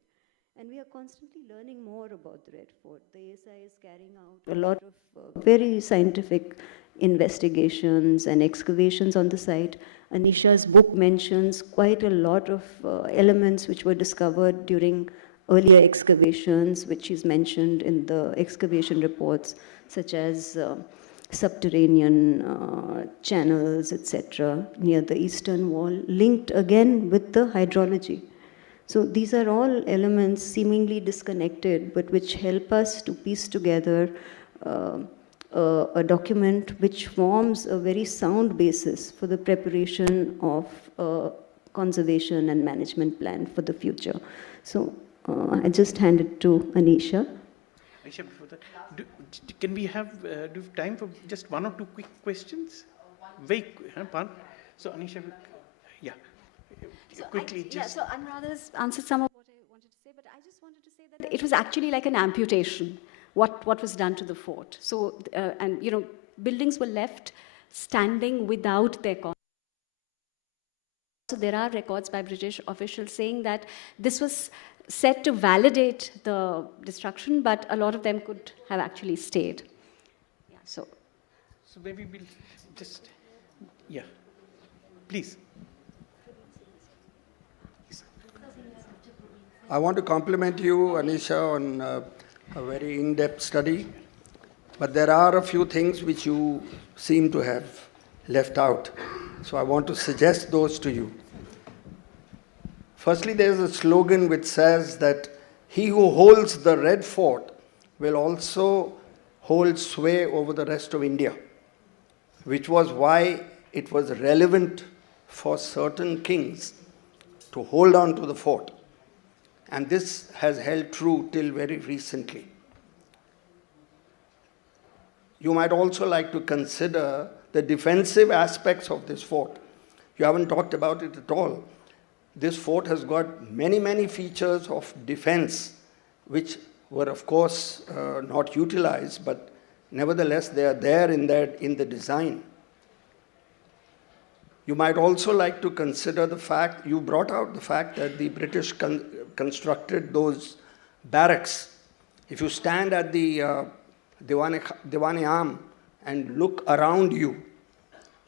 A lot of very scientific investigations and excavations on the site. Anisha's book mentions quite a lot of elements which were discovered during earlier excavations, which is mentioned in the excavation reports, such as subterranean channels, etc., near the eastern wall, linked again with the hydrology. So these are all elements seemingly disconnected, but which help us to piece together a document which forms a very sound basis for the preparation of a conservation and management plan for the future. So I just hand it to Anisha. Anisha, before that, can we have, do you have time for just one or two quick questions? Very quick, one. So Anisha, yeah. So quickly, just. So Anuradha's answered some of it. Was actually like an amputation, what was done to the fort. So, and buildings were left standing without their consent. So there are records by British officials saying that this was said to validate the destruction, but a lot of them could have actually stayed. Yeah, so maybe we'll just, yeah, please. I want to compliment you, Anisha, on a very in-depth study, but there are a few things which you seem to have left out. So I want to suggest those to you. Firstly, there is a slogan which says that he who holds the Red Fort will also hold sway over the rest of India, which was why it was relevant for certain kings to hold on to the fort. And this has held true till very recently. You might also like to consider the defensive aspects of this fort. You haven't talked about it at all. This fort has got many, many features of defense, which were, of course, not utilized, but nevertheless, they are there in the design. You might also like to consider the fact, you brought out the fact that the British constructed those barracks. If you stand at the Diwan-e-Am and look around you,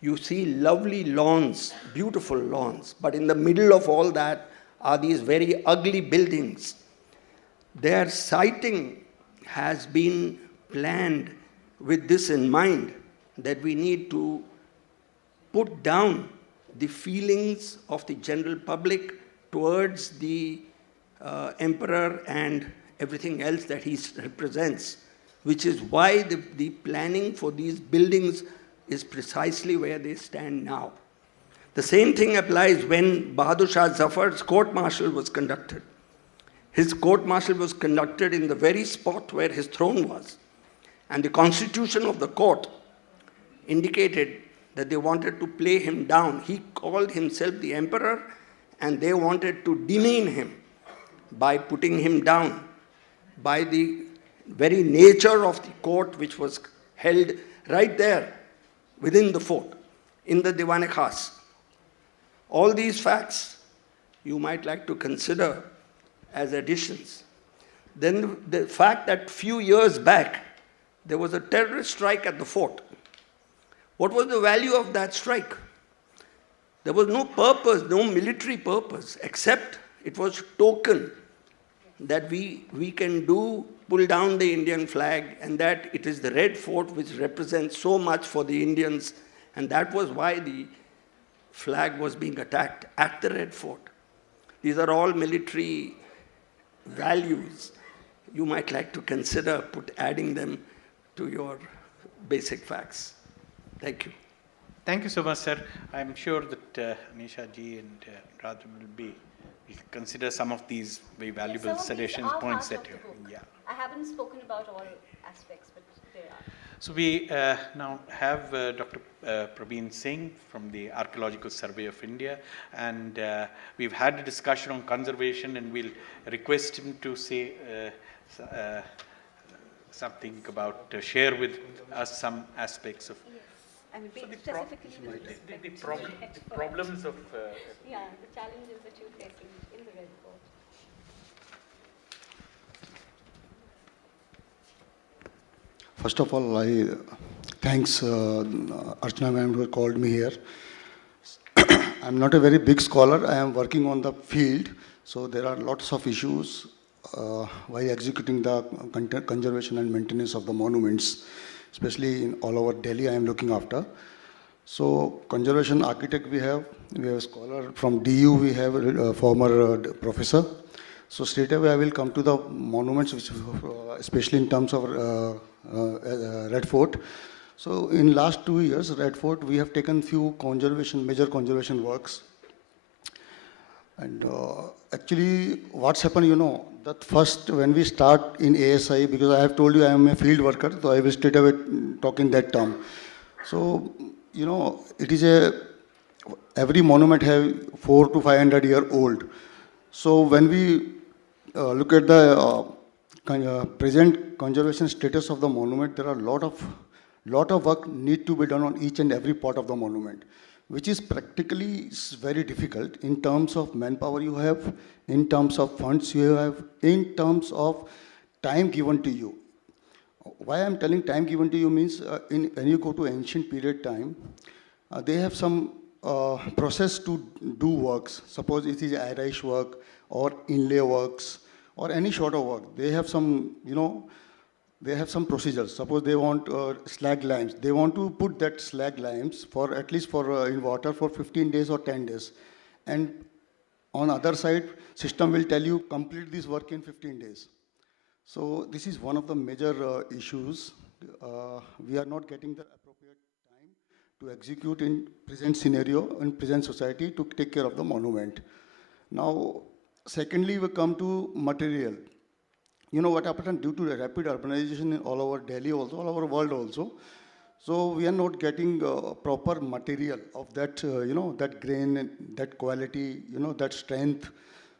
you see lovely lawns, beautiful lawns, but in the middle of all that are these very ugly buildings. Their siting has been planned with this in mind, that we need to put down the feelings of the general public towards the emperor and everything else that he represents, which is why the planning for these buildings is precisely where they stand now. The same thing applies when Bahadur Shah Zafar's court-martial was conducted. His court-martial was conducted in the very spot where his throne was. And the constitution of the court indicated that they wanted to play him down. He called himself the emperor, and they wanted to demean him by putting him down by the very nature of the court, which was held right there within the fort, in the Diwan-e-Khas. All these facts you might like to consider as additions. Then the fact that few years back, there was a terrorist strike at the fort. What was the value of that strike? There was no purpose, no military purpose, except it was token that we can pull down the Indian flag, and that it is the Red Fort which represents so much for the Indians, and that was why the flag was being attacked at the Red Fort. These are all military values. You might like to consider adding them to your basic facts. Thank you. Thank you so much, sir. I'm sure that Anisha ji and Raj will consider some of these very valuable suggestions, points that you. Yeah. I haven't spoken about all aspects, but there are. So we now have Dr. Prabeen Singh from the Archaeological Survey of India, and we've had a discussion on conservation, and we'll request him to say something about, share with us some aspects of. Yes. I mean, specifically the problems of. Yeah, the challenges that you're facing in the Red Fort. First of all, thanks Archana ma'am who called me here. I'm not a very big scholar. I am working on the field, so there are lots of issues while executing the conservation and maintenance of the monuments, especially in all over Delhi I am looking after. So conservation architect we have a scholar from DU, we have a former professor. So straight away I will come to the monuments, which, especially in terms of Red Fort. So in last 2 years, Red Fort, we have taken few major conservation works. And actually what's happened, that first when we start in ASI, because I have told you I am a field worker, so I will straight away talk in that term. So, it is every monument have 400 to 500 year old. So when we look at the present conservation status of the monument, there are a lot of lot of work need to be done on each and every part of the monument, which is practically very difficult in terms of manpower you have, in terms of funds you have, in terms of time given to you. Why I'm telling time given to you means when you go to ancient period time, they have some process to do works. Suppose it is Irish work or inlay works or any sort of work. They have some, they have some procedures. Suppose they want slag limes. They want to put that slag limes for at least for in water for 15 days or 10 days. And on other side, system will tell you complete this work in 15 days. So this is one of the major issues. We are not getting the to execute in present scenario, in present society to take care of the monument. Now, secondly, we come to material. You know what happened due to the rapid urbanization in all over Delhi also, all over world also. So we are not getting proper material of that, that grain, that quality, that strength.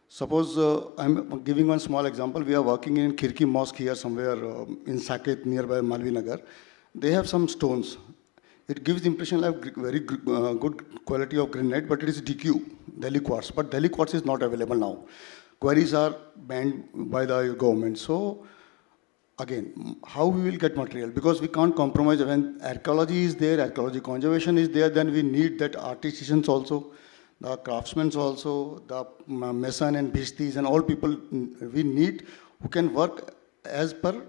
Suppose I'm giving one small example. We are working in Khirki Mosque here somewhere in Saket nearby Malvinagar. They have some stones. It gives the impression of very good quality of granite, but it is DQ, Delhi quartz. But Delhi quartz is not available now. Quarries are banned by the government. So again, how we will get material? Because we can't compromise. When archaeology is there, archaeology conservation is there, then we need that artisans also, the craftsmen also, the mason and bhistis and all people we need who can work as per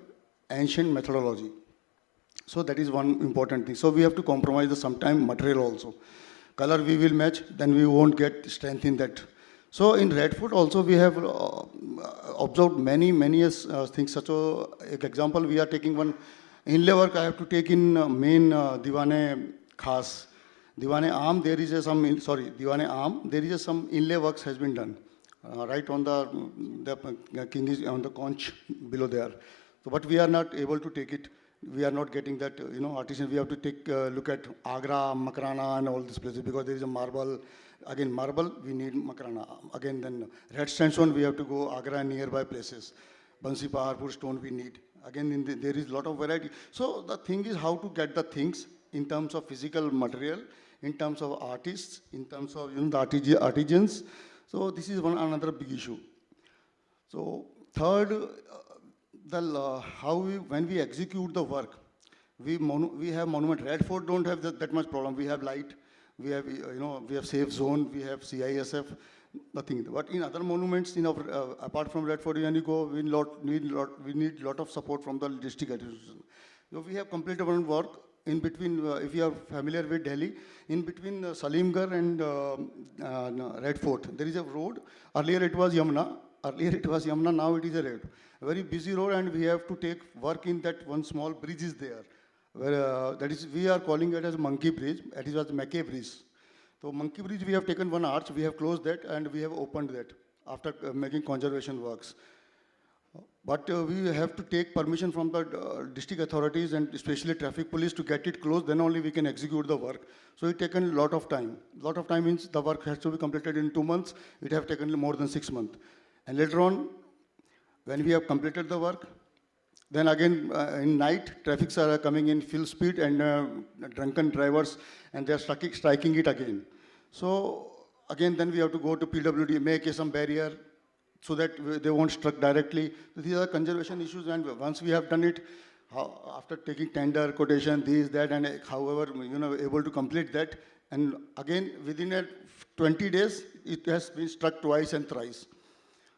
ancient methodology. So that is one important thing. So we have to compromise the sometime material also. Color we will match, then we won't get strength in that. So in Red Fort also we have observed many things. Such a example, we are taking one inlay work I have to take in main Diwane Khas. Diwane Aam, there is Diwane Aam, there is some inlay works has been done. Right on the king is on the conch below there. So, but we are not able to take it. We are not getting that, artisan. We have to take a look at Agra, Makrana and all these places because there is a marble. Again, marble, we need Makrana. Again, then red sandstone, we have to go Agra and nearby places. Bansi Paharpur stone we need. Again, there is a lot of variety. So the thing is how to get the things in terms of physical material, in terms of artists, in terms of the artisans. So this is another big issue. So third, when we execute the work, we have monument. Red Fort don't have that much problem. We have light, we have we have safe zone, we have CISF, nothing. But in other monuments, apart from Red Fort, when you go, we need lot of support from the district administration. So we have completed one work in between. If you are familiar with Delhi, in between Salimgarh and Red Fort, there is a road. Earlier it was Yamuna. Now it is a road. A very busy road, and we have to take work in that one small bridge is there. Where, that is, we are calling it as Monkey Bridge. That is was Mackay Bridge. So Monkey Bridge, we have taken one arch, we have closed that, and we have opened that after making conservation works. But we have to take permission from the district authorities and especially traffic police to get it closed. Then only we can execute the work. So it taken a lot of time. A lot of time means the work has to be completed in 2 months. It have taken more than 6 months. And later on, when we have completed the work, then again in night, traffics are coming in full speed and drunken drivers, and they are striking it again. So again, then we have to go to PWD, make some barrier so that they won't struck directly. So these are conservation issues, and once we have done it, after taking tender, quotation, this, that, and however, able to complete that, and again, within 20 days, it has been struck twice and thrice.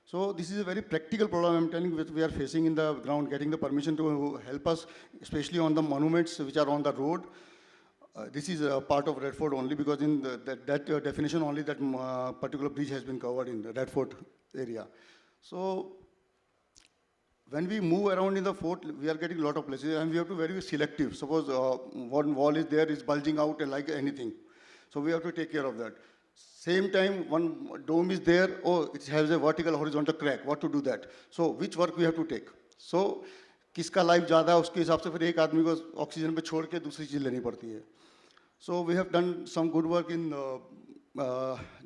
So this is a very practical problem, I'm telling you, which we are facing in the ground, getting the permission to help us, especially on the monuments which are on the road. This is a part of Red Fort only, because in that definition only that particular bridge has been covered in the Red Fort area. So when we move around in the fort, we are getting a lot of places, and we have to be very selective. Suppose one wall is there, is bulging out like anything. So we have to take care of that. Same time, one dome is there, it has a vertical horizontal crack. What to do that? So which work we have to take? So किसका life ज़्यादा है उसके हिसाब से फिर एक आदमी को ऑक्सीजन पे छोड़ के दूसरी चीज़ लेनी पड़ती है. So we have done some good work in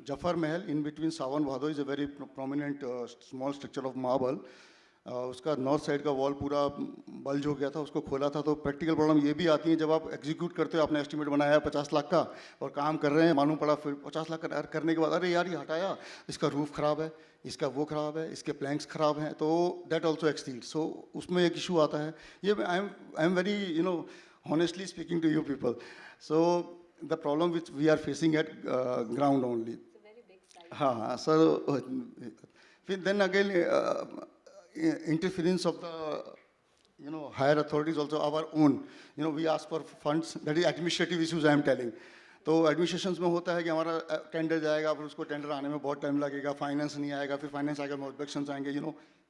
Jafar Mahal in between Sawan Bhado is a very prominent small structure of marble. उसका नॉर्थ साइड का वॉल पूरा बल्ज हो गया था, उसको खोला था। तो प्रैक्टिकल प्रॉब्लम ये भी आती है जब आप एग्जीक्यूट करते हो, आपने एस्टिमेट बनाया है 50 लाख का और काम कर रहे हैं, मालूम पड़ा फिर 50 लाख करने के बाद अरे यार ये हटाया, इसका रूफ ख़राब है, इसका वो ख़राब है, इसके प्लैंक्स ख़राब हैं, तो दैट ऑल्सो एक्सटीड। सो उसमें एक इशू आता है। ये I am very honestly speaking to you people. So the problem which we are facing at ground only. It's a very big site. हाँ, so then again interference of the higher authorities also our own. We ask for funds. That is administrative issues I am telling. तो administration में होता है कि हमारा tender जाएगा, फिर उसको टेंडर आने में बहुत टाइम लगेगा, फाइनेंस नहीं आएगा, फिर फाइनेंस आएगा, ऑब्जेक्शंस आएंगे,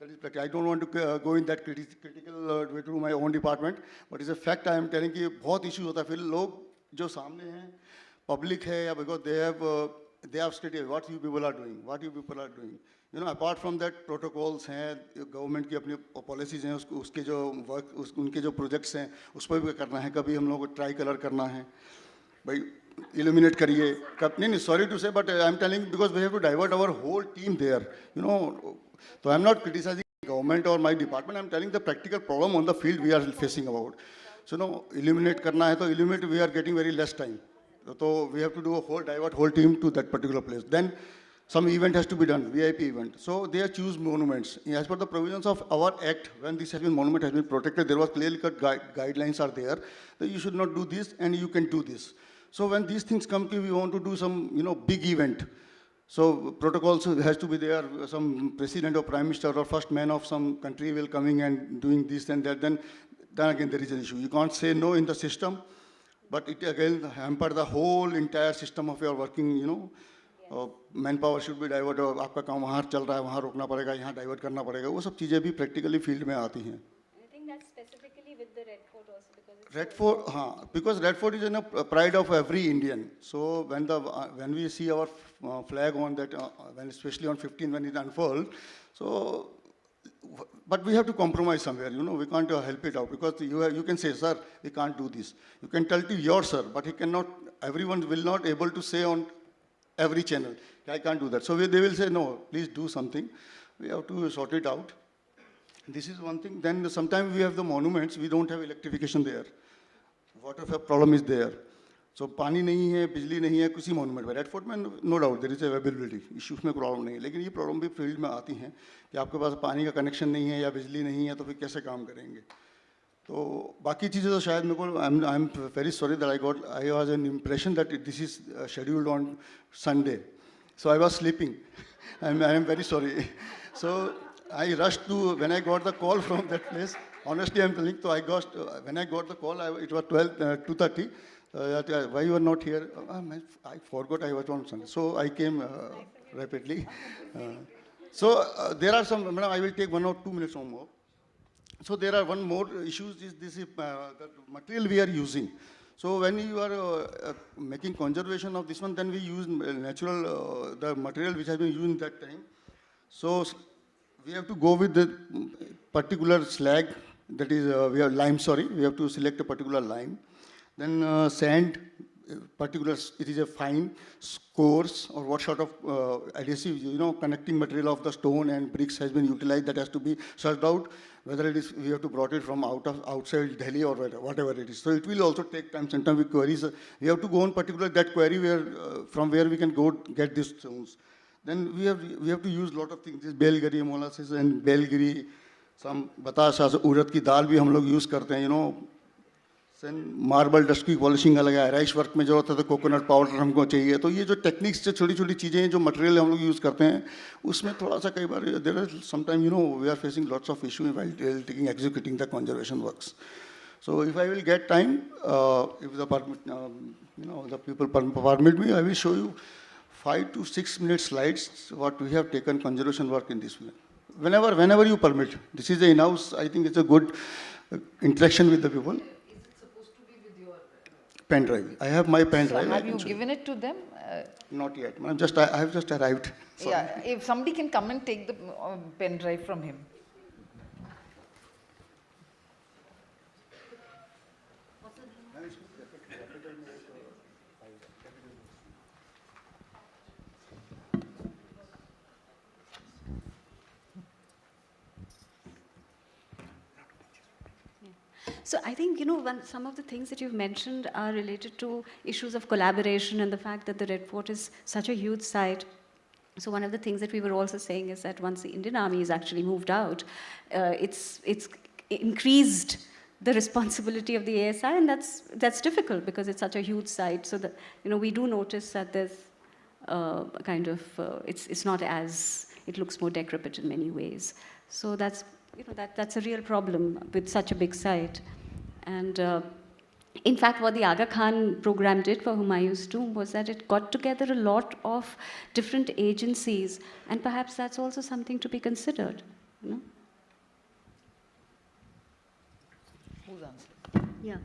that is practical. I don't want to go in that critical way to my own department, but it's a fact I am telling कि बहुत issues होता है। फिर लोग जो सामने हैं, public है, या because they have stated what you people are doing. Apart from that, protocols हैं, गवर्नमेंट की अपनी पॉलिसीज़ हैं, उसके जो वर्क, उनके जो प्रोजेक्ट्स हैं, उस पर भी करना है। कभी हम लोगों को ट्राई कलर करना है, भाई illuminate करिए, नहीं, sorry to say, but I am telling because we have to divert our whole team there, So I am not criticizing government or my department, I am telling the practical problem on the field we are facing about. So illuminate करना है तो illuminate we are getting very less time. So we have to do divert whole team to that particular place. Then some event has to be done, VIP event. So they choose monuments. As per the provisions of our act, when this monument has been protected, there was clearly cut guidelines are there that you should not do this and you can do this. So when these things come to, we want to do some, big event. So protocols has to be there. Some president or prime minister or first man of some country will coming and doing this and that. Then again there is an issue. You can't say no in the system, but it again hamper the whole entire system of your working. Manpower should be diverted. आपका काम वहाँ चल रहा है, वहाँ रोकना पड़ेगा, यहाँ divert करना पड़ेगा. वो सब चीजें भी practically field में आती हैं. I think that's specifically with the Red Fort also because Red Fort, because Red Fort is in a pride of every Indian. So when we see our flag on that, when especially on 15 when it unfolds, so but we have to compromise somewhere. We can't help it out because you can say, sir, we can't do this. You can tell to your sir, but he cannot. Everyone will not able to say on every channel, I can't do that. So they will say, no, please do something. We have to sort it out. This is one thing. Then sometimes we have the monuments, we don't have electrification there. Water problem is there. So पानी नहीं है, बिजली नहीं है, किसी monument में. Red Fort में no doubt there is availability. Issues में problem नहीं है. लेकिन ये problem भी field में आती हैं कि आपके पास पानी का connection नहीं है या बिजली नहीं है तो फिर कैसे काम करेंगे. तो बाकी चीज़ें तो शायद मेरे को I'm very sorry that I was an impression that this is scheduled on Sunday. So I was sleeping. I am very sorry. So I rushed to, when I got the call from that place, honestly I'm telling, so when I got the call, it was 2:30, why you are not here? I forgot I was on Sunday. So I came rapidly. So there are some, I will take 1 or 2 minutes or more. So there are one more issues is this is the material we are using. So when you are making conservation of this one, then we use natural, the material which has been used in that time. So we have to go with the particular slag, that is, we have lime, we have to select a particular lime. Then sand, it is a fine, coarse, or what sort of adhesive, connecting material of the stone and bricks has been utilized that has to be searched out, whether it is, we have to brought it from outside Delhi or whatever it is. So it will also take time, sometimes with queries. We have to go on particular that query from where we can go get these stones. Then we have to use a lot of things, this belgiri, molasses and belgiri, some batasha, urad ki dal bhi hum log use karte hain, then marble dust की polishing अलग है, rice work में जो होता है तो coconut powder हमको चाहिए. तो ये जो टेक्निक्स से छोटी छोटी चीज़ें हैं जो मटेरियल हम लोग यूज़ करते हैं उसमें थोड़ा सा कई बार there are sometime we are facing lots of issue while taking executing the conservation works. So if I will get time, if the the people permit me, I will show you 5 to 6 minute slides what we have taken conservation work in this way. Whenever you permit. This is a in-house. I think it's a good interaction with the people. Pen drive. I have my pen drive. So have you given it to them? Not yet. I have just arrived. Sorry. Yeah, if somebody can come and take the pen drive from him. So I think, some of the things that you've mentioned are related to issues of collaboration and the fact that the Red Fort is such a huge site. So one of the things that we were also saying is that once the Indian Army is actually moved out, it's increased the responsibility of the ASI, and that's difficult because it's such a huge site. So that we do notice that there's it's not as, it looks more decrepit in many ways. So that's a real problem with such a big site. And in fact, what the Aga Khan program did for Humayun's tomb was that it got together a lot of different agencies, and perhaps that's also something to be considered. Who's answering? Yeah.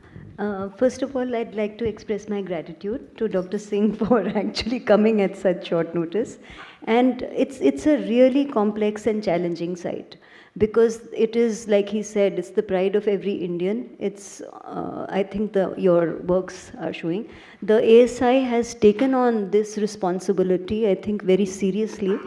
First of all, I'd like to express my gratitude to Dr. Singh for actually coming at such short notice. And it's a really complex and challenging site, because it is, like he said, it's the pride of every Indian. It's, I think your works are showing. The ASI has taken on this responsibility, I think, very seriously.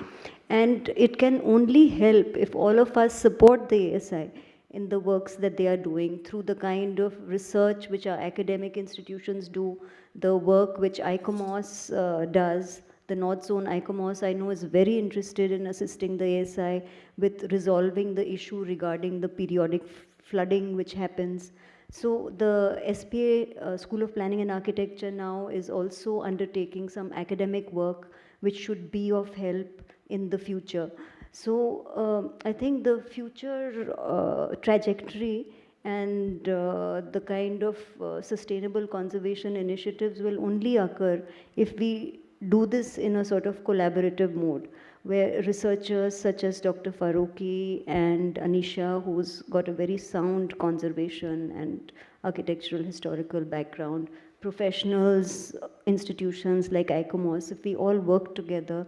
And it can only help if all of us support the ASI in the works that they are doing through the kind of research which our academic institutions do, the work which ICOMOS does. The North Zone ICOMOS, I know, is very interested in assisting the ASI with resolving the issue regarding the periodic flooding which happens. So the SPA, School of Planning and Architecture, now is also undertaking some academic work which should be of help in the future. So I think the future trajectory and the kind of sustainable conservation initiatives will only occur if we do this in a sort of collaborative mode, where researchers such as Dr. Farooqi and Anisha, who's got a very sound conservation and architectural historical background, professionals, institutions like ICOMOS, if we all work together,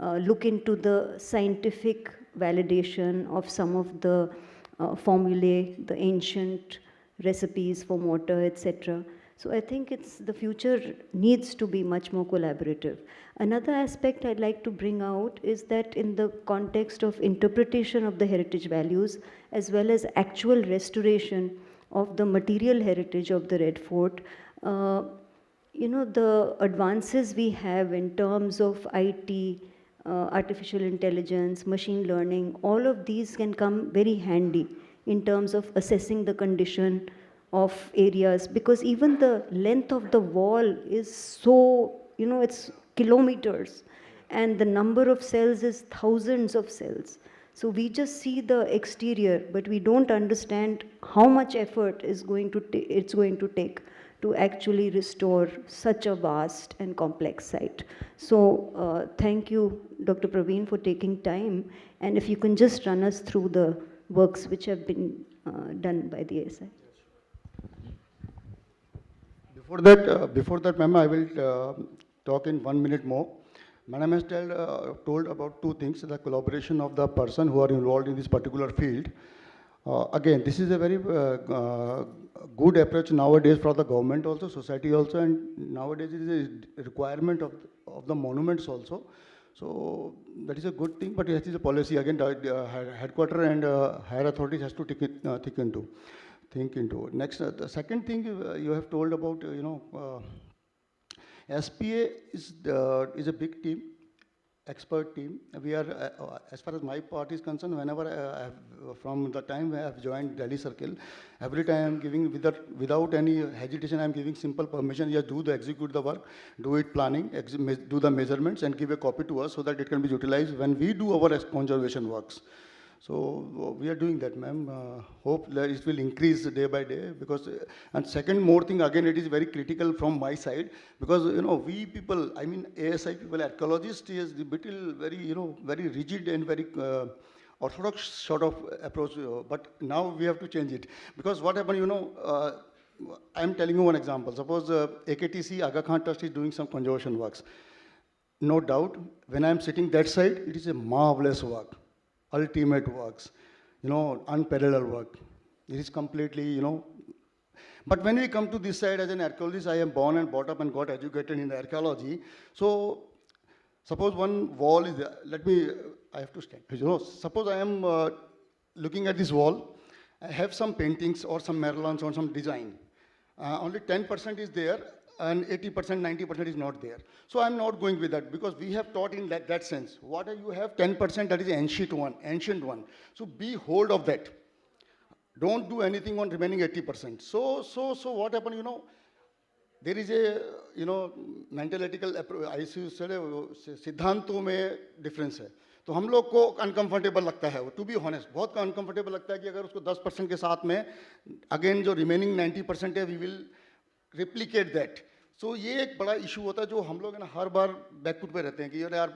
look into the scientific validation of some of the formulae, the ancient recipes for mortar, etc. So I think the future needs to be much more collaborative. Another aspect I'd like to bring out is that in the context of interpretation of the heritage values, as well as actual restoration of the material heritage of the Red Fort, the advances we have in terms of IT, artificial intelligence, machine learning, all of these can come very handy in terms of assessing the condition of areas, because even the length of the wall is so, it's kilometers, and the number of cells is thousands of cells. So we just see the exterior, but we don't understand how much effort it's going to take to actually restore such a vast and complex site. So thank you, Dr. Praveen, for taking time. And if you can just run us through the works which have been done by the ASI. Before that, ma'am, I will talk in 1 minute more. Madam has told about two things: the collaboration of the person who are involved in this particular field. Again, this is a very good approach nowadays for the government also, society also, and nowadays it is a requirement of the monuments also. So that is a good thing, but it is a policy. Again, headquarter and higher authorities has to think into. Next, the second thing you have told about, SPA is a big team, expert team. We are, as far as my part is concerned, whenever from the time I have joined Delhi Circle, every time I am giving, without any hesitation, I am giving simple permission, just execute the work, do it planning, do the measurements, and give a copy to us so that it can be utilized when we do our conservation works. So we are doing that, ma'am. Hope that it will increase day by day, because, and second more thing, again, it is very critical from my side, because, we people, I mean, ASI people, archaeologists is a bit very, very rigid and very orthodox sort of approach, but now we have to change it. Because what happened, I am telling you one example. Suppose AKTC, Aga Khan Trust is doing some conservation works. No doubt, when I am sitting that side, it is a marvelous work. Ultimate works, unparalleled work. It is completely, But when we come to this side as an archaeologist, I am born and brought up and got educated in the archaeology. So, suppose one wall is, I have to stand. Suppose I am looking at this wall, I have some paintings or some Merlons or some design. Only 10% is there, and 80%, 90% is not there. So I'm not going with that, because we have taught in that sense. What you have 10%, that is ancient one. So be hold of that. Don't do anything on remaining 80%. So what happened, there is a, mentalitical approach, I see, सिद्धांतों में difference है. तो हम लोग को uncomfortable लगता है, to be honest बहुत अनकंफर्टेबल लगता है कि अगर उसको 10% के साथ में अगेन जो रिमेनिंग 90% है वी विल रिप्लिकेट दैट. सो ये एक बड़ा इशू होता है जो हम लोग ना हर बार बैकफुट पे रहते हैं कि यार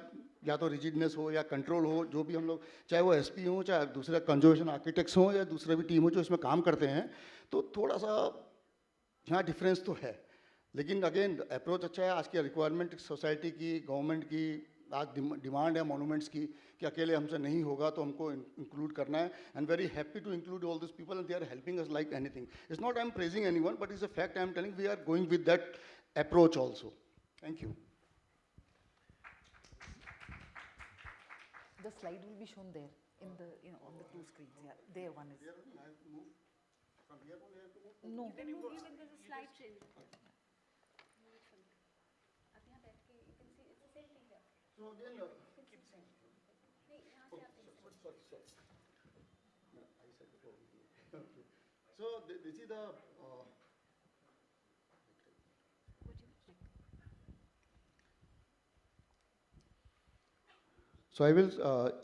या तो रिजिडनेस हो या कंट्रोल हो, जो भी हम लोग चाहे वो एसपी हो चाहे दूसरा कंजर्वेशन आर्किटेक्ट्स हो या दूसरा भी टीम हो जो इसमें काम करते हैं, तो थोड़ा सा यहाँ डिफरेंस तो है. लेकिन अगेन अप्रोच अच्छा है. आज की रिक्वायरमेंट सोसाइटी की, गवर्नमेंट की आज डिमांड है मॉन्यूमेंट्स की कि अकेले हमसे नहीं होगा तो हमको इंक्लूड करना है. And very happy to include all this people and they are helping us like anything. It's not I am praising anyone but it's a fact I am telling we are going with that approach also. Thank you. The slide will be shown there in the, on the two screens. Yeah, there one is. From here on, you have to move. No. You can move even there's a slide change. आप यहाँ बैठ के you can see it's the same thing there. So again, keep saying. नहीं यहाँ से आप देख सकते हैं. Sorry. I said before. Okay. So this is the. So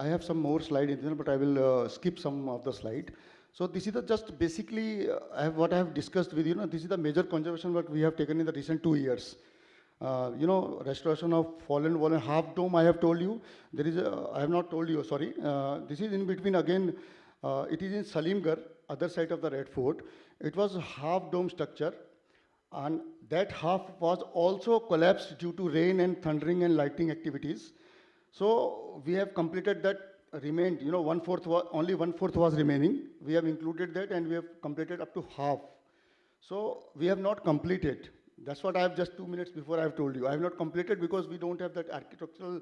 I have some more slide in there, but I will skip some of the slide. So this is the just basically what I have discussed with you. This is the major conservation work we have taken in the recent 2 years. Restoration of fallen wall and half dome. I have told you. There is I have not told you. Sorry. This is in between again. It is in Salimgarh, other side of the Red Fort. It was a half dome structure, and that half was also collapsed due to rain and thundering and lightning activities. So we have completed that. Remained, only 1/4 was remaining. We have included that and we have completed up to half. So we have not completed. That's what I have just 2 minutes before I have told you. I have not completed because we don't have that architectural,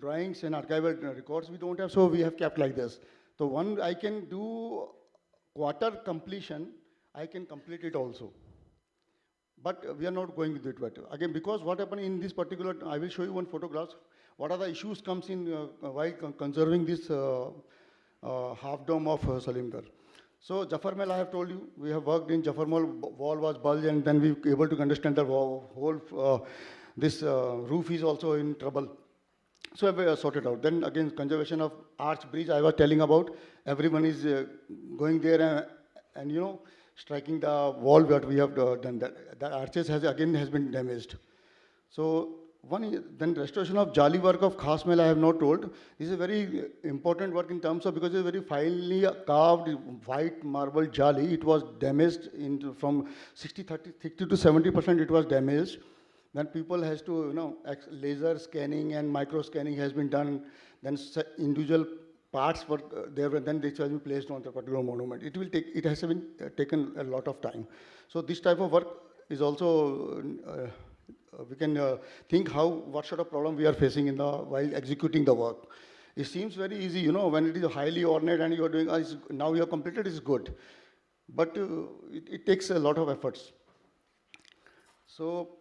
drawings and archival records. We don't have, so we have kept like this. So one I can do quarter completion. I can complete it also. But we are not going with it. But again, because what happened in this particular, I will show you one photograph. What are the issues comes in while conserving this half dome of Salimgarh. So Jafar Mall, I have told you, we have worked in Jafar Mall, wall was bulged and then we were able to understand the whole, this roof is also in trouble. So we sorted out. Then again, conservation of arch bridge, I was telling about, everyone is going there and striking the wall what we have done. The arches has been damaged. So then restoration of Jali work of Khas Mela I have not told. This is a very important work in terms of, because it's a very finely carved white marble Jali. It was damaged from 60 to 70% it was damaged. Then people has to, laser scanning and micro scanning has been done. Then individual parts were there, then they shall be placed on the particular monument. It has been taken a lot of time. So this type of work is also, we can think what sort of problem we are facing while executing the work. It seems very easy, when it is highly ornate and you are doing, now you have completed, it's good. But it takes a lot of efforts. So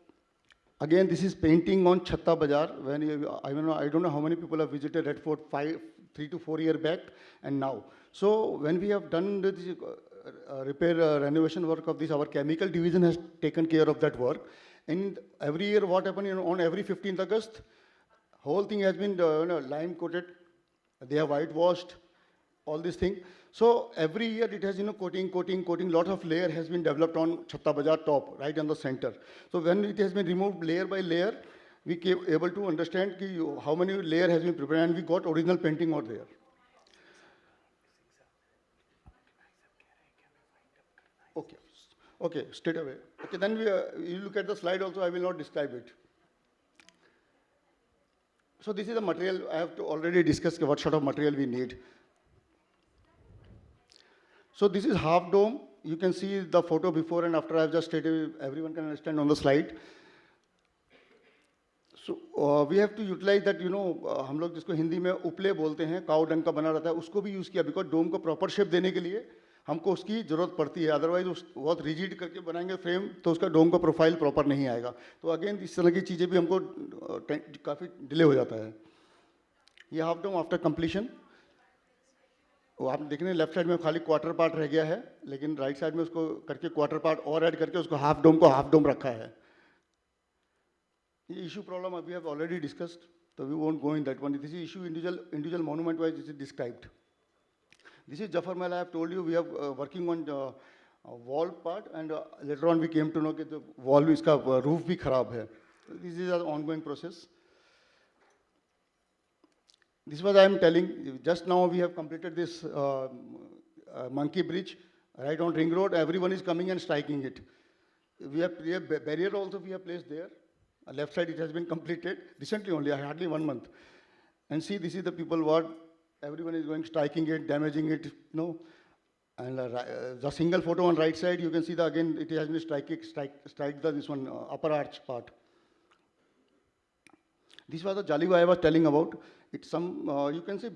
again, this is painting on Chhatta Bazaar. I don't know how many people have visited Red Fort 3 to 4 years back and now. So when we have done this repair renovation work of this, our chemical division has taken care of that work. And every year what happened, on every 15th August, whole thing has been lime coated. They have whitewashed, all these things. So every year it has, coating, lot of layer has been developed on Chhatta Bazaar top, right on the center. So when it has been removed layer by layer, we came able to understand how many layer has been prepared and we got original painting out there. Okay, straight away. Okay, then you look at the slide also, I will not describe it. So this is the material, I have to already discuss what sort of material we need. So this is half dome. You can see the photo before and after I have just stated, everyone can understand on the slide. So we have to utilize that, हम लोग जिसको हिंदी में उपले बोलते हैं, cow dung का बना रहता है, उसको भी यूज़ किया, बिकॉज डोम को प्रॉपर शेप देने के लिए हमको उसकी ज़रूरत पड़ती है, अदरवाइज बहुत रिजिड करके बनाएंगे फ्रेम तो उसका डोम का प्रोफाइल प्रॉपर नहीं आएगा. तो अगेन इस तरह की चीज़ें भी हमको काफ़ी डिले हो जाता है. ये हाफ डोम आफ्टर कंप्लीशन, वो आप देख रहे हैं लेफ्ट साइड में खाली क्वार्टर पार्ट रह गया है, लेकिन राइट साइड में उसको करके क्वार्टर पार्ट और ऐड करके उसको हाफ डोम को हाफ डोम रखा है. ये issue problem we have already discussed, so we won't go in that one. This is issue individual monument wise this is described. This is Jafar Mahal. I have told you we are working on wall part, and later on we came to know that the wall iska roof bhi kharab hai. This is an ongoing process. This was I am telling just now we have completed this monkey bridge right on Ring Road. Everyone is coming and striking it. We have barrier also we have placed there. Left side it has been completed recently only, hardly 1 month. And see, this is the people what everyone is going striking it, damaging it, And the single photo on right side, you can see the again it has been strike this one upper arch part. This was the Jaliwa I was telling about. It's some you can say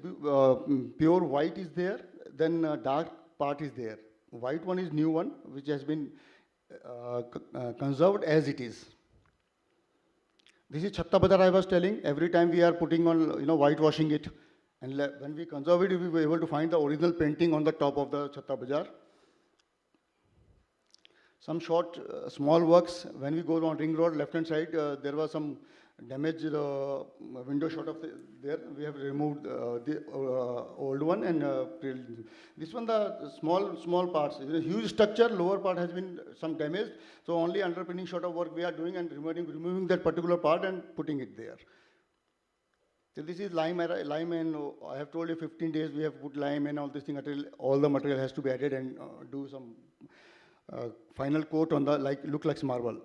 pure white is there, then dark part is there. White one is new one which has been conserved as it is. This is Chhatta Bazar I was telling. Every time we are putting on, whitewashing it. And when we conserve it, we were able to find the original painting on the top of the Chhatta Bazar. Some short, small works. When we go on Ring Road, left-hand side, there was some damaged window shot of there. We have removed the old one, and this one the small parts. The huge structure, lower part has been some damaged. So only underpinning shot of work we are doing and removing that particular part and putting it there. So this is lime, and I have told you 15 days we have put lime and all this thing until all the material has to be added and do some final coat on the look like marble.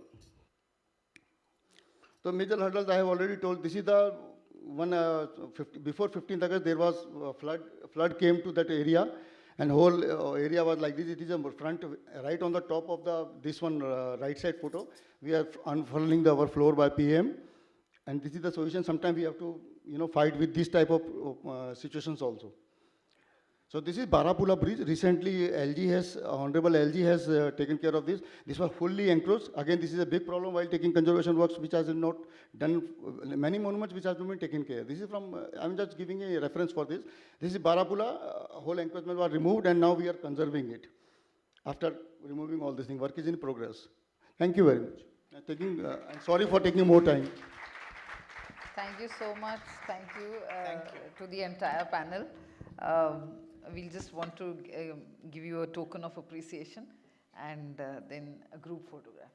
So major hurdles I have already told. This is the one before 15th August there was flood came to that area, and whole area was like this. It is a front right on the top of this one right side photo. We are unfurling our floor by PM, and this is the solution. Sometimes we have to fight with this type of situations also. So this is Barapula Bridge. Recently, Honorable LG has taken care of this. This was fully enclosed. Again, this is a big problem while taking conservation works, which has not done many monuments which have been taken care. This is from, I'm just giving a reference for this. This is Barapula. Whole enclosement was removed, and now we are conserving it. After removing all this thing, work is in progress. Thank you very much. I'm sorry for taking more time. Thank you so much. Thank you to the entire panel. We'll just want to give you a token of appreciation and then a group photograph.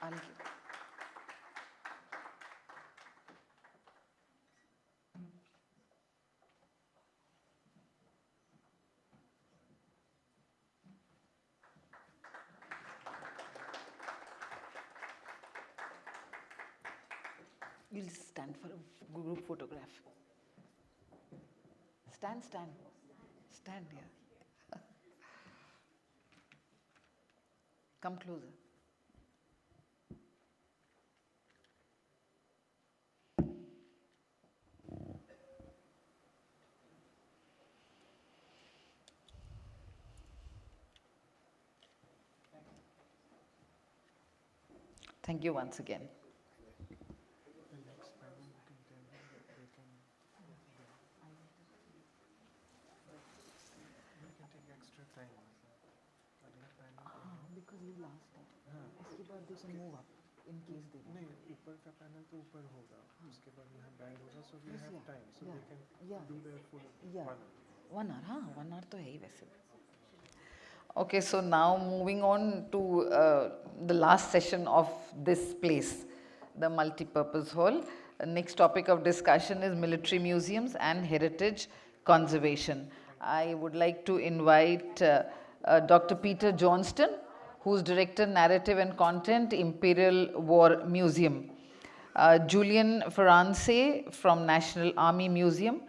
I'll give. We'll stand for a group photograph. Stand here. Come closer. Thank you once again. Because you last time. इसके बाद they can move up in case they. नहीं, ऊपर का panel तो ऊपर होगा. उसके बाद यहाँ बैंड होगा, so we have time, so they can do their full 1 hour. 1 hour, हाँ, 1 hour तो है ही वैसे. Okay, so now moving on to the last session of this place, the multipurpose hall. The next topic of discussion is military museums and heritage conservation. I would like to invite Dr. Peter Johnston, who's Director Narrative and Content, Imperial War Museum. Julian Ferrance from National Army Museum,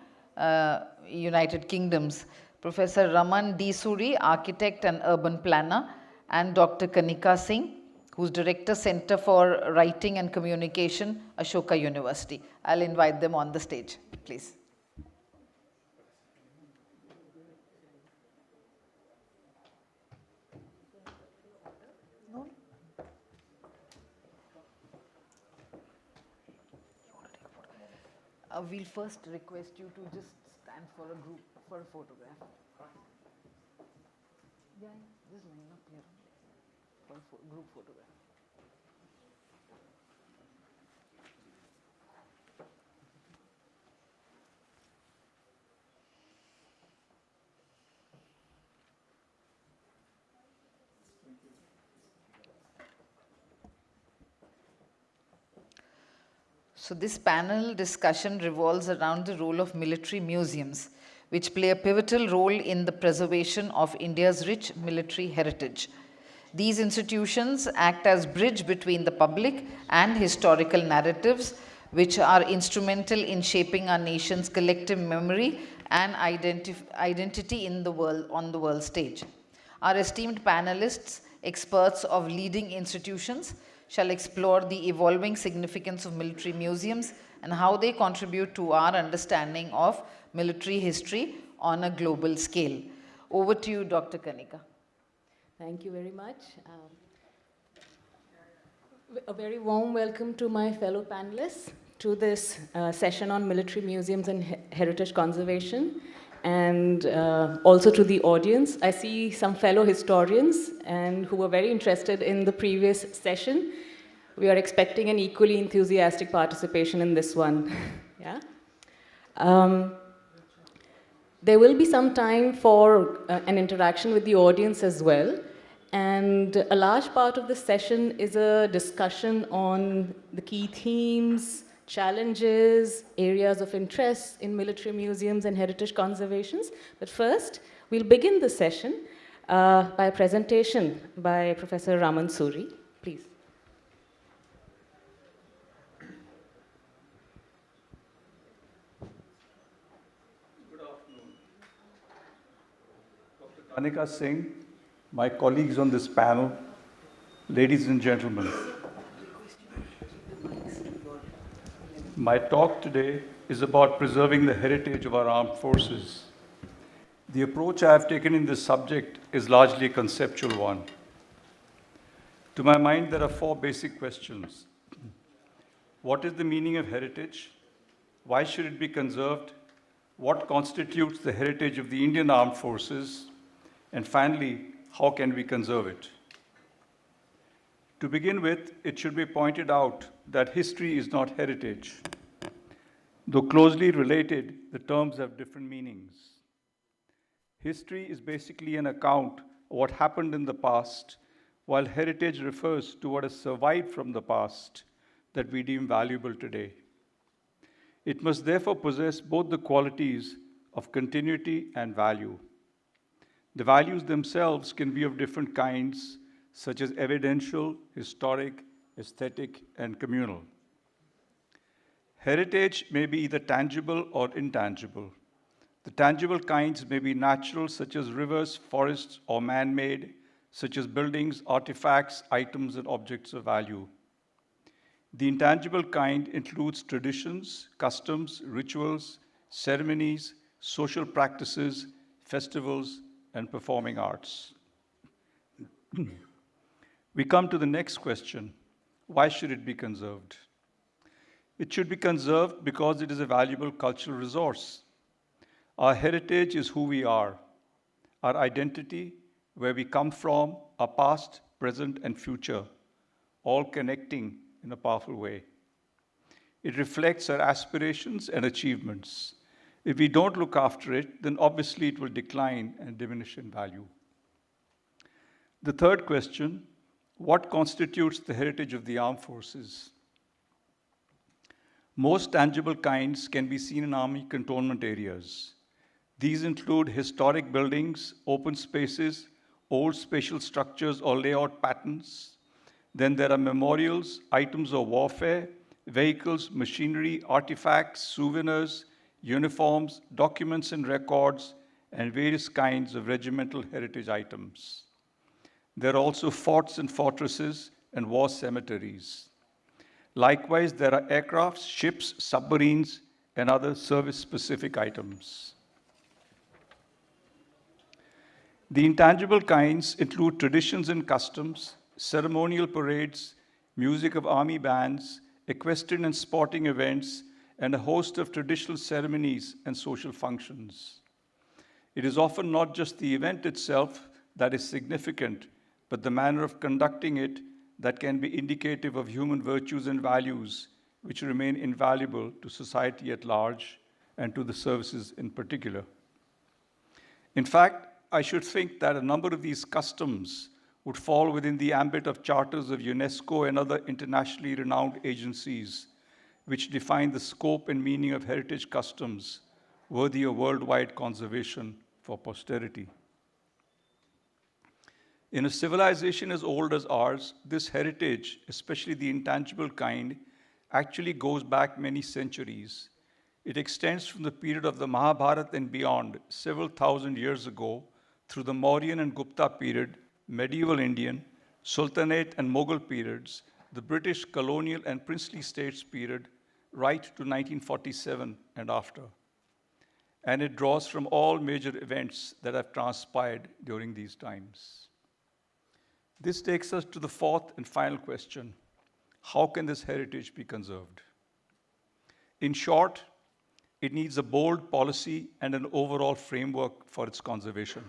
United Kingdoms, Professor Raman D. Suri, architect and urban planner, and Dr. Kanika Singh, who's Director, Center for Writing and Communication, Ashoka University. I'll invite them on the stage, please. We'll first request you to just stand for a photograph. Yeah, just line up here for a group photograph. So this panel discussion revolves around the role of military museums, which play a pivotal role in the preservation of India's rich military heritage. These institutions act as bridge between the public and historical narratives, which are instrumental in shaping our nation's collective memory and identity in the world, on the world stage. Our esteemed panelists, experts of leading institutions, shall explore the evolving significance of military museums and how they contribute to our understanding of military history on a global scale. Over to you, Dr. Kanika. Thank you very much. A very warm welcome to my fellow panelists to this session on military museums and heritage conservation, and also to the audience. I see some fellow historians and who were very interested in the previous session. We are expecting an equally enthusiastic participation in this one. Yeah. There will be some time for an interaction with the audience as well. And a large part of the session is a discussion on the key themes, challenges, areas of interest in military museums and heritage conservations. But first, we'll begin the session by a presentation by Professor Raman Suri. Please. Kanika Singh, my colleagues on this panel, ladies and gentlemen. My talk today is about preserving the heritage of our armed forces. The approach I have taken in this subject is largely a conceptual one. To my mind, there are four basic questions. What is the meaning of heritage? Why should it be conserved? What constitutes the heritage of the Indian Armed Forces? And finally, how can we conserve it? To begin with, it should be pointed out that history is not heritage. Though closely related, the terms have different meanings. History is basically an account of what happened in the past, while heritage refers to what has survived from the past that we deem valuable today. It must therefore possess both the qualities of continuity and value. The values themselves can be of different kinds, such as evidential, historic, aesthetic, and communal. Heritage may be either tangible or intangible. The tangible kinds may be natural, such as rivers, forests, or man-made, such as buildings, artifacts, items, and objects of value. The intangible kind includes traditions, customs, rituals, ceremonies, social practices, festivals, and performing arts. We come to the next question: why should it be conserved? It should be conserved because it is a valuable cultural resource. Our heritage is who we are, our identity, where we come from, our past, present, and future, all connecting in a powerful way. It reflects our aspirations and achievements. If we don't look after it, then obviously it will decline and diminish in value. The third question: what constitutes the heritage of the armed forces? Most tangible kinds can be seen in army cantonment areas. These include historic buildings, open spaces, old spatial structures or layout patterns. Then there are memorials, items of warfare, vehicles, machinery, artifacts, souvenirs, uniforms, documents and records, and various kinds of regimental heritage items. There are also forts and fortresses and war cemeteries. Likewise, there are aircrafts, ships, submarines, and other service-specific items. The intangible kinds include traditions and customs, ceremonial parades, music of army bands, equestrian and sporting events, and a host of traditional ceremonies and social functions. It is often not just the event itself that is significant, but the manner of conducting it that can be indicative of human virtues and values, which remain invaluable to society at large and to the services in particular. In fact, I should think that a number of these customs would fall within the ambit of charters of UNESCO and other internationally renowned agencies, which define the scope and meaning of heritage customs worthy of worldwide conservation for posterity. In a civilization as old as ours, this heritage, especially the intangible kind, actually goes back many centuries. It extends from the period of the Mahabharata and beyond, several thousand years ago, through the Mauryan and Gupta period, medieval Indian, Sultanate and Mughal periods, the British colonial and princely states period, right to 1947 and after. And it draws from all major events that have transpired during these times. This takes us to the fourth and final question: how can this heritage be conserved? In short, it needs a bold policy and an overall framework for its conservation.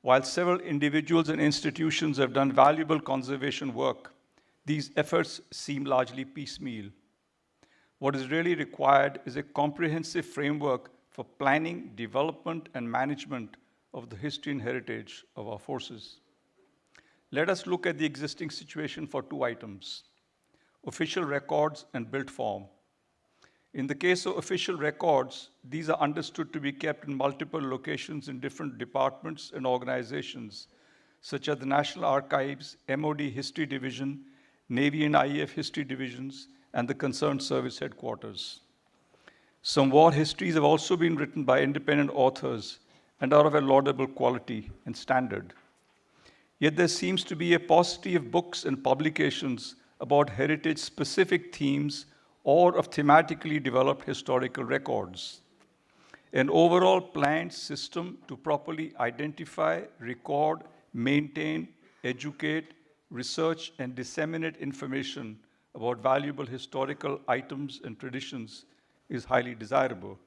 While several individuals and institutions have done valuable conservation work, these efforts seem largely piecemeal. What is really required is a comprehensive framework for planning, development, and management of the history and heritage of our forces. Let us look at the existing situation for two items: official records and built form. In the case of official records, these are understood to be kept in multiple locations in different departments and organizations, such as the National Archives, MOD History Division, Navy and IAF History Divisions, and the concerned service headquarters. Some war histories have also been written by independent authors and are of a laudable quality and standard. Yet there seems to be a paucity of books and publications about heritage-specific themes or of thematically developed historical records. An overall planned system to properly identify, record, maintain, educate, research, and disseminate information about valuable historical items and traditions is highly desirable.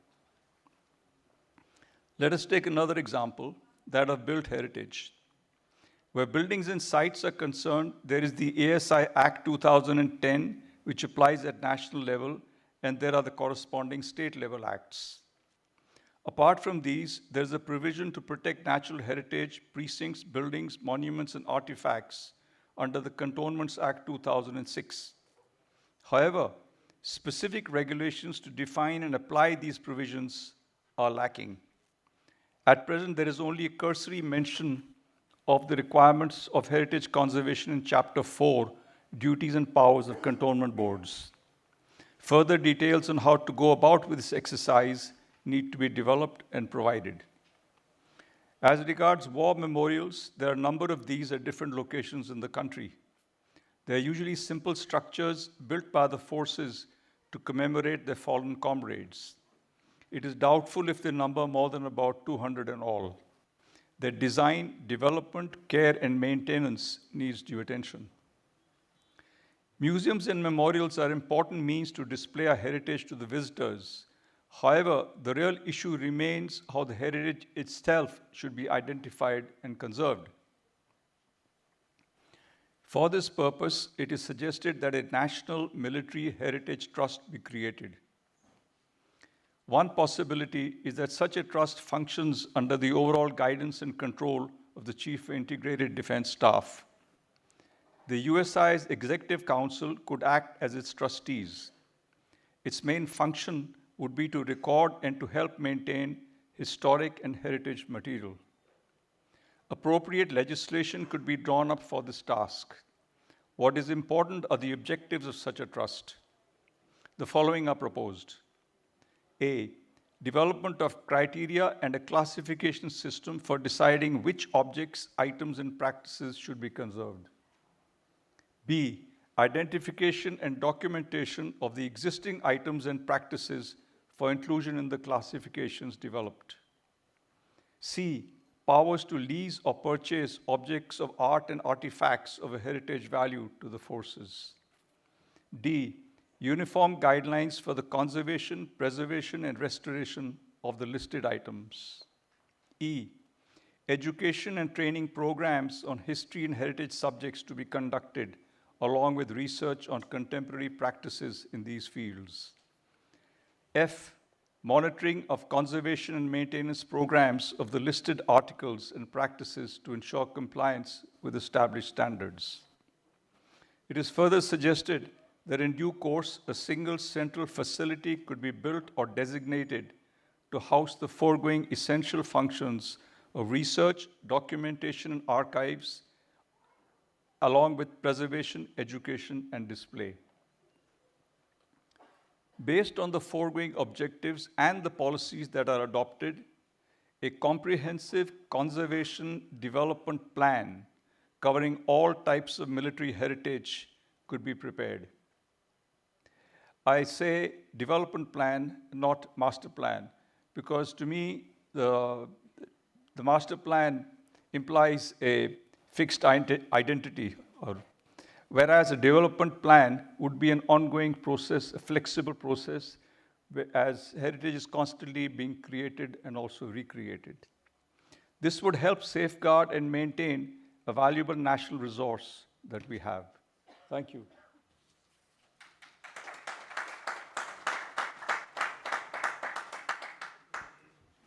Let us take another example, that of built heritage. Where buildings and sites are concerned, there is the ASI Act 2010, which applies at national level, and there are the corresponding state level acts. Apart from these, there is a provision to protect natural heritage, precincts, buildings, monuments, and artifacts under the Cantonments Act 2006. However, specific regulations to define and apply these provisions are lacking. At present, there is only a cursory mention of the requirements of heritage conservation in Chapter 4, Duties and Powers of Cantonment Boards. Further details on how to go about with this exercise need to be developed and provided. As regards war memorials, there are a number of these at different locations in the country. They are usually simple structures built by the forces to commemorate their fallen comrades. It is doubtful if they number more than about 200 in all. Their design, development, care, and maintenance needs due attention. Museums and memorials are important means to display our heritage to the visitors. However, the real issue remains how the heritage itself should be identified and conserved. For this purpose, it is suggested that a National Military Heritage Trust be created. One possibility is that such a trust functions under the overall guidance and control of the Chief of Integrated Defense Staff. The USI's Executive Council could act as its trustees. Its main function would be to record and to help maintain historic and heritage material. Appropriate legislation could be drawn up for this task. What is important are the objectives of such a trust. the following are proposed. A, development of criteria and a classification system for deciding which objects, items, and practices should be conserved. B, identification and documentation of the existing items and practices for inclusion in the classifications developed. C, powers to lease or purchase objects of art and artifacts of a heritage value to the forces. D, uniform guidelines for the conservation, preservation, and restoration of the listed items. E, education and training programs on history and heritage subjects to be conducted, along with research on contemporary practices in these fields. F, monitoring of conservation and maintenance programs of the listed articles and practices to ensure compliance with established standards. It is further suggested that in due course, a single central facility could be built or designated to house the foregoing essential functions of research, documentation, and archives, along with preservation, education, and display. Based on the foregoing objectives and the policies that are adopted, a comprehensive conservation development plan covering all types of military heritage could be prepared. I say development plan, not master plan, because to me, the master plan implies a fixed identity, whereas a development plan would be an ongoing process, a flexible process, as heritage is constantly being created and also recreated. This would help safeguard and maintain a valuable national resource that we have. Thank you.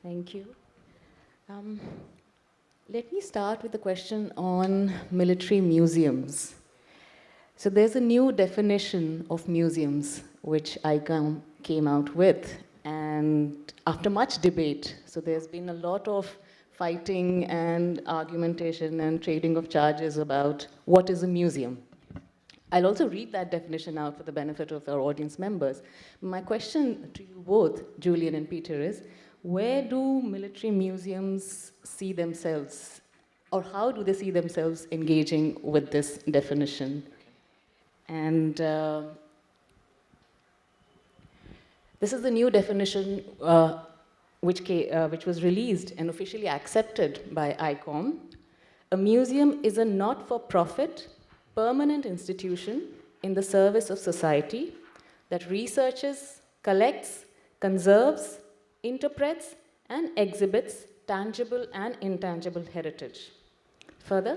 Thank you. Let me start with a question on military museums. So there's a new definition of museums which ICOM came out with, and after much debate, so there's been a lot of fighting and argumentation and trading of charges about what is a museum. I'll also read that definition out for the benefit of our audience members. My question to you both, Julian and Peter, is where do military museums see themselves, or how do they see themselves engaging with this definition? And this is the new definition which was released and officially accepted by ICOM. A museum is a not-for-profit, permanent institution in the service of society that researches, collects, conserves, interprets, and exhibits tangible and intangible heritage. Further,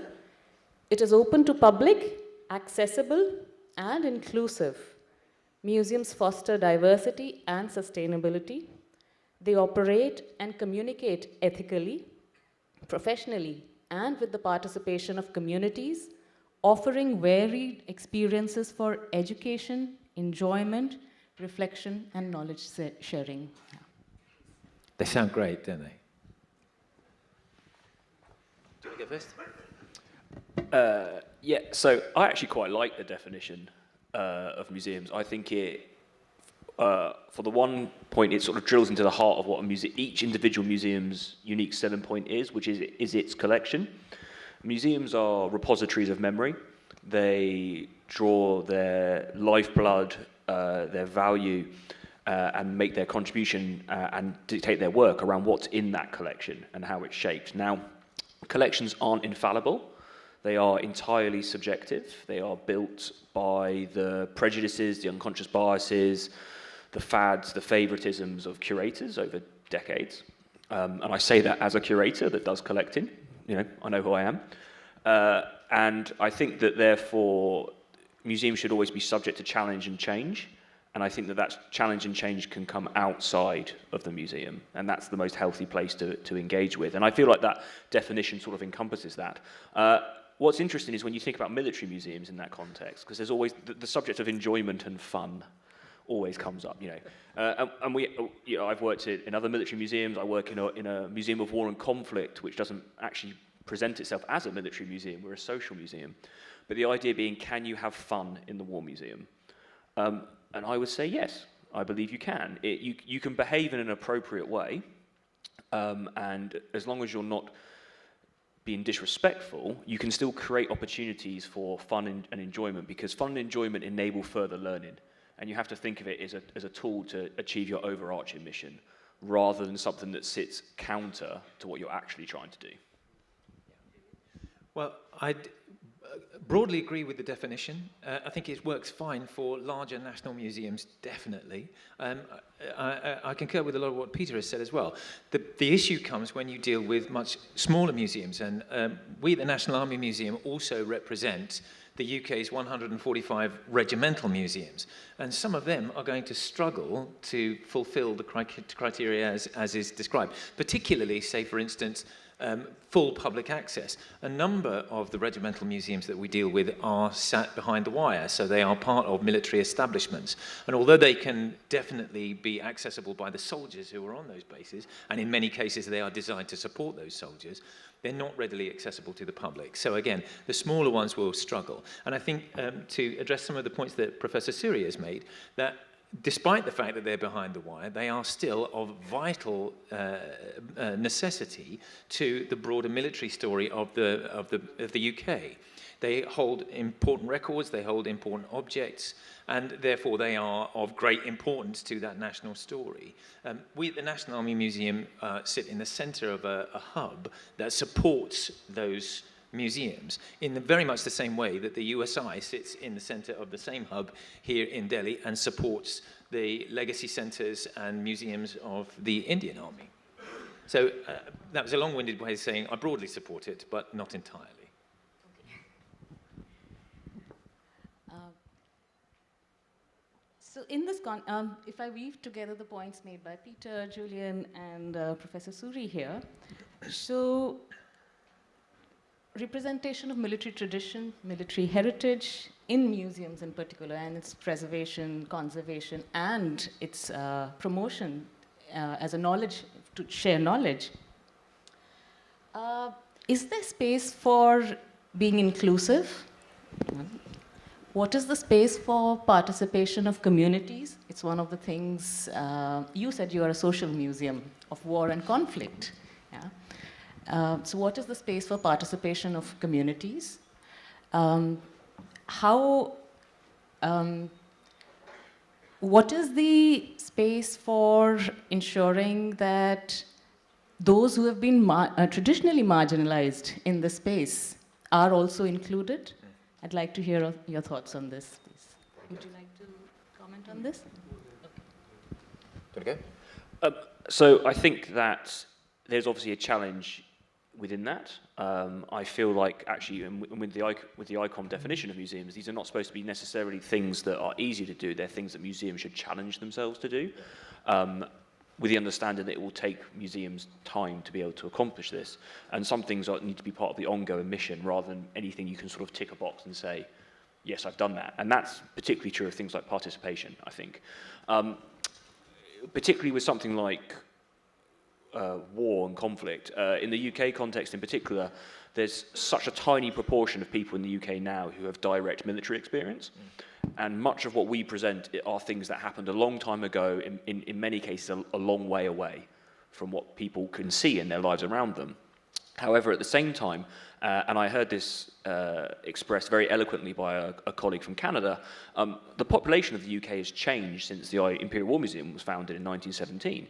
it is open to public, accessible, and inclusive. Museums foster diversity and sustainability. They operate and communicate ethically, professionally, and with the participation of communities, offering varied experiences for education, enjoyment, reflection, and knowledge sharing. They sound great, don't they? Do you want to go first? Yeah, so I actually quite like the definition of museums. I think it, for the one point, it sort of drills into the heart of what each individual museum's unique selling point is, which is its collection. Museums are repositories of memory. They draw their lifeblood, their value, and make their contribution and dictate their work around what's in that collection and how it's shaped. Now, collections aren't infallible. They are entirely subjective. They are built by the prejudices, the unconscious biases, the fads, the favoritisms of curators over decades. And I say that as a curator that does collecting. You know, I know who I am. And I think that, therefore, museums should always be subject to challenge and change. And I think that challenge and change can come outside of the museum. And that's the most healthy place to engage with. And I feel like that definition sort of encompasses that. What's interesting is when you think about military museums in that context, because there's always the subject of enjoyment and fun always comes up, you know. And we, you know, I've worked in other military museums. I work in a museum of war and conflict, which doesn't actually present itself as a military museum. We're a social museum. But the idea being, can you have fun in the war museum? And I would say yes, I believe you can. You can behave in an appropriate way, and as long as you're not being disrespectful, you can still create opportunities for fun and enjoyment, because fun and enjoyment enable further learning. And you have to think of it as a tool to achieve your overarching mission, rather than something that sits counter to what you're actually trying to do. Well, I broadly agree with the definition. I think it works fine for larger national museums, definitely. I concur with a lot of what Peter has said as well. The issue comes when you deal with much smaller museums, and we at the National Army Museum also represent the UK's 145 regimental museums, and some of them are going to struggle to fulfil the criteria as is described, particularly, say, for instance, full public access. A number of the regimental museums that we deal with are sat behind the wire, so they are part of military establishments. And although they can definitely be accessible by the soldiers who are on those bases, and in many cases they are designed to support those soldiers, they're not readily accessible to the public. So again, the smaller ones will struggle. And I think to address some of the points that Professor Suri has made, that despite the fact that they're behind the wire, they are still of vital necessity to the broader military story of the UK. They hold important records, they hold important objects, and therefore they are of great importance to that national story. We at the National Army Museum sit in the centre of a hub that supports those museums in very much the same way that the USI sits in the centre of the same hub here in Delhi and supports the legacy centres and museums of the Indian Army. So that was a long-winded way of saying I broadly support it, but not entirely. So in this, if I weave together the points made by Peter, Julian, and Professor Suri here, so representation of military tradition, military heritage in museums in particular, and its preservation, conservation, and its promotion as a knowledge, to share knowledge. Is there space for being inclusive? What is the space for participation of communities? It's one of the things, you said you are a social museum of war and conflict. Yeah? So what is the space for participation of communities? What is the space for ensuring that those who have been traditionally marginalized in the space are also included? I'd like to hear your thoughts on this, please. Would you like to comment on this? Okay. So I think that there's obviously a challenge within that. I feel like actually with the ICOM definition of museums, these are not supposed to be necessarily things that are easy to do. They're things that museums should challenge themselves to do, with the understanding that it will take museums time to be able to accomplish this. And some things need to be part of the ongoing mission rather than anything you can sort of tick a box and say, yes, I've done that. And that's particularly true of things like participation, I think. Particularly with something like war and conflict. In the UK context in particular, there's such a tiny proportion of people in the UK now who have direct military experience. And much of what we present are things that happened a long time ago, in many cases a long way away from what people can see in their lives around them. However, at the same time, and I heard this expressed very eloquently by a colleague from Canada, the population of the UK has changed since the Imperial War Museum was founded in 1917.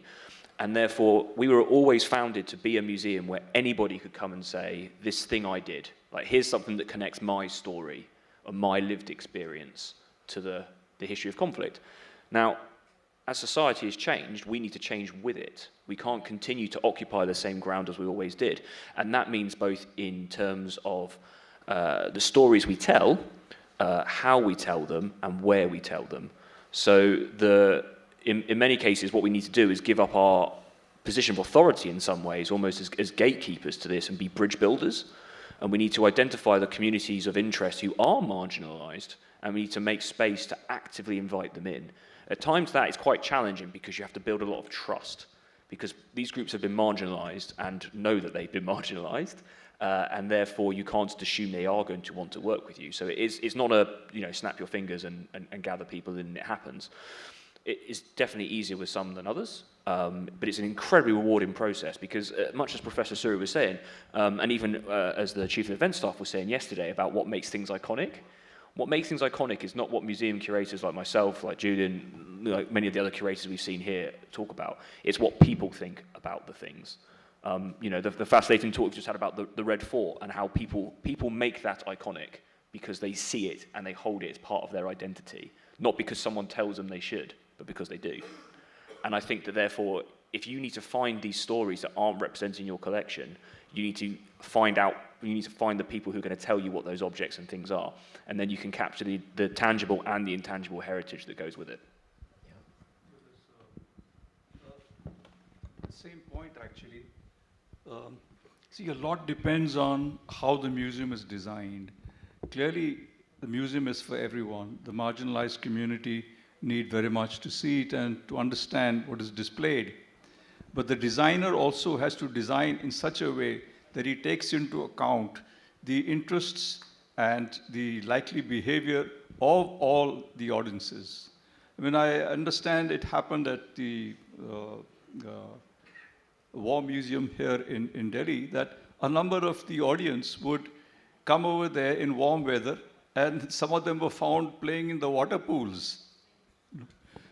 And therefore, we were always founded to be a museum where anybody could come and say, this thing I did, like here's something that connects my story or my lived experience to the history of conflict. Now, as society has changed, we need to change with it. We can't continue to occupy the same ground as we always did. And that means both in terms of the stories we tell, how we tell them, and where we tell them. So in many cases, what we need to do is give up our position of authority in some ways, almost as gatekeepers to this, and be bridge builders. And we need to identify the communities of interest who are marginalized, and we need to make space to actively invite them in. At times that is quite challenging because you have to build a lot of trust, because these groups have been marginalized and know that they've been marginalized, and therefore you can't just assume they are going to want to work with you. So it's not a, snap your fingers and gather people and it happens. It is definitely easier with some than others, but it's an incredibly rewarding process because much as Professor Suri was saying, and even as the Chief of Event Staff was saying yesterday about what makes things iconic, what makes things iconic is not what museum curators like myself, like Julian, like many of the other curators we've seen here talk about. It's what people think about the things. The fascinating talk we just had about the Red Fort and how people make that iconic because they see it and they hold it as part of their identity, not because someone tells them they should, but because they do. And I think that therefore, if you need to find these stories that aren't representing your collection, you need to find the people who are going to tell you what those objects and things are, and then you can capture the tangible and the intangible heritage that goes with it. Same point, actually. See, a lot depends on how the museum is designed. Clearly, the museum is for everyone. The marginalized community need very much to see it and to understand what is displayed. But the designer also has to design in such a way that he takes into account the interests and the likely behavior of all the audiences. I mean, I understand it happened at the War Museum here in Delhi that a number of the audience would come over there in warm weather, and some of them were found playing in the water pools.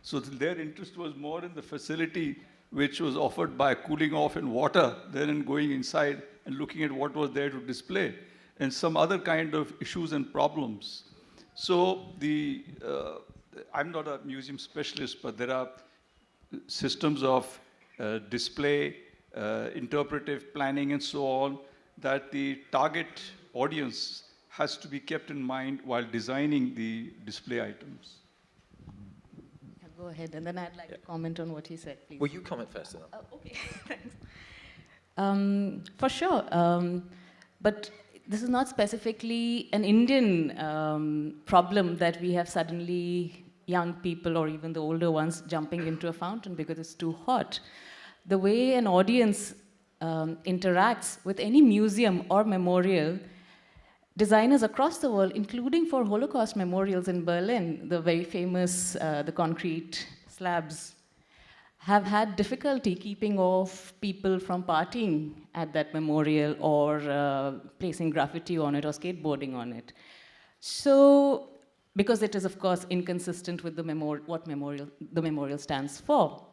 So their interest was more in the facility which was offered by cooling off in water than in going inside and looking at what was there to display, and some other kind of issues and problems. So I'm not a museum specialist, but there are systems of display, interpretive planning and so on, that the target audience has to be kept in mind while designing the display items. Go ahead, and then I'd like to comment on what he said, please. Well, you comment first. Then. Okay, thanks. For sure, but this is not specifically an Indian problem that we have suddenly young people or even the older ones jumping into a fountain because it's too hot. The way an audience interacts with any museum or memorial, designers across the world, including for Holocaust memorials in Berlin, the very famous, the concrete slabs, have had difficulty keeping off people from partying at that memorial or placing graffiti on it or skateboarding on it. So, because it is, of course, inconsistent with the memorial stands for.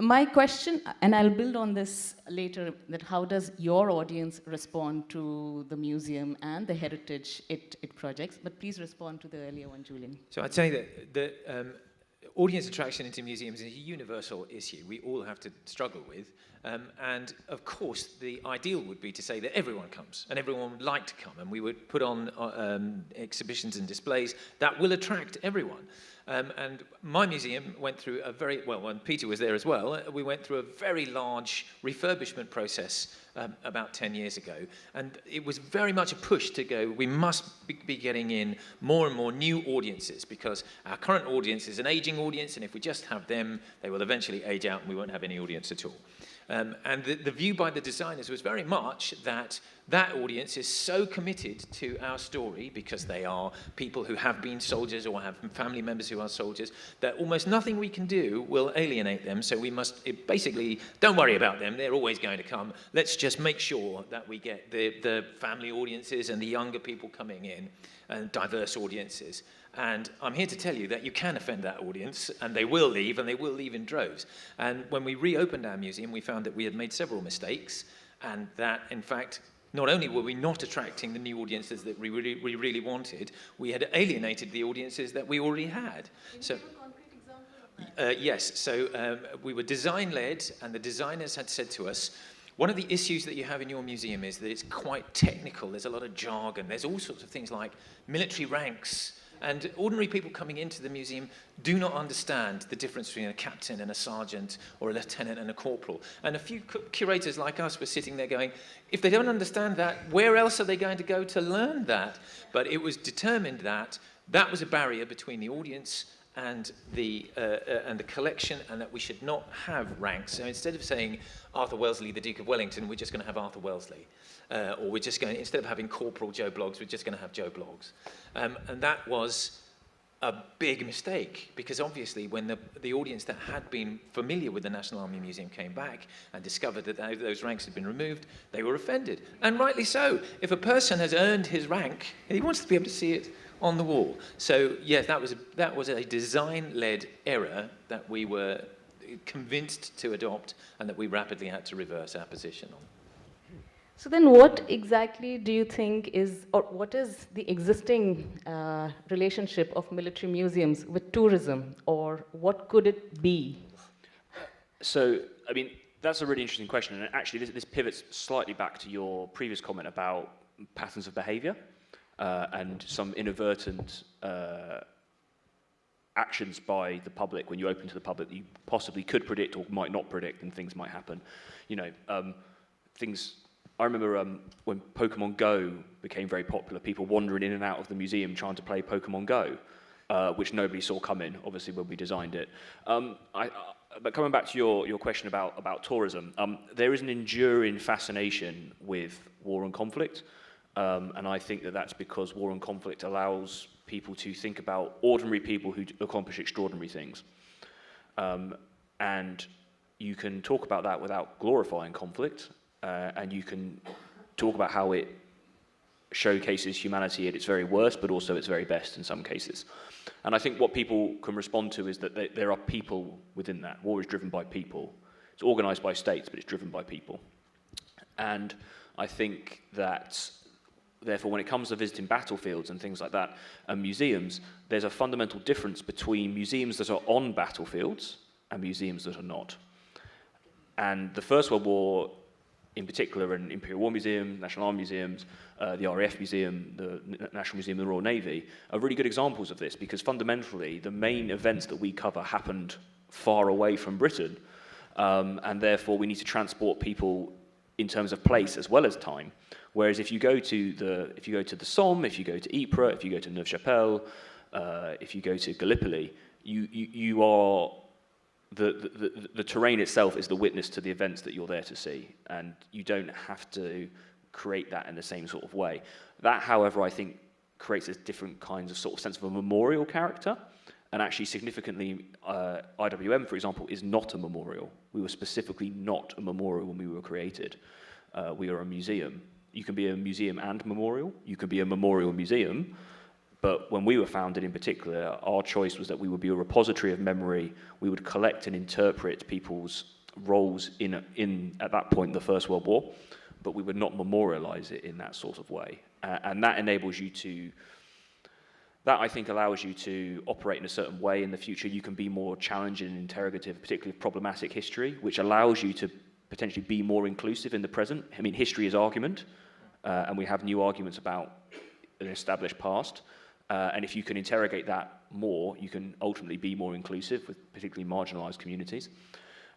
My question, and I'll build on this later, that how does your audience respond to the museum and the heritage it projects? But please respond to the earlier one, Julian. So I'd say that the audience attraction into museums is a universal issue we all have to struggle with. And of course, the ideal would be to say that everyone comes and everyone would like to come, and we would put on exhibitions and displays that will attract everyone. And my museum went through a very, well, when Peter was there as well, we went through a very large refurbishment process about 10 years ago. And it was very much a push to go, we must be getting in more and more new audiences, because our current audience is an aging audience, and if we just have them, they will eventually age out and we won't have any audience at all. And the view by the designers was very much that that audience is so committed to our story, because they are people who have been soldiers or have family members who are soldiers, that almost nothing we can do will alienate them. So we must basically, don't worry about them, they're always going to come. Let's just make sure that we get the family audiences and the younger people coming in, and diverse audiences. And I'm here to tell you that you can offend that audience, and they will leave, and they will leave in droves. And when we reopened our museum, we found that we had made several mistakes, and that, in fact, not only were we not attracting the new audiences that we really wanted, we had alienated the audiences that we already had. So, yes, so we were design-led, and the designers had said to us, one of the issues that you have in your museum is that it's quite technical. There's a lot of jargon. There's all sorts of things like military ranks. And ordinary people coming into the museum do not understand the difference between a captain and a sergeant, or a lieutenant and a corporal. And a few curators like us were sitting there going, if they don't understand that, where else are they going to go to learn that? But it was determined that that was a barrier between the audience and the collection, and that we should not have ranks. So instead of saying Arthur Wellesley, the Duke of Wellington, we're just going to have Arthur Wellesley. Or we're just going, instead of having Corporal Joe Bloggs, we're just going to have Joe Bloggs. And that was a big mistake, because obviously when the audience that had been familiar with the National Army Museum came back and discovered that those ranks had been removed, they were offended. And rightly so. If a person has earned his rank, he wants to be able to see it on the wall. So yes, that was a design-led error that we were convinced to adopt, and that we rapidly had to reverse our position on. So then what exactly do you think is, or what is the existing relationship of military museums with tourism, or what could it be? So, I mean, that's a really interesting question, and actually this pivots slightly back to your previous comment about patterns of behavior and some inadvertent actions by the public when you open to the public that you possibly could predict or might not predict, and things might happen. You know, things. I remember when Pokemon Go became very popular, people wandering in and out of the museum trying to play Pokemon Go, which nobody saw coming, obviously, when we designed it. But coming back to your question about tourism, there is an enduring fascination with war and conflict, and I think that that's because war and conflict allows people to think about ordinary people who accomplish extraordinary things. And you can talk about that without glorifying conflict, and you can talk about how it showcases humanity at its very worst, but also its very best in some cases. And I think what people can respond to is that there are people within that. War is driven by people. It's organized by states, but it's driven by people. And I think that, therefore, when it comes to visiting battlefields and things like that, and museums, there's a fundamental difference between museums that are on battlefields and museums that are not. And the First World War, in particular, and Imperial War Museum, National Army Museums, the RAF Museum, the National Museum of the Royal Navy, are really good examples of this, because fundamentally the main events that we cover happened far away from Britain, and therefore we need to transport people in terms of place as well as time. Whereas if you go to the Somme, if you go to Ypres, if you go to Neuve-Chapelle, if you go to Gallipoli, you are the terrain itself is the witness to the events that you're there to see, and you don't have to create that in the same sort of way. That, however, I think creates a different kinds of sort of sense of a memorial character, and actually significantly, IWM, for example, is not a memorial. We were specifically not a memorial when we were created. We are a museum. You can be a museum and memorial. You can be a memorial museum. But when we were founded in particular, our choice was that we would be a repository of memory. We would collect and interpret people's roles in at that point, the First World War, but we would not memorialize it in that sort of way. And that enables you to, that I think allows you to operate in a certain way in the future. You can be more challenging and interrogative, particularly of problematic history, which allows you to potentially be more inclusive in the present. I mean, history is argument, and we have new arguments about an established past. And if you can interrogate that more, you can ultimately be more inclusive with particularly marginalized communities.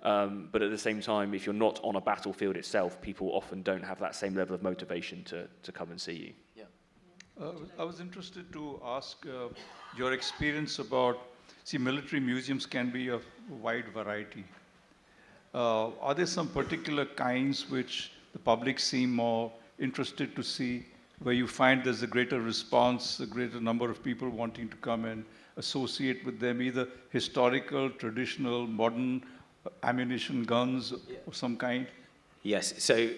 But at the same time, if you're not on a battlefield itself, people often don't have that same level of motivation to come and see you. Yeah. I was interested to ask your experience about, see, military museums can be of wide variety. Are there some particular kinds which the public seem more interested to see, where you find there's a greater response, a greater number of people wanting to come and associate with them, either historical, traditional, modern, ammunition, guns of some kind? Yes, so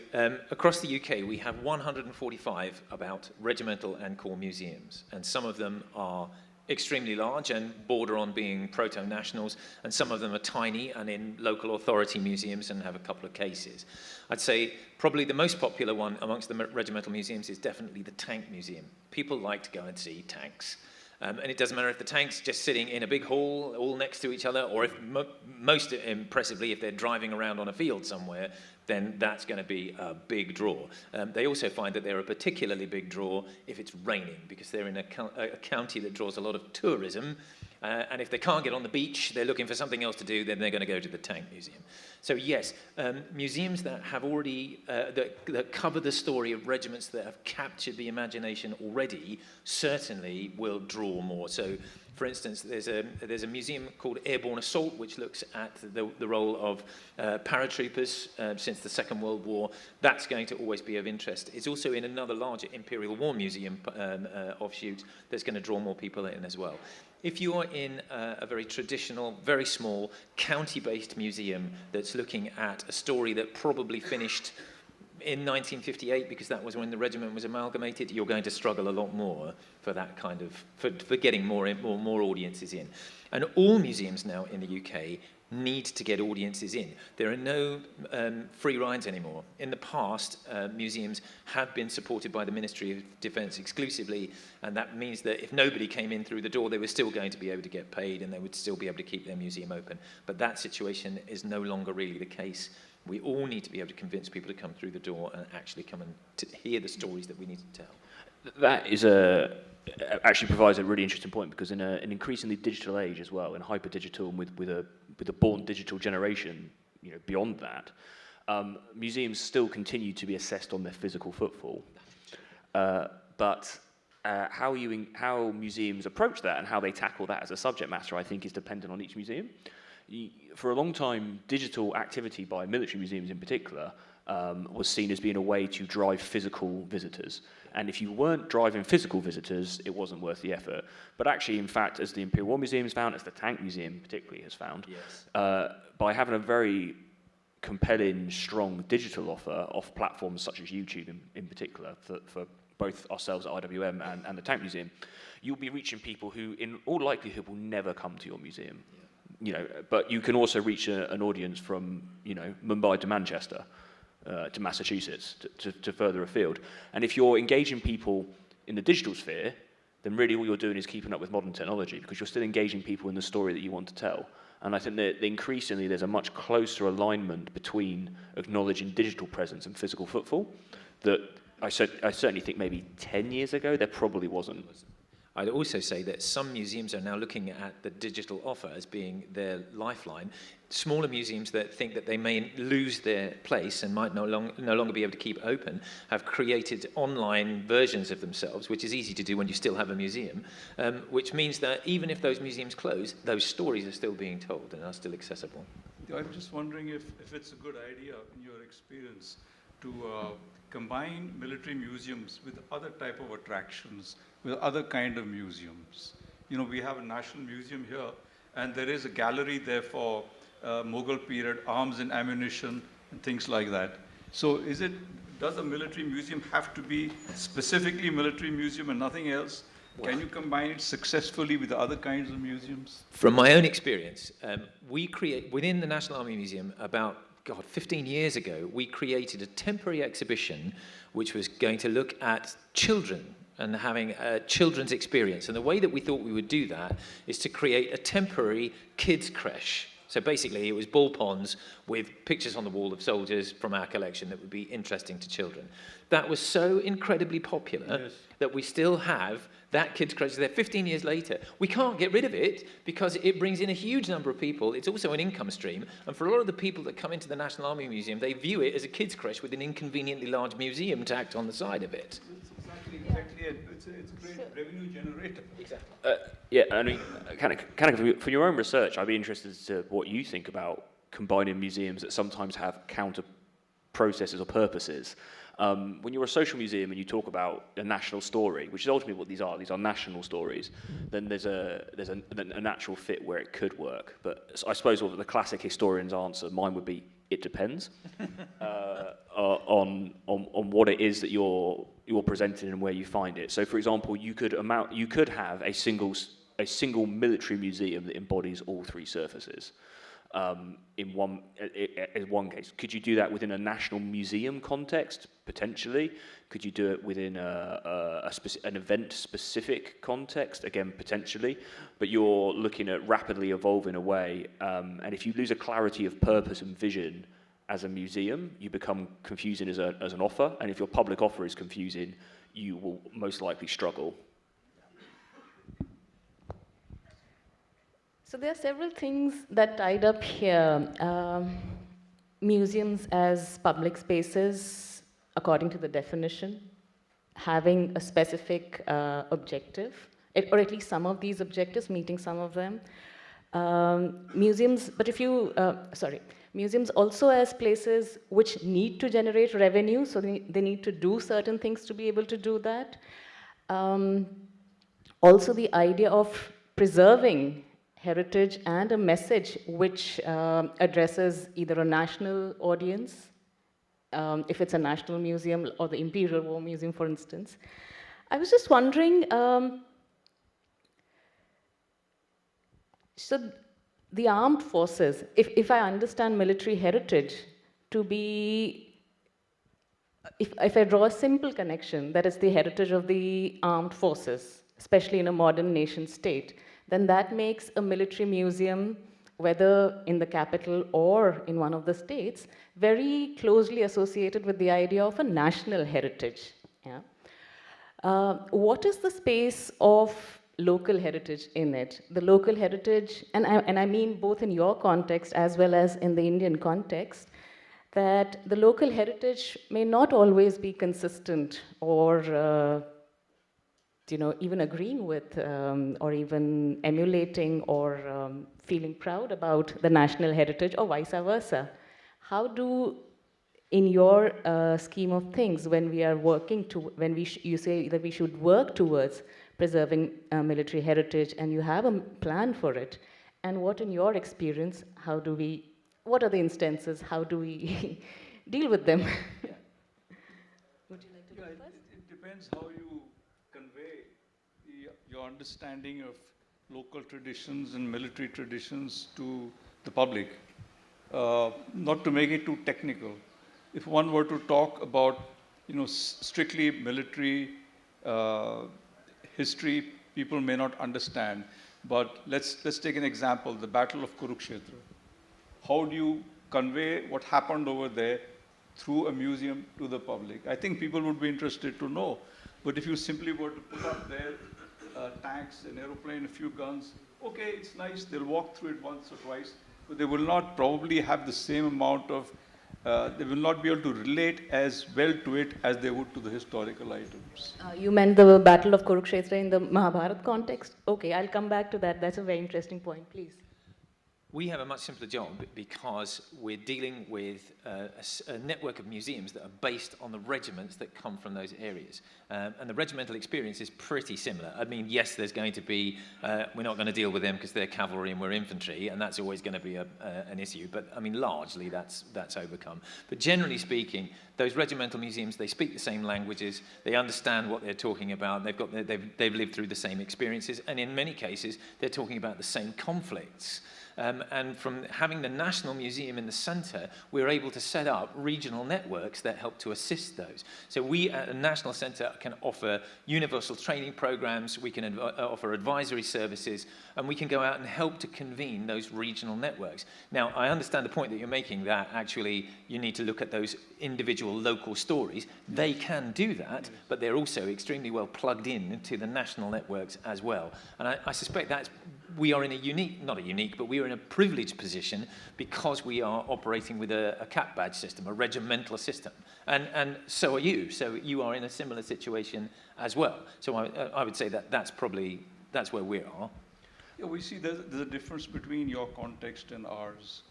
across the UK we have 145 about regimental and corps museums, and some of them are extremely large and border on being proto-nationals, and some of them are tiny and in local authority museums and have a couple of cases. I'd say probably the most popular one amongst the regimental museums is definitely the Tank Museum. People like to go and see tanks. And it doesn't matter if the tank's just sitting in a big hall all next to each other, or if most impressively, if they're driving around on a field somewhere, then that's going to be a big draw. They also find that they're a particularly big draw if it's raining, because they're in a county that draws a lot of tourism, and if they can't get on the beach, they're looking for something else to do, then they're going to go to the Tank Museum. So yes, museums that have already, that cover the story of regiments that have captured the imagination already, certainly will draw more. So For instance, there's a museum called Airborne Assault, which looks at the role of paratroopers since the Second World War. That's going to always be of interest. It's also in another larger Imperial War Museum offshoot that's going to draw more people in as well. If you are in a very traditional, very small, county-based museum that's looking at a story that probably finished in 1958, because that was when the regiment was amalgamated, you're going to struggle a lot more for that kind of, for getting more audiences in. And all museums now in the UK need to get audiences in. There are no free rides anymore. In the past, museums have been supported by the Ministry of Defence exclusively, and that means that if nobody came in through the door, they were still going to be able to get paid and they would still be able to keep their museum open. But that situation is no longer really the case. We all need to be able to convince people to come through the door and actually come and hear the stories that we need to tell. That is actually provides a really interesting point, because in an increasingly digital age as well, in hyper-digital and with a born digital generation, beyond that, museums still continue to be assessed on their physical footfall. But how museums approach that and how they tackle that as a subject matter, I think, is dependent on each museum. For a long time, digital activity by military museums in particular was seen as being a way to drive physical visitors. And if you weren't driving physical visitors, it wasn't worth the effort. But actually, in fact, as the Imperial War Museum has found, as the Tank Museum particularly has found, by having a very compelling, strong digital offer off platforms such as YouTube in particular, for both ourselves at IWM and the Tank Museum, you'll be reaching people who, in all likelihood, will never come to your museum. But you can also reach an audience from, Mumbai to Manchester, to Massachusetts, to further afield. And if you're engaging people in the digital sphere, then really all you're doing is keeping up with modern technology, because you're still engaging people in the story that you want to tell. And I think that increasingly there's a much closer alignment between acknowledging digital presence and physical footfall that I certainly think maybe 10 years ago there probably wasn't. I'd also say that some museums are now looking at the digital offer as being their lifeline. Smaller museums that think that they may lose their place and might no longer be able to keep open have created online versions of themselves, which is easy to do when you still have a museum, which means that even if those museums close, those stories are still being told and are still accessible. I'm just wondering if it's a good idea, in your experience, to combine military museums with other type of attractions, with other kind of museums. We have a national museum here, and there is a gallery there for Mughal period arms and ammunition and things like that. So does a military museum have to be specifically military museum and nothing else? Can you combine it successfully with other kinds of museums? From my own experience, within the National Army Museum about 15 years ago, we created a temporary exhibition which was going to look at children and having a children's experience. And the way that we thought we would do that is to create a temporary kids' creche. So basically, it was ball ponds with pictures on the wall of soldiers from our collection that would be interesting to children. That was so incredibly popular that we still have that kids' creche there 15 years later. We can't get rid of it because it brings in a huge number of people. It's also an income stream. And for a lot of the people that come into the National Army Museum, they view it as a kids' creche with an inconveniently large museum tacked on the side of it. Exactly. It's a great revenue generator. Exactly. Yeah, I mean, kind of for your own research, I'd be interested as to what you think about combining museums that sometimes have counter processes or purposes. When you're a social museum and you talk about a national story, which is ultimately what these are national stories, then there's a natural fit where it could work. But I suppose what the classic historian's answer, mine would be, it depends on what it is that you're presenting and where you find it. So, for example, you could have a single military museum that embodies all three surfaces. In one case, could you do that within a national museum context? Potentially. Could you do it within an event-specific context? Again, potentially. But you're looking at rapidly evolving away, and if you lose a clarity of purpose and vision as a museum, you become confusing as an offer, and if your public offer is confusing, you will most likely struggle. So there are several things that tied up here. Museums as public spaces, according to the definition, having a specific objective, or at least some of these objectives, meeting some of them. Museums, but if you, museums also as places which need to generate revenue, so they need to do certain things to be able to do that. Also the idea of preserving heritage and a message which addresses either a national audience, if it's a national museum, or the Imperial War Museum, for instance. I was just wondering, so the armed forces, if I understand military heritage to be, if I draw a simple connection, that is the heritage of the armed forces, especially in a modern nation state, then that makes a military museum, whether in the capital or in one of the states, very closely associated with the idea of a national heritage. Yeah? What is the space of local heritage in it? The local heritage, and I mean both in your context as well as in the Indian context, that the local heritage may not always be consistent or even agreeing with or even emulating or feeling proud about the national heritage, or vice versa. How do, in your scheme of things, when we are working to, when you say that we should work towards preserving military heritage, and you have a plan for it, and what in your experience, what are the instances, how do we deal with them? Would you like to go first? It depends how you convey your understanding of local traditions and military traditions to the public. Not to make it too technical. If one were to talk about, strictly military history, people may not understand. But let's take an example, the Battle of Kurukshetra. How do you convey what happened over there through a museum to the public? I think people would be interested to know. But if you simply were to put up there tanks, an aeroplane, a few guns, okay, it's nice, they'll walk through it once or twice, but they will not probably have the same amount of, they will not be able to relate as well to it as they would to the historical items. You meant the Battle of Kurukshetra in the Mahabharata context? Okay, I'll come back to that. That's a very interesting point, please. We have a much simpler job because we're dealing with a network of museums that are based on the regiments that come from those areas. And the regimental experience is pretty similar. I mean, yes, there's going to be, we're not going to deal with them because they're cavalry and we're infantry, and that's always going to be an issue. But I mean, largely that's overcome. But generally speaking, those regimental museums, they speak the same languages, they understand what they're talking about, they've lived through the same experiences, and in many cases, they're talking about the same conflicts. And from having the National Museum in the centre, we're able to set up regional networks that help to assist those. So we at a national centre can offer universal training programs, we can offer advisory services, and we can go out and help to convene those regional networks. Now, I understand the point that you're making, that actually you need to look at those individual local stories. They can do that, but they're also extremely well plugged in into the national networks as well. And I suspect that's, we are in a unique, not a unique, but we are in a privileged position because we are operating with a cap badge system, a regimental system. And so are you. So you are in a similar situation as well. So I would say that that's where we are. Yeah, we see there's a difference between your context and ours.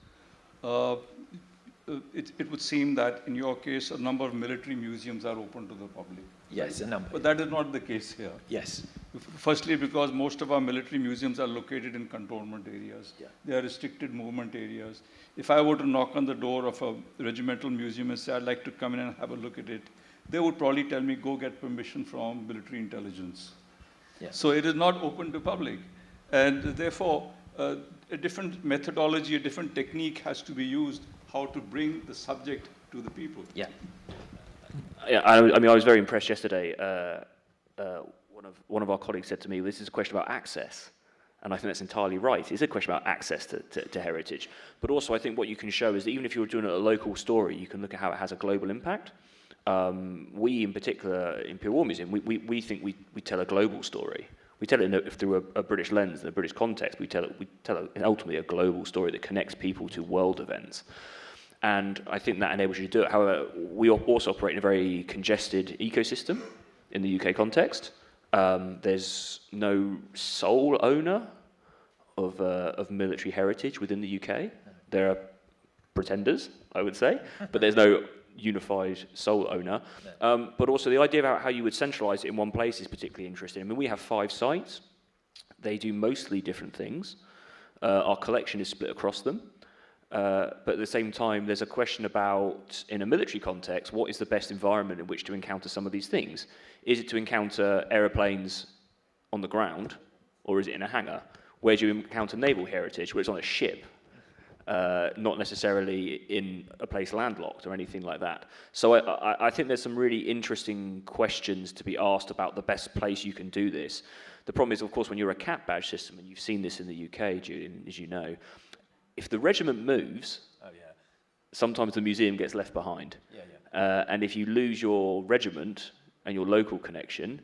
It would seem that in your case, a number of military museums are open to the public. Yes, a number. But that is not the case here. Yes. Firstly, because most of our military museums are located in cantonment areas. Yeah. They are restricted movement areas. If I were to knock on the door of a regimental museum and say, I'd like to come in and have a look at it, they would probably tell me, go get permission from military intelligence. Yeah. So it is not open to public. And therefore, a different methodology, a different technique has to be used, how to bring the subject to the people. Yeah. Yeah, I mean, I was very impressed yesterday. One of our colleagues said to me, this is a question about access. And I think that's entirely right. It's a question about access to heritage. But also, I think what you can show is that even if you're doing a local story, you can look at how it has a global impact. We, in particular, Imperial War Museum, we think we tell a global story. We tell it through a British lens, in a British context. We tell ultimately a global story that connects people to world events. And I think that enables you to do it. However, we also operate in a very congested ecosystem in the UK context. There's no sole owner of military heritage within the UK. There are pretenders, I would say, but there's no unified sole owner. But also the idea about how you would centralise it in one place is particularly interesting. I mean, we have 5 sites. They do mostly different things. Our collection is split across them. But at the same time, there's a question about, in a military context, what is the best environment in which to encounter some of these things? Is it to encounter aeroplanes on the ground, or is it in a hangar? Where do you encounter naval heritage, where it's on a ship? Not necessarily in a place landlocked or anything like that. So I think there's some really interesting questions to be asked about the best place you can do this. The problem is, of course, when you're a cap badge system, and you've seen this in the UK, Julian, as you know, if the regiment moves, sometimes the museum gets left behind. And if you lose your regiment and your local connection,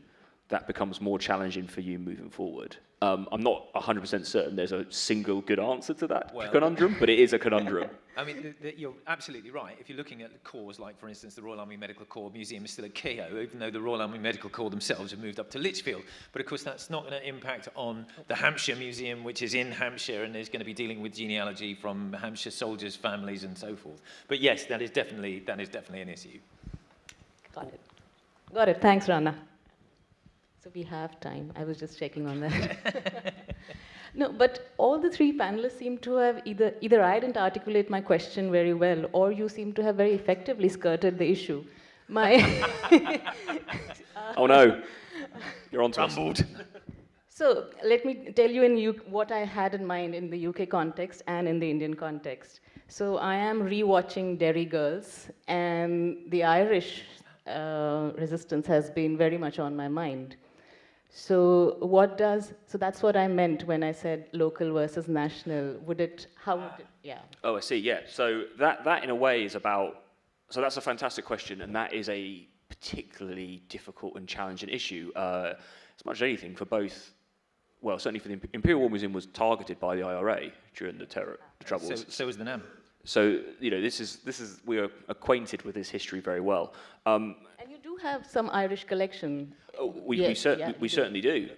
that becomes more challenging for you moving forward. I'm not 100% certain there's a single good answer to that conundrum, but it is a conundrum. I mean, you're absolutely right. If you're looking at the corps, like, for instance, the Royal Army Medical Corps Museum is still at Kehoe, even though the Royal Army Medical Corps themselves have moved up to Lichfield. But, of course, that's not going to impact on the Hampshire Museum, which is in Hampshire, and is going to be dealing with genealogy from Hampshire soldiers' families and so forth. But, yes, that is definitely an issue. Got it. Got it. Thanks, Rana. So we have time. I was just checking on that. No, but all the 3 panelists seem to have either I didn't articulate my question very well, or you seem to have very effectively skirted the issue. Oh no, you're on to us. So let me tell you what I had in mind in the UK context and in the Indian context. So I am rewatching Derry Girls, and the Irish resistance has been very much on my mind. So that's what I meant when I said local versus national. Oh, I see, yeah. So that in a way is about, so that's a fantastic question, and that is a particularly difficult and challenging issue, as much as anything for both, well, certainly for the Imperial War Museum was targeted by the IRA during the Troubles. So was the NAM. So, you know, we are acquainted with this history very well. And you do have some Irish collection. We certainly do.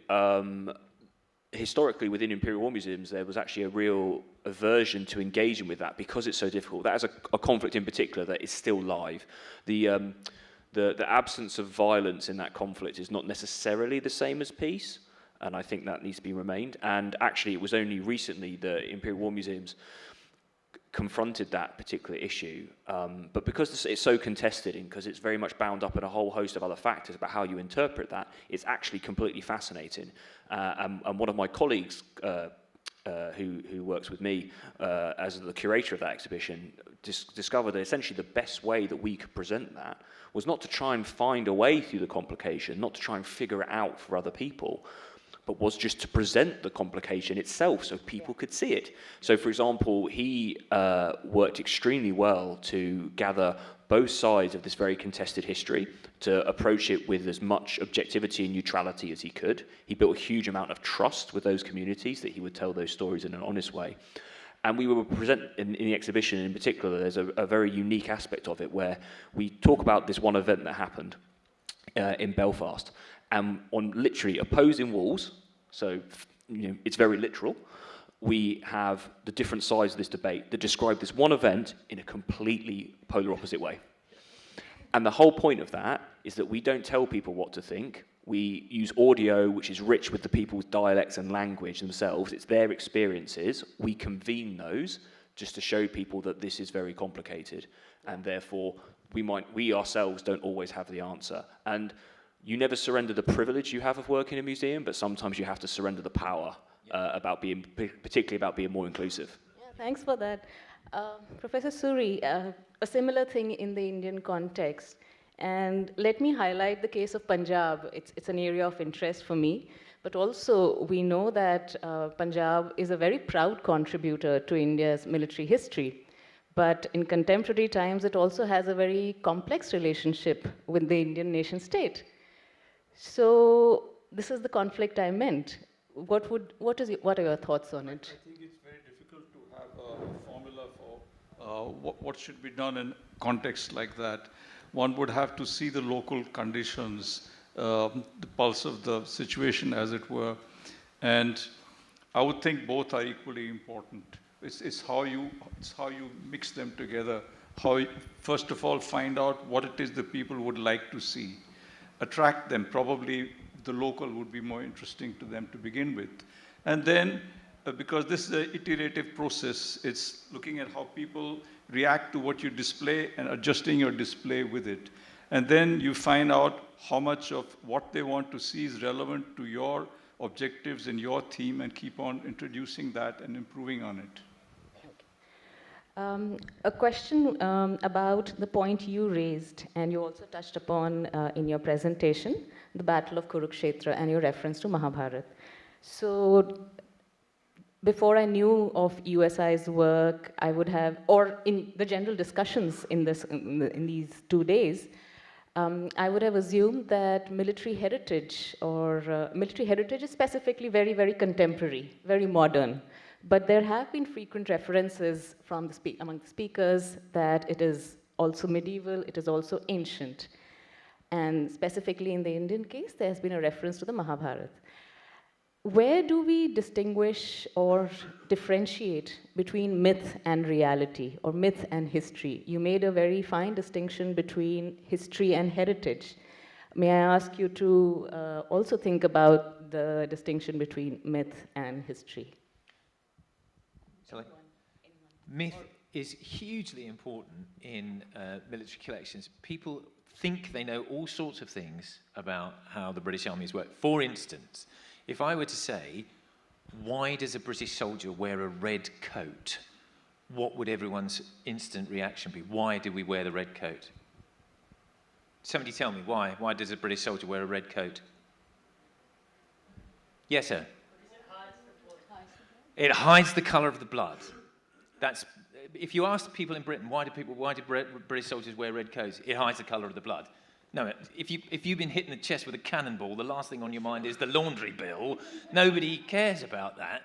Historically, within Imperial War Museums, there was actually a real aversion to engaging with that because it's so difficult. That is a conflict in particular that is still live. The absence of violence in that conflict is not necessarily the same as peace, and I think that needs to be remained. And actually, it was only recently that Imperial War Museums confronted that particular issue, but because it's so contested and because it's very much bound up in a whole host of other factors about how you interpret that, it's actually completely fascinating. And one of my colleagues who works with me as the curator of that exhibition discovered that essentially the best way that we could present that was not to try and find a way through the complication, not to try and figure it out for other people, but was just to present the complication itself so people could see it. So, for example, he worked extremely well to gather both sides of this very contested history, to approach it with as much objectivity and neutrality as he could. He built a huge amount of trust with those communities that he would tell those stories in an honest way. And we will present in the exhibition in particular, there's a very unique aspect of it where we talk about this one event that happened in Belfast. And on literally opposing walls, so it's very literal, we have the different sides of this debate that describe this one event in a completely polar opposite way. And the whole point of that is that we don't tell people what to think. We use audio, which is rich with the people's dialects and language themselves. It's their experiences. We convene those just to show people that this is very complicated. And therefore, we ourselves don't always have the answer. And you never surrender the privilege you have of working in a museum, but sometimes you have to surrender the power particularly about being more inclusive. Yeah, thanks for that. Professor Suri, a similar thing in the Indian context. And let me highlight the case of Punjab. It's an area of interest for me. But also, we know that Punjab is a very proud contributor to India's military history. But in contemporary times, it also has a very complex relationship with the Indian nation state. So this is the conflict I meant. What are your thoughts on it? I think it's very difficult to have a formula for what should be done in context like that. One would have to see the local conditions the pulse of the situation, as it were. And I would think both are equally important. It's how you mix them together. How you, first of all, find out what it is the people would like to see. Attract them. Probably the local would be more interesting to them to begin with. And then, because this is an iterative process, it's looking at how people react to what you display and adjusting your display with it. And then you find out how much of what they want to see is relevant to your objectives and your theme, and keep on introducing that and improving on it. A question about the point you raised, and you also touched upon in your presentation, the Battle of Kurukshetra and your reference to Mahabharata. So before I knew of USI's work, I would have, or in the general discussions in these 2 days, I would have assumed that military heritage is specifically very, very contemporary, very modern. But there have been frequent references from among the speakers that it is also medieval, it is also ancient. And specifically in the Indian case, there has been a reference to the Mahabharata. Where do we distinguish or differentiate between myth and reality, or myth and history? You made a very fine distinction between history and heritage. May I ask you to also think about the distinction between myth and history? Myth is hugely important in military collections. People think they know all sorts of things about how the British armies work. For instance, if I were to say, why does a British soldier wear a red coat? What would everyone's instant reaction be? Why do we wear the red coat? Somebody tell me why. Why does a British soldier wear a red coat? Yes, sir. It hides the colour of the blood. That's, if you ask people in Britain, why do British soldiers wear red coats? It hides the colour of the blood. No, if you've been hit in the chest with a cannonball, the last thing on your mind is the laundry bill. Nobody cares about that.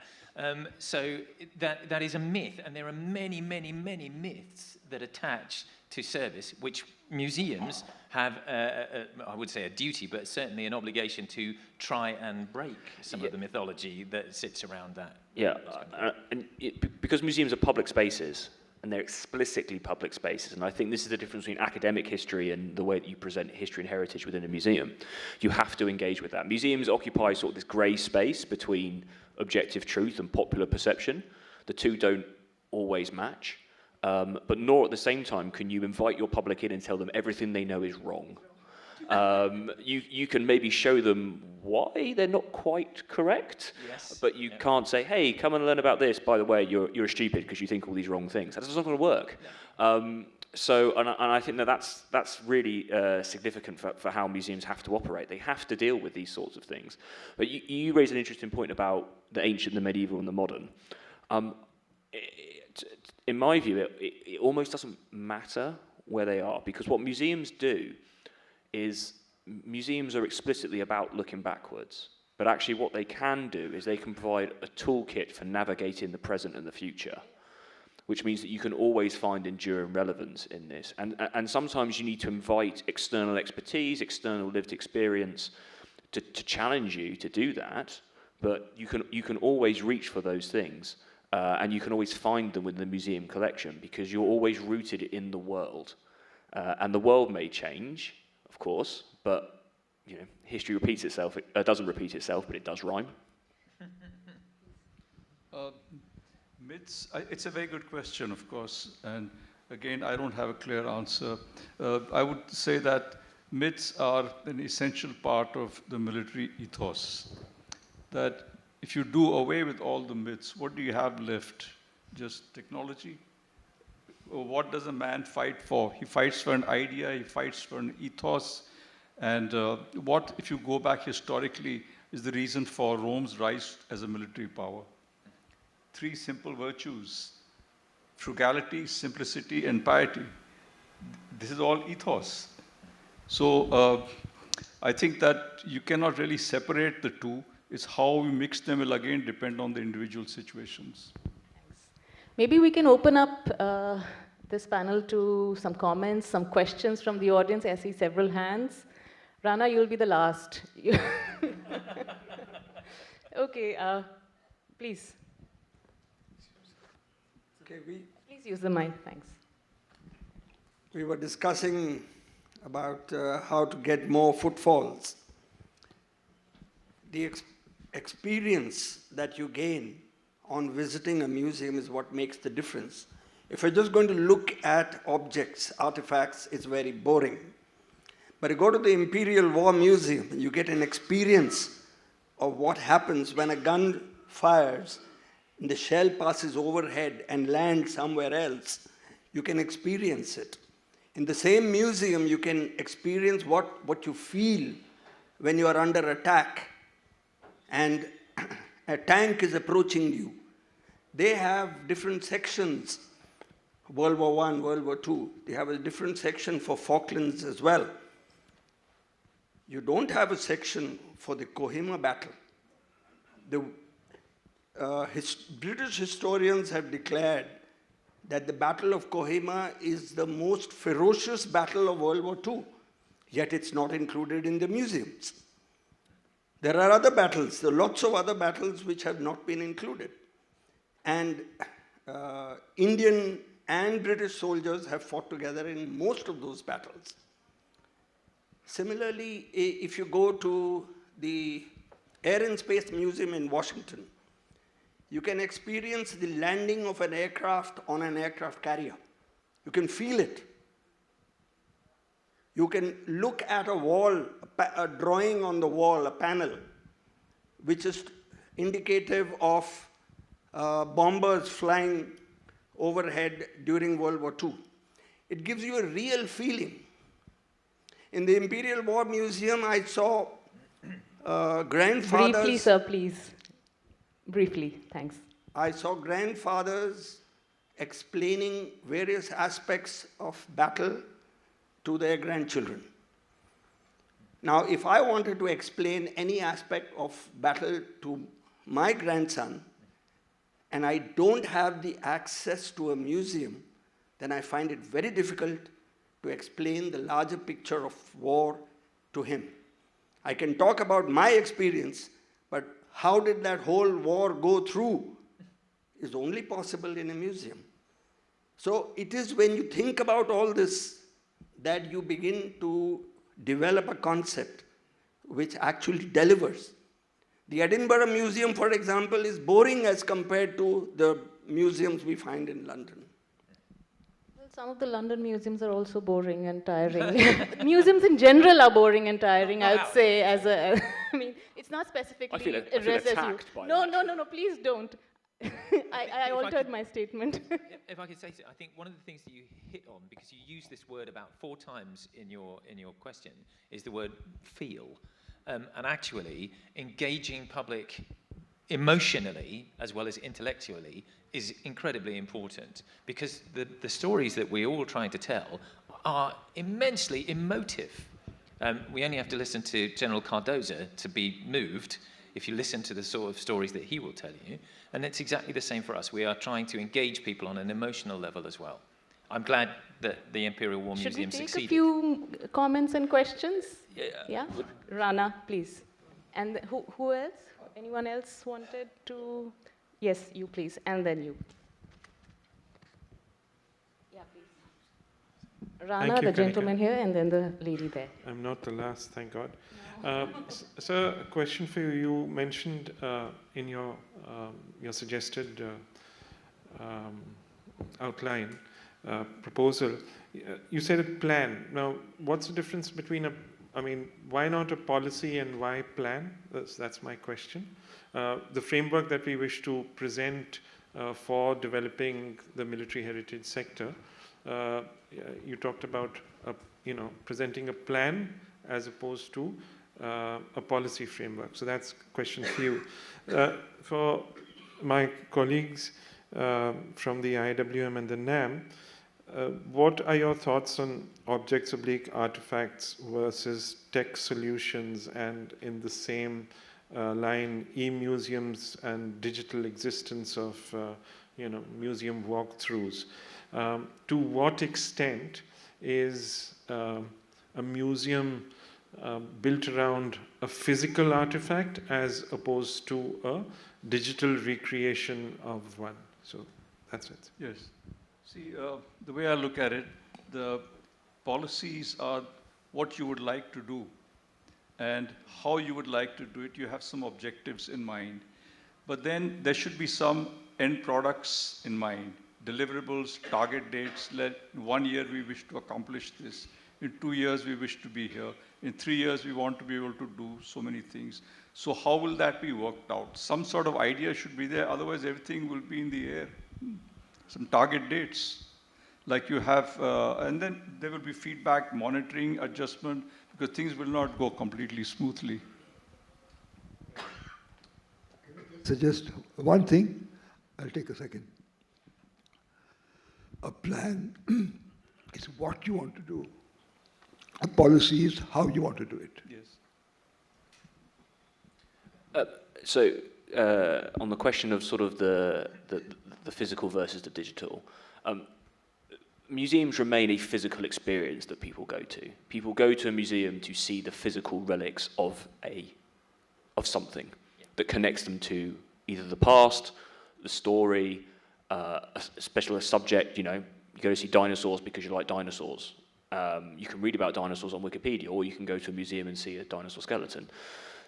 So that is a myth, and there are many, many, many myths that attach to service, which museums have, I would say a duty, but certainly an obligation to try and break some of the mythology that sits around that. Yeah, because museums are public spaces, and they're explicitly public spaces, and I think this is the difference between academic history and the way that you present history and heritage within a museum. You have to engage with that. Museums occupy sort of this grey space between objective truth and popular perception. The two don't always match, but nor at the same time can you invite your public in and tell them everything they know is wrong. You can maybe show them why they're not quite correct, but you can't say, hey, come and learn about this. By the way, you're stupid because you think all these wrong things. That's not going to work. And I think that's really significant for how museums have to operate. They have to deal with these sorts of things. But you raised an interesting point about the ancient, the medieval, and the modern. In my view, it almost doesn't matter where they are, because what museums do is museums are explicitly about looking backwards, but actually what they can do is they can provide a toolkit for navigating the present and the future, which means that you can always find enduring relevance in this. And sometimes you need to invite external expertise, external lived experience to challenge you to do that, but you can always reach for those things, and you can always find them within the museum collection, because you're always rooted in the world. And the world may change, of course, but history repeats itself. It doesn't repeat itself, but it does rhyme. Myths, it's a very good question, of course, and again, I don't have a clear answer. I would say that myths are an essential part of the military ethos. That if you do away with all the myths, what do you have left? Just technology? What does a man fight for? He fights for an idea, he fights for an ethos. And what, if you go back historically, is the reason for Rome's rise as a military power? 3 simple virtues: frugality, simplicity, and piety. This is all ethos. So I think that you cannot really separate the two. It's how we mix them will again depend on the individual situations. Maybe we can open up this panel to some comments, some questions from the audience. I see several hands. Rana, you'll be the last. Okay, please. Okay, Please use the mic, thanks. we were discussing about how to get more footfalls. The experience that you gain on visiting a museum is what makes the difference. If you're just going to look at objects, artifacts, it's very boring. But you go to the Imperial War Museum, and you get an experience of what happens when a gun fires and the shell passes overhead and lands somewhere else. You can experience it. In the same museum, you can experience what you feel when you are under attack and a tank is approaching you. They have different sections, World War I, World War II. They have a different section for Falklands as well. You don't have a section for the Kohima battle. The British historians have declared that the Battle of Kohima is the most ferocious battle of World War II, yet it's not included in the museums. There are other battles, there are lots of other battles which have not been included. And Indian and British soldiers have fought together in most of those battles. Similarly, if you go to the Air and Space Museum in Washington, you can experience the landing of an aircraft on an aircraft carrier. You can feel it. You can look at a wall, a drawing on the wall, a panel, which is indicative of bombers flying overhead during World War II. It gives you a real feeling. In the Imperial War Museum, I saw grandfathers... Briefly, sir, please. Briefly, thanks. I saw grandfathers explaining various aspects of battle to their grandchildren. Now, if I wanted to explain any aspect of battle to my grandson, and I don't have the access to a museum, then I find it very difficult to explain the larger picture of war to him. I can talk about my experience, but how did that whole war go through is only possible in a museum. So it is when you think about all this that you begin to develop a concept which actually delivers. The Edinburgh Museum, for example, is boring as compared to the museums we find in London. Well, some of the London museums are also boring and tiring. Museums in general are boring and tiring, I would say, as a... I mean, it's not specifically addressed as you. No, please don't. I altered my statement. If I could say so, I think one of the things that you hit on, because you use this word about 4 times in your question, is the word feel. And actually, engaging public emotionally as well as intellectually is incredibly important, because the stories that we're all trying to tell are immensely emotive. We only have to listen to General Cardoza to be moved if you listen to the sort of stories that he will tell you. And it's exactly the same for us. We are trying to engage people on an emotional level as well. I'm glad that the Imperial War Museum succeeded. Should we take a few comments and questions? Yeah? Rana, please. And who else? Anyone else wanted to? Yes, you please, and then you. Yeah, please. Rana, the gentleman here, and then the lady there. I'm not the last, thank God. So, a question for you. You mentioned in your suggested outline, proposal, you said a plan. Now, what's the difference between why not a policy and why plan? That's my question. The framework that we wish to present for developing the military heritage sector, you talked about presenting a plan as opposed to a policy framework. So that's a question for you. For my colleagues from the IWM and the NAM, what are your thoughts on objects/artifacts versus tech solutions, and in the same line, e-museums and digital existence of museum walkthroughs? To what extent is a museum built around a physical artifact as opposed to a digital recreation of one. So that's it. Yes. See, the way I look at it, the policies are what you would like to do and how you would like to do it. You have some objectives in mind. But then there should be some end products in mind, deliverables, target dates. In 1 year, we wish to accomplish this. In 2 years, we wish to be here. In 3 years, we want to be able to do so many things. So how will that be worked out? Some sort of idea should be there. Otherwise, everything will be in the air. Some target dates. Like you have, and then there will be feedback, monitoring, adjustment, because things will not go completely smoothly. Suggest one thing, I'll take a second. A plan is what you want to do. A policy is how you want to do it. Yes. So on the question of sort of the physical versus the digital, museums remain a physical experience that people go to. People go to a museum to see the physical relics of something that connects them to either the past, the story, a specialist subject. You know, you go to see dinosaurs because you like dinosaurs. You can read about dinosaurs on Wikipedia, or you can go to a museum and see a dinosaur skeleton.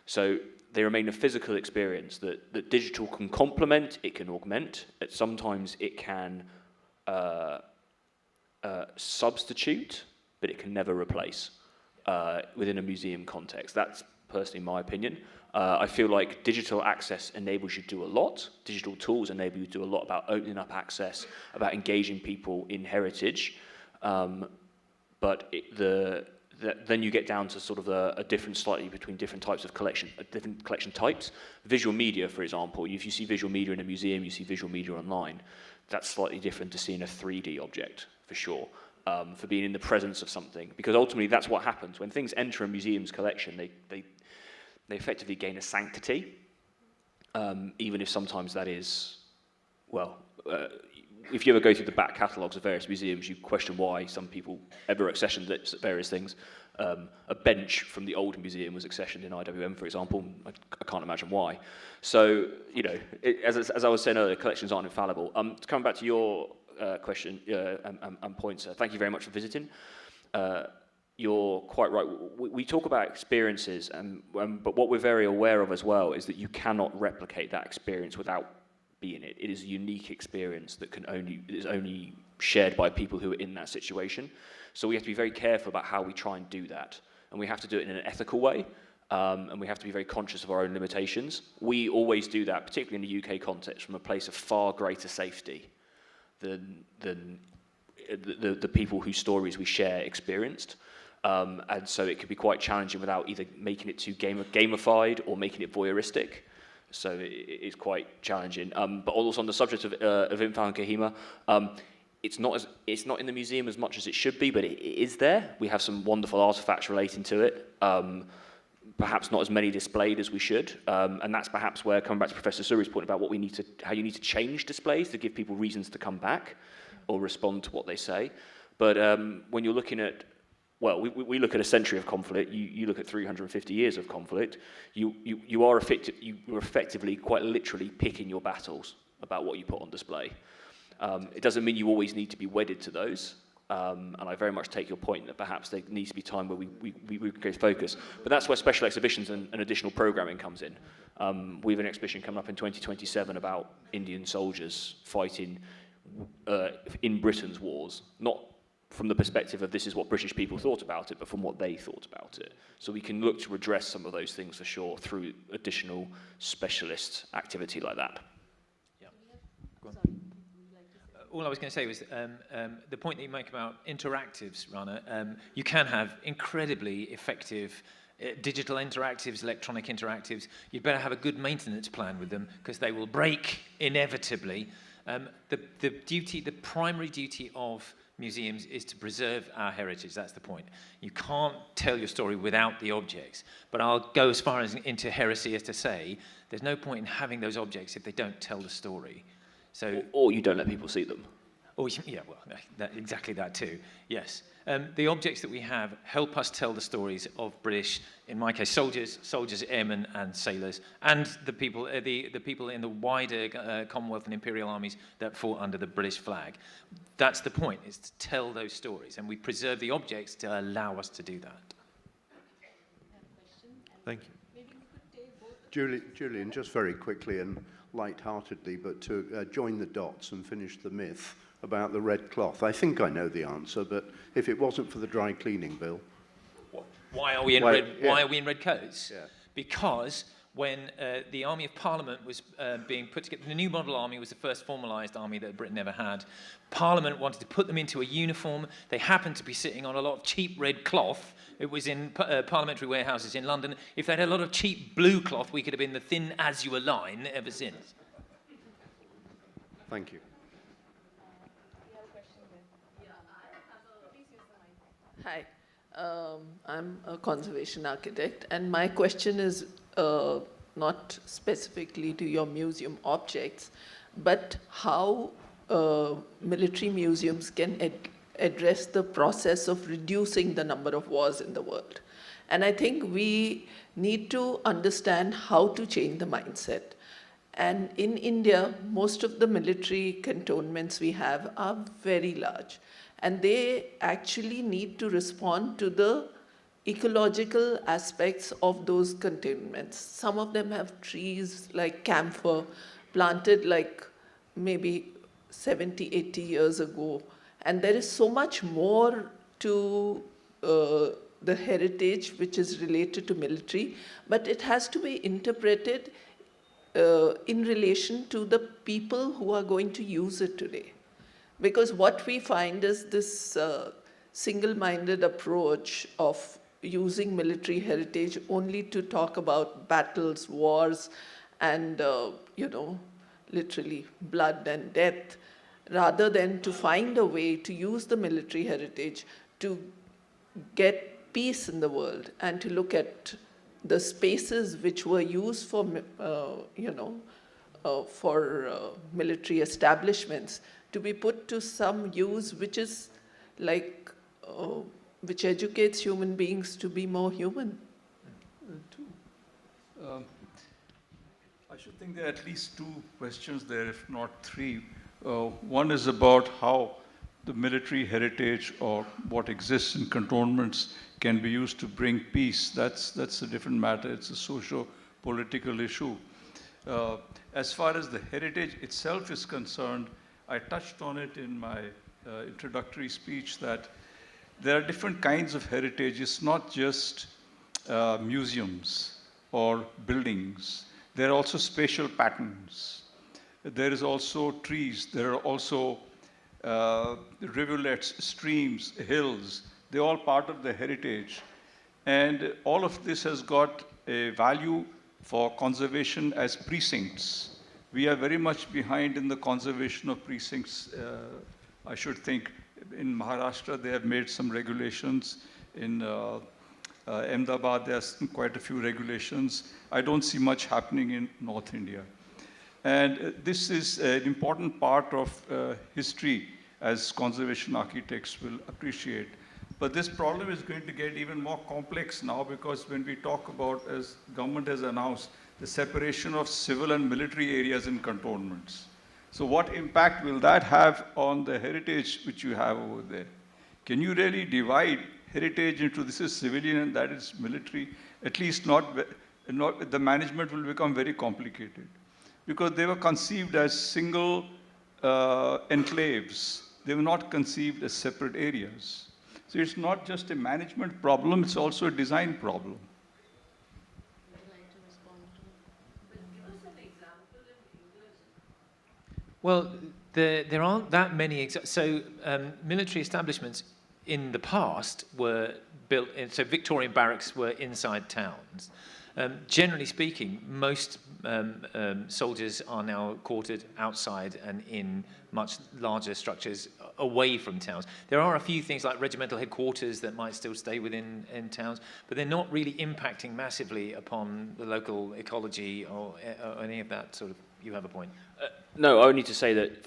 So they remain a physical experience that digital can complement, it can augment, sometimes it can substitute, but it can never replace within a museum context. That's personally my opinion. I feel like digital access enables you to do a lot. Digital tools enable you to do a lot about opening up access, about engaging people in heritage. But then you get down to sort of a difference slightly between different types of collection, different collection types. Visual media, for example, if you see visual media in a museum, you see visual media online. That's slightly different to seeing a 3D object, for sure, for being in the presence of something. Because ultimately, that's what happens. When things enter a museum's collection, they effectively gain a sanctity, even if sometimes that is, well, if you ever go through the back catalogues of various museums, you question why some people ever accessioned various things. A bench from the old museum was accessioned in IWM, for example. I can't imagine why. So, you know, as I was saying earlier, collections aren't infallible. To come back to your question and points, thank you very much for visiting. You're quite right. We talk about experiences, but what we're very aware of as well is that you cannot replicate that experience without being it. It is a unique experience that is only shared by people who are in that situation. So we have to be very careful about how we try and do that. And we have to do it in an ethical way, and we have to be very conscious of our own limitations. We always do that, particularly in the UK context, from a place of far greater safety than the people whose stories we share experienced. And so it could be quite challenging without either making it too gamified or making it voyeuristic. So it's quite challenging. But also on the subject of Imphal and Kohima, it's not in the museum as much as it should be, but it is there. We have some wonderful artifacts relating to it. Perhaps not as many displayed as we should, and that's perhaps where, coming back to Professor Suri's point about how you need to change displays to give people reasons to come back or respond to what they say. But when you're looking at, well, we look at a century of conflict. You look at 350 years of conflict. You are effectively, quite literally, picking your battles about what you put on display. It doesn't mean you always need to be wedded to those. And I very much take your point that perhaps there needs to be time where we go focus. But that's where special exhibitions and additional programming comes in. We have an exhibition coming up in 2027 about Indian soldiers fighting in Britain's wars, not from the perspective of this is what British people thought about it, but from what they thought about it. So we can look to address some of those things for sure through additional specialist activity like that. Yeah. Go on. All I was going to say was the point that you make about interactives, Rana, you can have incredibly effective digital interactives, electronic interactives. You'd better have a good maintenance plan with them because they will break inevitably. The primary duty of museums is to preserve our heritage. That's the point. You can't tell your story without the objects. But I'll go as far as into heresy as to say there's no point in having those objects if they don't tell the story. So, or you don't let people see them. Oh, yeah, well, exactly that too, yes. The objects that we have help us tell the stories of British, in my case, soldiers, airmen and sailors, and the people in the wider Commonwealth and Imperial armies that fought under the British flag. That's the point, is to tell those stories, and we preserve the objects to allow us to do that. Thank you. Julian, just very quickly and light-heartedly, but to join the dots and finish the myth about the red cloth. I think I know the answer, but if it wasn't for the dry cleaning bill... Why are we in red coats? Yeah. Because when the Army of Parliament was being put together, the new model army was the first formalised army that Britain ever had. Parliament wanted to put them into a uniform. They happened to be sitting on a lot of cheap red cloth. It was in parliamentary warehouses in London. If they'd had a lot of cheap blue cloth, we could have been the thin azure line ever since. Thank you. Hi, I'm a conservation architect, and my question is not specifically to your museum objects, but how military museums can address the process of reducing the number of wars in the world. And I think we need to understand how to change the mindset. And in India, most of the military cantonments we have are very large. And they actually need to respond to the ecological aspects of those cantonments. Some of them have trees like camphor planted like maybe 70, 80 years ago. And there is so much more to the heritage which is related to military, but it has to be interpreted in relation to the people who are going to use it today. Because what we find is this single-minded approach of using military heritage only to talk about battles, wars, and, literally blood and death, rather than to find a way to use the military heritage to get peace in the world and to look at the spaces which were used for, military establishments to be put to some use which is like, which educates human beings to be more human. I should think there are at least two questions there, if not three. One is about how the military heritage or what exists in cantonments can be used to bring peace. That's a different matter. It's a socio-political issue. As far as the heritage itself is concerned, I touched on it in my introductory speech that there are different kinds of heritage. It's not just museums or buildings. There are also spatial patterns. There is also trees. There are also rivulets, streams, hills. They're all part of the heritage. And all of this has got a value for conservation as precincts. We are very much behind in the conservation of precincts. I should think in Maharashtra they have made some regulations. In Ahmedabad there's quite a few regulations. I don't see much happening in North India. And this is an important part of history, as conservation architects will appreciate. But this problem is going to get even more complex now, because when we talk about, as government has announced, the separation of civil and military areas in cantonments. So what impact will that have on the heritage which you have over there? Can you really divide heritage into this is civilian and that is military? At least not the management will become very complicated, because they were conceived as single enclaves. They were not conceived as separate areas. So it's not just a management problem, it's also a design problem. Well, there aren't that many. So military establishments in the past were built so Victorian barracks were inside towns. Generally speaking, most soldiers are now quartered outside and in much larger structures away from towns. There are a few things like regimental headquarters that might still stay within towns, but they're not really impacting massively upon the local ecology or any of that sort of you have a point. No, only to say that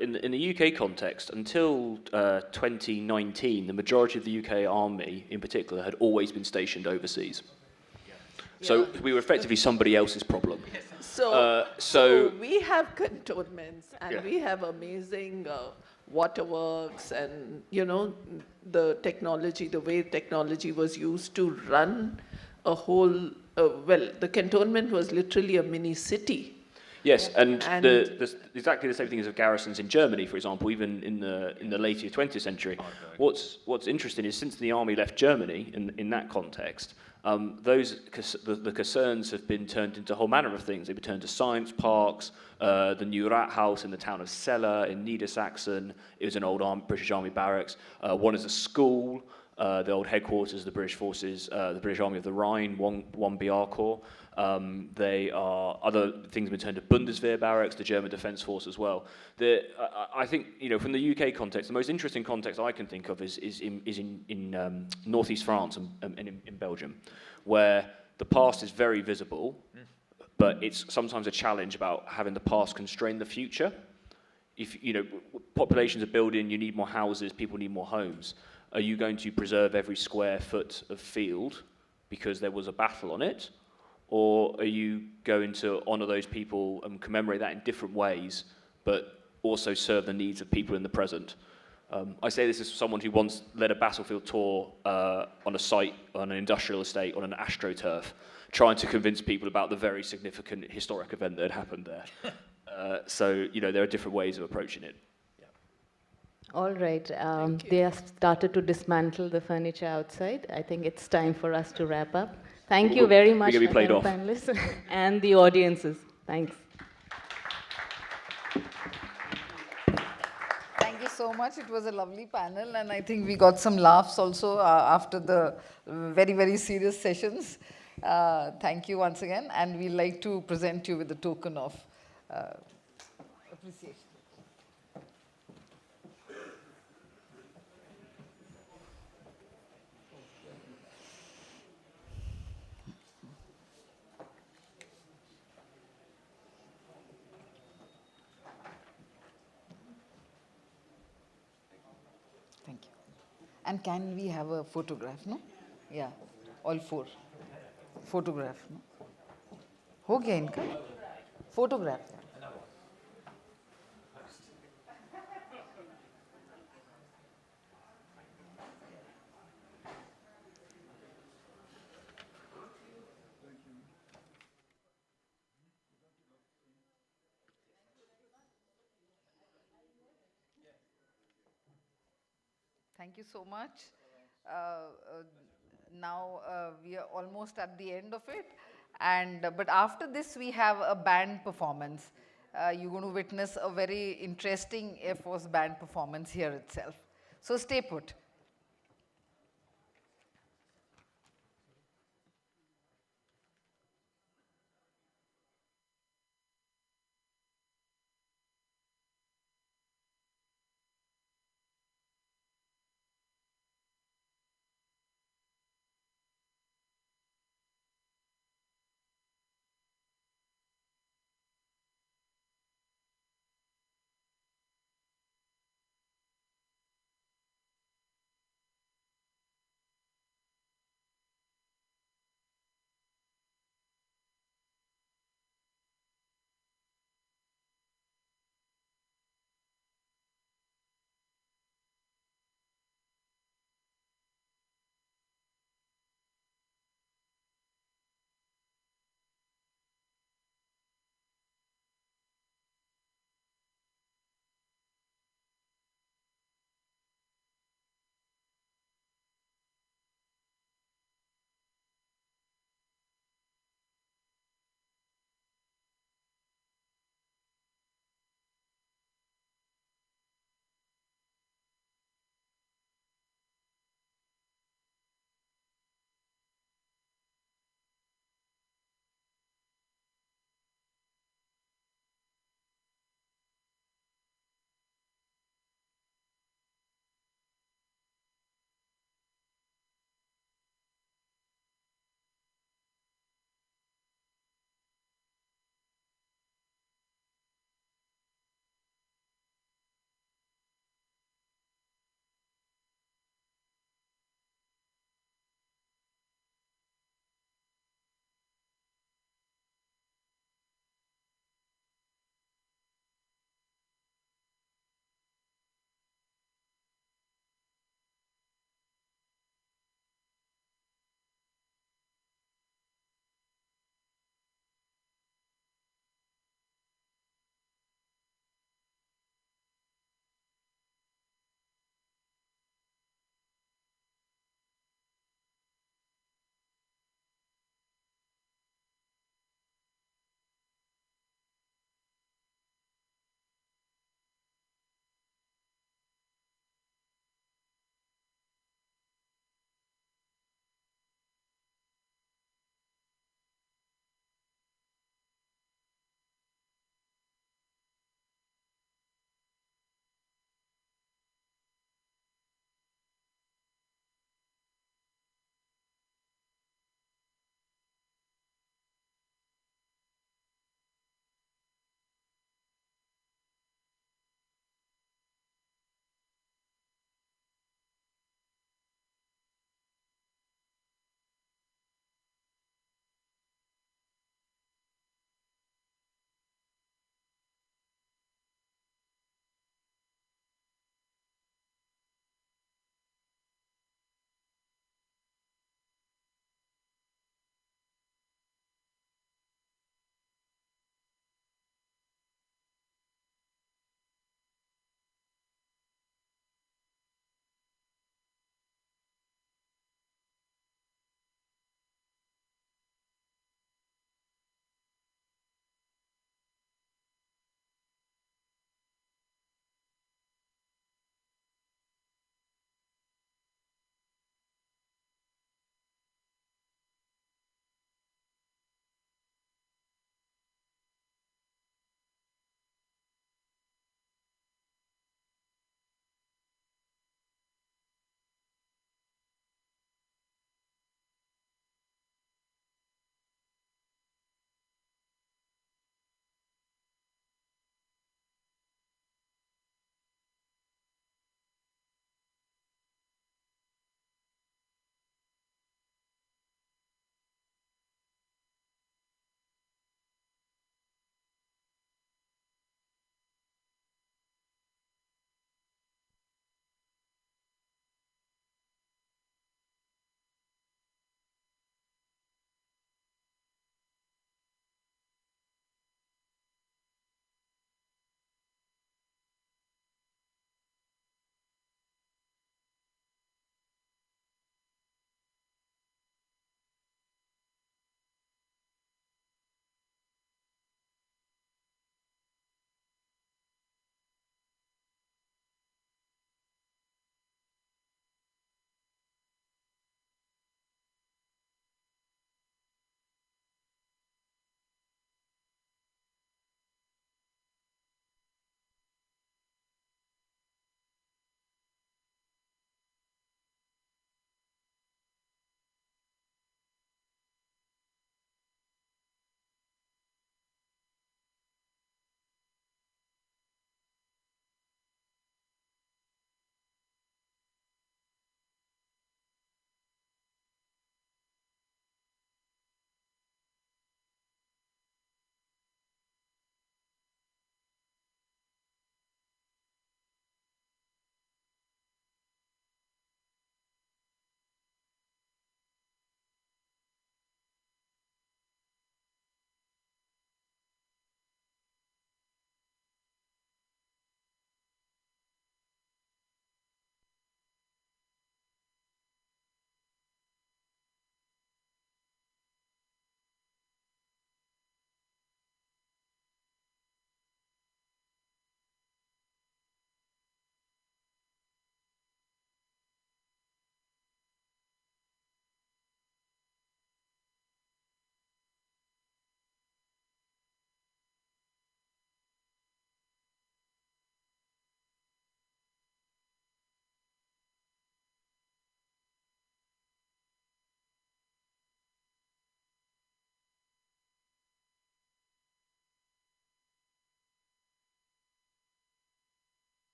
in the UK context, until 2019, the majority of the UK army, in particular, had always been stationed overseas. So we were effectively somebody else's problem. So we have cantonments, and we have amazing waterworks, and the technology, the way technology was used to run a whole. Well, the cantonment was literally a mini city. Yes, and exactly the same thing as of garrisons in Germany, for example, even in the later 20th century. What's interesting is since the army left Germany, in that context, the casernes have been turned into a whole manner of things. They've been turned to science parks, the new Rathaus in the town of Celle in Niedersachsen. It was an old British Army barracks. One is a school, the old headquarters of the British forces, the British Army of the Rhine, 1 BR Corps. They are other things have been turned to Bundeswehr barracks, the German Defence Force as well. I think from the UK context, the most interesting context I can think of is in northeast France and in Belgium, where the past is very visible, but it's sometimes a challenge about having the past constrain the future. If populations are building, you need more houses, people need more homes. Are you going to preserve every square foot of field because there was a battle on it? Or are you going to honour those people and commemorate that in different ways, but also serve the needs of people in the present? I say this as someone who once led a battlefield tour on a site, on an industrial estate, on an astroturf, trying to convince people about the very significant historic event that had happened there. So, there are different ways of approaching it. All right, they have started to dismantle the furniture outside. I think it's time for us to wrap up. Thank you very much, my fellow panelists and the audiences. Thanks. Thank you so much. It was a lovely panel, and I think we got some laughs also after the very, very serious sessions. Thank you once again, and we'd like to present you with a token of appreciation. Thank you. And can we have a photograph, no? Yeah, all four. Photograph, no? हो गया इनका? Photograph. Thank you so much. Now we are almost at the end of it, but after this we have a band performance. You're going to witness a very interesting Air Force band performance here itself. So stay put.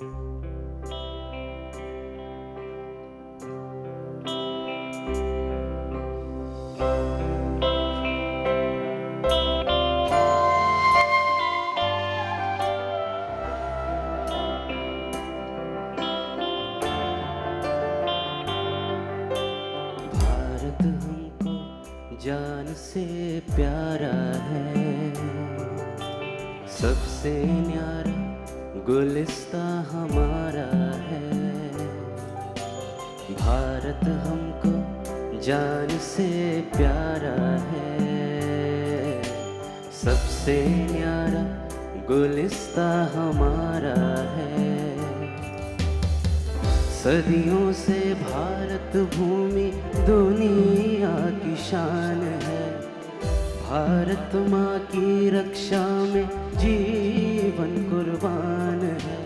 Bharat हमको जान से प्यारा है, सबसे न्यारा गुलिस्ता हमारा है। भारत हमको जान से प्यारा है, सबसे न्यारा गुलिस्ता हमारा है। सदियों से भारत भूमि दुनिया की शान है, भारत माँ की रक्षा में जीवन कुर्बान है।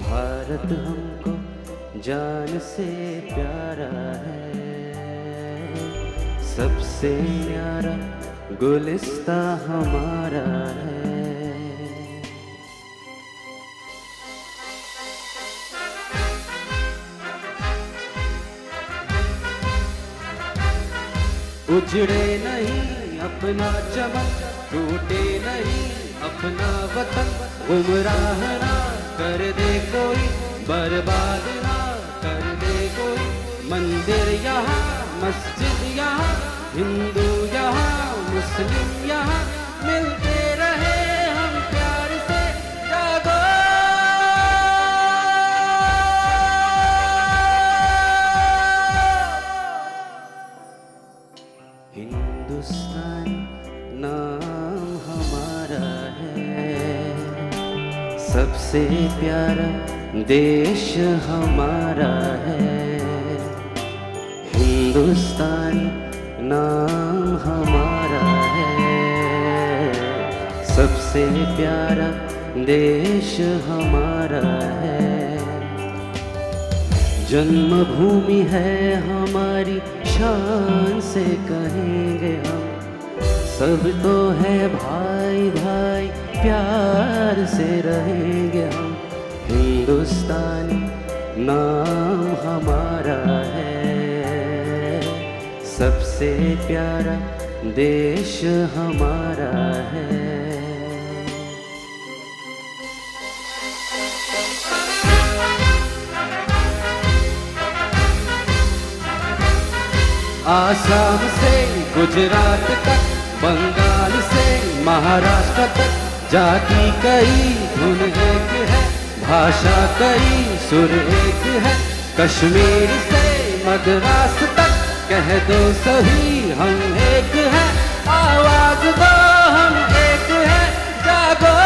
भारत हमको जान से प्यारा है, सबसे न्यारा गुलिस्ता हमारा है। उजड़े नहीं अपना चमन, टूटे नहीं अपना वतन, गुमराह ना कर दे कोई, बर्बाद ना कर दे कोई। मंदिर यहाँ, मस्जिद यहाँ, हिंदू यहाँ, मुस्लिम यहाँ, मिलते रहे हम प्यार से। जागो हिंदुस्तान नाम हमारा है, सबसे प्यारा देश हमारा है। हिंदुस्तान नाम हमारा है, सबसे प्यारा देश हमारा है। जन्मभूमि है हमारी, शान से कहेंगे हम, सब तो है भाई भाई, प्यार से रहेंगे हम। हिंदुस्तान नाम हमारा है, सबसे प्यारा देश हमारा है। आसाम से गुजरात तक, बंगाल से महाराष्ट्र तक, जाति कई धुन एक है, भाषा कई सुर एक है। कश्मीर से मद्रास तक कह दो सभी हम एक है, आवाज दो हम एक है। जागो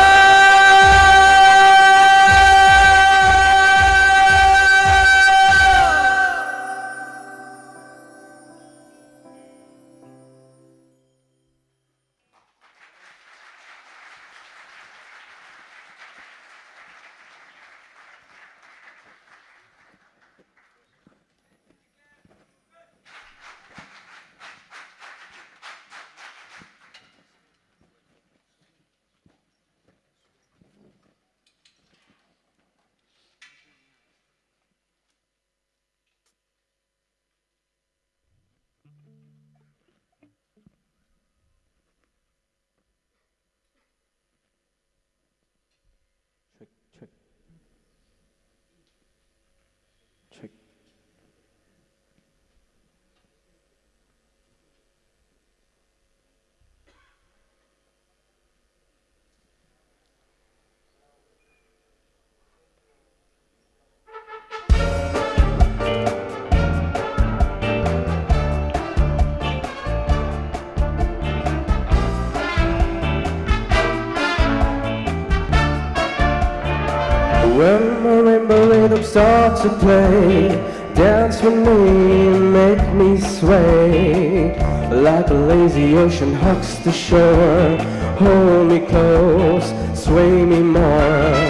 When marimba rhythm starts to play, dance with me, make me sway. Like a lazy ocean hugs the shore, hold me close, sway me more.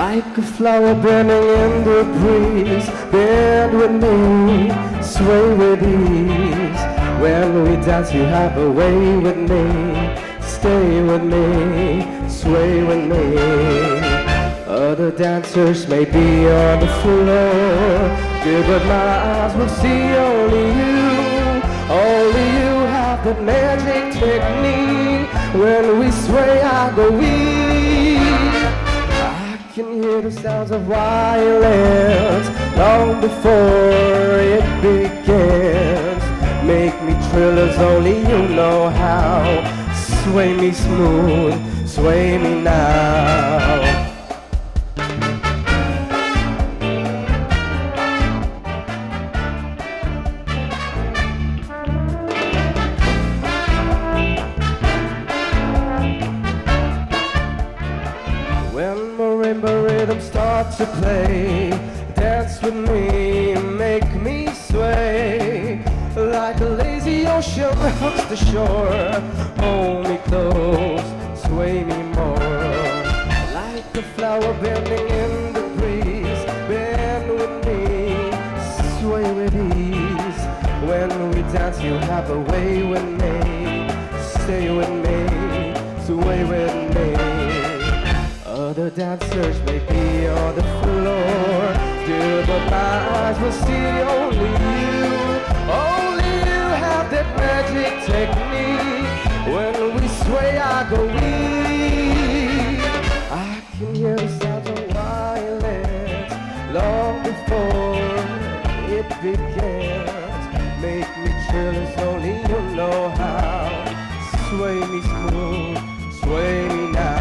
Like a flower burning in the breeze, bend with me, sway with ease. When we dance you have a way with me, stay with me, sway with me. Other dancers may be on the floor, dear, but my eyes will see only you. Only you have the magic technique. When we sway, I go weak. I can hear the sounds of violence long before it begins. Make me thrill as only you know how. Sway me smooth, sway me now. When marimba rhythms start to play, dance with me, make me sway. Like a lazy ocean hugs the shore, hold me close, sway me more. Like a flower bending in the breeze, bend with me, sway with ease. When we dance you have a way with me, stay with me, sway with me. Other dancers may be on the floor, dear, but my eyes will see only you. Only you have that magic technique. When we sway, I go weak. I can hear the sounds of violence long before it begins. Make me thrill as only you know how. Sway me smooth, sway me now.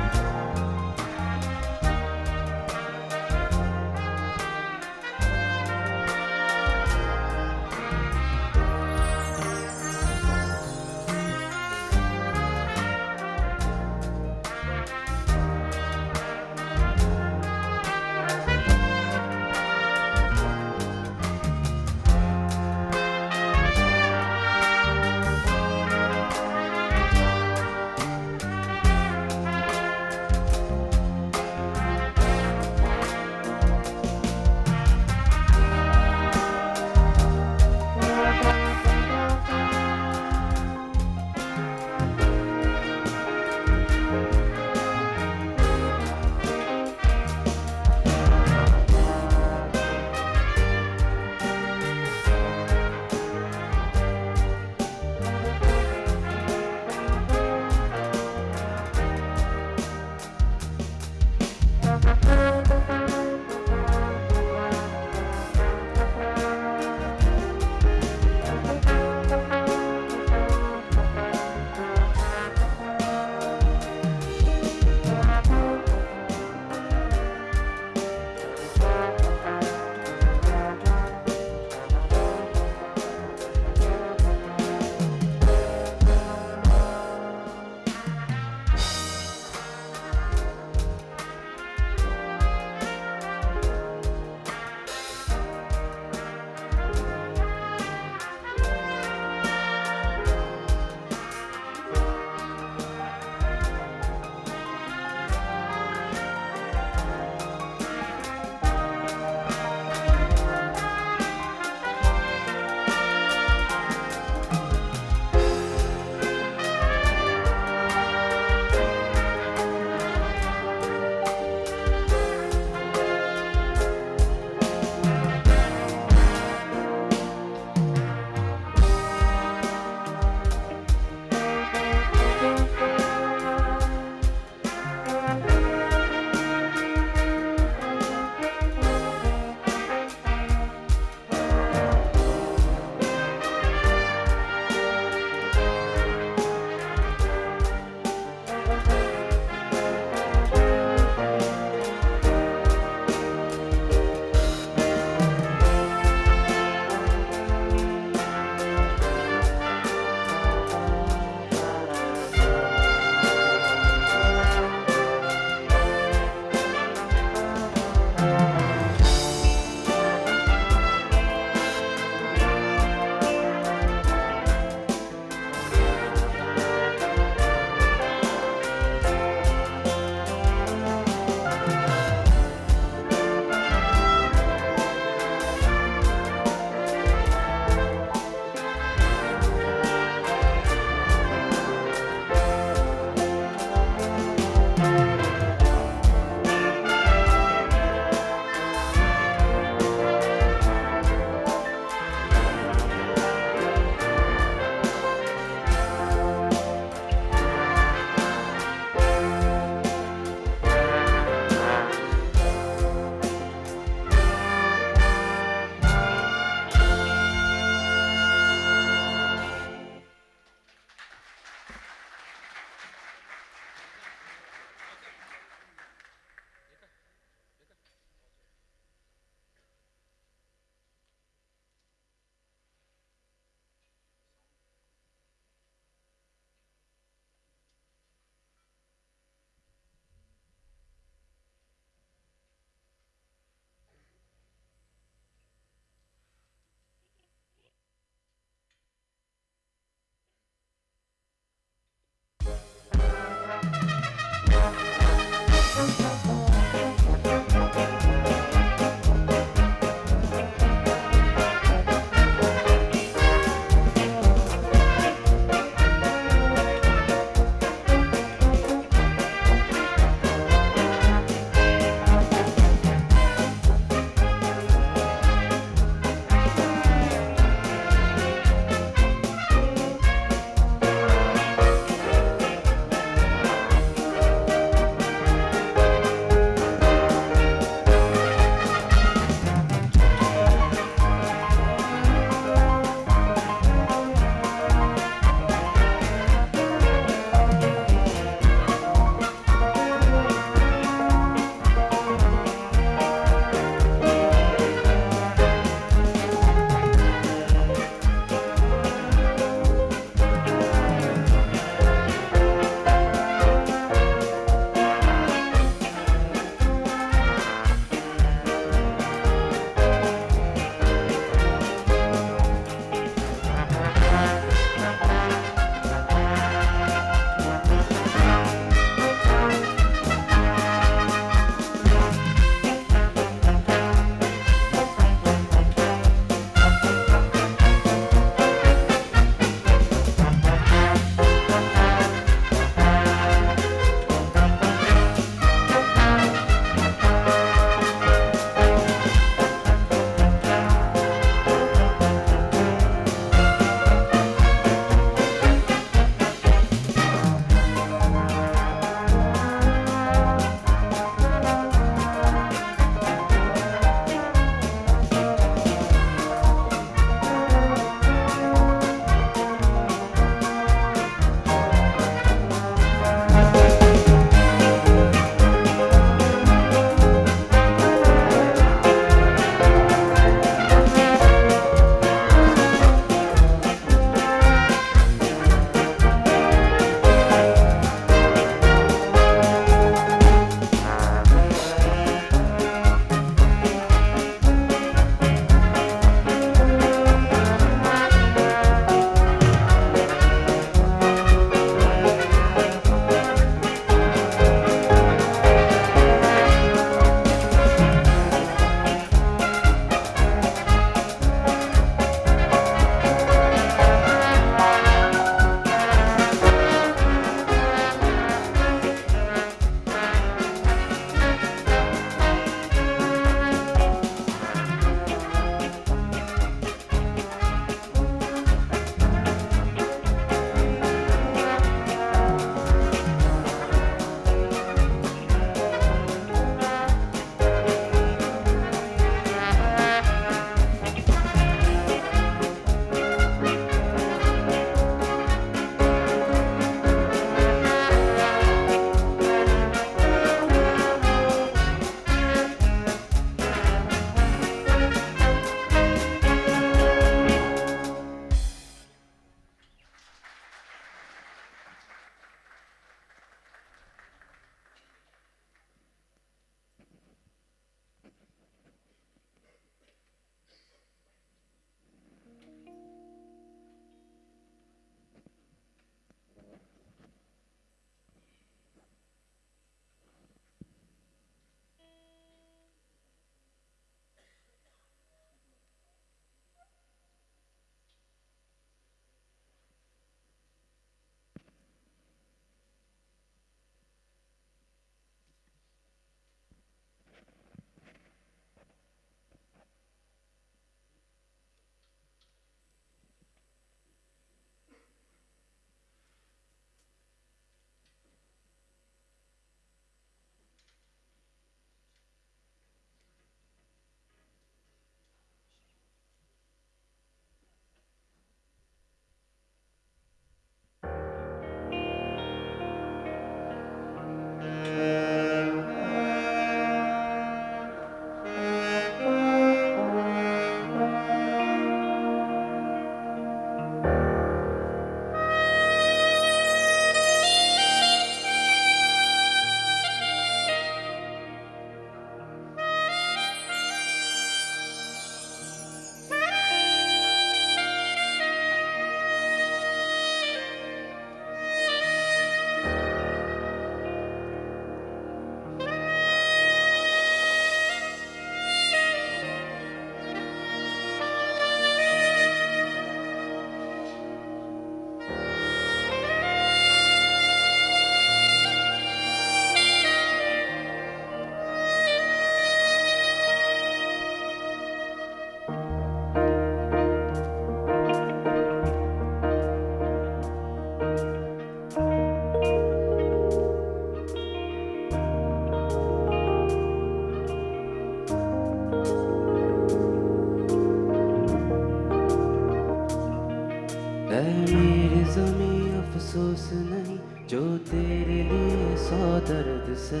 है मेरी ज़मीं अफसोस नहीं जो तेरे लिए 100 दर्द से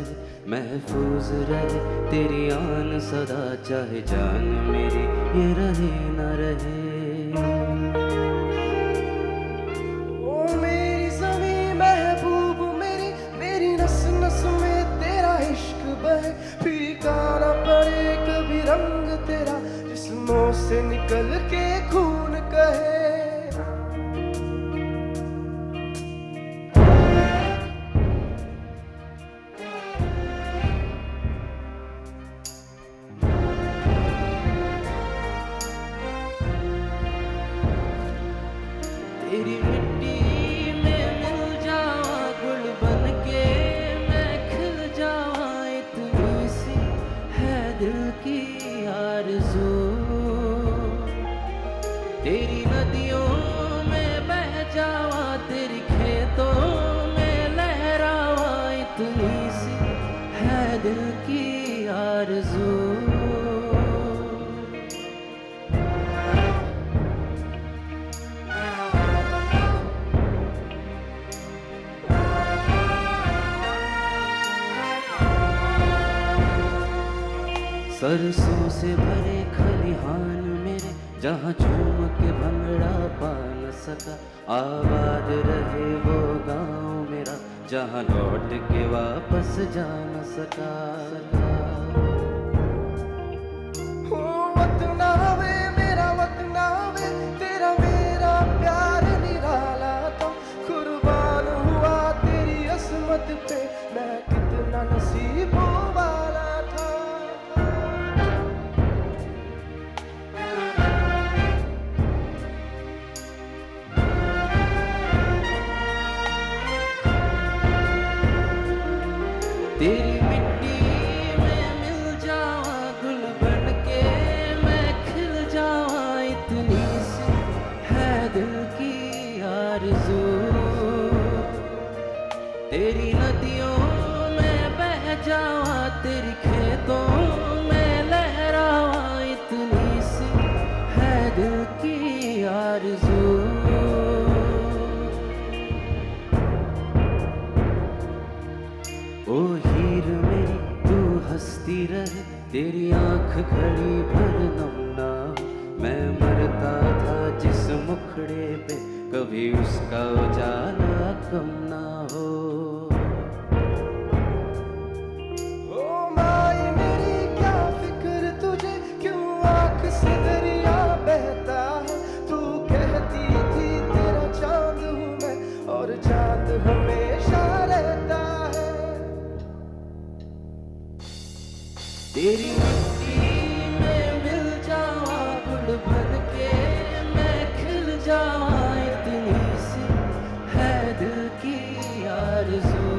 महफूज रहे तेरी आन सदा चाहे जान मेरी ये रहे न रहे ओ मेरी ज़मीं महबूब मेरी मेरी नस नस में तेरा इश्क बहे फीका न पड़े कभी रंग तेरा जिस्मों से निकल के खून कहे तेरी मिट्टी में मिल जावा गुल बन के मैं खिल जावा इतनी सी है दिल की आरज़ू तेरी नदियों में बह जावा तेरी खेतों में लहरावा इतनी सी है दिल की आरज़ू सरसों से भरे खलिहान मेरे जहाँ झूम के भंगड़ा पा न सका आबाद रहे वो गाँव मेरा जहाँ लौट के वापस जा न सका ओ वतना वे मेरा वतना वे तेरा मेरा प्यार निराला था कुर्बान हुआ तेरी असमत पे मैं कितना नसीबों वाला था तेरी मिट्टी में मिल जावा गुल बन के मैं खिल जावा इतनी सी है दिल की आरज़ू तेरी नदियों में बह जावा तेरी खेतों में लहरावा इतनी सी है दिल की आरज़ू ओ हीर मेरी तू हंसती रहे तेरी आंख घड़ी भर नम ना हो मैं मरता था जिस मुखड़े पे कभी उसका उजाला कम ना हो ओ माई मेरी क्या फिक्र तुझे क्यों आँख से दरिया बहता है तू कहती थी तेरा चांद हूँ मैं और चांद हमेशा रहता है तेरी मिट्टी में मिल जावा गुल बन के मैं खिल जावा इतनी सी है दिल की आरज़ू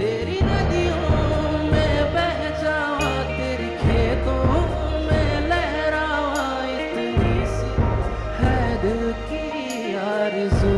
तेरी नदियों में बह जावा तेरी खेतों में लहरावा इतनी सी है दिल की आरज़ू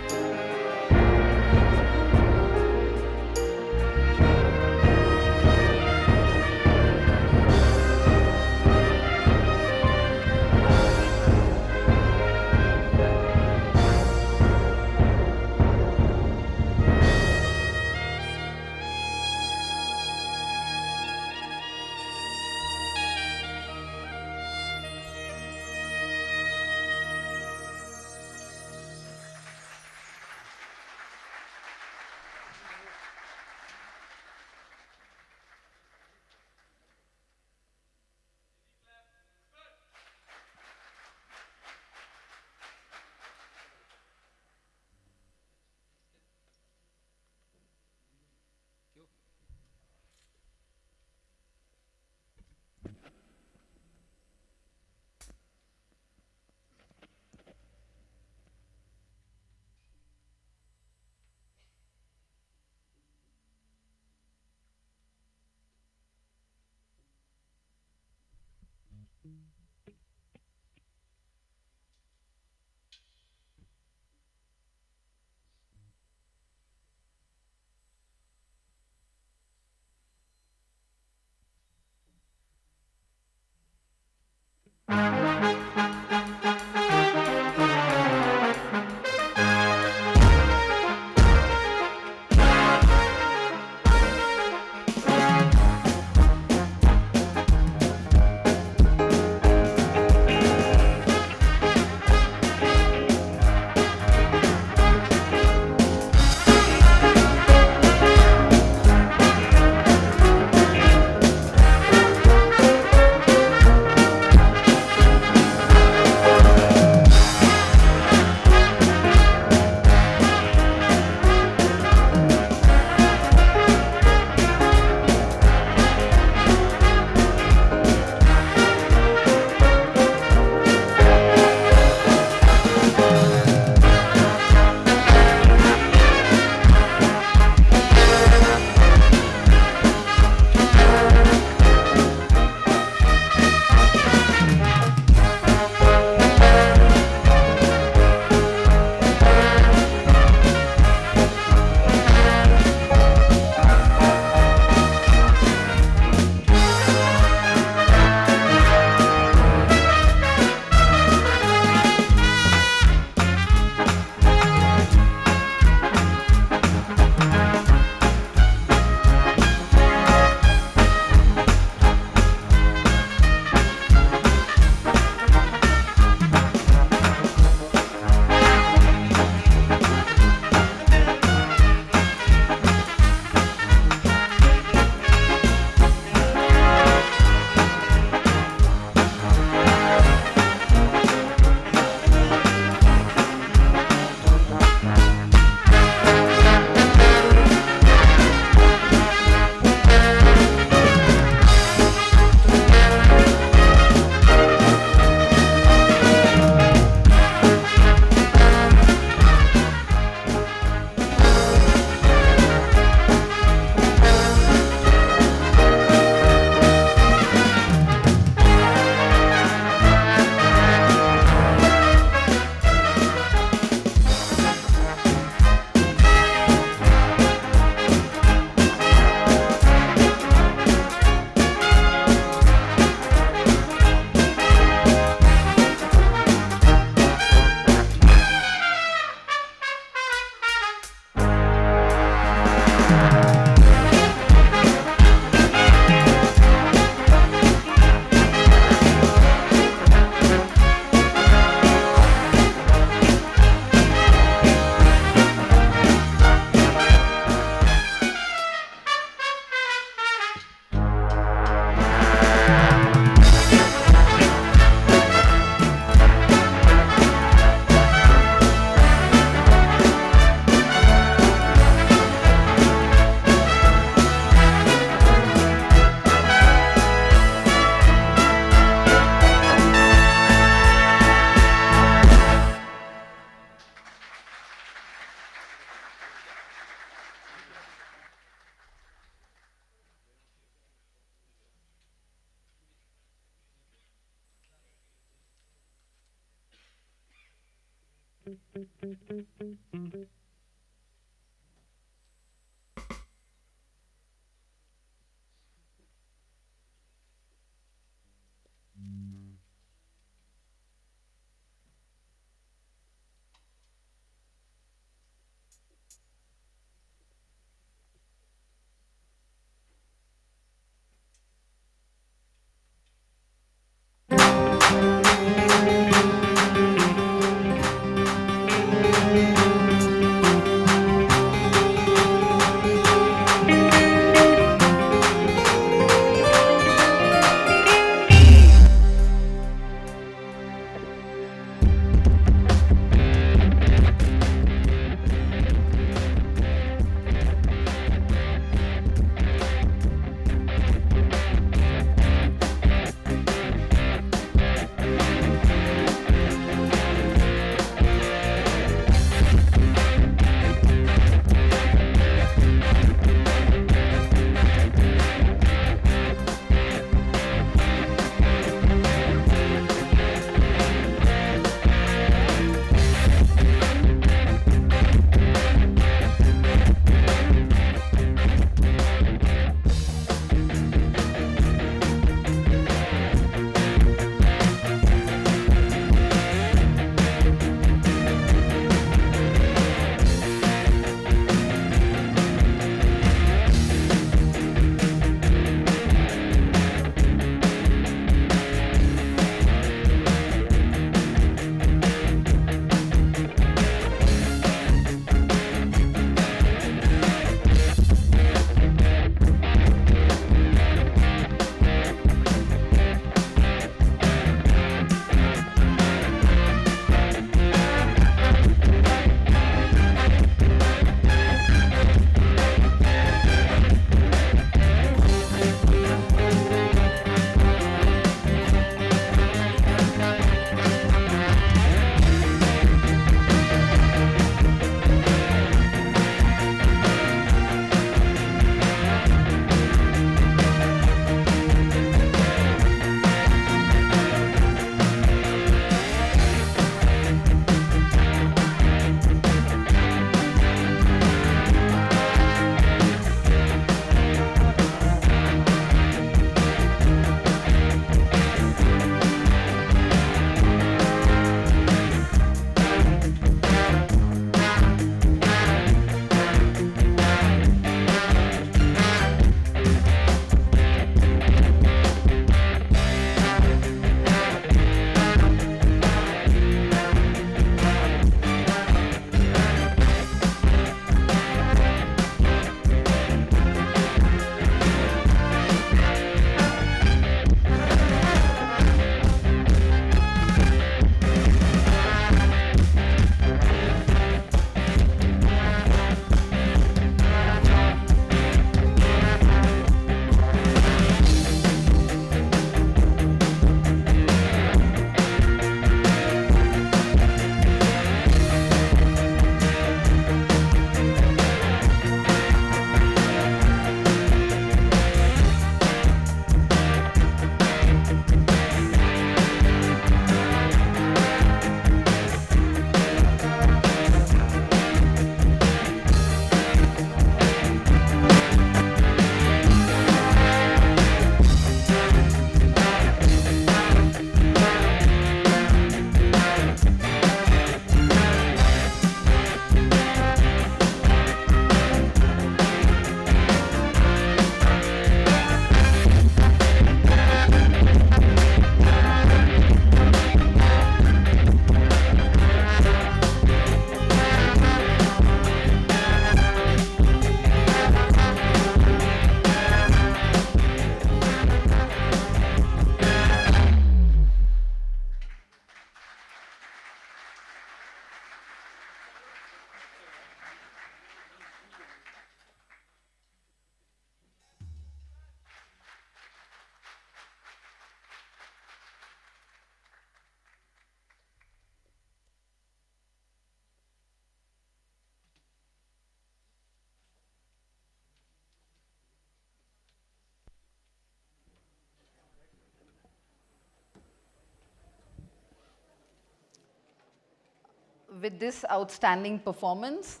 with this outstanding performance,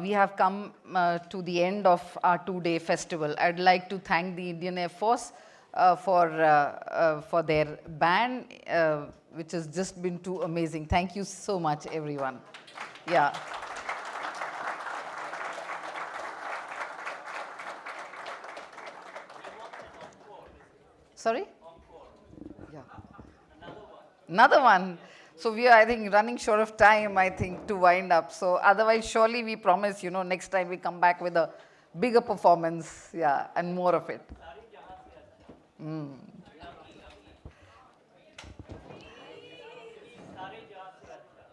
we have come to the end of our two-day festival. I'd like to thank the Indian Air Force for their band, which has just been too amazing. Thank you so much, everyone. Yeah. Sorry? Yeah. Another one. So we are, I think, running short of time, I think, to wind up. So otherwise, surely we promise, next time we come back with a bigger performance, yeah, and more of it.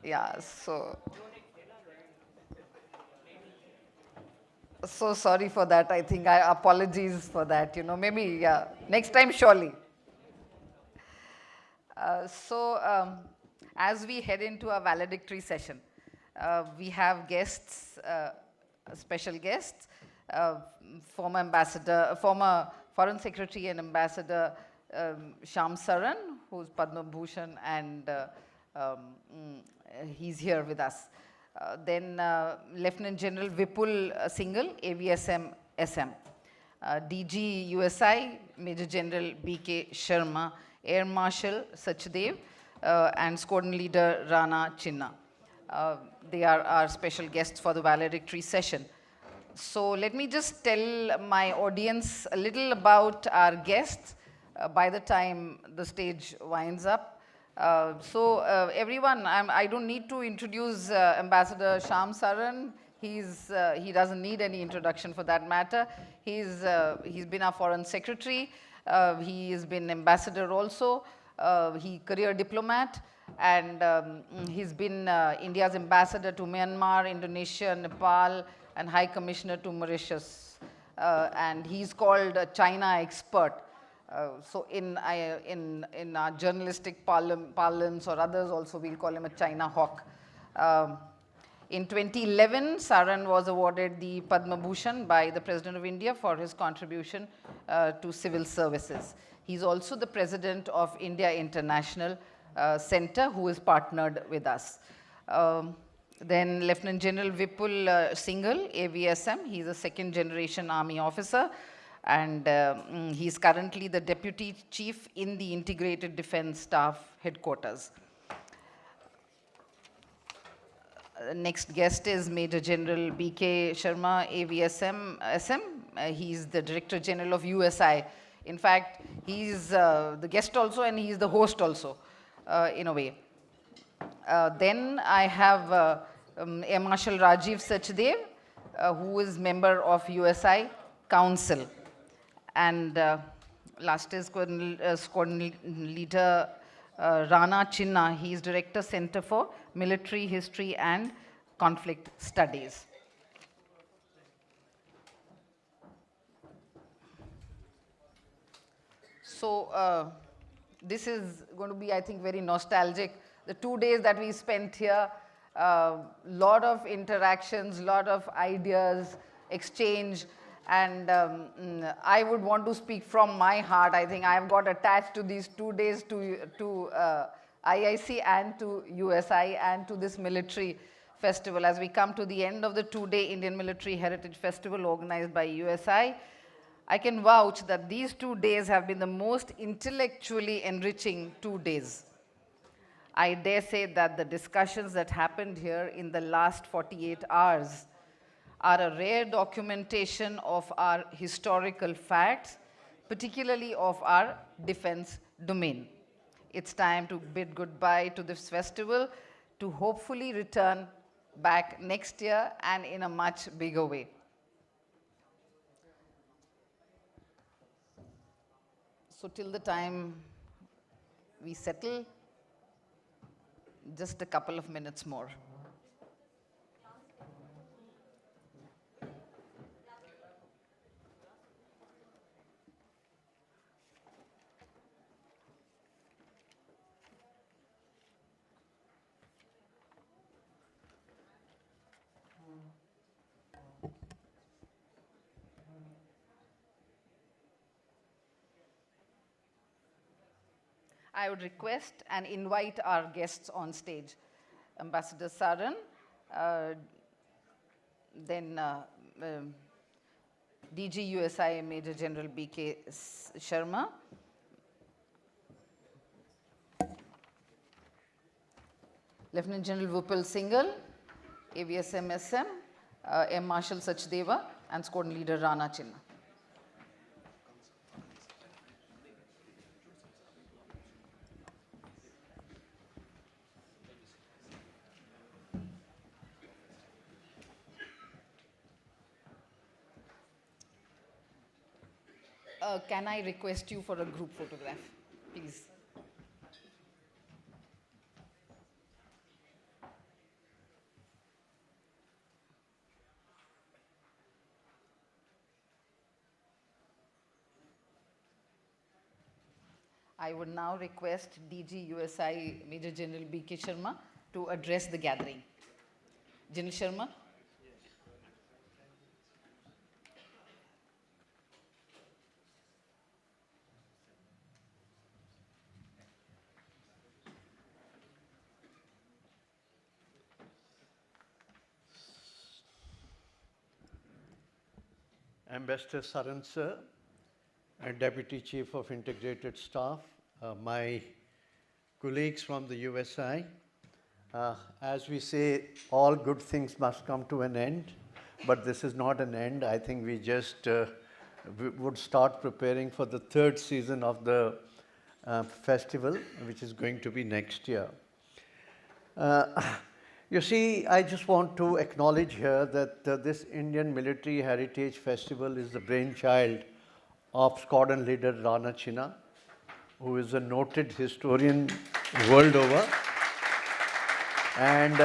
Yeah, so sorry for that. I think apologies for that. Maybe, yeah, next time, surely. As we head into our valedictory session, we have guests, special guests, former Foreign Secretary and Ambassador Shyam Saran, who's Padma Bhushan, and he's here with us. Then Lieutenant General Vipul Singhal, AVSM SM. DG USI, Major General BK Sharma, Air Marshal Sachdev, and Squadron Leader Rana Chinna. They are our special guests for the valedictory session. So let me just tell my audience a little about our guests by the time the stage winds up. Everyone, I don't need to introduce Ambassador Shyam Saran. He doesn't need any introduction for that matter. He's been our Foreign Secretary. He has been ambassador also. He career diplomat, and he's been India's ambassador to Myanmar, Indonesia, Nepal, and High Commissioner to Mauritius. And he's called a China expert. So in our journalistic parlance or others also, we'll call him a China hawk. In 2011, Saran was awarded the Padma Bhushan by the President of India for his contribution to civil services. He's also the president of India International Center, who is partnered with us. Then Lieutenant General Vipul Singhal, AVSM, he's a second generation army officer, and he's currently the Deputy Chief in the Integrated Defense Staff Headquarters. Next guest is Major General BK Sharma, AVSM SM. He's the Director General of USI. In fact, he's the guest also, and he's the host also, in a way. Then I have Air Marshal Rajiv Sachdev, who is member of USI Council. And last is Squadron Leader Rana Chinna. He is Director Center for Military History and Conflict Studies. So this is going to be, I think, very nostalgic. The 2 days that we spent here, lot of interactions, lot of ideas, exchange, and I would want to speak from my heart. I think I've got attached to these 2 days to IIC and to USI and to this military festival. As we come to the end of the 2-day Indian Military Heritage Festival organized by USI, I can vouch that these 2 days have been the most intellectually enriching 2 days. I dare say that the discussions that happened here in the last 48 hours are a rare documentation of our historical facts, particularly of our defense domain. It's time to bid goodbye to this festival, to hopefully return back next year and in a much bigger way. So till the time we settle, just a couple of minutes more. I would request and invite our guests on stage. Ambassador Saran, then DG USI Major General B.K. Sharma, Lieutenant General Vupal Singhal, AVSMSM, M. Marshal Sachdeva, and Squadron Leader Rana Chinna. Can I request you for a group photograph, please? I would now request DG USI Major General B.K. Sharma to address the gathering. General Sharma. Ambassador Saran Sir, Deputy Chief of Integrated Staff, my colleagues from the USI. As we say, all good things must come to an end, but this is not an end. I think we just would start preparing for the third season of the festival, which is going to be next year. You see, I just want to acknowledge here that this Indian Military Heritage Festival is the brainchild of Squadron Leader Rana Chinna, who is a noted historian world over. And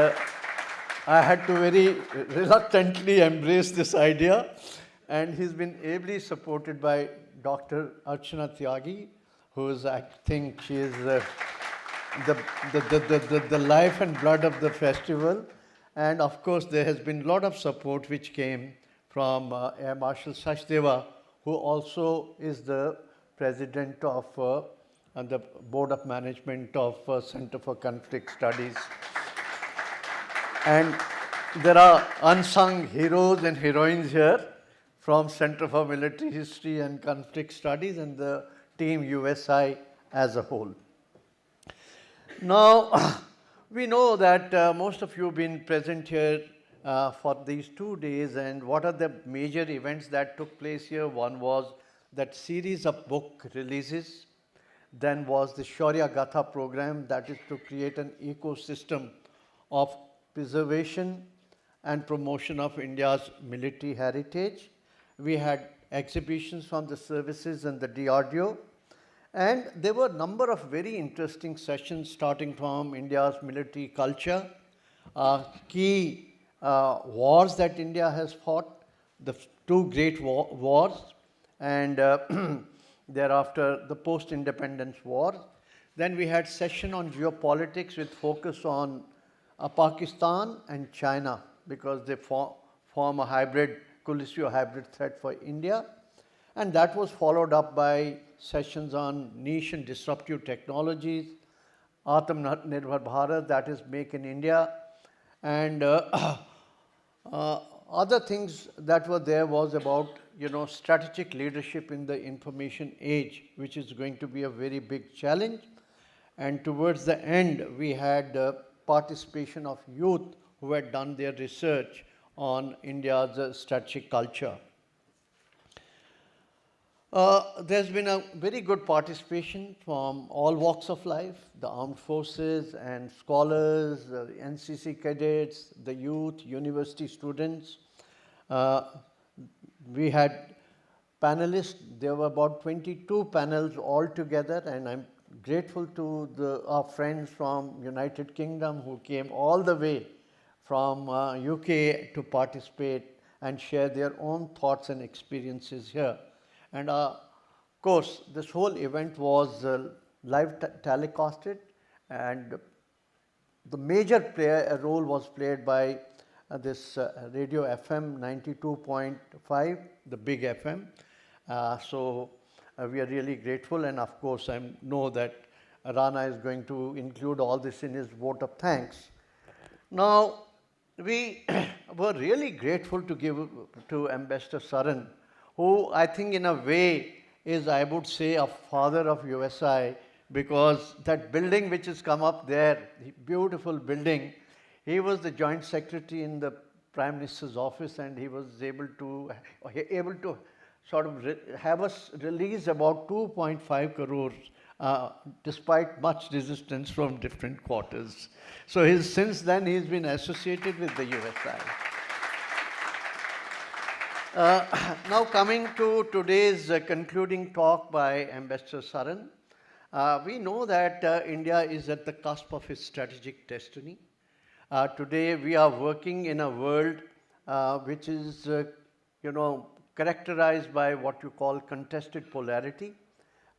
I had to very reluctantly embrace this idea. And he's been ably supported by Dr. Archana Tyagi, who is, I think, she is the life and blood of the festival. And of course, there has been a lot of support which came from Air Marshal Sachdeva, who also is the president of the Board of Management of Center for Conflict Studies. And there are unsung heroes and heroines here from Center for Military History and Conflict Studies and the team USI as a whole. Now, we know that most of you have been present here for these 2 days, and what are the major events that took place here? One was that series of book releases, then was the Shaurya Gatha program, that is to create an ecosystem of preservation and promotion of India's military heritage. We had exhibitions from the services and the DRDO. And there were a number of very interesting sessions starting from India's military culture, key wars that India has fought, the 2 great wars, and thereafter the post-independence war. Then we had session on geopolitics with focus on Pakistan and China, because they form a hybrid, coalition hybrid threat for India. And that was followed up by sessions on niche and disruptive technologies, Atmanirbhar Bharat, that is Make in India, and other things that were there was about, strategic leadership in the information age, which is going to be a very big challenge. And towards the end, we had participation of youth who had done their research on India's strategic culture. There's been a very good participation from all walks of life, the armed forces and scholars, the NCC cadets, the youth, university students. We had panelists. There were about 22 panels altogether, and I'm grateful to our friends from United Kingdom who came all the way from UK to participate and share their own thoughts and experiences here. And of course, this whole event was live telecasted, and the major role was played by this radio FM 92.5, the big FM. So we are really grateful, and of course I know that Rana is going to include all this in his vote of thanks. Now, we were really grateful to give to Ambassador Saran, who I think in a way is, I would say, a father of USI, because that building which has come up there, the beautiful building, he was the Joint Secretary in the Prime Minister's office, and he was able to sort of have us release about 2.5 crores despite much resistance from different quarters. So since then he's been associated with the USI. Now coming to today's concluding talk by Ambassador Saran, we know that India is at the cusp of its strategic destiny. Today we are working in a world which is, characterized by what you call contested polarity,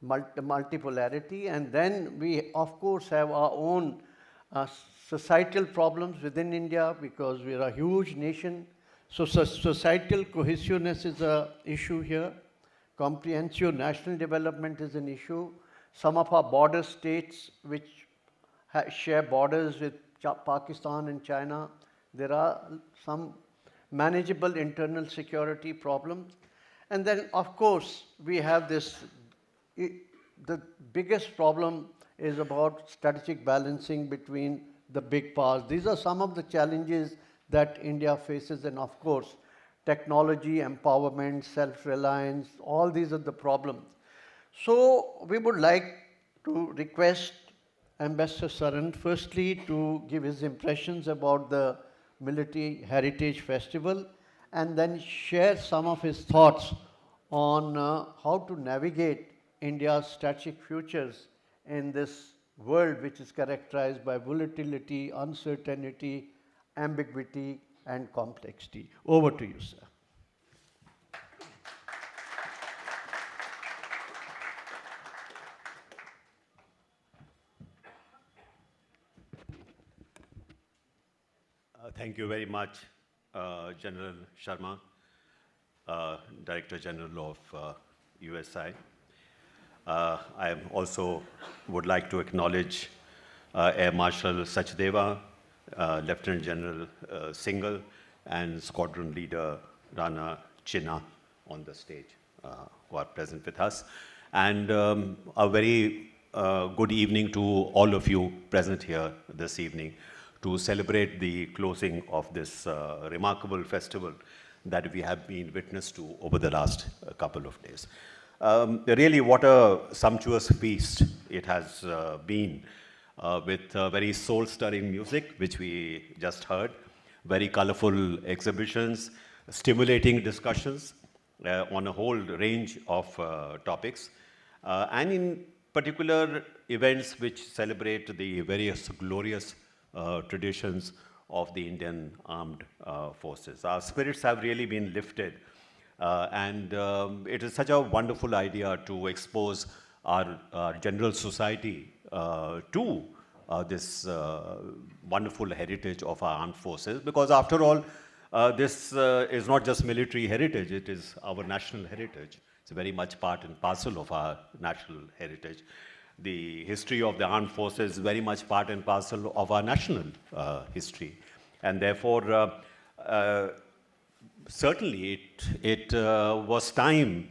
multipolarity, and then we of course have our own societal problems within India because we are a huge nation. So societal cohesiveness is an issue here. Comprehensive national development is an issue. Some of our border states which share borders with Pakistan and China, there are some manageable internal security problems. And then, of course, we have this, the biggest problem is about strategic balancing between the big powers. These are some of the challenges that India faces, and of course, technology, empowerment, self-reliance, all these are the problems. So we would like to request Ambassador Saran firstly to give his impressions about the Military Heritage Festival and then share some of his thoughts on how to navigate India's strategic futures in this world which is characterized by volatility, uncertainty, ambiguity, and complexity. Over to you, sir. Thank you very much, General Sharma, Director General of USI. I also would like to acknowledge Air Marshal Sachdeva, Lieutenant General Singhal, and Squadron Leader Rana Chinna on the stage who are present with us. And a very good evening to all of you present here this evening to celebrate the closing of this remarkable festival that we have been witness to over the last couple of days. Really, what a sumptuous feast it has been, with very soul-stirring music, which we just heard, very colorful exhibitions, stimulating discussions on a whole range of topics, and in particular events which celebrate the various glorious traditions of the Indian armed forces. Our spirits have really been lifted, and it is such a wonderful idea to expose our general society to this wonderful heritage of our armed forces, because after all, this is not just military heritage, it is our national heritage. It's very much part and parcel of our national heritage. The history of the armed forces is very much part and parcel of our national history. And therefore, certainly it was time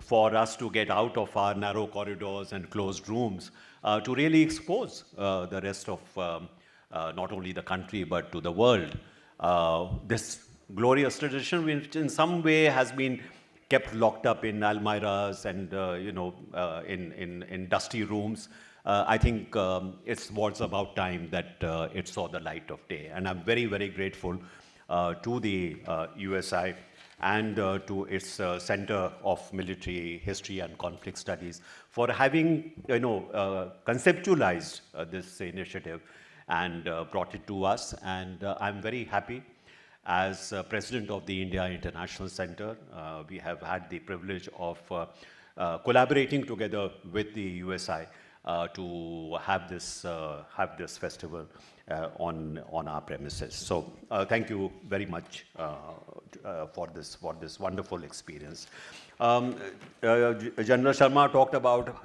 for us to get out of our narrow corridors and closed rooms to really expose the rest of not only the country but to the world. This glorious tradition, which in some way has been kept locked up in almirahs and in dusty rooms. I think it was about time that it saw the light of day, and I'm very, very grateful to the USI and to its Center of Military History and Conflict Studies for having conceptualized this initiative and brought it to us. And I'm very happy. As President of the India International Center, we have had the privilege of collaborating together with the USI to have this festival on our premises. So thank you very much for this wonderful experience. General Sharma talked about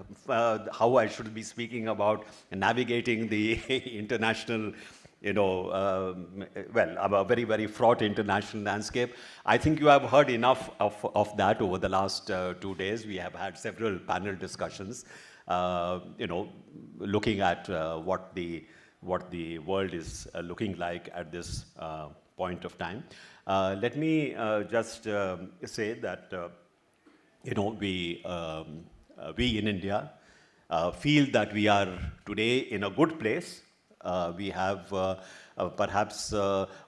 how I should be speaking about navigating the international a very, very fraught international landscape. I think you have heard enough of that over the last 2 days. We have had several panel discussions, looking at what the world is looking like at this point of time. Let me just say that, we in India feel that we are today in a good place. We have perhaps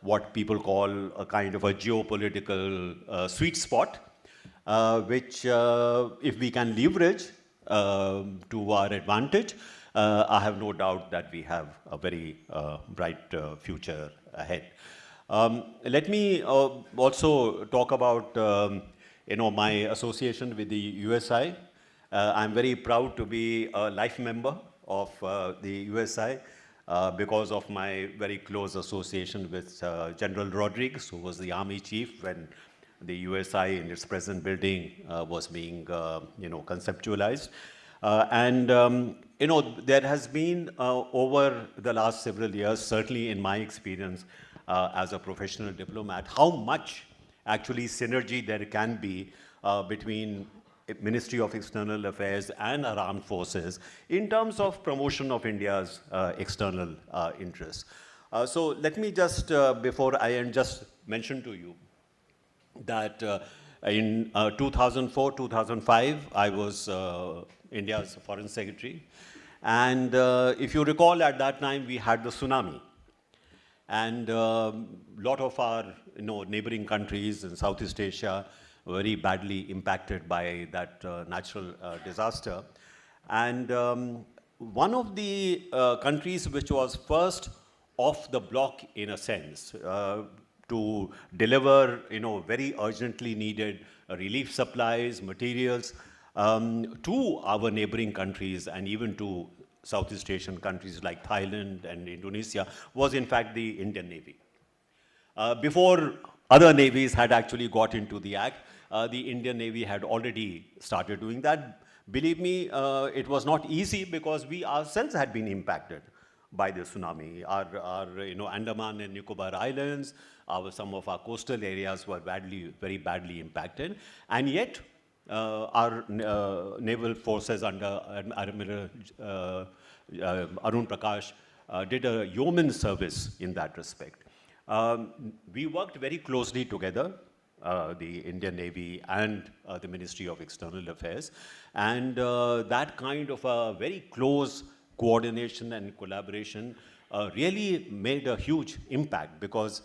what people call a kind of a geopolitical sweet spot, which if we can leverage to our advantage, I have no doubt that we have a very bright future ahead. Let me also talk about my association with the USI. I'm very proud to be a life member of the USI because of my very close association with General Rodriguez, who was the army chief when the USI in its present building was being conceptualized. There has been over the last several years, certainly in my experience as a professional diplomat, how much actually synergy there can be between Ministry of External Affairs and our armed forces in terms of promotion of India's external interests. So let me just, before I end, just mention to you that in 2004, 2005, I was India's Foreign Secretary. And if you recall, at that time, we had the tsunami. And a lot of our neighboring countries in Southeast Asia very badly impacted by that natural disaster. And one of the countries which was first off the block, in a sense, to deliver very urgently needed relief supplies, materials to our neighboring countries and even to Southeast Asian countries like Thailand and Indonesia was in fact the Indian Navy. Before other navies had actually got into the act, the Indian Navy had already started doing that. Believe me, it was not easy because we ourselves had been impacted by the tsunami. Our Andaman and Nicobar Islands, some of our coastal areas were very badly impacted. And yet, our naval forces under Admiral Arun Prakash did a yeoman service in that respect. We worked very closely together, the Indian Navy and the Ministry of External Affairs, and that kind of a very close coordination and collaboration really made a huge impact, because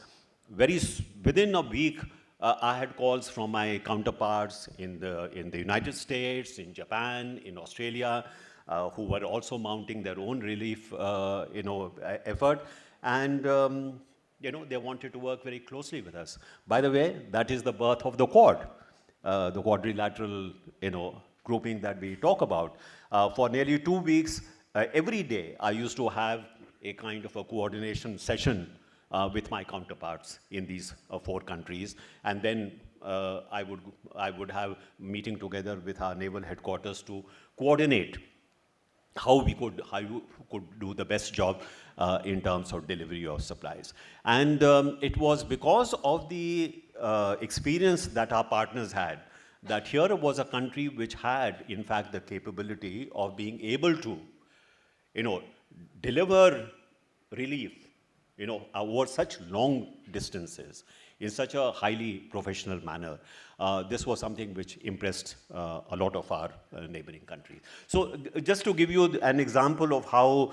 within a week I had calls from my counterparts in the United States, in Japan, in Australia, who were also mounting their own relief effort, and they wanted to work very closely with us. By the way, that is the birth of the Quad, the quadrilateral grouping that we talk about. For nearly 2 weeks, every day I used to have a kind of a coordination session with my counterparts in these 4 countries, and then I would have meeting together with our naval headquarters to coordinate how we could do the best job in terms of delivery of supplies. And it was because of the experience that our partners had, that here was a country which had, in fact, the capability of being able to, deliver relief, over such long distances in such a highly professional manner. This was something which impressed a lot of our neighboring countries. So just to give you an example of how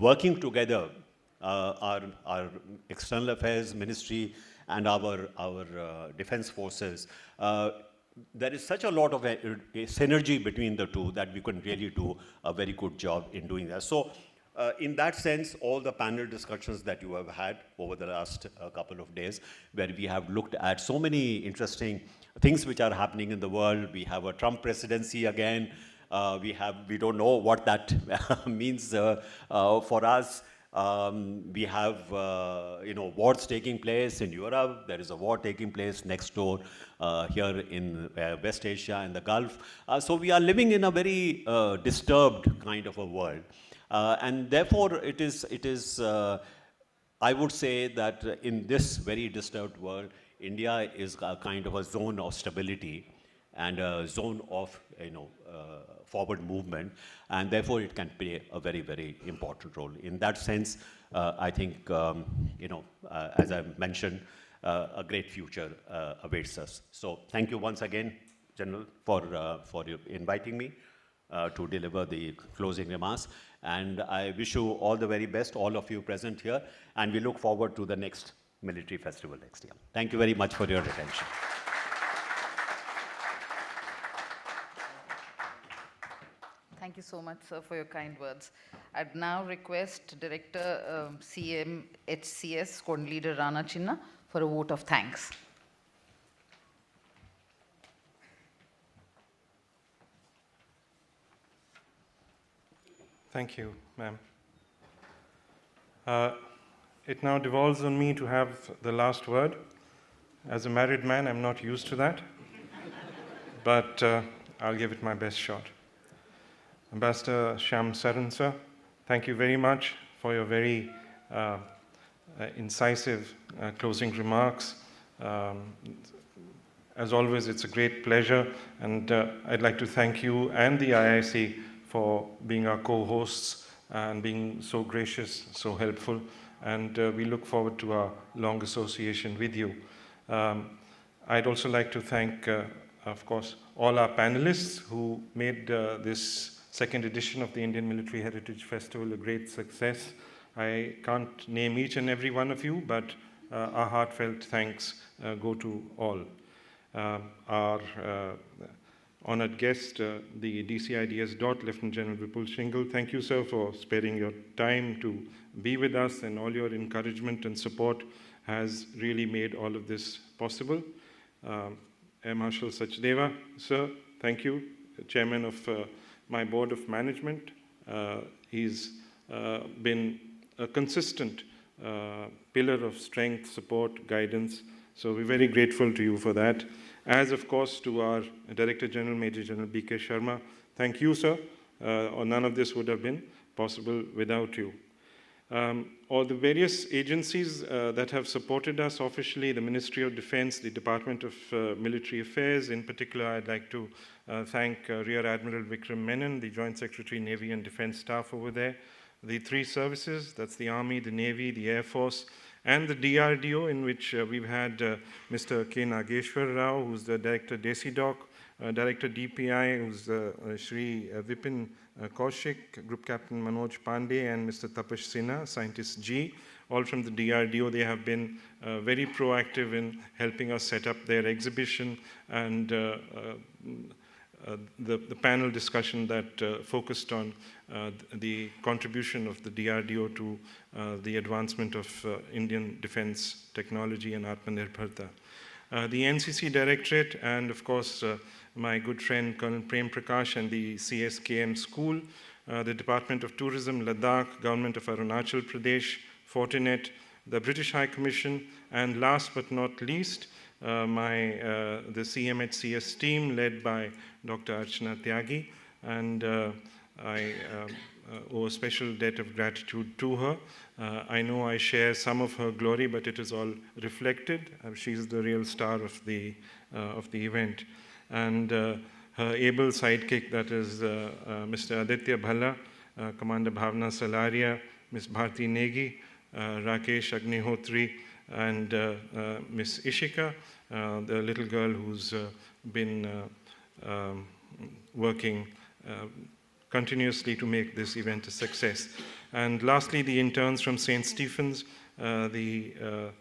working together, our External Affairs Ministry and our defense forces, there is such a lot of a synergy between the two that we can really do a very good job in doing that. So in that sense, all the panel discussions that you have had over the last couple of days, where we have looked at so many interesting things which are happening in the world. We have a Trump presidency again. We don't know what that means for us. We have wars taking place in Europe. There is a war taking place next door here in West Asia and the Gulf. So we are living in a very disturbed kind of a world. And therefore, it is I would say that in this very disturbed world, India is a kind of a zone of stability and a zone of forward movement, and therefore it can play a very, very important role. In that sense, I think, as I mentioned, a great future awaits us. So thank you once again, General, for you inviting me to deliver the closing remarks. And I wish you all the very best, all of you present here, and we look forward to the next military festival next year. Thank you very much for your attention. Thank you so much, sir, for your kind words. I'd now request Director CMHCS, Squadron Leader Rana Chinna, for a vote of thanks. Thank you, ma'am. It now devolves on me to have the last word. As a married man, I'm not used to that, but I'll give it my best shot. Ambassador Shyam Saran, sir, thank you very much for your very incisive closing remarks. As always, it's a great pleasure, and I'd like to thank you and the IIC for being our co-hosts and being so gracious, so helpful, and we look forward to our long association with you. I'd also like to thank, of course, all our panelists who made this second edition of the Indian Military Heritage Festival a great success. I can't name each and every one of you, but our heartfelt thanks go to all. Our honored guest, the DCIDS DOT, Lieutenant General Vipul Shingle. Thank you, sir, for sparing your time to be with us, and all your encouragement and support has really made all of this possible. Air Marshal Sachdeva, sir, thank you, Chairman of my Board of Management. He's been a consistent pillar of strength, support, guidance, so we're very grateful to you for that. As, of course, to our Director General, Major General B.K. Sharma. Thank you, sir. Or none of this would have been possible without you. All the various agencies that have supported us officially, the Ministry of Defense, the Department of Military Affairs. In particular, I'd like to thank Rear Admiral Vikram Menon, the Joint Secretary, Navy and Defense Staff over there. The three services, that's the Army, the Navy, the Air Force, and the DRDO, in which we've had Mr. K. Nageshwar Rao, who's the Director DESIDOC, Director DPI, who's Shri Vipin Kaushik, Group Captain Manoj Pandey, and Mr. Tapash Sinha, Scientist G, all from the DRDO. They have been very proactive in helping us set up their exhibition, and the panel discussion that focused on the contribution of the DRDO to the advancement of Indian defense technology and Atmanirbharta. The NCC Directorate, and of course my good friend Colonel Prem Prakash and the CSKM School, the Department of Tourism, Ladakh, Government of Arunachal Pradesh, Fortinet, the British High Commission, and last but not least, the CMHCS team led by Dr. Archana Tyagi, and I owe a special debt of gratitude to her. I know I share some of her glory, but it is all reflected. She's the real star of the event. And her able sidekick, that is Mr. Aditya Bhalla, Commander Bhavna Salaria, Ms. Bharti Negi, Rakesh Agnihotri, and Ms. Ishika, the little girl who's been working continuously to make this event a success. And lastly, the interns from St. Stephen's, the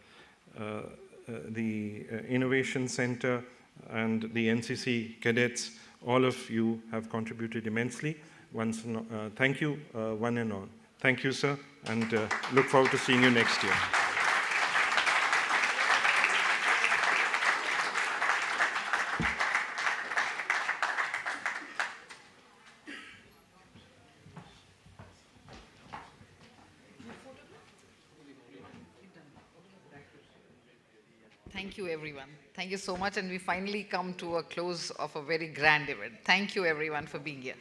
Innovation Center, and the NCC cadets. All of you have contributed immensely. Thank you, one and all. Thank you, sir, and look forward to seeing you next year. Thank you, everyone. Thank you so much, and we finally come to a close of a very grand event. Thank you, everyone, for being here.